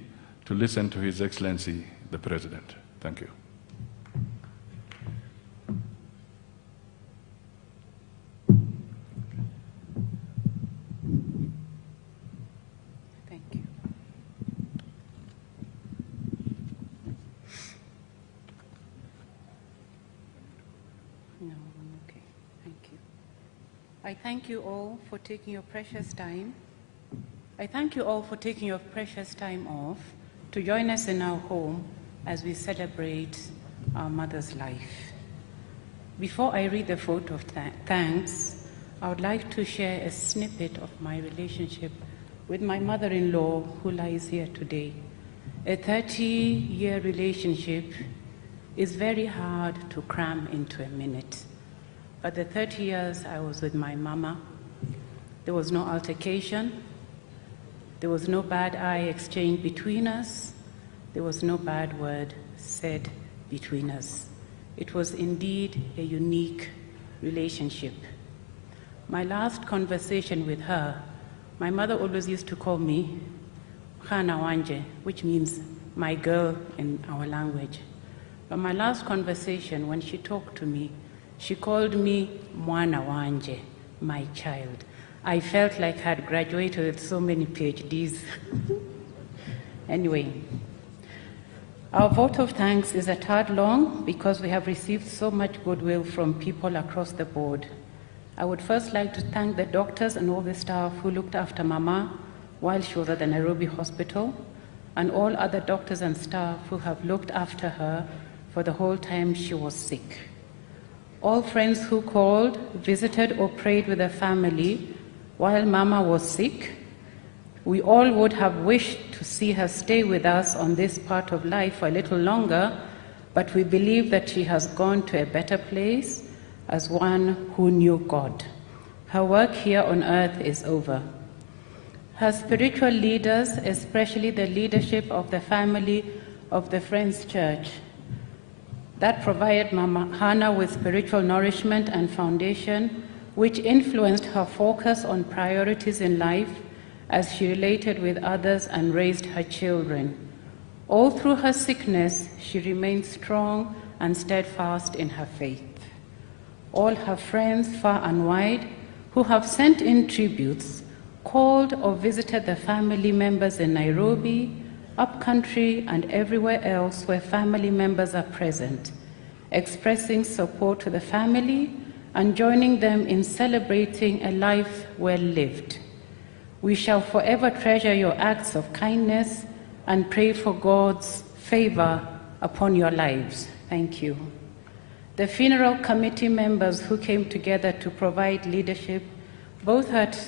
to listen to His Excellency, the President. Thank you. Thank you. No, I'm okay. Thank you. I thank you all for taking your precious time. I thank you all for taking your precious time off to join us in our home as we celebrate our mother's life. Before I read the vote of thanks, I would like to share a snippet of my relationship with my mother-in-law who lies here today. A 30-year relationship is very hard to cram into a minute. But the 30 years I was with my mama, there was no altercation, there was no bad eye exchange between us, there was no bad word said between us. It was indeed a unique relationship. My last conversation with her, my mother always used to call me Khana Wanje, which means my girl in our language. But my last conversation, when she talked to me, she called me Mwana Wanje, my child. I felt like I had graduated with so many PhDs. Anyway, our vote of thanks is a tad long because we have received so much goodwill from people across the board. I would first like to thank the doctors and all the staff who looked after Mama while she was at the Nairobi hospital, and all other doctors and staff who have looked after her for the whole time she was sick. All friends who called, visited, or prayed with her family while Mama was sick. We all would have wished to see her stay with us on this part of life for a little longer, but we believe that she has gone to a better place as one who knew God. Her work here on earth is over. Her spiritual leaders, especially the leadership of the family of the Friends Church, that provided Mama Hannah with spiritual nourishment and foundation, which influenced her focus on priorities in life as she related with others and raised her children. All through her sickness, she remained strong and steadfast in her faith. All her friends, far and wide, who have sent in tributes, called or visited the family members in Nairobi, upcountry, and everywhere else where family members are present, expressing support to the family and joining them in celebrating a life well lived. We shall forever treasure your acts of kindness and pray for God's favor upon your lives. Thank you. The funeral committee members who came together to provide leadership, both at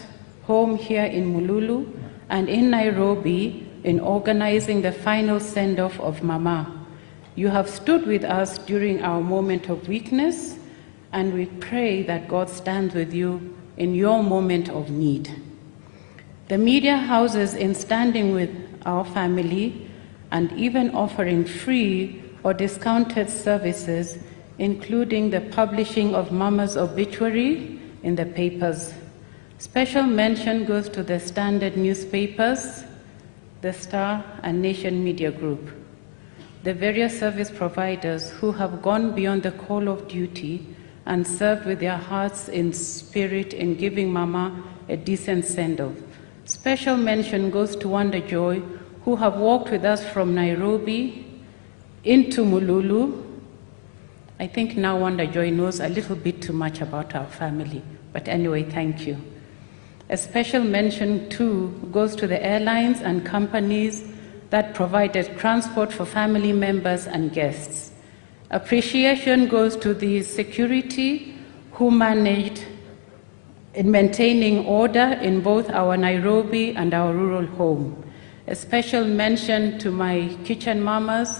home here in Mululu and in Nairobi, in organizing the final send-off of Mama. You have stood with us during our moment of weakness, and we pray that God stands with you in your moment of need. The media houses, in standing with our family and even offering free or discounted services, including the publishing of Mama's obituary in the papers. Special mention goes to the Standard newspapers, the Star, and Nation Media Group, the various service providers who have gone beyond the call of duty and served with their hearts in spirit in giving Mama a decent send-off. Special mention goes to Wonder Joy, who have walked with us from Nairobi into Mululu. I think now Wonder Joy knows a little bit too much about our family, but anyway, thank you. A special mention too goes to the airlines and companies that provided transport for family members and guests. Appreciation goes to the security who managed in maintaining order in both our Nairobi and our rural home. A special mention to my kitchen mamas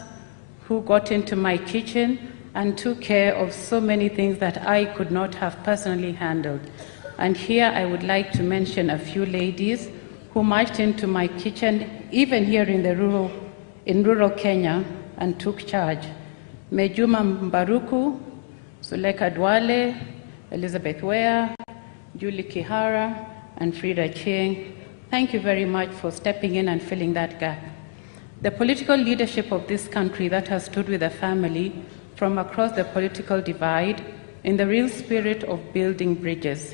who got into my kitchen and took care of so many things that I could not have personally handled. And here I would like to mention a few ladies who marched into my kitchen, even here in rural Kenya, and took charge. Mejuma Mbaruku, Suleka Dwale, Elizabeth Ware, Julie Kihara, and Frida Cheng. Thank you very much for stepping in and filling that gap. The political leadership of this country that has stood with the family from across the political divide in the real spirit of building bridges.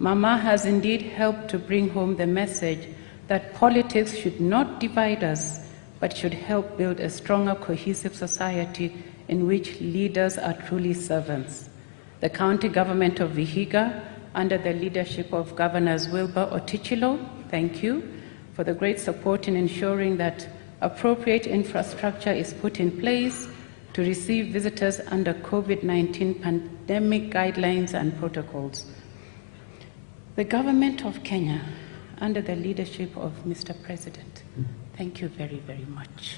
Mama has indeed helped to bring home the message that politics should not divide us, but should help build a stronger, cohesive society in which leaders are truly servants. The county government of Vihiga, under the leadership of Governors Wilbur Otichilo, thank you for the great support in ensuring that appropriate infrastructure is put in place to receive visitors under COVID-19 pandemic guidelines and protocols. The government of Kenya, under the leadership of Mr. President, thank you very, very much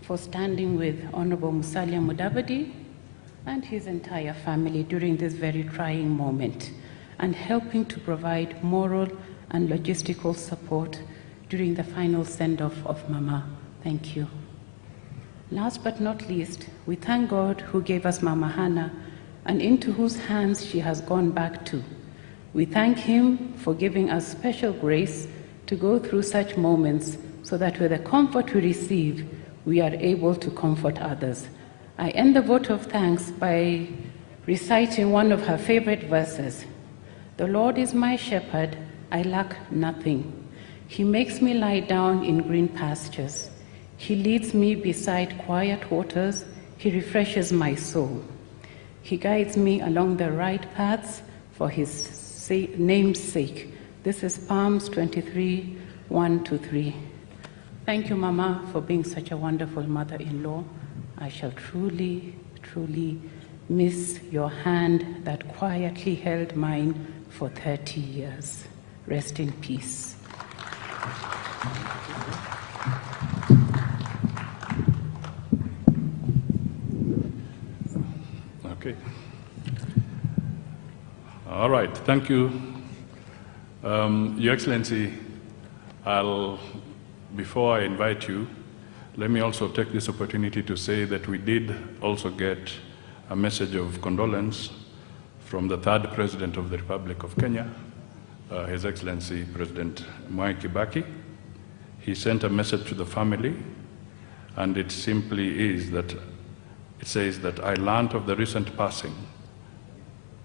for standing with Honorable Musalia Mudavadi and his entire family during this very trying moment and helping to provide moral and logistical support during the final send-off of Mama. Thank you. Last but not least, we thank God who gave us Mama Hannah and into whose hands she has gone back to. We thank him for giving us special grace to go through such moments so that with the comfort we receive, we are able to comfort others. I end the vote of thanks by reciting one of her favorite verses. The Lord is my shepherd, I lack nothing. He makes me lie down in green pastures. He leads me beside quiet waters. He refreshes my soul. He guides me along the right paths for his name's sake. This is Psalms 23, 1-3. Thank you, Mama, for being such a wonderful mother-in-law. I shall truly, truly miss your hand that quietly held mine for 30 years. Rest in peace. Okay. All right, thank you. Your Excellency, before I invite you, let me also take this opportunity to say that we did also get a message of condolence from the third President of the Republic of Kenya, His Excellency President Kibaki. He sent a message to the family, and it simply is that it says that I learned of the recent passing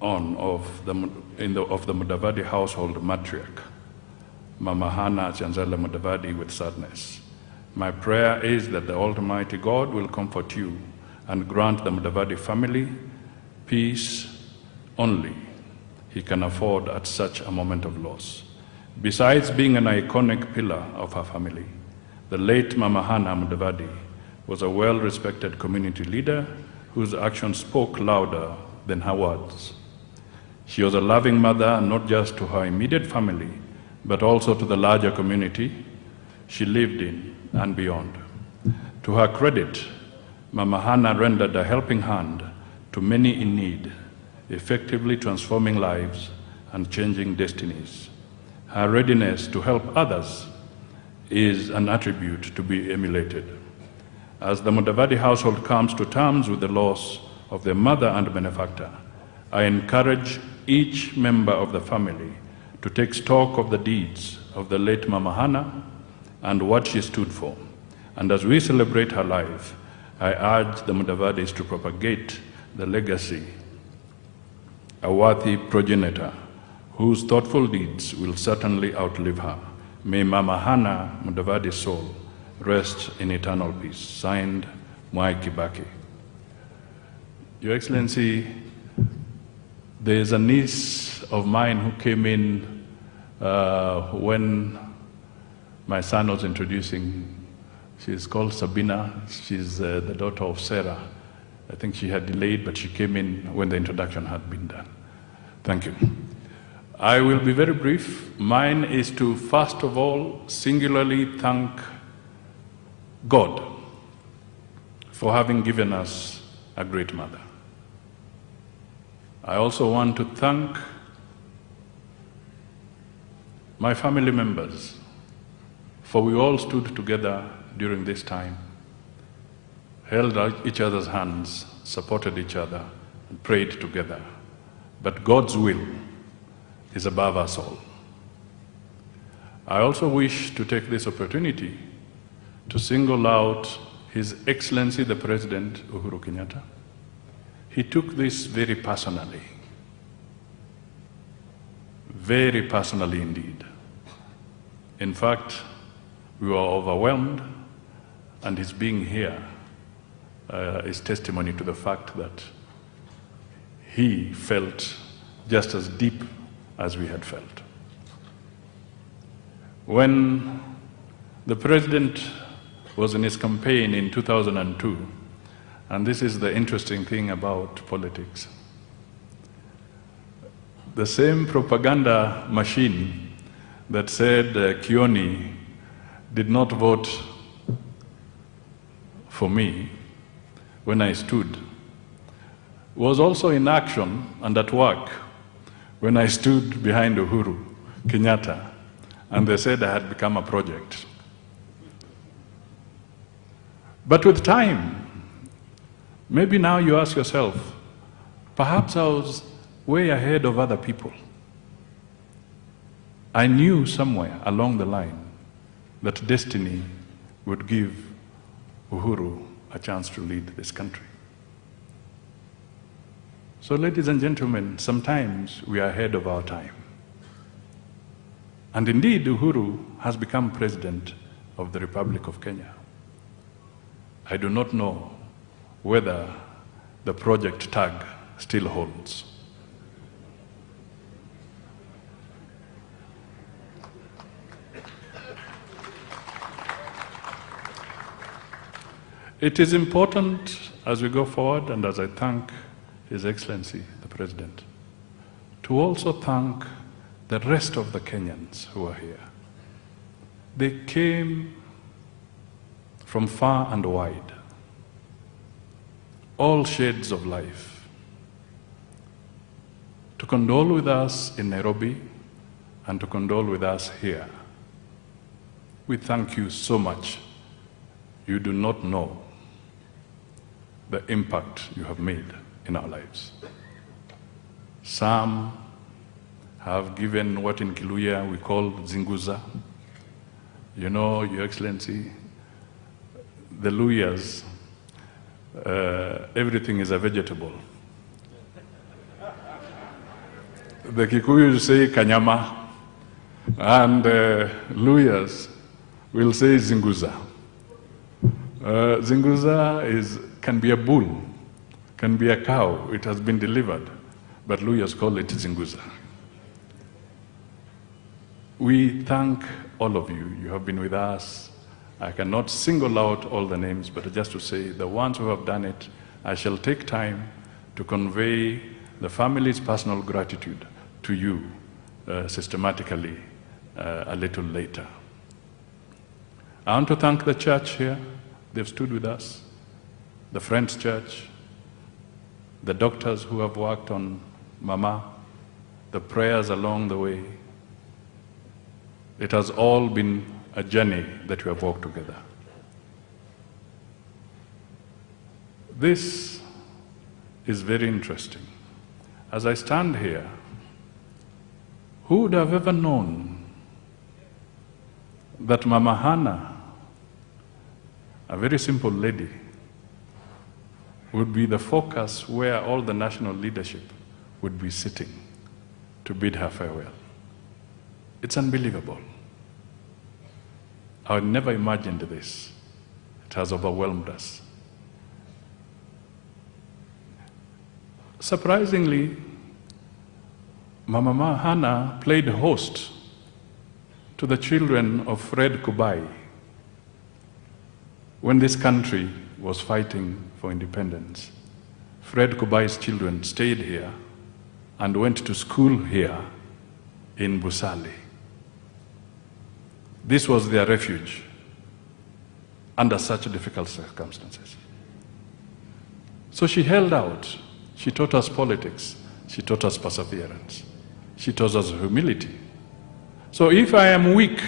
on of the Mudavadi household matriarch, Mama Hannah Chanzala Mudavadi, with sadness. My prayer is that the Almighty God will comfort you and grant the Mudavadi family peace only He can afford at such a moment of loss. Besides being an iconic pillar of her family, the late Mama Hannah Mudavadi was a well-respected community leader whose actions spoke louder than her words. She was a loving mother, not just to her immediate family, but also to the larger community she lived in and beyond. To her credit, Mama Hannah rendered a helping hand to many in need, effectively transforming lives and changing destinies. Her readiness to help others is an attribute to be emulated. As the Mudavadi household comes to terms with the loss of their mother and benefactor, I encourage each member of the family to take stock of the deeds of the late Mama Hannah and what she stood for. And as we celebrate her life, I urge the Mudavadis to propagate the legacy, a worthy progenitor whose thoughtful deeds will certainly outlive her. May Mama Hannah Mudavadi's soul rest in eternal peace. Signed, Mwai Kibaki. Your Excellency, there is a niece of mine who came in when my son was introducing. She's called Sabina. She's the daughter of Sarah. I think she had delayed, but she came in when the introduction had been done. Thank you. I will be very brief. Mine is to, first of all, singularly thank God for having given us a great mother. I also want to thank my family members, for we all stood together during this time, held out each other's hands, supported each other, and prayed together. But God's will is above us all. I also wish to take this opportunity to single out His Excellency the President Uhuru Kenyatta. He took this very personally indeed. In fact, we were overwhelmed, and his being here is testimony to the fact that he felt just as deep as we had felt. When the president was in his campaign in 2002, and this is the interesting thing about politics, the same propaganda machine that said Kioni did not vote for me when I stood was also in action and at work when I stood behind Uhuru Kenyatta, and they said I had become a project. But with time, maybe now you ask yourself, perhaps I was way ahead of other people. I knew somewhere along the line that destiny would give Uhuru a chance to lead this country. So, ladies and gentlemen, sometimes we are ahead of our time. And indeed, Uhuru has become president of the Republic of Kenya. I do not know whether the project tag still holds. It is important as we go forward, and as I thank His Excellency the President, to also thank the rest of the Kenyans who are here. They came from far and wide, all shades of life, to condole with us in Nairobi and to condole with us here. We thank you so much. You do not know the impact you have made in our lives. Some have given what in Kiluya we call zinguza. You know, Your Excellency, the Luyas, everything is a vegetable. The Kikuyus say kanyama, and Luyas will say zinguza. Zinguza can be a bull, can be a cow. It has been delivered, but Luyas call it zinguza. We thank all of you. You have been with us. I cannot single out all the names, but just to say the ones who have done it, I shall take time to convey the family's personal gratitude to you systematically a little later. I want to thank the church here. They've stood with us, the Friends Church, the doctors who have worked on Mama, the prayers along the way. It has all been a journey that we have walked together. This is very interesting. As I stand here, who would have ever known that Mama Hannah, a very simple lady, would be the focus where all the national leadership would be sitting to bid her farewell. It's unbelievable. I had never imagined this. It has overwhelmed us. Surprisingly, Mama Hannah played host to the children of Fred Kubai when this country was fighting for independence. Fred Kubai's children stayed here and went to school here in Busali. This was their refuge under such difficult circumstances. So she held out. She taught us politics. She taught us perseverance. She taught us humility. So if I am weak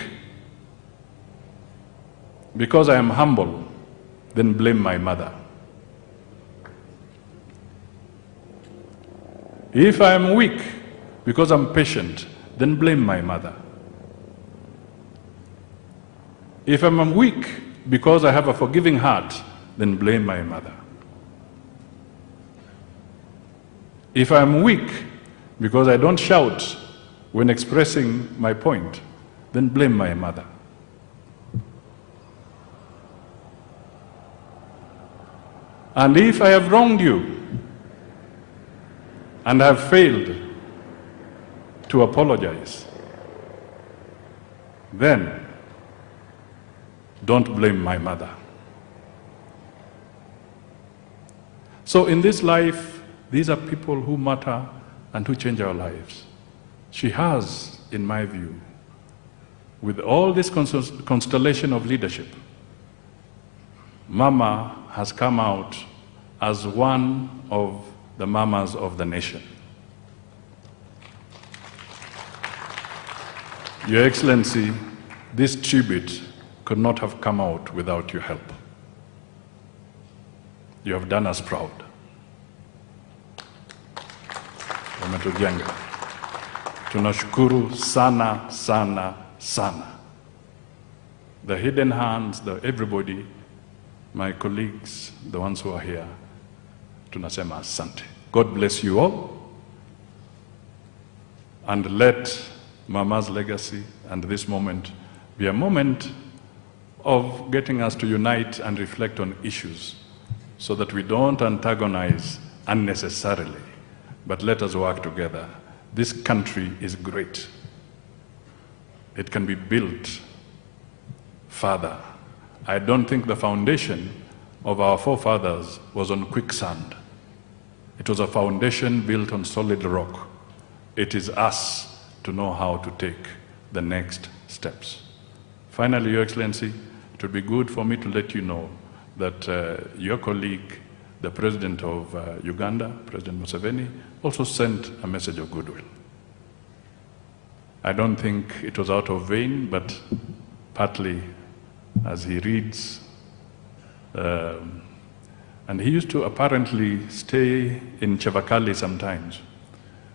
because I am humble, then blame my mother. If I am weak because I'm patient, then blame my mother. If I'm weak because I have a forgiving heart, then blame my mother. If I'm weak because I don't shout when expressing my point, then blame my mother. And if I have wronged you and have failed to apologize, then don't blame my mother. So in this life, these are people who matter and who change our lives. She has, in my view, with all this constellation of leadership, Mama has come out as one of the mamas of the nation. Your Excellency, this tribute could not have come out without your help. You have done us proud. Umetujenga. Tunashukuru sana, sana, sana. The hidden hands, everybody, my colleagues, the ones who are here, tunasema asante. God bless you all. And let Mama's legacy and this moment be a moment of getting us to unite and reflect on issues so that we don't antagonize unnecessarily, but let us work together. This country is great. It can be built further. I don't think the foundation of our forefathers was on quicksand. It was a foundation built on solid rock. It is us to know how to take the next steps. Finally, Your Excellency, it would be good for me to let you know that your colleague, the President of Uganda, President Museveni, also sent a message of goodwill. I don't think it was out of vain, but partly as he reads, and he used to apparently stay in Chevakali sometimes.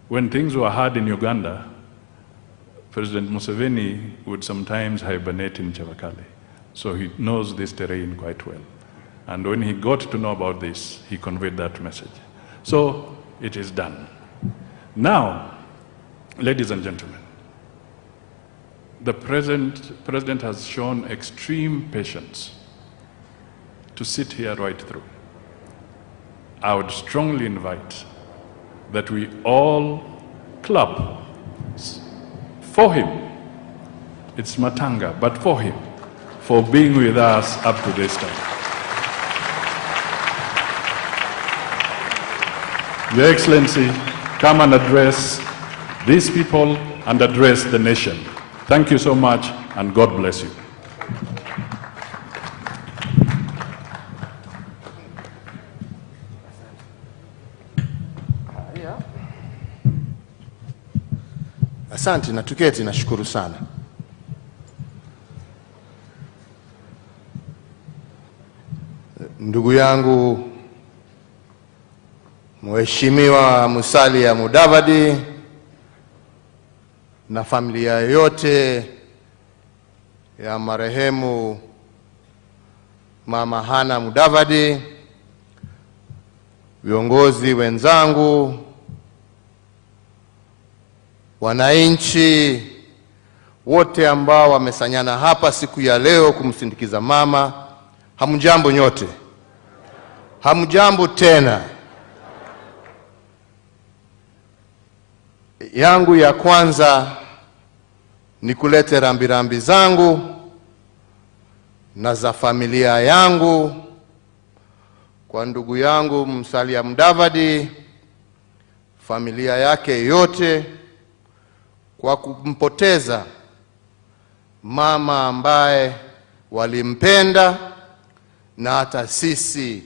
When things were hard in Uganda, President Museveni would sometimes hibernate in Chevakali. So he knows this terrain quite well. And when he got to know about this, he conveyed that message. So it is done. Now, ladies and gentlemen, the President has shown extreme patience to sit here right through. I would strongly invite that we all clap for him. It's Matanga, but for him, for being with us up to this time. Your Excellency, come and address these people and address the nation. Thank you so much, and God bless you. Asante na tuketi, nashukuru sana. Ndugu yangu Mheshimiwa Musalia Mudavadi na familia yote ya marehemu Mama Hana Mudavadi, viongozi wenzangu, wananchi wote ambao wamesanyana hapa siku ya leo kumsindikiza mama, hamjambo nyote. Hamjambo tena. Yangu ya kwanza ni kulete rambirambi zangu na za familia yangu kwa ndugu yangu Musalia Mudavadi, familia yake yote, kwa kumpoteza mama ambaye walimpenda na hata sisi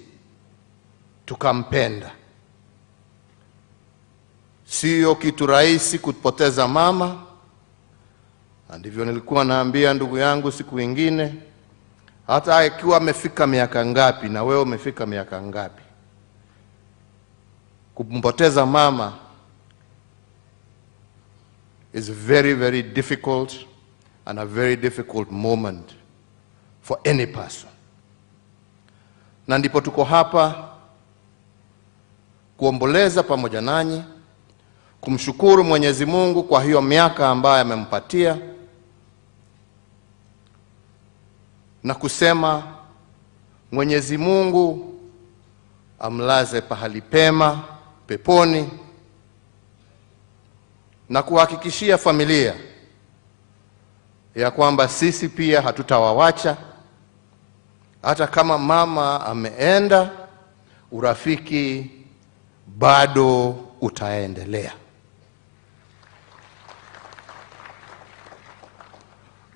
tukampenda. Sio kitu rahisi kupoteza mama, na ndivyo nilikuwa naambia ndugu yangu siku ingine, hata ikiwa amefika miaka ngapi na wewe umefika miaka ngapi, kumpoteza mama is very, very difficult and a very difficult moment for any person. Na ndipo tuko hapa kuomboleza pamoja nanyi, kumshukuru Mwenyezi Mungu kwa hiyo miaka ambayo amempatia, na kusema Mwenyezi Mungu amlaze pahali pema peponi, na kuhakikishia familia ya kwamba sisi pia hatutawawacha. Hata kama mama ameenda, urafiki bado utaendelea.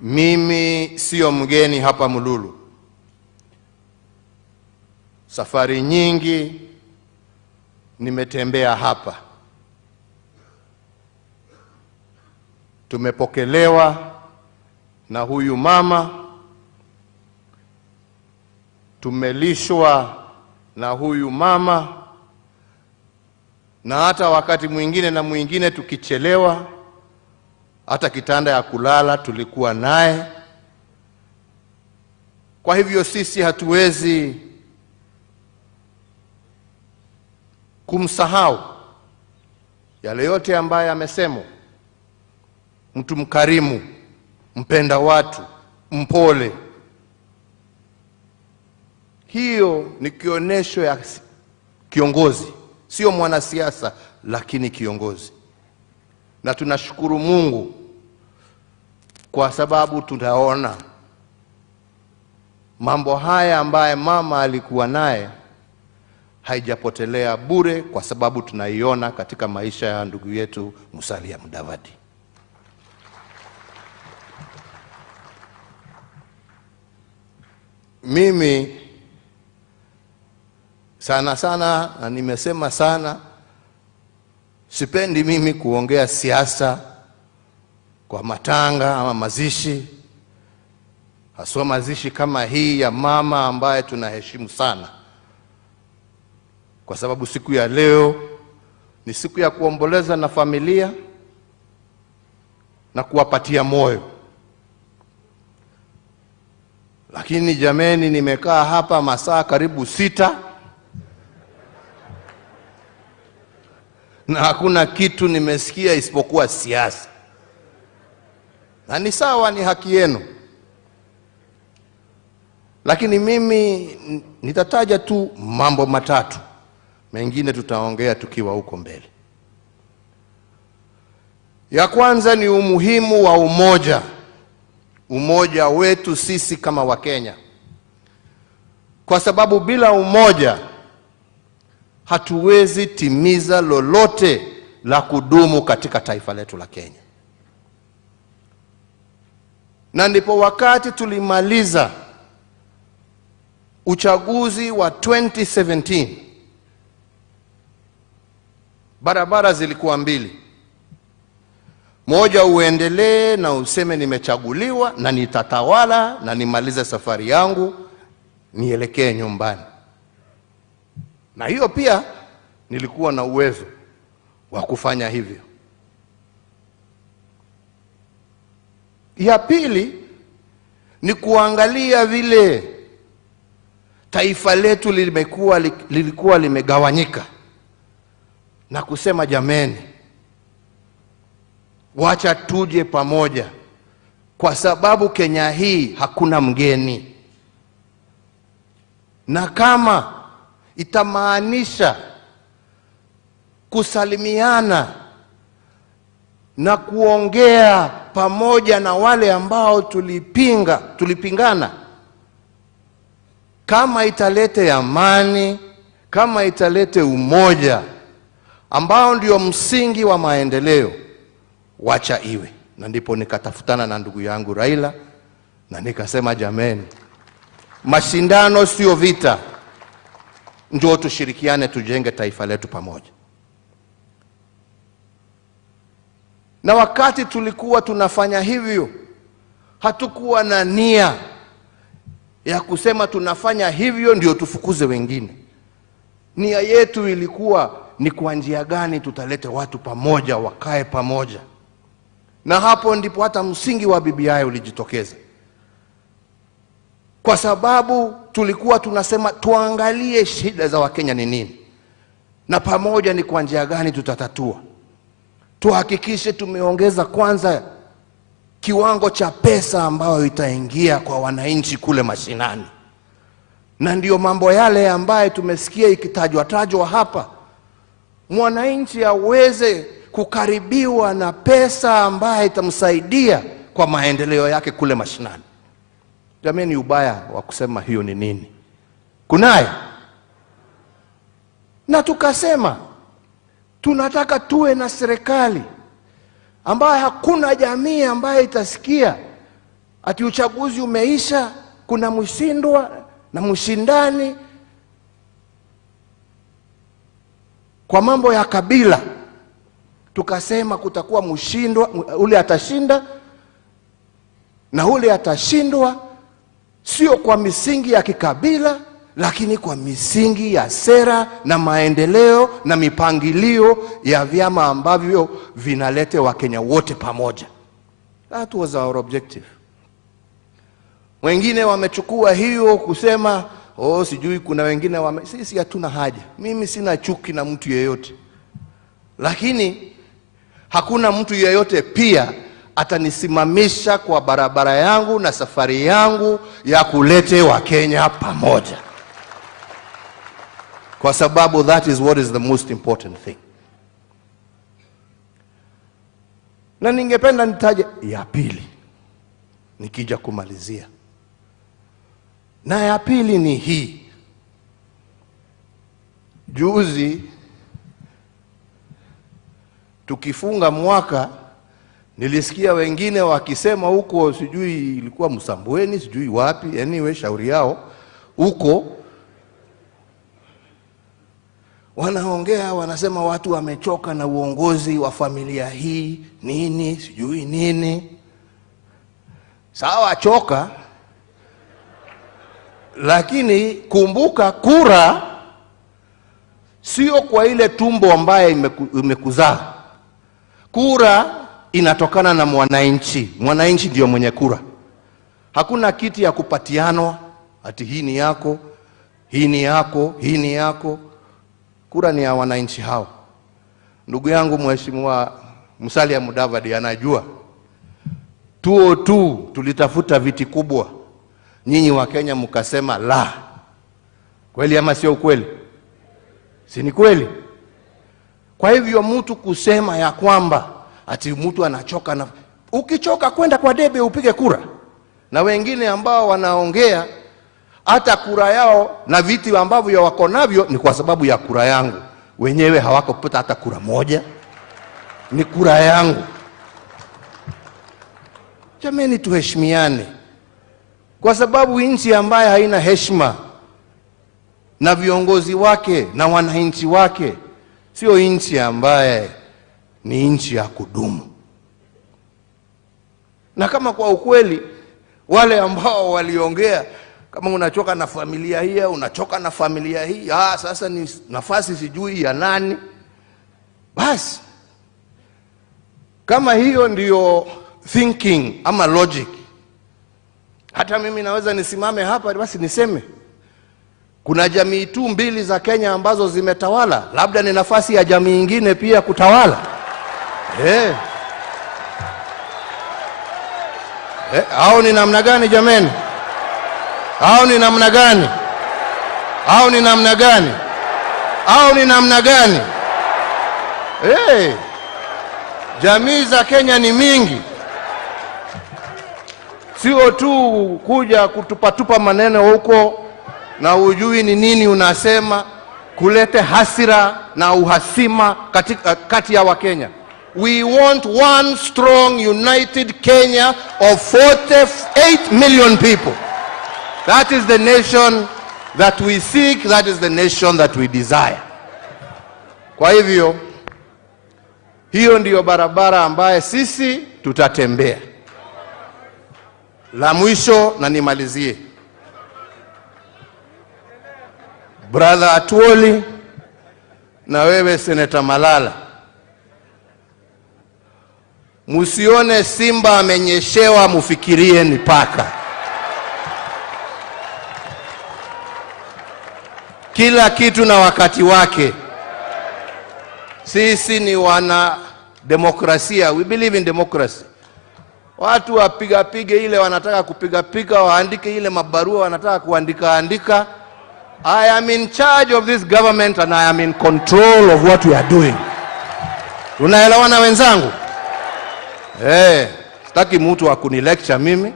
Mimi sio mgeni hapa Mululu. Safari nyingi nimetembea hapa. Tumepokelewa na huyu mama, tumelishwa na huyu mama, na hata wakati mwingine na mwingine tukichelewa, hata kitanda ya kulala tulikuwa naye. Kwa hivyo sisi hatuwezi kumsahau yale yote ambaye amesemwa. Mtu mkarimu, mpenda watu, mpole. Hiyo ni kionesho ya kiongozi, sio mwanasiasa lakini kiongozi. Na tunashukuru Mungu kwa sababu tunaona mambo haya ambaye mama alikuwa naye haijapotelea bure, kwa sababu tunaiona katika maisha ya ndugu yetu Musalia Mudavadi. Mimi sana na nimesema sana, sipendi mimi kuongea siasa kwa matanga ama mazishi, haswa mazishi kama hii ya mama ambaye tunaheshimu sana, kwa sababu siku ya leo ni siku ya kuomboleza na familia na kuwapatia moyo. Lakini jameni, nimekaa hapa masaa karibu 6 na hakuna kitu nimesikia isipokuwa siasa. Na ni sawa, ni haki yenu. Lakini mimi nitataja tu mambo matatu, mengine tutaongea tukiwa huko mbele. Ya kwanza ni umuhimu wa umoja wetu sisi kama Wakenya, kwa sababu bila umoja hatuwezi timiza lolote la kudumu katika taifa letu la Kenya. Na ndipo wakati tulimaliza uchaguzi wa 2017, barabara zilikuwa mbili. Moja, uendelee na useme nimechaguliwa na nitatawala na nimalize safari yangu nielekee nyumbani. Na hiyo pia nilikuwa na uwezo wa kufanya hivyo. Ya pili ni kuangalia vile taifa letu lilikuwa limegawanyika na kusema jameni, wacha tuje pamoja, kwa sababu Kenya hii hakuna mgeni. Na kama itamaanisha kusalimiana na kuongea pamoja na wale ambao tulipingana, kama italete amani, kama italete umoja ambao ndio msingi wa maendeleo, wacha iwe. Na ndipo nikatafutana na ndugu yangu Raila na nikasema jameni, mashindano sio vita. Njoo tushirikiane tujenge taifa letu pamoja. Na wakati tulikuwa tunafanya hivyo, hatukuwa na nia ya kusema tunafanya hivyo ndio tufukuze wengine. Nia yetu ilikuwa ni kwa njia gani tutalete watu pamoja, wakae pamoja. Na hapo ndipo hata msingi wa BBI ulijitokeza. Kwa sababu tulikuwa tunasema tuangalie shida za Wakenya ni nini, na pamoja ni kwa njia gani tutatatua. Tuhakikishe tumeongeza kwanza kiwango cha pesa ambayo itaingia kwa wananchi kule mashinani. Na ndio mambo yale ambaye tumesikia ikitajwa hapa. Mwananchi aweze kukaribiwa na pesa ambaye itamsaidia kwa maendeleo yake kule mashinani. Jamani, ubaya wa kusema hiyo ni nini? Kunaye. Na tukasema tunataka tuwe na serikali ambaye hakuna jamii ambaye itasikia ati uchaguzi umeisha, kuna mshindwa na mshindani kwa mambo ya kabila. Tukasema kutakuwa mshindwa, ule atashinda na ule atashindwa, sio kwa misingi ya kikabila, lakini kwa misingi ya sera na maendeleo na mipangilio ya vyama ambavyo vinalete Wakenya wote pamoja. That was our objective. Wengine wamechukua hiyo kusema sijui kuna wengine sisi hatuna haja. Mimi sina chuki na mtu yeyote, lakini hakuna mtu yeyote pia atanisimamisha kwa barabara yangu na safari yangu ya kulete Wakenya pamoja, kwa sababu that is what is the most important thing. Na ningependa nitaje ya pili nikija kumalizia. Na ya pili ni hii. Juzi tukifunga mwaka, nilisikia wengine wakisema huko, sijui ilikuwa Msambweni, sijui wapi, anyway shauri yao huko, wanaongea wanasema watu wamechoka na uongozi wa familia hii, nini sijui nini. Sawa, choka, lakini kumbuka kura sio kwa ile tumbo ambaye imekuzaa. Kura inatokana na mwananchi. Mwananchi ndio mwenye kura. Hakuna kiti ya kupatianwa ati hii ni yako, hii ni yako, hii ni yako. Kura ni ya wananchi hao. Ndugu yangu Mheshimiwa Musalia Mudavadi anajua 202 tulitafuta viti kubwa, nyinyi wa Kenya mkasema la. Kweli ama sio kweli? Si ni kweli? Kwa hivyo mtu kusema ya kwamba ati mtu anachoka, na ukichoka kwenda kwa debe upige kura. Na wengine ambao wanaongea hata kura yao na viti ambavyo wako navyo ni kwa sababu ya kura yangu. Wenyewe hawako kupata hata kura moja, ni kura yangu. Jameni, tuheshimiane, kwa sababu nchi ambaye haina heshima na viongozi wake na wananchi wake sio nchi ambaye ni nchi ya kudumu. Na kama kwa ukweli wale ambao waliongea kama unachoka na familia hii, unachoka na familia hii, sasa ni nafasi sijui ya nani, basi kama hiyo ndio thinking ama logic, hata mimi naweza nisimame hapa basi niseme kuna jamii tu mbili za Kenya ambazo zimetawala, labda ni nafasi ya jamii nyingine pia kutawala. Au ni namna gani jameni? Au ni namna gani? Au ni namna gani? Au ni namna gani? Jamii za Kenya ni mingi. Sio tu kuja kutupatupa maneno huko na ujui ni nini unasema, kulete hasira na uhasima kati ya Wakenya. We want one strong united Kenya of 48 million people. That is the nation that we seek, that is the nation that we desire. Kwa hivyo, hiyo ndiyo barabara ambaye sisi tutatembea. La mwisho na nimalizie. Brother Atwoli na wewe Senator Malala, musione Simba amenyeshewa, mufikirie ni paka. Kila kitu na wakati wake. Sisi ni wana demokrasia. We believe in democracy. Watu wapiga ile wanataka kupiga, waandike ile mabarua wanataka kuandika. I am in charge of this government and I am in control of what we are doing. Tunaelewana wenzangu? Sitaki mtu akunilecture mimi.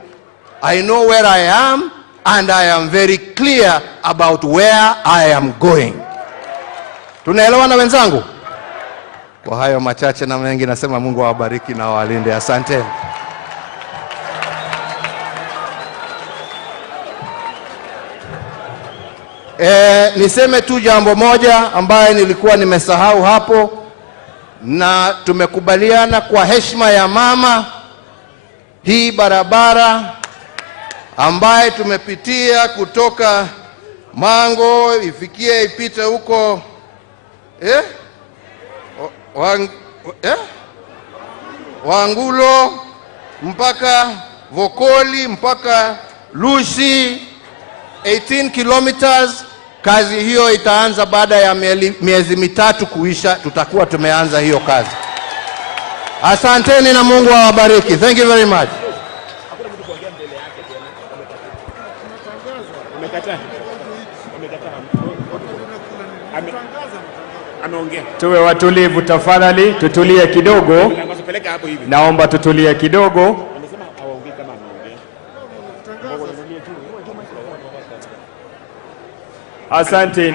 I know where I am and I am very clear about where I am going. Tunaelewana wenzangu? Kwa hayo machache na mengi nasema Mungu awabariki na awalinde. Asante. Niseme tu jambo moja ambaye nilikuwa nimesahau hapo, na tumekubaliana kwa heshima ya mama, hii barabara ambaye tumepitia kutoka Mango ifikie ipite huko Wangulo mpaka Vokoli mpaka Lushi, 18 kilometers. Kazi hiyo itaanza baada ya miezi mitatu kuisha, tutakuwa tumeanza hiyo kazi. Asanteni na Mungu awabariki. Thank you very much. Tuwe watulivu tafadhali, tutulie kidogo. Naomba tutulie kidogo. Asante.